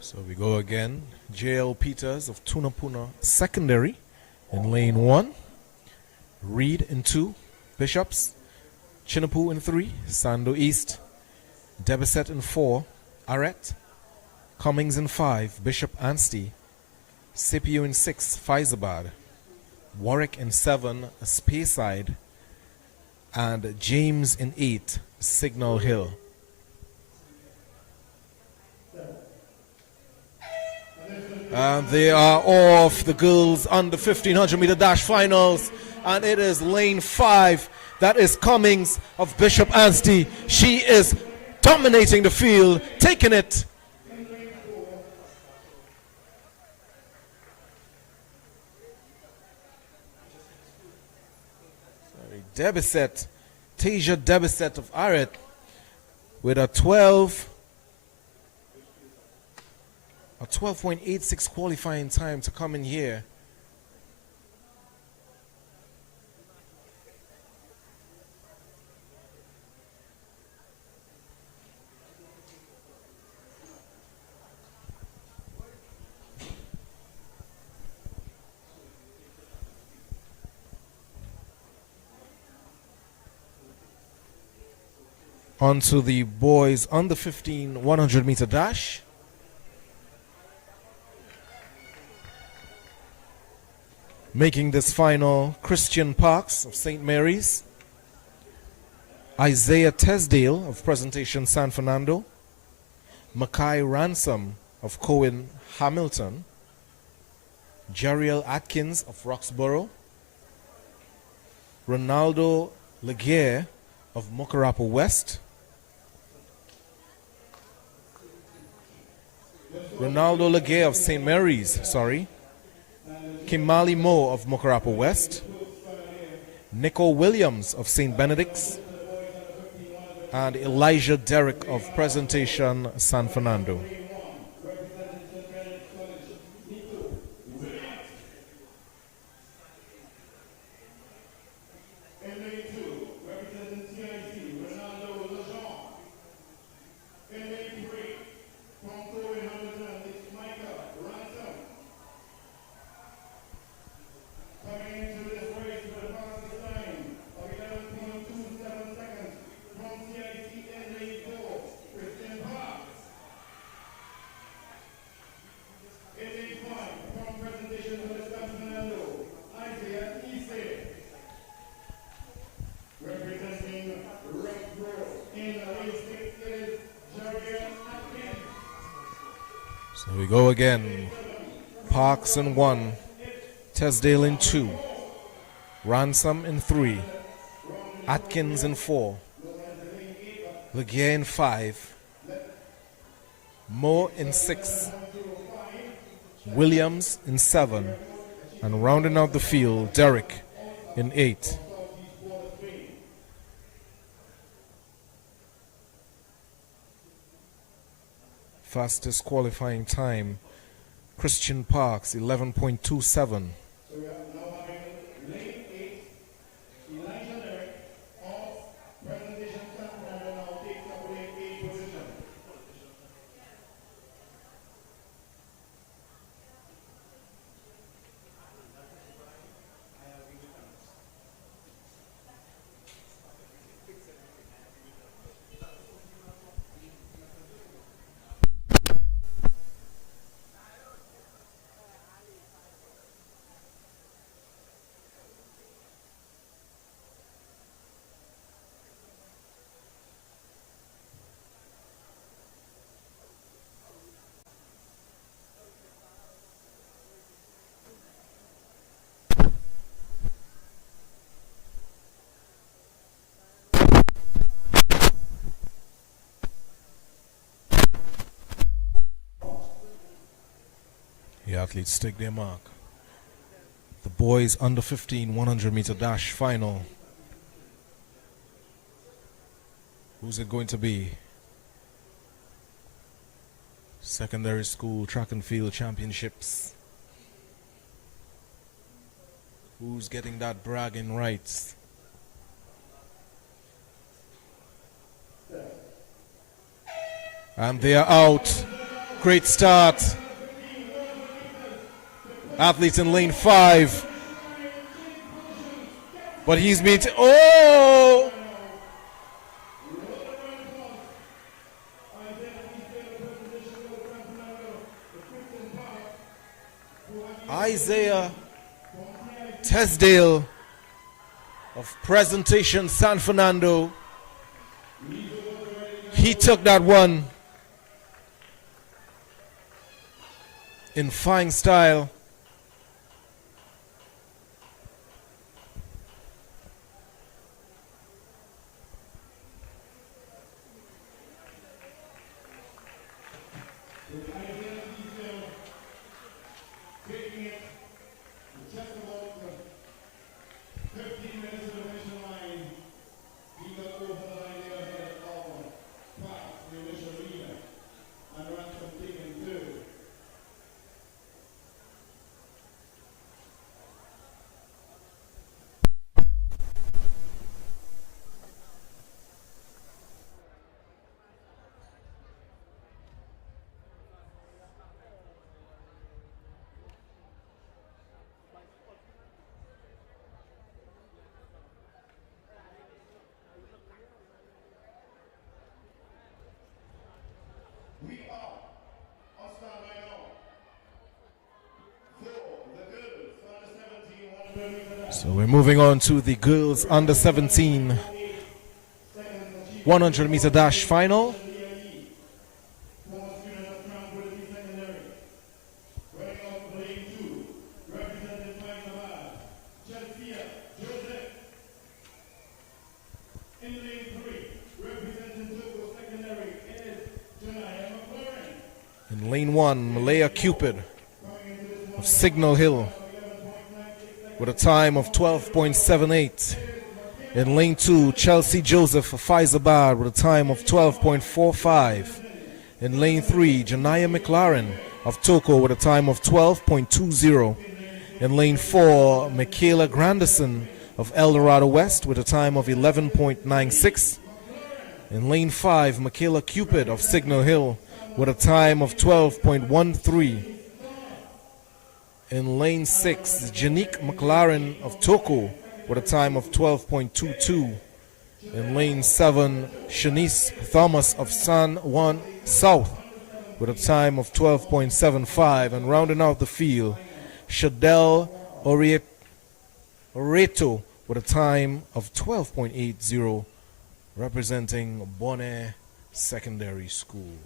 So we go again. J.L. Peters of Tunapuna Secondary in lane 1. Reed in 2. Bishops. Chinapoo in 3. Sando East. Debeset in 4. Arret. Cummings in 5. Bishop Anstey. CPU in 6. Faizabad. Warwick in 7. Speyside. And James in 8. Signal Hill. And they are off, the girls under 1500-meter dash finals. And it is lane 5. That is Cummings of Bishop Anstey. She is dominating the field, taking it. Debeset, Tasia Debeset of Arret with a 12.86 qualifying time to come in here. On to the boys under 15 100-meter dash. Making this final, Christian Parks of St. Mary's, Isaiah Tesdale of Presentation San Fernando, Mackay Ransom of Cohen Hamilton, Jariel Atkins of Roxborough, Ronaldo Laguerre of Mokarapa West, Ronaldo Laguerre of St. Mary's, Kimali Moe of Mokarapa West, Nico Williams of St. Benedict's, and Elijah Derrick of Presentation San Fernando. So we go again. Parks in 1, Tesdale in 2, Ransom in 3, Atkins in 4, Laguerre in 5, Moe in 6, Williams in 7, and rounding out the field, Derrick in 8. Fastest qualifying time, Christian Parks, 11.27. So we are now having lane 8, Elijah Derrick of presentation San Fernando now takes up lane 8 position. The athletes take their mark. The boys under 15 100 meter dash final. Who's it going to be? Secondary school track and field championships. Who's getting that bragging rights? And they are out. Great start. Athletes in lane 5. But he's beat. Oh! Isaiah Tesdale of Presentation San Fernando. He took that one in fine style. So we're moving on to the girls under 17 100 meter dash final. In lane 1, Malaya Cupid of Signal Hill with a time of 12.78. In lane 2, Chelsea Joseph of Faizabad with a time of 12.45. In lane 3, Janaya McLaren of Toko with a time of 12.20. In lane 4, Michaela Granderson of El Dorado West with a time of 11.96. In lane 5, Michaela Cupid of Signal Hill with a time of 12.13. In lane 6, Janique McLaren of Toko with a time of 12.22. In lane 7, Shanice Thomas of San Juan South with a time of 12.75. And rounding out the field, Shadell Oreto with a time of 12.80, representing Bonnet Secondary School.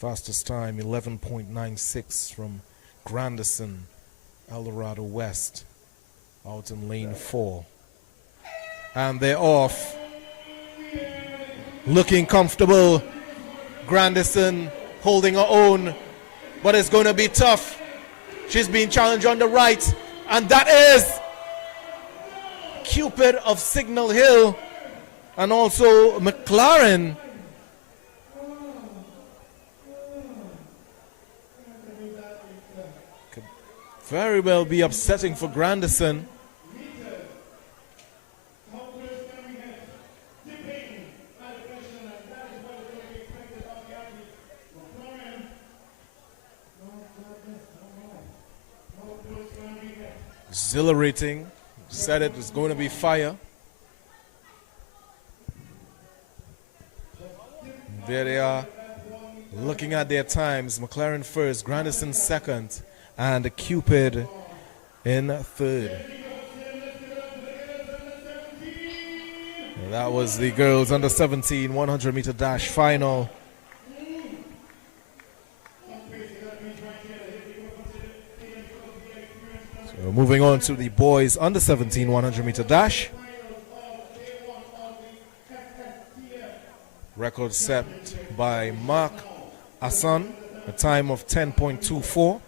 Fastest time 11.96 from Granderson, El Dorado West, out in lane 4. And they're off. Looking comfortable. Granderson holding her own, but it's going to be tough. She's being challenged on the right, and that is Cupid of Signal Hill And also McLaren. Could very well be upsetting for Grandison. Exhilarating. Said it was going to be fire. There they are, looking at their times. McLaren first, Grandison second, and Cupid in third. And that was the girls under 17 100-meter dash final. So moving on to the boys under 17 100-meter dash. Record set by Mark Hassan, a time of 10.24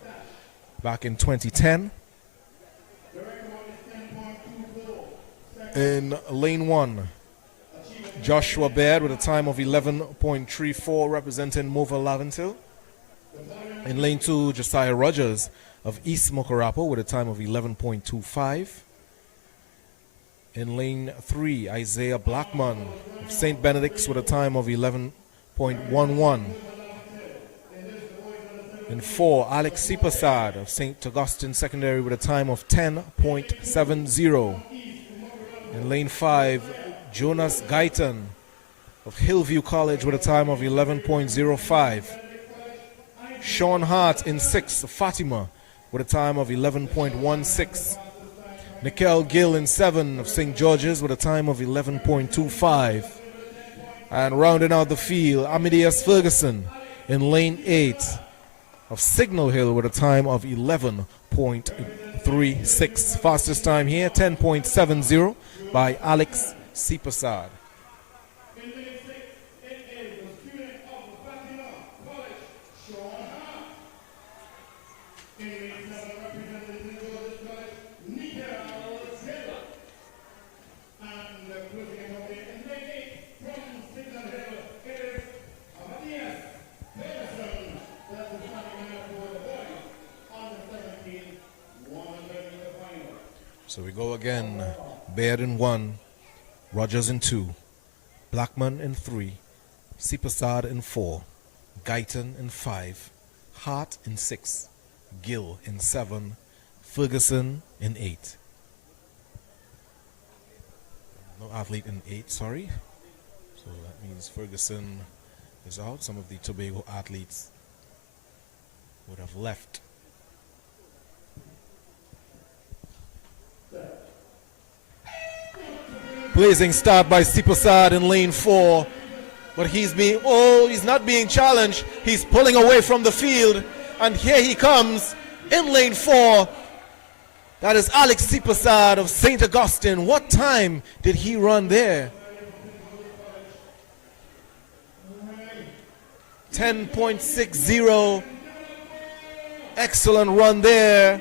back in 2010. In lane 1, Joshua Baird with a time of 11.34 representing Mova Laventil. In lane 2, Josiah Rogers of East Mokarapo with a time of 11.25. In lane 3, Isaiah Blackman of St. Benedict's with a time of 11.11. In 4, Alex Sipasad of St. Augustine Secondary with a time of 10.70. In lane 5, Jonas Guyton of Hillview College with a time of 11.05. Sean Hart in 6, Fatima with a time of 11.16. Nikel Gill in 7 of St. George's with a time of 11.25. And rounding out the field, Amadeus Ferguson in lane 8 of Signal Hill with a time of 11.36. Fastest time here, 10.70 by Alex Sipasad. So we go again. Baird in 1, Rogers in 2, Blackman in 3, Sipasad in 4, Guyton in 5, Hart in 6, Gill in 7, Ferguson in 8. No athlete in 8, sorry. So that means Ferguson is out. Some of the Tobago athletes would have left. Blazing start by Sipasad in lane 4. But he's not being challenged. He's pulling away from the field. And here he comes in lane 4. That is Alex Sipasad of St. Augustine. What time did he run there? 10.60. Excellent run there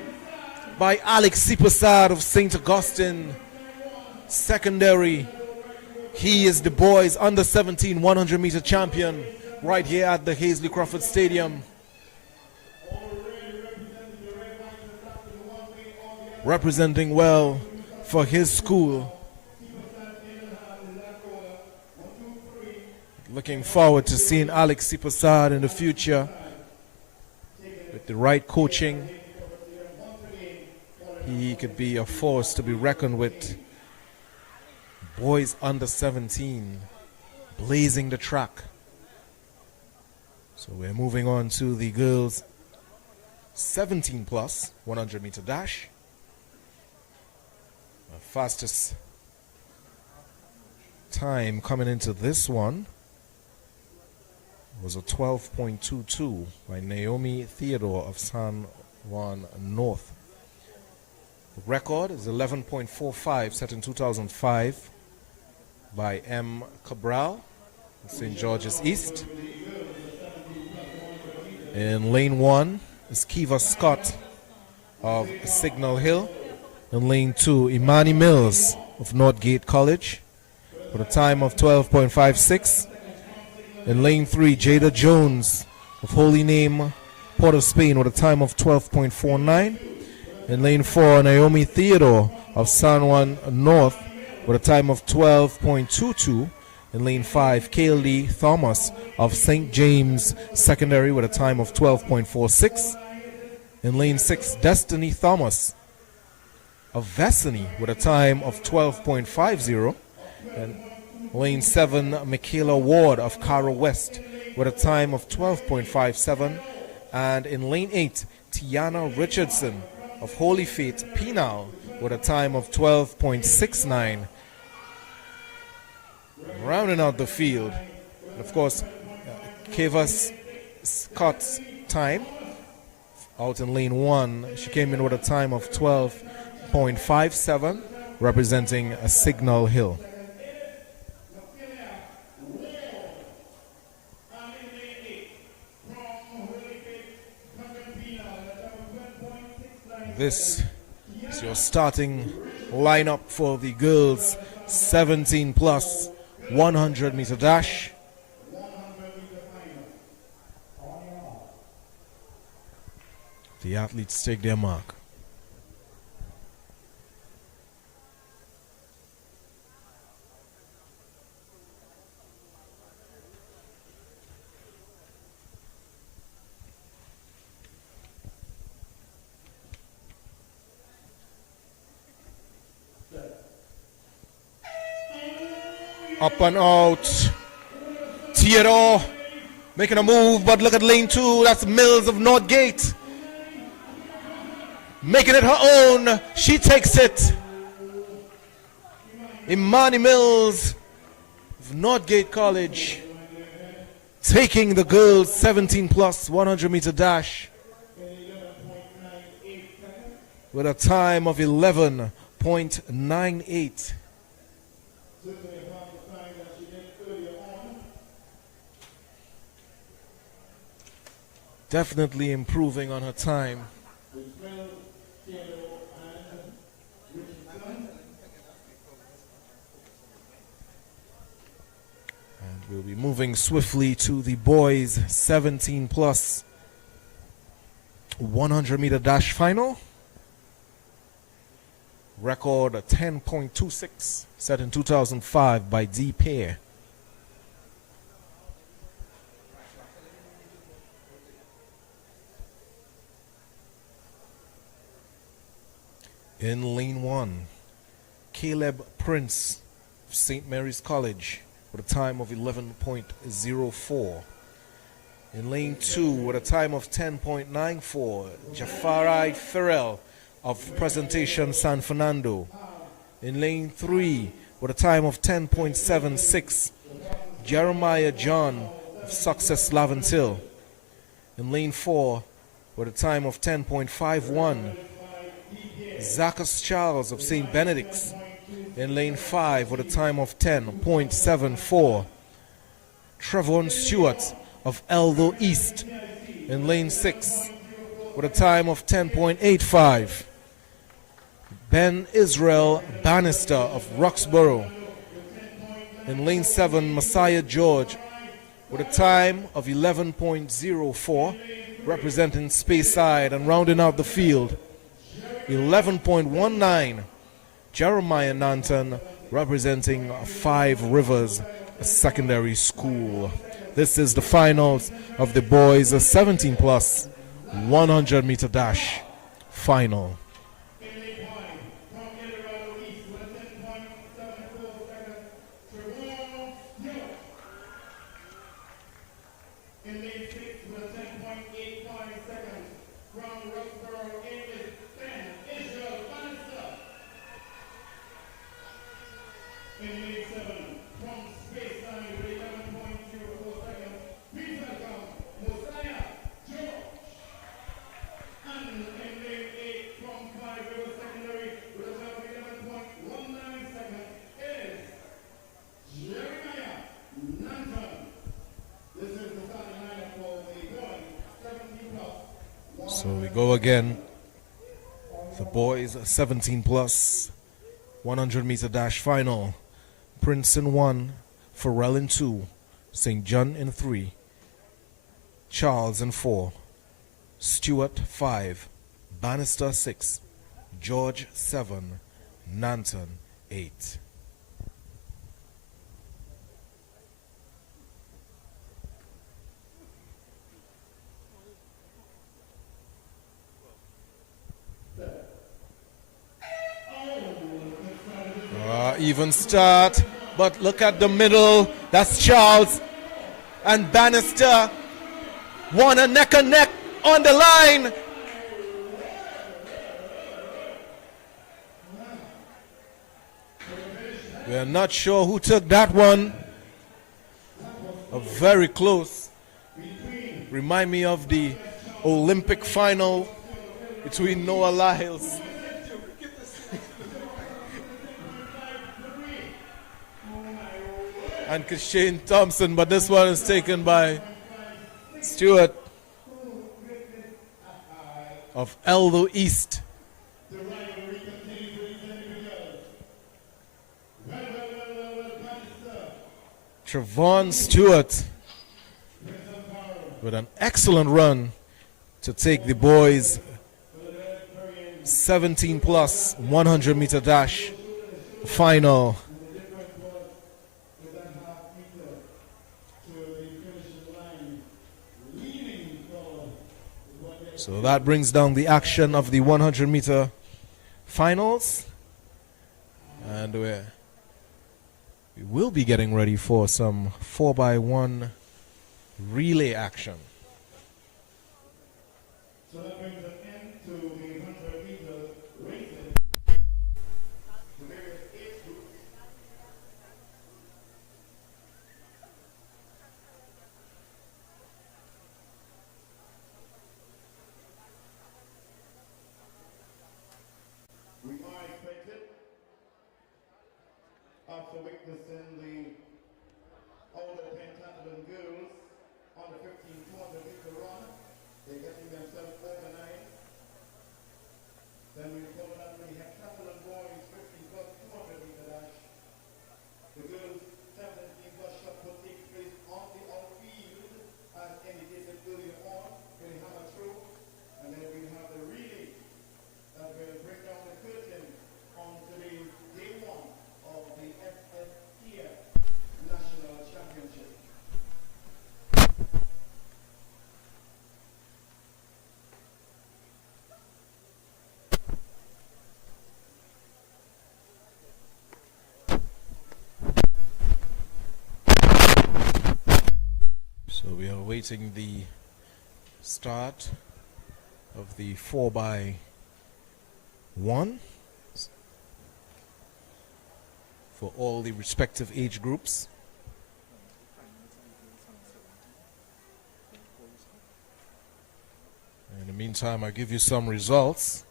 by Alex Sipasad of St. Augustine Secondary. He is the boys under 17 100-meter champion right here at the Hazley Crawford Stadium. Representing well for his school. Looking forward to seeing Alex Sipasad in the future with the right coaching. He could be a force to be reckoned with. Boys under 17 blazing the track. So we're moving on to the girls 17 plus 100-meter dash. The fastest time coming into this one was a 12.22 by Naomi Theodore of San Juan North. The record is 11.45 set in 2005 by M. Cabral, St. George's East. In lane 1 is Kiva Scott of Signal Hill. In lane 2, Imani Mills of Northgate College. with a time of 12.56. In lane 3, Jada Jones of Holy Name, Port of Spain, with a time of 12.49. In lane 4, Naomi Theodore of San Juan North with a time of 12.22. In lane 5, Kaylee Thomas of St. James Secondary with a time of 12.46. In lane 6, Destiny Thomas of Vesany with a time of 12.50. And lane 7, Michaela Ward of Cara West with a time of 12.57. And in lane 8, Tiana Richardson of Holy Faith Penal with a time of 12.69. Rounding out the field, and of course, Kavas Scott's time out in lane 1. She came in with a time of 12.57, representing a Signal Hill. This is your starting lineup for the girls 17 plus 100 meter dash. The athletes take their mark. Up and out. Theodore making a move, but look at lane 2. That's Mills of Northgate. Making it her own. She takes it. Imani Mills of Northgate College taking the girls 17 plus 100 meter dash with a time of 11.98. Definitely improving on her time. And we'll be moving swiftly to the boys 17 plus 100 meter dash final. Record 10.26 set in 2005 by D. Pear. In lane 1, Caleb Prince of St. Mary's College with a time of 11.04. In lane 2, with a time of 10.94, Jafari Farrell of Presentation San Fernando. In lane 3, with a time of 10.76, Jeremiah John of Success Laventille. In lane 4, with a time of 10.51, Zacchaeus Charles of St. Benedict's. In lane 5 with a time of 10.74, Trevon Stewart of Eldo East. In lane 6 with a time of 10.85, Ben Israel Bannister of Roxborough. In lane 7, Messiah George with a time of 11.04, representing Speyside. And rounding out the field, 11.19, Jeremiah Nanton, representing Five Rivers Secondary School. This is the finals of the boys 17 plus 100 meter dash final. So we go again. The boys 17 plus 100 meter dash final. Princeton 1, Farrell in 2, St. John in 3, Charles in 4, Stewart 5, Bannister 6, George 7, Nanton 8. Even start, but look at the middle. That's Charles and Bannister. One a neck on the line. We're not sure who took that one. Very close. Remind me of the Olympic final between Noah Lyles and Shane Thompson, but this one is taken by Stewart of Eldo East. Trevon Stewart with an excellent run to take the boys 17 plus 100 meter dash final. So that brings down the action of the 100 meter finals, and we will be getting ready for some 4x1 relay action. So that brings an end to the 100 meter racing. The various age groups. We are expected, after witnessing the older pentathlon girls on the 15-200 meter run, they're getting themselves organized. Then we follow that with the heptathlon boys 15 plus 200 meter dash. The girls 17 plus shot put takes place on the outfield as indicated earlier on. We'll have a throw, and then we have the relay that will bring down the curtain on today's day one of the FSTF National Championship. So we are awaiting the start of the 4x1 for all the respective age groups. In the meantime, I'll give you some results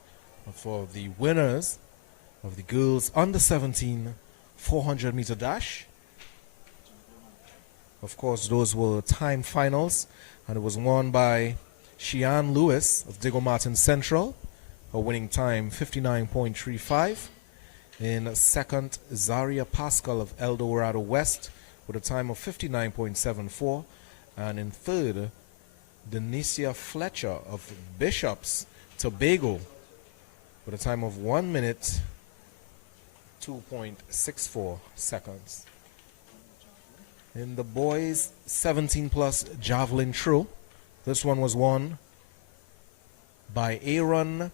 for the winners of the girls under 17 400 meter dash. Of course, those were time finals, and it was won by Shian Lewis of Diego Martin Central, a winning time 59.35. In second, Zaria Pascal of El Dorado West with a time of 59.74. And in third, Denicia Fletcher of Bishops, Tobago with a time of 1 minute 2.64 seconds. In the boys 17 plus javelin throw, this one was won by Aaron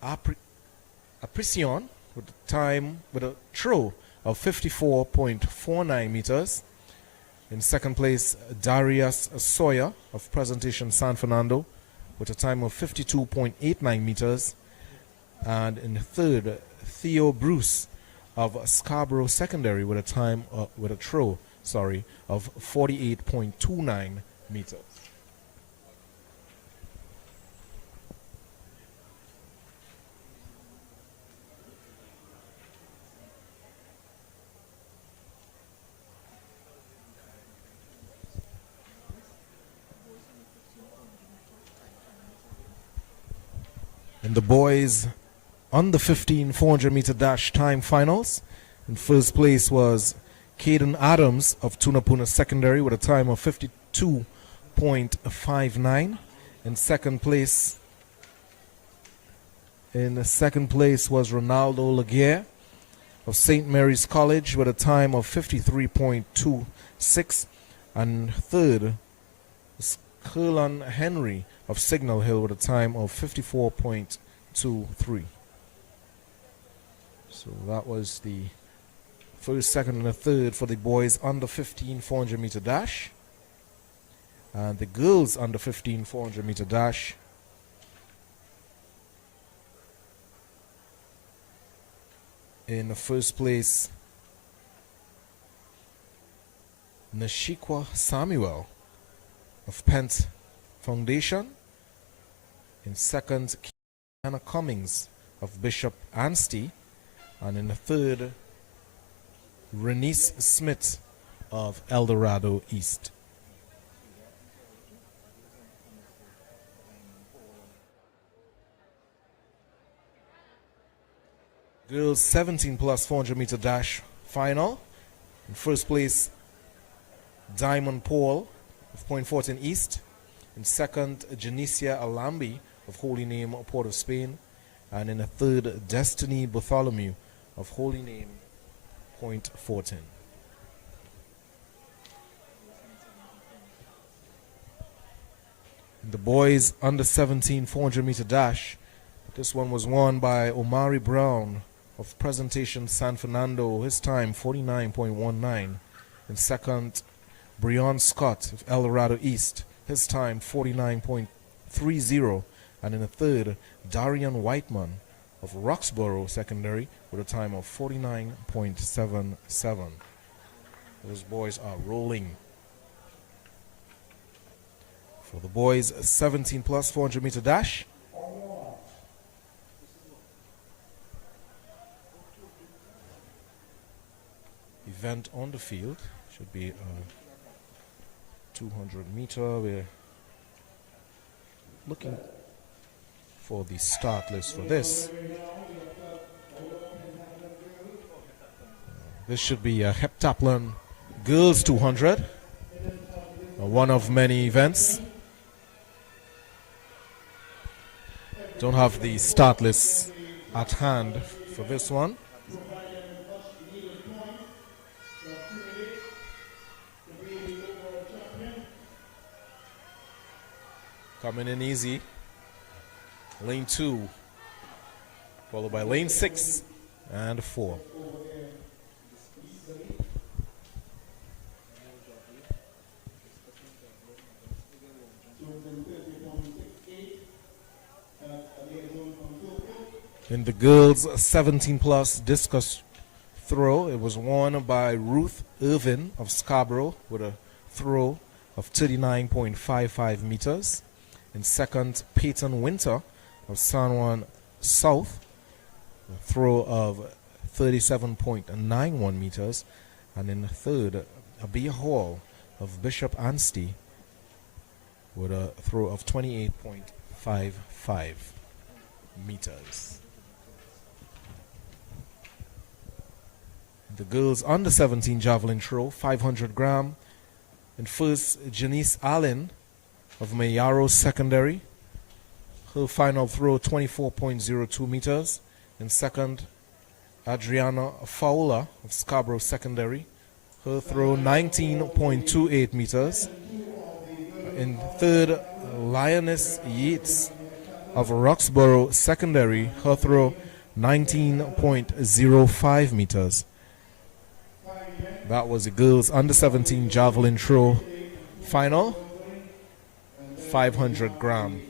Apricion with a throw of 54.49 meters. In second place, Darius Sawyer of Presentation San Fernando with a time of 52.89 meters. And in third, Theo Bruce of Scarborough Secondary with a throw of 48.29 meters. In the boys under 15 400 meter dash time finals, in first place was Caden Adams of Tunapuna Secondary with a time of 52.59. In second place was Ronaldo Laguerre of St. Mary's College with a time of 53.26. And third is Curlon Henry of Signal Hill with a time of 54.23. So that was the first, second, and the third for the boys under 15 400 meter dash. And the girls under 15 400 meter dash. In the first place, Nashikwa Samuel of Pent Foundation. In second, Kiana Cummings of Bishop Anstey. And in the third, Renice Smith of El Dorado East. Girls 17 plus 400 meter dash final. In first place, Diamond Paul of Point Fortin East. In second, Janicia Alambi of Holy Name, Port of Spain. And in the third, Destiny Bartholomew of Holy Name, Point Fortin. The boys under 17 400 meter dash. This one was won by Omari Brown of Presentation San Fernando. His time 49.19. In second, Breon Scott of El Dorado East. His time 49.30. And in the third, Darian Whiteman of Roxborough Secondary with a time of 49.77. Those boys are rolling. For the boys 17 plus 400 meter dash, event on the field should be a 200 meter. We're looking for the start list for this. This should be a heptathlon girls 200, one of many events. Don't have the start list at hand for this one. Coming in easy. Lane 2, followed by lane 6 and 4. In the girls 17 plus discus throw, it was won by Ruth Irvin of Scarborough with a throw of 39.55 meters. In second, Peyton Winter of San Juan South, a throw of 37.91 meters. And in third, Abia Hall of Bishop Anstey with a throw of 28.55 meters. The girls under 17 javelin throw, 500 gram. In first, Janice Allen of Mayaro Secondary. Her final throw 24.02 meters. In second, Adriana Fowler of Scarborough Secondary. Her throw 19.28 meters. In third, Lioness Yates of Roxborough Secondary. Her throw 19.05 meters. That was the girls under 17 javelin throw final, 500 gram.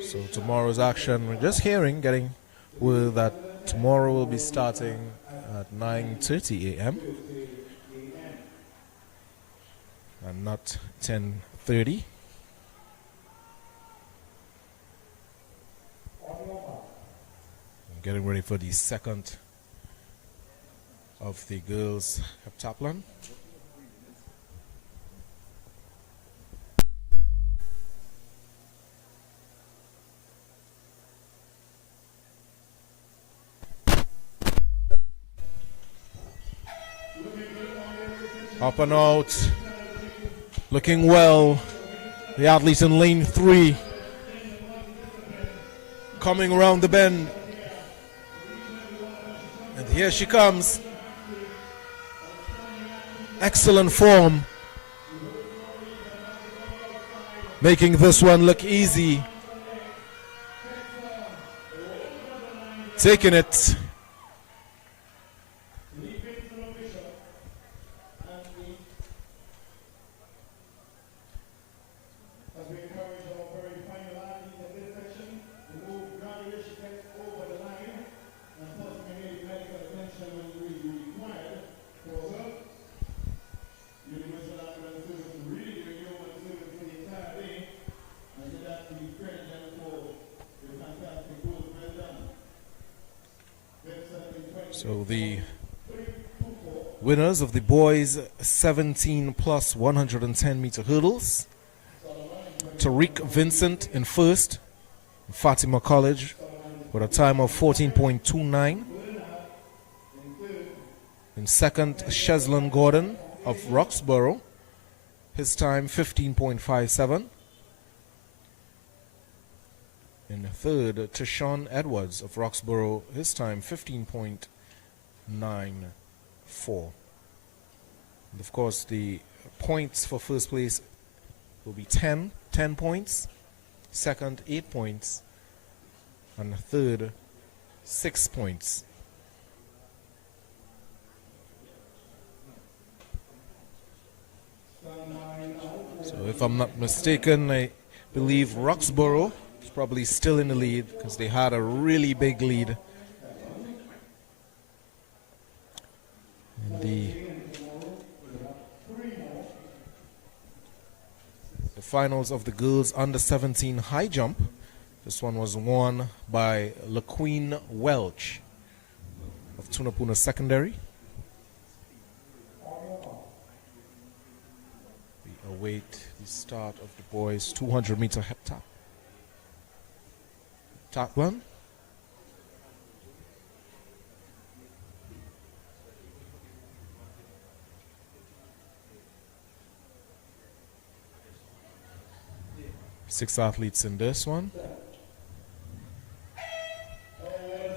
So tomorrow's action, we're just getting word that tomorrow will be starting at 9:30 a.m. and not 10:30. Getting ready for the second of the girls heptathlon. Up and out. Looking well. The athlete in lane 3. Coming around the bend. And here she comes. Excellent form. Making this one look easy. Taking it. So the winners of the boys 17 plus 110 meter hurdles: Tariq Vincent in first, Fatima College with a time of 14.29. In second, Shezlon Gordon of Roxborough, his time 15.57. In third, Tishon Edwards of Roxborough, his time 15.94. And of course, the points for first place will be 10 points, second 8 points, and third 6 points. So if I'm not mistaken, I believe Roxborough is probably still in the lead because they had a really big lead. The finals of the girls under 17 high jump. This one was won by LaQueen Welch of Tunapuna Secondary. We await the start of the boys 200 meter heptathlon. Six athletes in this one.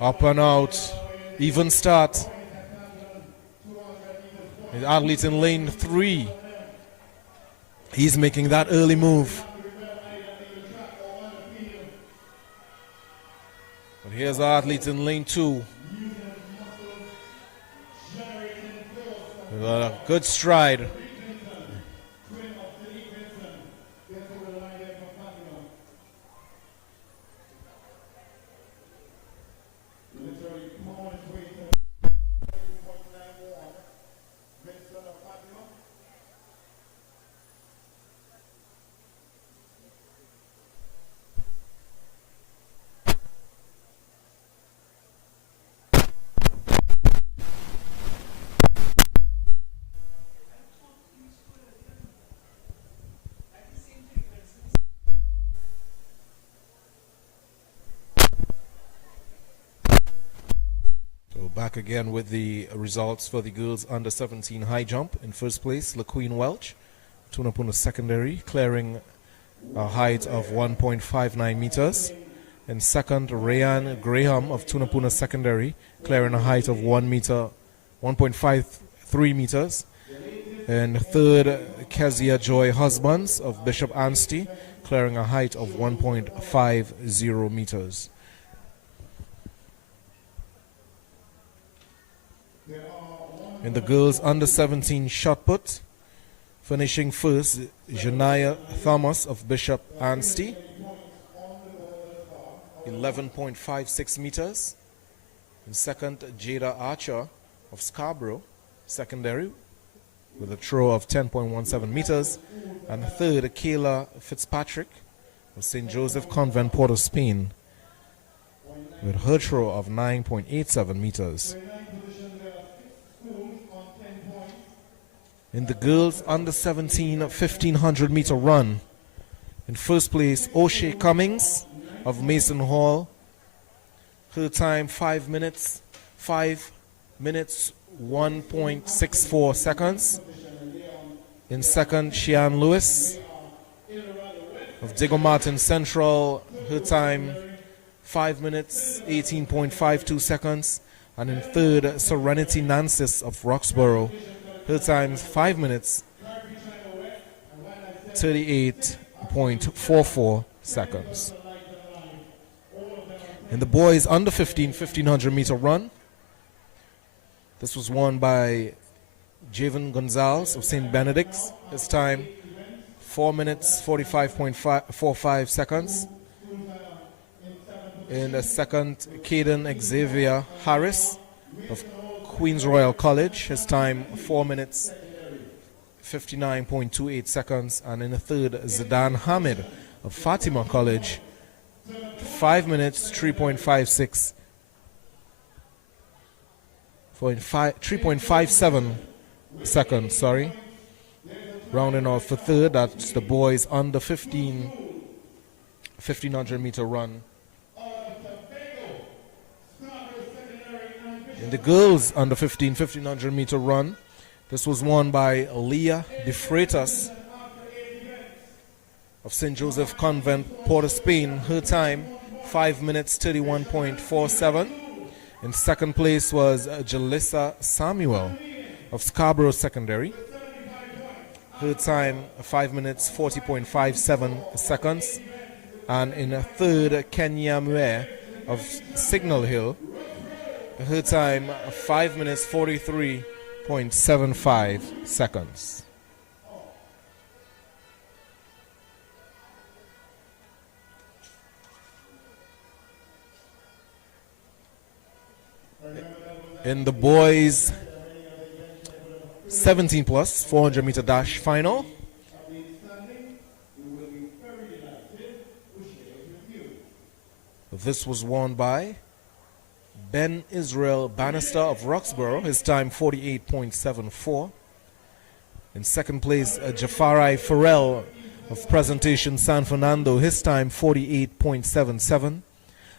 Up and out. Even start. The athlete in lane 3. He's making that early move. But here's our athlete in lane 2. With a good stride. Back again with the results for the girls under 17 high jump. In first place, LaQueen Welch, Tunapuna Secondary, clearing a height of 1.59 meters. In second, Rayan Graham of Tunapuna Secondary, clearing a height of 1.53 meters. And third, Kezia Joy Husbands of Bishop Anstey, clearing a height of 1.50 meters. In the girls under 17 shot put, finishing first, Janaya Thomas of Bishop Anstey, 11.56 meters. And second, Jada Archer of Scarborough Secondary with a throw of 10.17 meters. And third, Kayla Fitzpatrick of St. Joseph Convent, Port of Spain, with her throw of 9.87 meters. In the girls under 17 1500 meter run, in first place, O'Shea Cummings of Mason Hall, her time 5 minutes 1.64 seconds. In second, Shian Lewis of Diego Martin Central. Her time 5 minutes 18.52 seconds. And in third, Serenity Nancis of Roxborough. Her time 5 minutes 38.44 seconds. In the boys under 15, 1500 meter run, this was won by Javen Gonzalez of St. Benedict's. His time 4 minutes 45.45 seconds. In the second, Caden Xavier Harris of Queen's Royal College. His time 4 minutes 59.28 seconds. And in the third, Zidane Hamid of Fatima College. 5 minutes 3.56 3.57 seconds, sorry. Rounding off for third, that's the boys under 15 1500 meter run. In the girls under 15 1500 meter run, this was won by Leah De Freitas of St. Joseph Convent, Port of Spain. Her time 5 minutes 31.47. In second place was Jalissa Samuel of Scarborough Secondary. Her time 5 minutes 40.57 seconds. And in a third, Kenya Mwe of Signal Hill. Her time 5 minutes 43.75 seconds. In the boys 17 plus 400 meter dash final, this was won by Ben Israel Bannister of Roxborough. His time 48.74. In second place, Jafari Farrell of Presentation San Fernando. His time 48.77.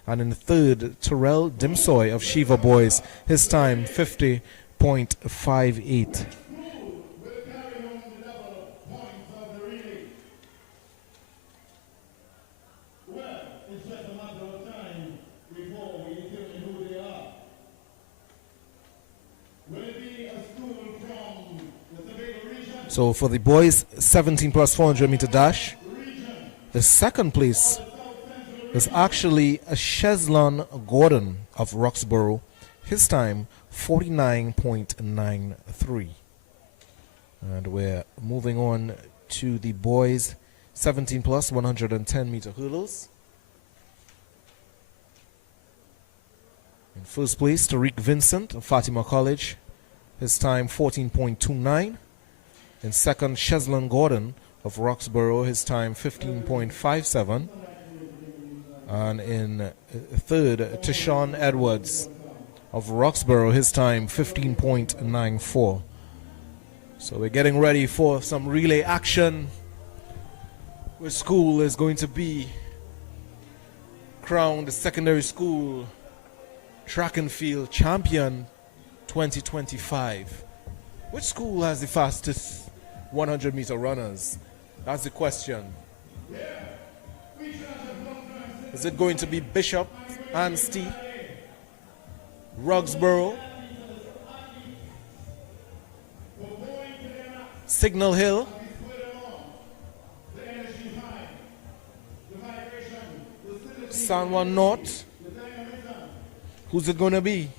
And in third, Terrell Dimsoy of Shiva Boys. His time 50.58. So for the boys 17 plus 400 meter dash, the second place is actually a Cheslon Gordon of Roxborough. His time 49.93. And we're moving on to the boys 17 plus 110 meter hurdles. In first place, Tariq Vincent of Fatima College. His time 14.29. In second, Cheslon Gordon of Roxborough. His time 15.57. And in third, Tishon Edwards of Roxborough. His time 15.94. So we're getting ready for some relay action, where school is going to be crowned the secondary school track and field champion 2025. Which school has the fastest 100 meter runners? That's the question. Is it going to be Bishop, Anstey, Roxborough, Signal Hill, San Juan North? Who's it going to be?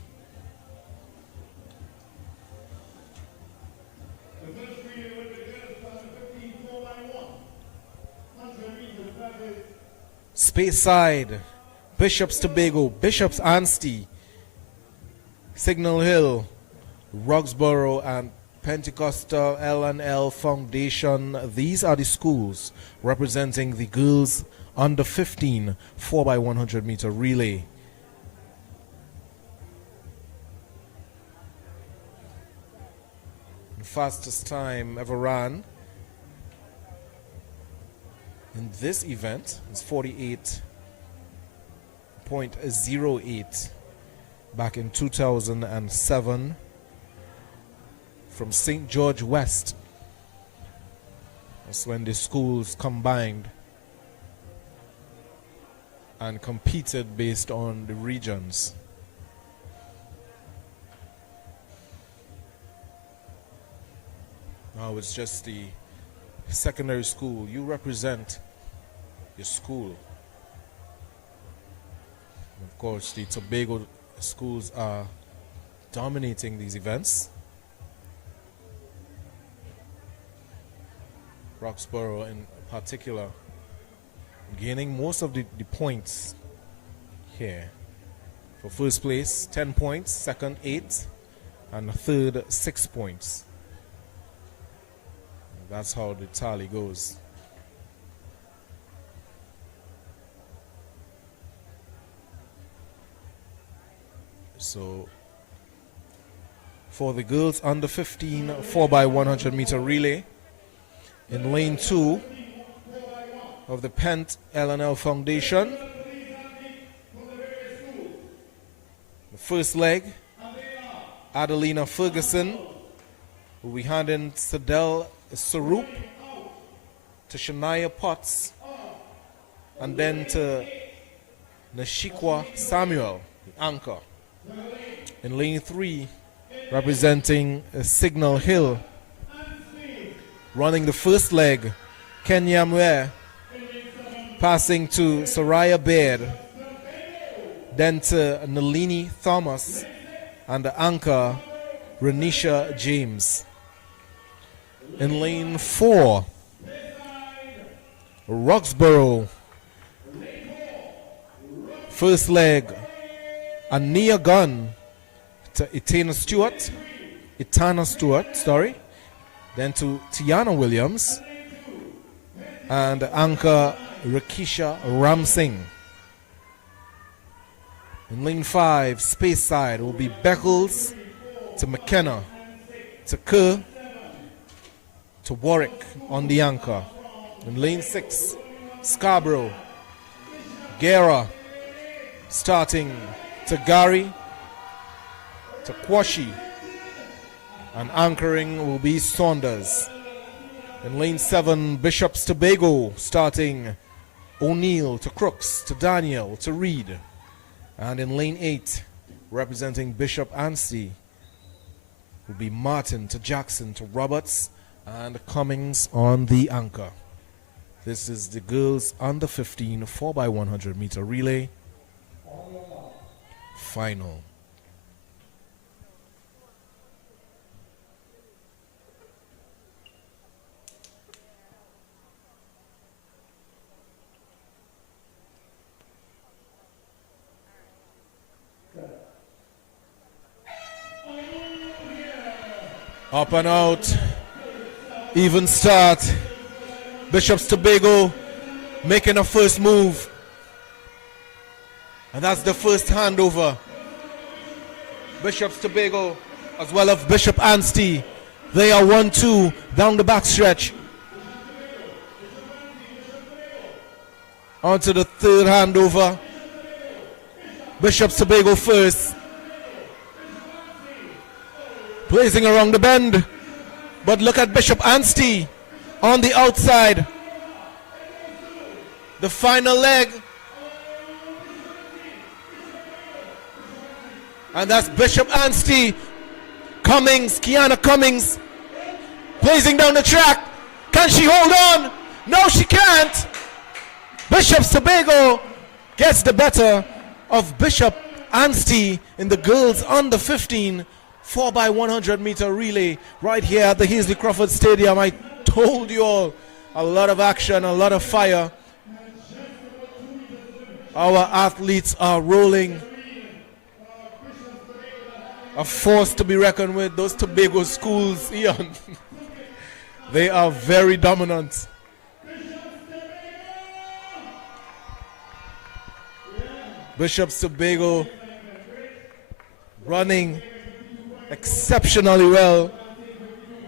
Speyside, Bishop's Tobago, Bishop's Anstey, Signal Hill, Roxborough, and Pentecostal L&L Foundation. These are the schools representing the girls under 15 4x100 meter relay. The fastest time ever ran in this event is 48.08 back in 2007 from St. George West. That's when the schools combined and competed based on the regions. Now it's just the secondary school. You represent your school. Of course, the Tobago schools are dominating these events. Roxborough in particular gaining most of the points here. For first place, 10 points, second, 8, and third, 6 points. That's how the tally goes. So, for the girls under 15 4x100 meter relay, in lane 2 of the Pent L&L Foundation, the first leg, Adelina Ferguson will be handing Sadel Sarup to Shania Potts, and then to Nashikwa Samuel, the anchor. In lane 3, representing Signal Hill, running the first leg, Kenya Mwe, passing to Soraya Baird, then to Nalini Thomas, and the anchor, Renisha James. In lane 4, Roxborough, first leg, Ania Gunn to Itana Stewart, then to Tiana Williams, and anchor Rakisha Ramsingh. In lane 5, Speyside will be Beckles to McKenna, to Kerr, to Warwick on the anchor. In lane 6, Scarborough, Gera, starting to Gary, to Kwashi, and anchoring will be Saunders. In lane 7, Bishop's Tobago, starting O'Neill to Crooks, to Daniel, to Reed. And in lane 8, representing Bishop Anstey, will be Martin to Jackson, to Roberts, and Cummings on the anchor. This is the girls under 15 4x100 meter relay final. Up and out, even start. Bishop's Tobago making a first move. And that's the first handover. Bishop's Tobago as well as Bishop Anstey. They are 1-2 down the backstretch. On to the third handover. Bishop's Tobago first. Blazing around the bend. But look at Bishop Anstey on the outside. The final leg. And that's Bishop Anstey. Cummings, Kiana Cummings, blazing down the track. Can she hold on? No, she can't. Bishop's Tobago gets the better of Bishop Anstey in the girls under 15 4x100 meter relay right here at the Heasley Crawford Stadium. I told you all, a lot of action, a lot of fire. Our athletes are rolling. A force to be reckoned with. Those Tobago schools, Ian, they are very dominant. Bishop's Tobago running exceptionally well.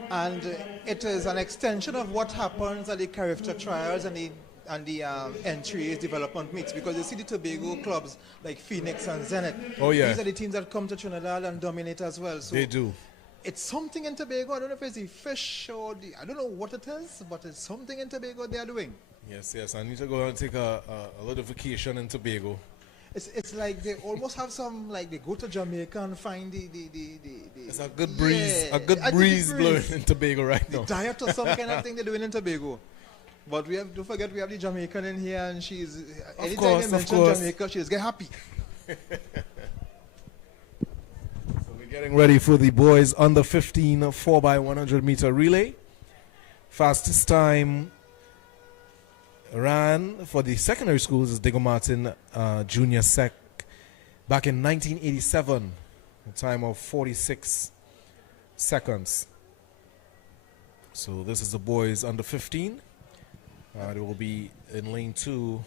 And it is an extension of what happens at the character trials and the entries development meets, because you see the Tobago clubs like Phoenix and Zenith. Oh yeah. These are the teams that come to Trinidad and dominate as well. So they do. It's something in Tobago. I don't know if it's the fish or I don't know what it is, but it's something in Tobago they are doing. Yes, yes. I need to go and take a little vacation in Tobago. It's like they almost have some, like they go to Jamaica and find the It's a good breeze, yeah, a good breeze blowing in Tobago right now. diet or some kind of thing they're doing in Tobago. But we have, don't forget, we have the Jamaican in here, and she's anytime course, they mention Jamaica, she just get happy. So we're getting ready for the boys under 15 4x100 meter relay. Fastest time ran for the secondary schools is Diego Martin Junior Sec back in 1987, a time of 46 seconds. So this is the boys under 15. They will be in lane 2,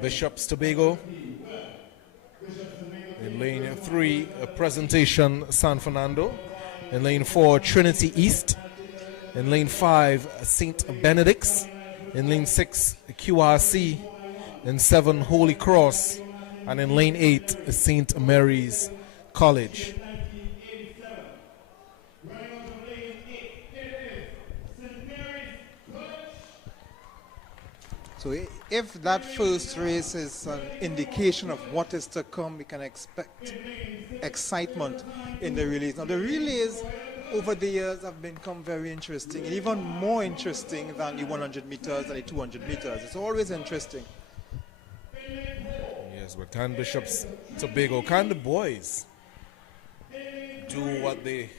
Bishops Tobago. In lane 3, Presentation San Fernando. In lane 4, Trinity East. In lane 5, St. Benedict's. In lane 6, QRC. In 7, Holy Cross. And in lane 8, St. Mary's College. So if that first race is an indication of what is to come, we can expect excitement in the relays. Now the relays over the years have become very interesting, and even more interesting than the 100 meters and the 200 meters. It's always interesting. Yes, but can Bishops Tobago, can the boys do what the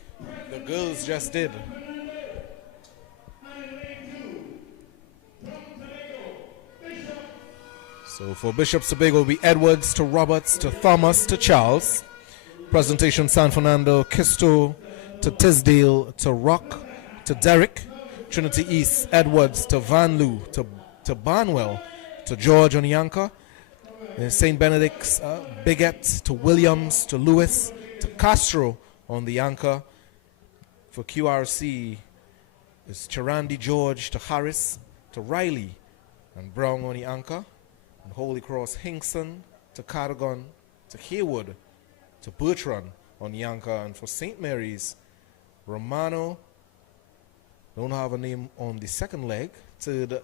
girls just did? So for Bishops Tobago, it'll be Edwards to Roberts to Thomas to Charles. Presentation San Fernando, Kisto to Tisdale to Rock to Derrick. Trinity East, Edwards to Van Loo to Barnwell to George Onyanka. St. Benedict's, Biggett to Williams to Lewis to Castro on the anchor. For QRC, it's Charandi George to Harris to Riley and Brown on the anchor. And Holy Cross, Hinkson to Cardigan to Haywood to Bertrand on the anchor. And for St. Mary's, Romano, don't have a name on the second leg, to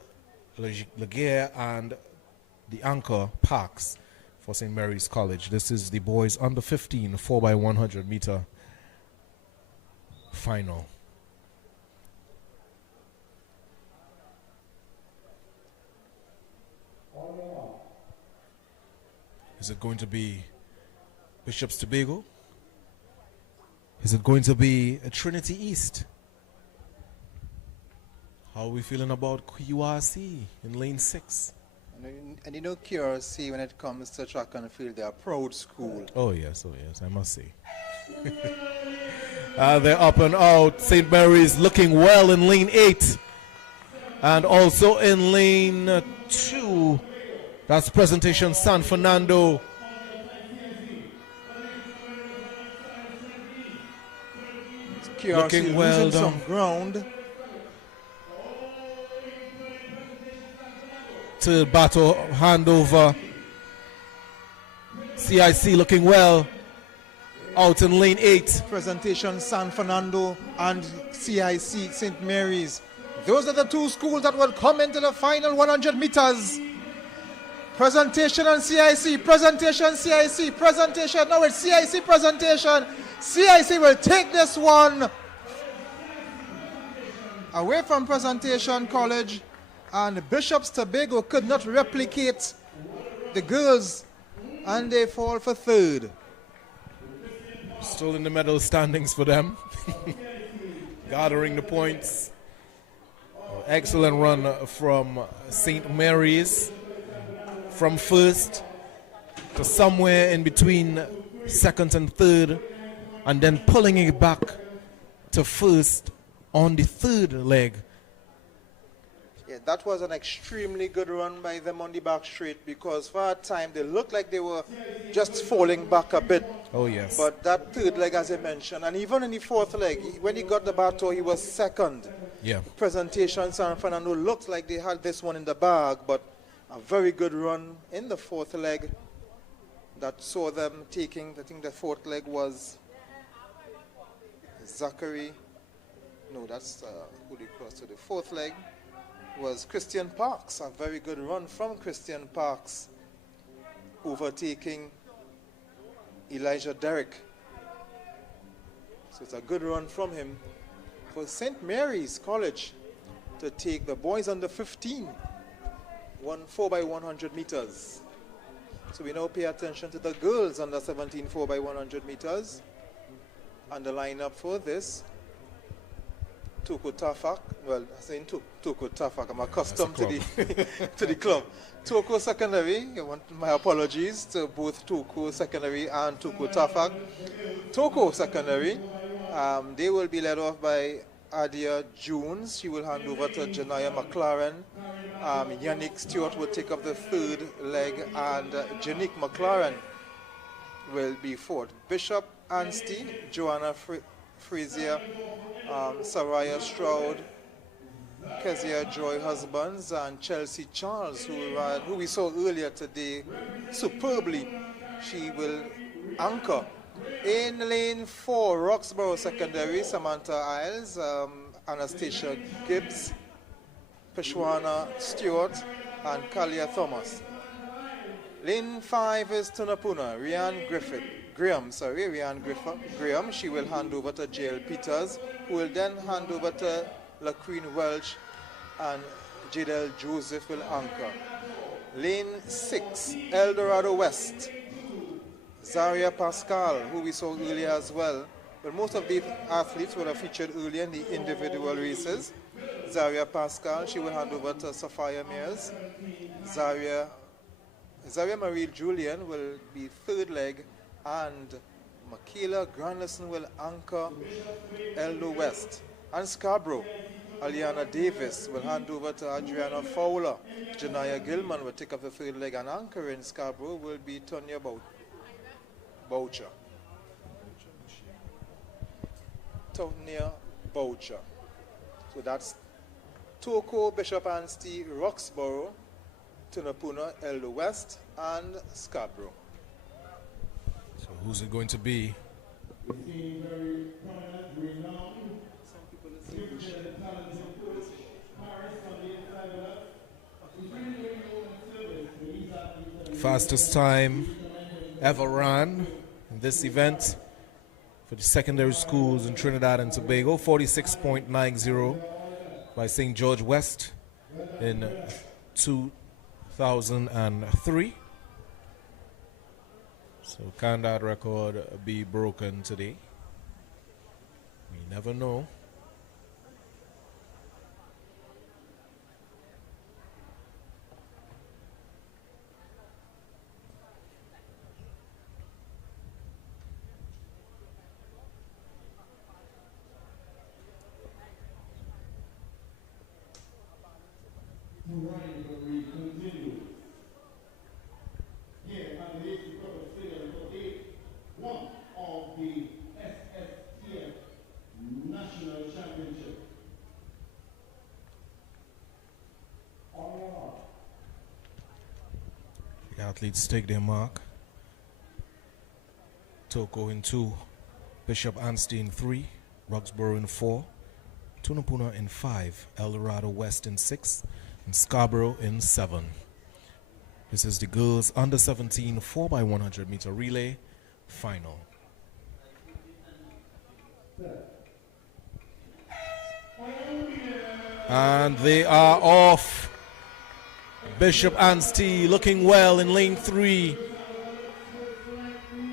Laguerre and the anchor Parks for St. Mary's College. This is the boys under 15 4x100 meter final. Is it going to be Bishops Tobago? Is it going to be a Trinity East? How are we feeling about QRC in lane 6? And you know QRC, when it comes to track and field, they're a proud school. Oh yes, I must say. They're up and out. St. Mary's looking well in lane 8. And also in lane 2. That's Presentation San Fernando. QRC Looking well losing done. some ground. To battle handover. CIC looking well. Out in lane 8. Presentation San Fernando and CIC St. Mary's. Those are the two schools that will come into the final 100 meters. Presentation and CIC, presentation, CIC, presentation. Now it's CIC presentation. CIC will take this one away from Presentation College, and Bishops Tobago could not replicate the girls, and they fall for third. Still in the medal standings for them. Gathering the points. Excellent run from St. Mary's. From first to somewhere in between second and third, and then pulling it back to first on the third leg. Yeah, that was an extremely good run by them on the back straight, because for a time they looked like they were just falling back a bit. Oh yes. But that third leg, as I mentioned, and even in the fourth leg, when he got the baton, he was second. Yeah. Presentation San Fernando looked like they had this one in the bag, but a very good run in the fourth leg that saw them taking, I think the fourth leg was Zachary. No, that's who they crossed to the fourth leg. Was Christian Parks. A very good run from Christian Parks, overtaking Elijah Derrick. So it's a good run from him for St. Mary's College to take the boys under 15, 4x100 meters. So we now pay attention to the girls under 17 4x100 meters. And the lineup for this: Toko Tafak. Well, I'm saying Toko Tafak. I'm accustomed to the to the club. Toko Secondary. I want my apologies to both Toko Secondary and Toko Tafak. Toko Secondary. They will be led off by Adia Jones. She will hand over to Janaya McLaren. Yannick Stewart will take up the third leg, and Janique McLaren will be fourth. Bishop Anstey, Joanna Frazier, Saraya Stroud, Kezia Joy Husbands, and Chelsea Charles, who we saw earlier today superbly. She will anchor. In lane 4, Roxborough Secondary, Samantha Isles, Anastasia Gibbs, Peshwana Stewart, and Kalia Thomas. Lane 5 is Tunapuna, Rianne Graham. She will hand over to JL Peters, who will then hand over to LaQueen Welch, and Jadel Joseph will anchor. Lane 6, Eldorado West, Zaria Pascal, who we saw earlier as well. But most of the athletes were featured earlier in the individual races. Zaria Pascal, she will hand over to Sophia Mears. Zaria Marie Julian will be third leg, and Michaela Granderson will anchor Eldo West. And Scarborough, Aliana Davis will hand over to Adriana Fowler. Janaya Gilman will take up the third leg, and anchor in Scarborough will be Tonya Boucher. Tonya Boucher. So that's Toko, Bishop Anstey, Roxborough, Tunapuna, Eldo West, and Scarborough. So who's it going to be? Fastest time ever run in this event for the secondary schools in Trinidad and Tobago, 46.90 by St. George West in 2003. So can that record be broken today? We never know. One of the SSTF National Championship. The athletes take their mark. Toko in 2, Bishop Anstey in 3, Roxborough in 4, Tunapuna in 5, Eldorado West in 6, and Scarborough in 7. This is the girls under 17 4x100 meter relay final. And they are off. Bishop Anstey looking well in lane 3.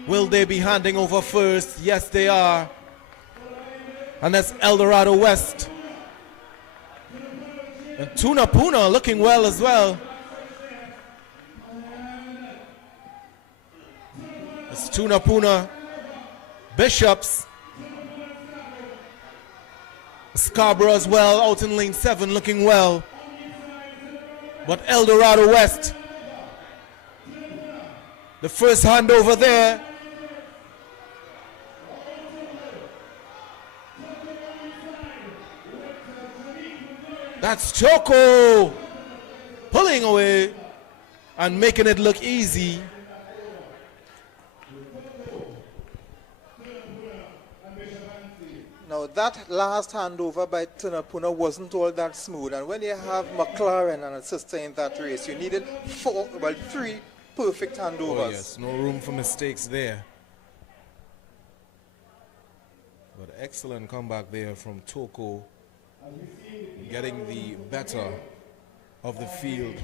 Will they be handing over first? Yes, they are. And that's Eldorado West. And Tunapuna looking well as well. It's Tunapuna, Bishops, Scarborough as well, out in lane 7 looking well. But Eldorado West, the first handover there. That's Choco pulling away and making it look easy. Now that last handover by Tunapuna wasn't all that smooth. And when you have McLaren and a sister in that race, you needed 3 perfect handovers. Oh yes, no room for mistakes there. But excellent comeback there from Toko, getting the better of the field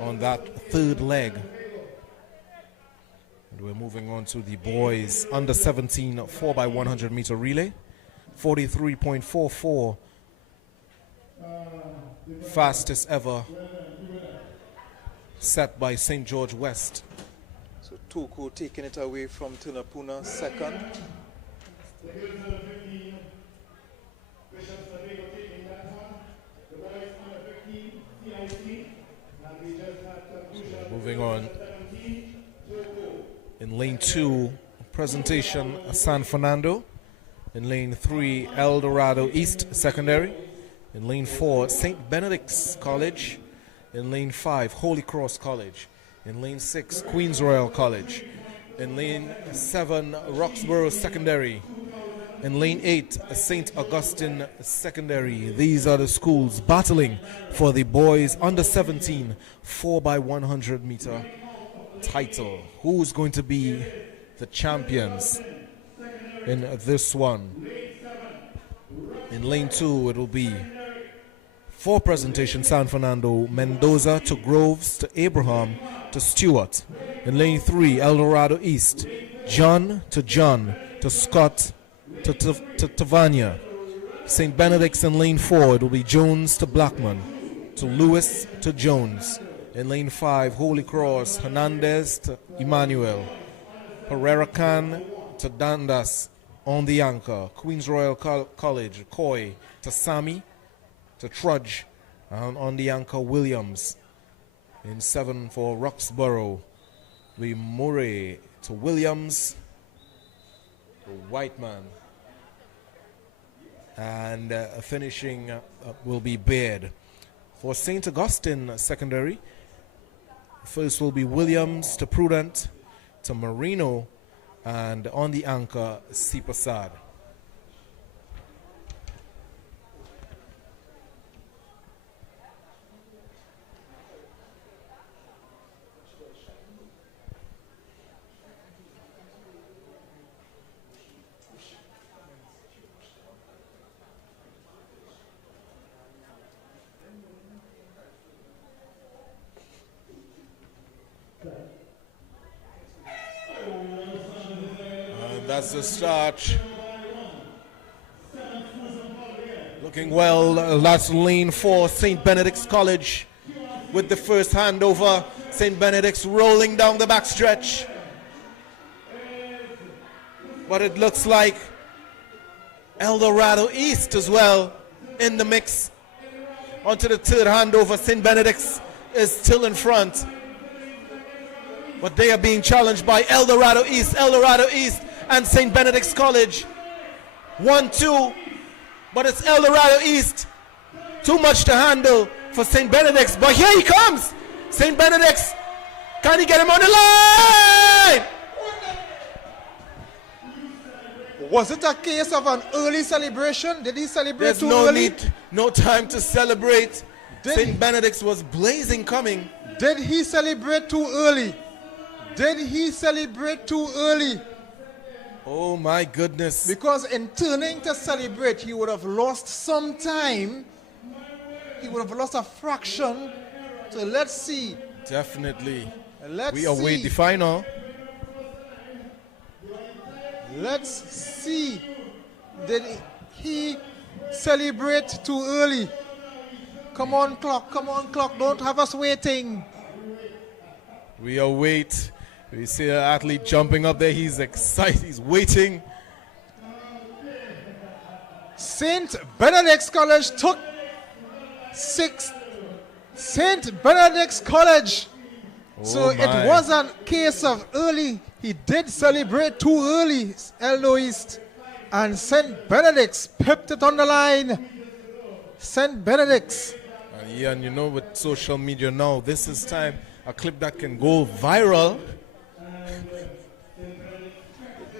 on that third leg. And we're moving on to the boys under 17 4x100 meter relay. 43.44, fastest ever set by St. George West. So Toko taking it away from Tunapuna second. Moving on. In lane 2, presentation San Fernando. In lane 3, El Dorado East Secondary. In lane 4, St. Benedict's College. In lane 5, Holy Cross College. In lane 6, Queens Royal College. In lane 7, Roxborough Secondary. In lane 8, St. Augustine Secondary. These are the schools battling for the boys under 17 4x100 meter title. Who's going to be the champions in this one? In lane 2, it will be for presentation San Fernando, Mendoza to Groves to Abraham to Stewart. In lane 3, El Dorado East, John to Scott to Tavania. St. Benedict's in lane 4, it will be Jones to Blackman to Lewis to Jones. In lane 5, Holy Cross, Hernandez to Emmanuel. Herrera Khan to Dandas on the anchor. Queens Royal College, Coy to Sami to Trudge. And on the anchor, Williams. In 7 for Roxborough, we Murray to Williams, to Whiteman. And finishing will be Baird. For St. Augustine Secondary, first will be Williams to Prudent to Marino, and on the anchor, Sipasad. That's the start. Looking well. That's lane 4, St. Benedict's College with the first handover. St. Benedict's rolling down the backstretch. But it looks like El Dorado East as well in the mix. Onto the third handover. St. Benedict's is still in front. But they are being challenged by El Dorado East. El Dorado East and St. Benedict's College. 1-2, but it's El Dorado East. Too much to handle for St. Benedict's, but here he comes. St. Benedict's, can he get him on the line? Was it a case of an early celebration? Did he celebrate There's too no early? need, no time to celebrate. St. Benedict's was blazing coming. Did he celebrate too early? Did he celebrate too early? Oh my goodness. Because in turning to celebrate, he would have lost some time. He would have lost a fraction. So let's see. Definitely. Let's we await see. the final. Let's see. Did he celebrate too early? Come on, clock. Come on, clock. Don't have us waiting. We await. We see an athlete jumping up there. He's excited. He's waiting. St. Benedict's College took 6. St. Benedict's College. So it was a case of early. He did celebrate too early, Eldo East. And St. Benedict's pipped it on the line. St. Benedict's. Yeah, and you know with social media now, this is time. A clip that can go viral.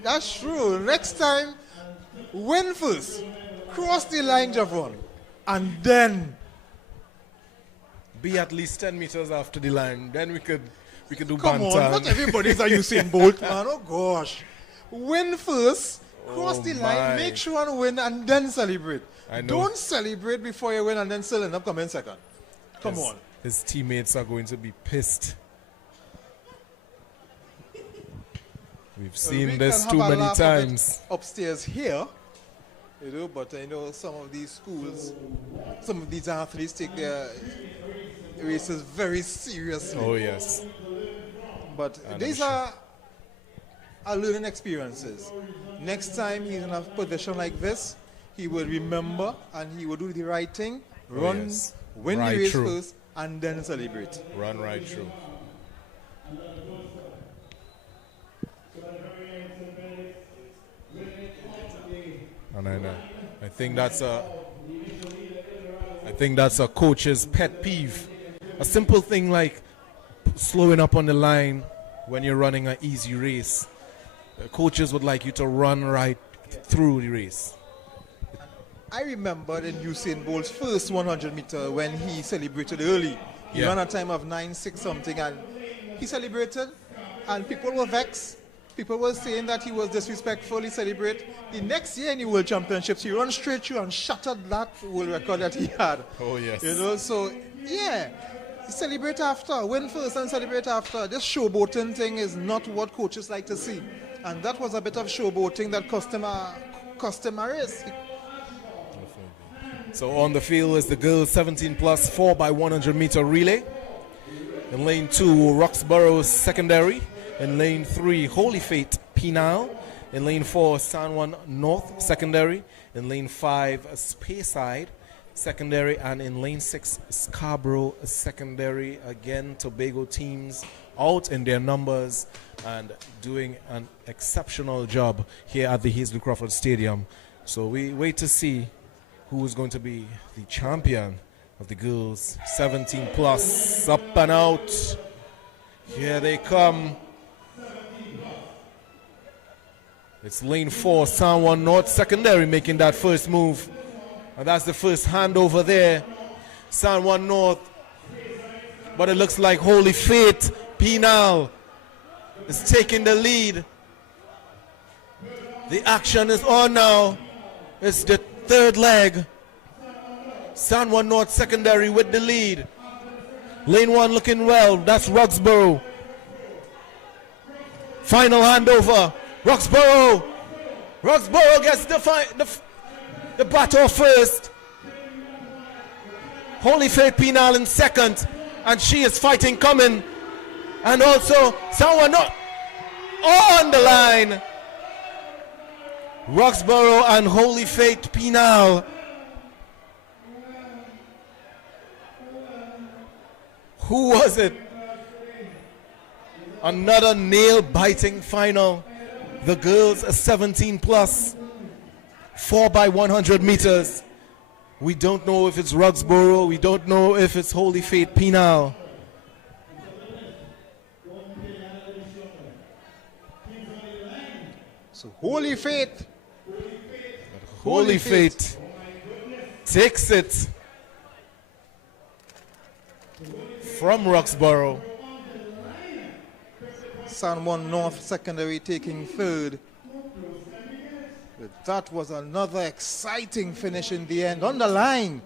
That's true. Next time, Win first. Cross the line, Javon. And then Be at least 10 meters after the line. Then we could do come bantam. on, not everybody's a Usain Bolt, man. Oh gosh. Win first, cross Oh, the line, my. make sure and win, and then celebrate. I know. Don't celebrate before you win and then still end up coming second. Come on. His teammates are going to be pissed. We've seen We this can too have a many laugh of it times. upstairs here, you know, but I know some of these schools, some of these athletes take their races very seriously. Oh, yes. But And these I'm are learning experiences. Next time he's in a position like this, he will remember and he will do the right thing, run, yes. win Right the race through. first, and then celebrate. Run right through. And I think that's a coach's pet peeve. A simple thing like slowing up on the line when you're running an easy race. Coaches would like you to run right through the race. I remember in Usain Bolt's first 100 meter when he celebrated early. He Yeah. ran a time of 9.6 something and he celebrated and people were vexed. People were saying that he was disrespectful, he celebrated. The next year in the World Championships, he ran straight through and shattered that world record that he had. Oh, yes. You know, so yeah, celebrate after, win first and celebrate after. This showboating thing is not what coaches like to see. And that was a bit of showboating that cost him a race. So on the field is the girls 17 plus 4x100 meter relay. In lane 2, Roxborough Secondary. In lane 3, Holy Faith Penal. In lane 4, San Juan North Secondary. In lane 5, Speyside Secondary. And in lane 6, Scarborough Secondary. Again, Tobago teams out in their numbers and doing an exceptional job here at the Hazel Crawford Stadium. So we wait to see who is going to be the champion of the girls 17 plus. Up and out. Here they come. It's lane 4, San Juan North Secondary making that first move. And that's the first handover there. San Juan North. But it looks like Holy Faith Penal is taking the lead. The action is on now. It's the third leg. San Juan North Secondary with the lead. Lane 1 looking well. That's Roxborough. Final handover. Roxborough gets the battle first. Holy Faith Penal in second. And she is fighting coming. And also San Juan North on the line. Roxborough and Holy Faith Penal. Who was it? Another nail-biting final. The girls 17 plus 4x100 meters. We don't know if it's Roxborough. We don't know if it's Holy Faith Penal. So Holy Faith. Holy Faith takes it from Roxborough. San Juan North Secondary taking third. But that was another exciting finish in the end. On the line.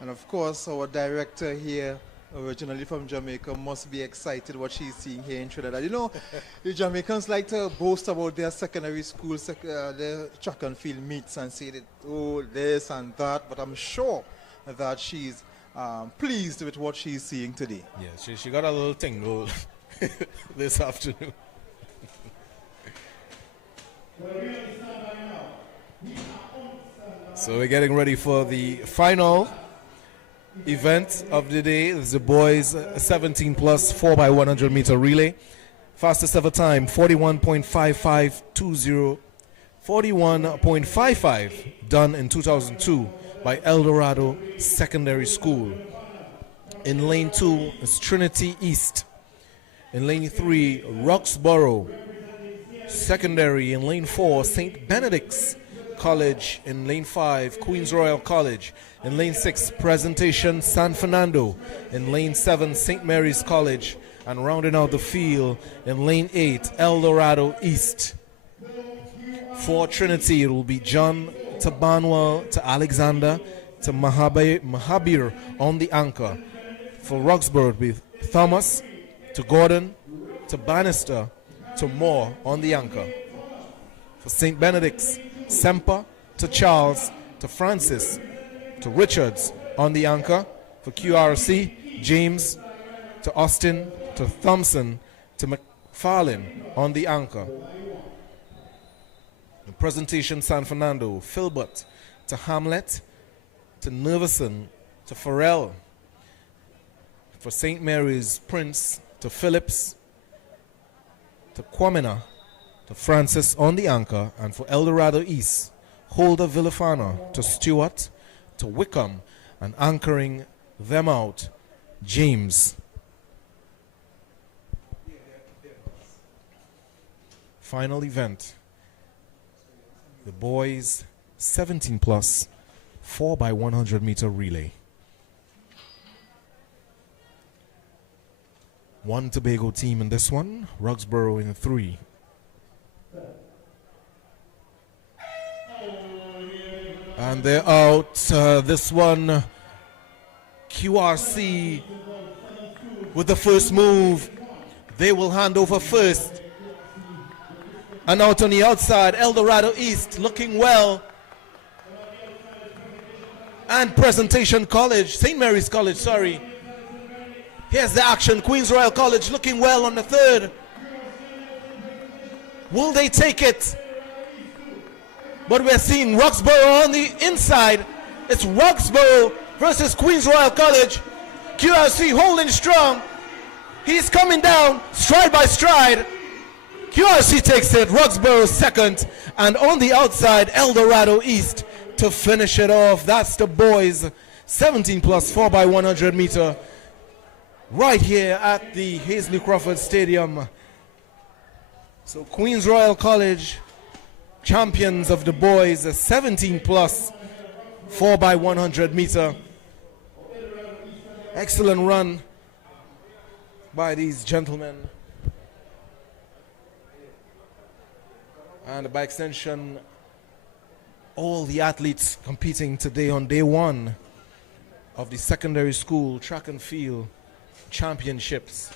And of course, our director here, originally from Jamaica, must be excited what she's seeing here in Trinidad. You know, the Jamaicans like to boast about their secondary school, their track and field meets and say that, oh, this and that. But I'm sure that she's pleased with what she's seeing today. Yeah, she got a little tingle this afternoon. So we're getting ready for the final event of the day. It's the boys 17 plus 4x100 meter relay. Fastest ever time 41.5520. 41.55 done in 2002 by El Dorado Secondary School. In lane 2 is Trinity East. In lane 3, Roxborough Secondary. In lane 4, St. Benedict's College. In lane 5, Queens Royal College. In lane 6, Presentation San Fernando. In lane 7, St. Mary's College. And rounding out the field, in lane 8, El Dorado East. For Trinity, it will be John to Banwell to Alexander to Mahabir on the anchor. For Roxborough, it will be Thomas to Gordon to Bannister to Moore on the anchor. For St. Benedict's, Semper to Charles to Francis to Richards on the anchor. For QRC, James to Austin to Thompson to McFarlane on the anchor. The Presentation San Fernando, Filbert to Hamlet to Nervison to Farrell. For St. Mary's, Prince to Phillips to Kwamina to Francis on the anchor. And for El Dorado East, Holder Villafana to Stewart to Wickham, and anchoring them out, James. Final event, the boys 17 plus 4x100 meter relay. One Tobago team in this one, Roxborough in 3. And they're out. This one, QRC with the first move. They will hand over first. And out on the outside, El Dorado East looking well. And Presentation College, St. Mary's College, sorry. Here's the action. Queens Royal College looking well on the third. Will they take it? But we're seeing Roxborough on the inside. It's Roxborough versus Queens Royal College. QRC holding strong. He's coming down stride by stride. QRC takes it, Roxborough second, and on the outside, El Dorado East to finish it off. That's the boys 17 plus 4x100 meter right here at the Hazley Crawford Stadium. So Queens Royal College, champions of the boys 17 plus 4x100 meter. Excellent run by these gentlemen. And by extension, all the athletes competing today on day one of the secondary school track and field championships.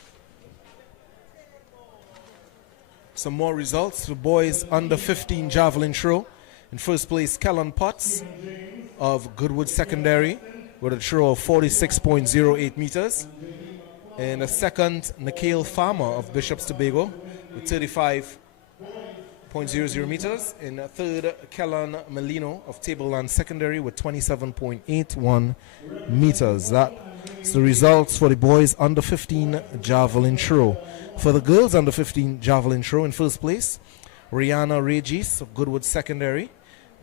Some more results. The boys under 15 javelin throw. In first place, Kellen Potts of Goodwood Secondary with a throw of 46.08 meters. In the second, Nikhil Farmer of Bishop's Tobago with 35.00 meters. In third, Kellan Melino of Tableland Secondary with 27.81 meters. That's the results for the boys under 15 javelin throw. For the girls under 15 javelin throw, in first place, Rihanna Regis of Goodwood Secondary,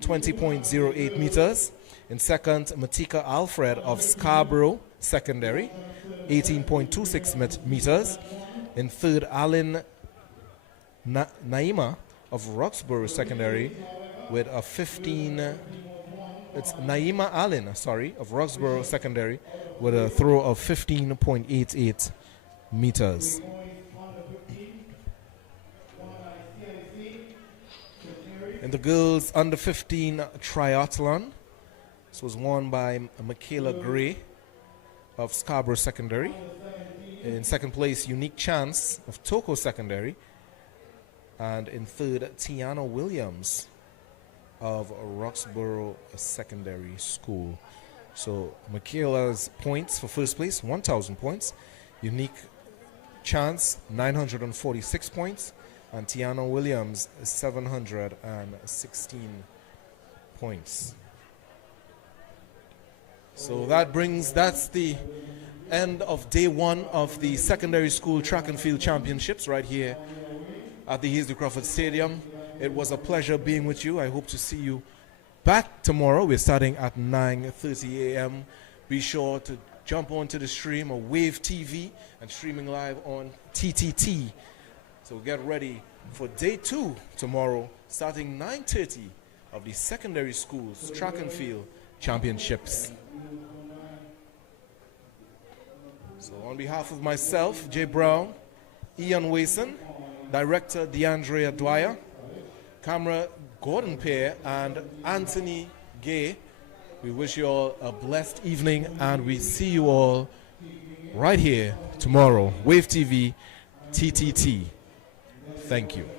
20.08 meters. In second, Matika Alfred of Scarborough Secondary, 18.26 meters. In third, Alan Naima of Roxborough Secondary with a 15. It's Naima Allen, of Roxborough Secondary with a throw of 15.88 meters. In the girls under 15 triathlon, this was won by Michaela Gray of Scarborough Secondary. In second place, Unique Chance of Toko Secondary. And in third, Tiana Williams of Roxborough Secondary School. So Michaela's points for first place, 1,000 points. Unique Chance, 946 points. And Tiana Williams, 716 points. So that's the end of day one of the secondary school track and field championships right here at the Hazley Crawford Stadium. It was a pleasure being with you. I hope to see you back tomorrow. We're starting at 9:30 a.m. Be sure to jump onto the stream of Wave TV and streaming live on TTT. So get ready for day 2 tomorrow, starting 9:30 of the secondary schools track and field championships. So on behalf of myself, Jay Brown, Ian Wason, Director DeAndrea Dwyer, Camera Gordon Pear, and Anthony Gay, we wish you all a blessed evening, and we see you all right here tomorrow. Wave TV, TTT. Thank you.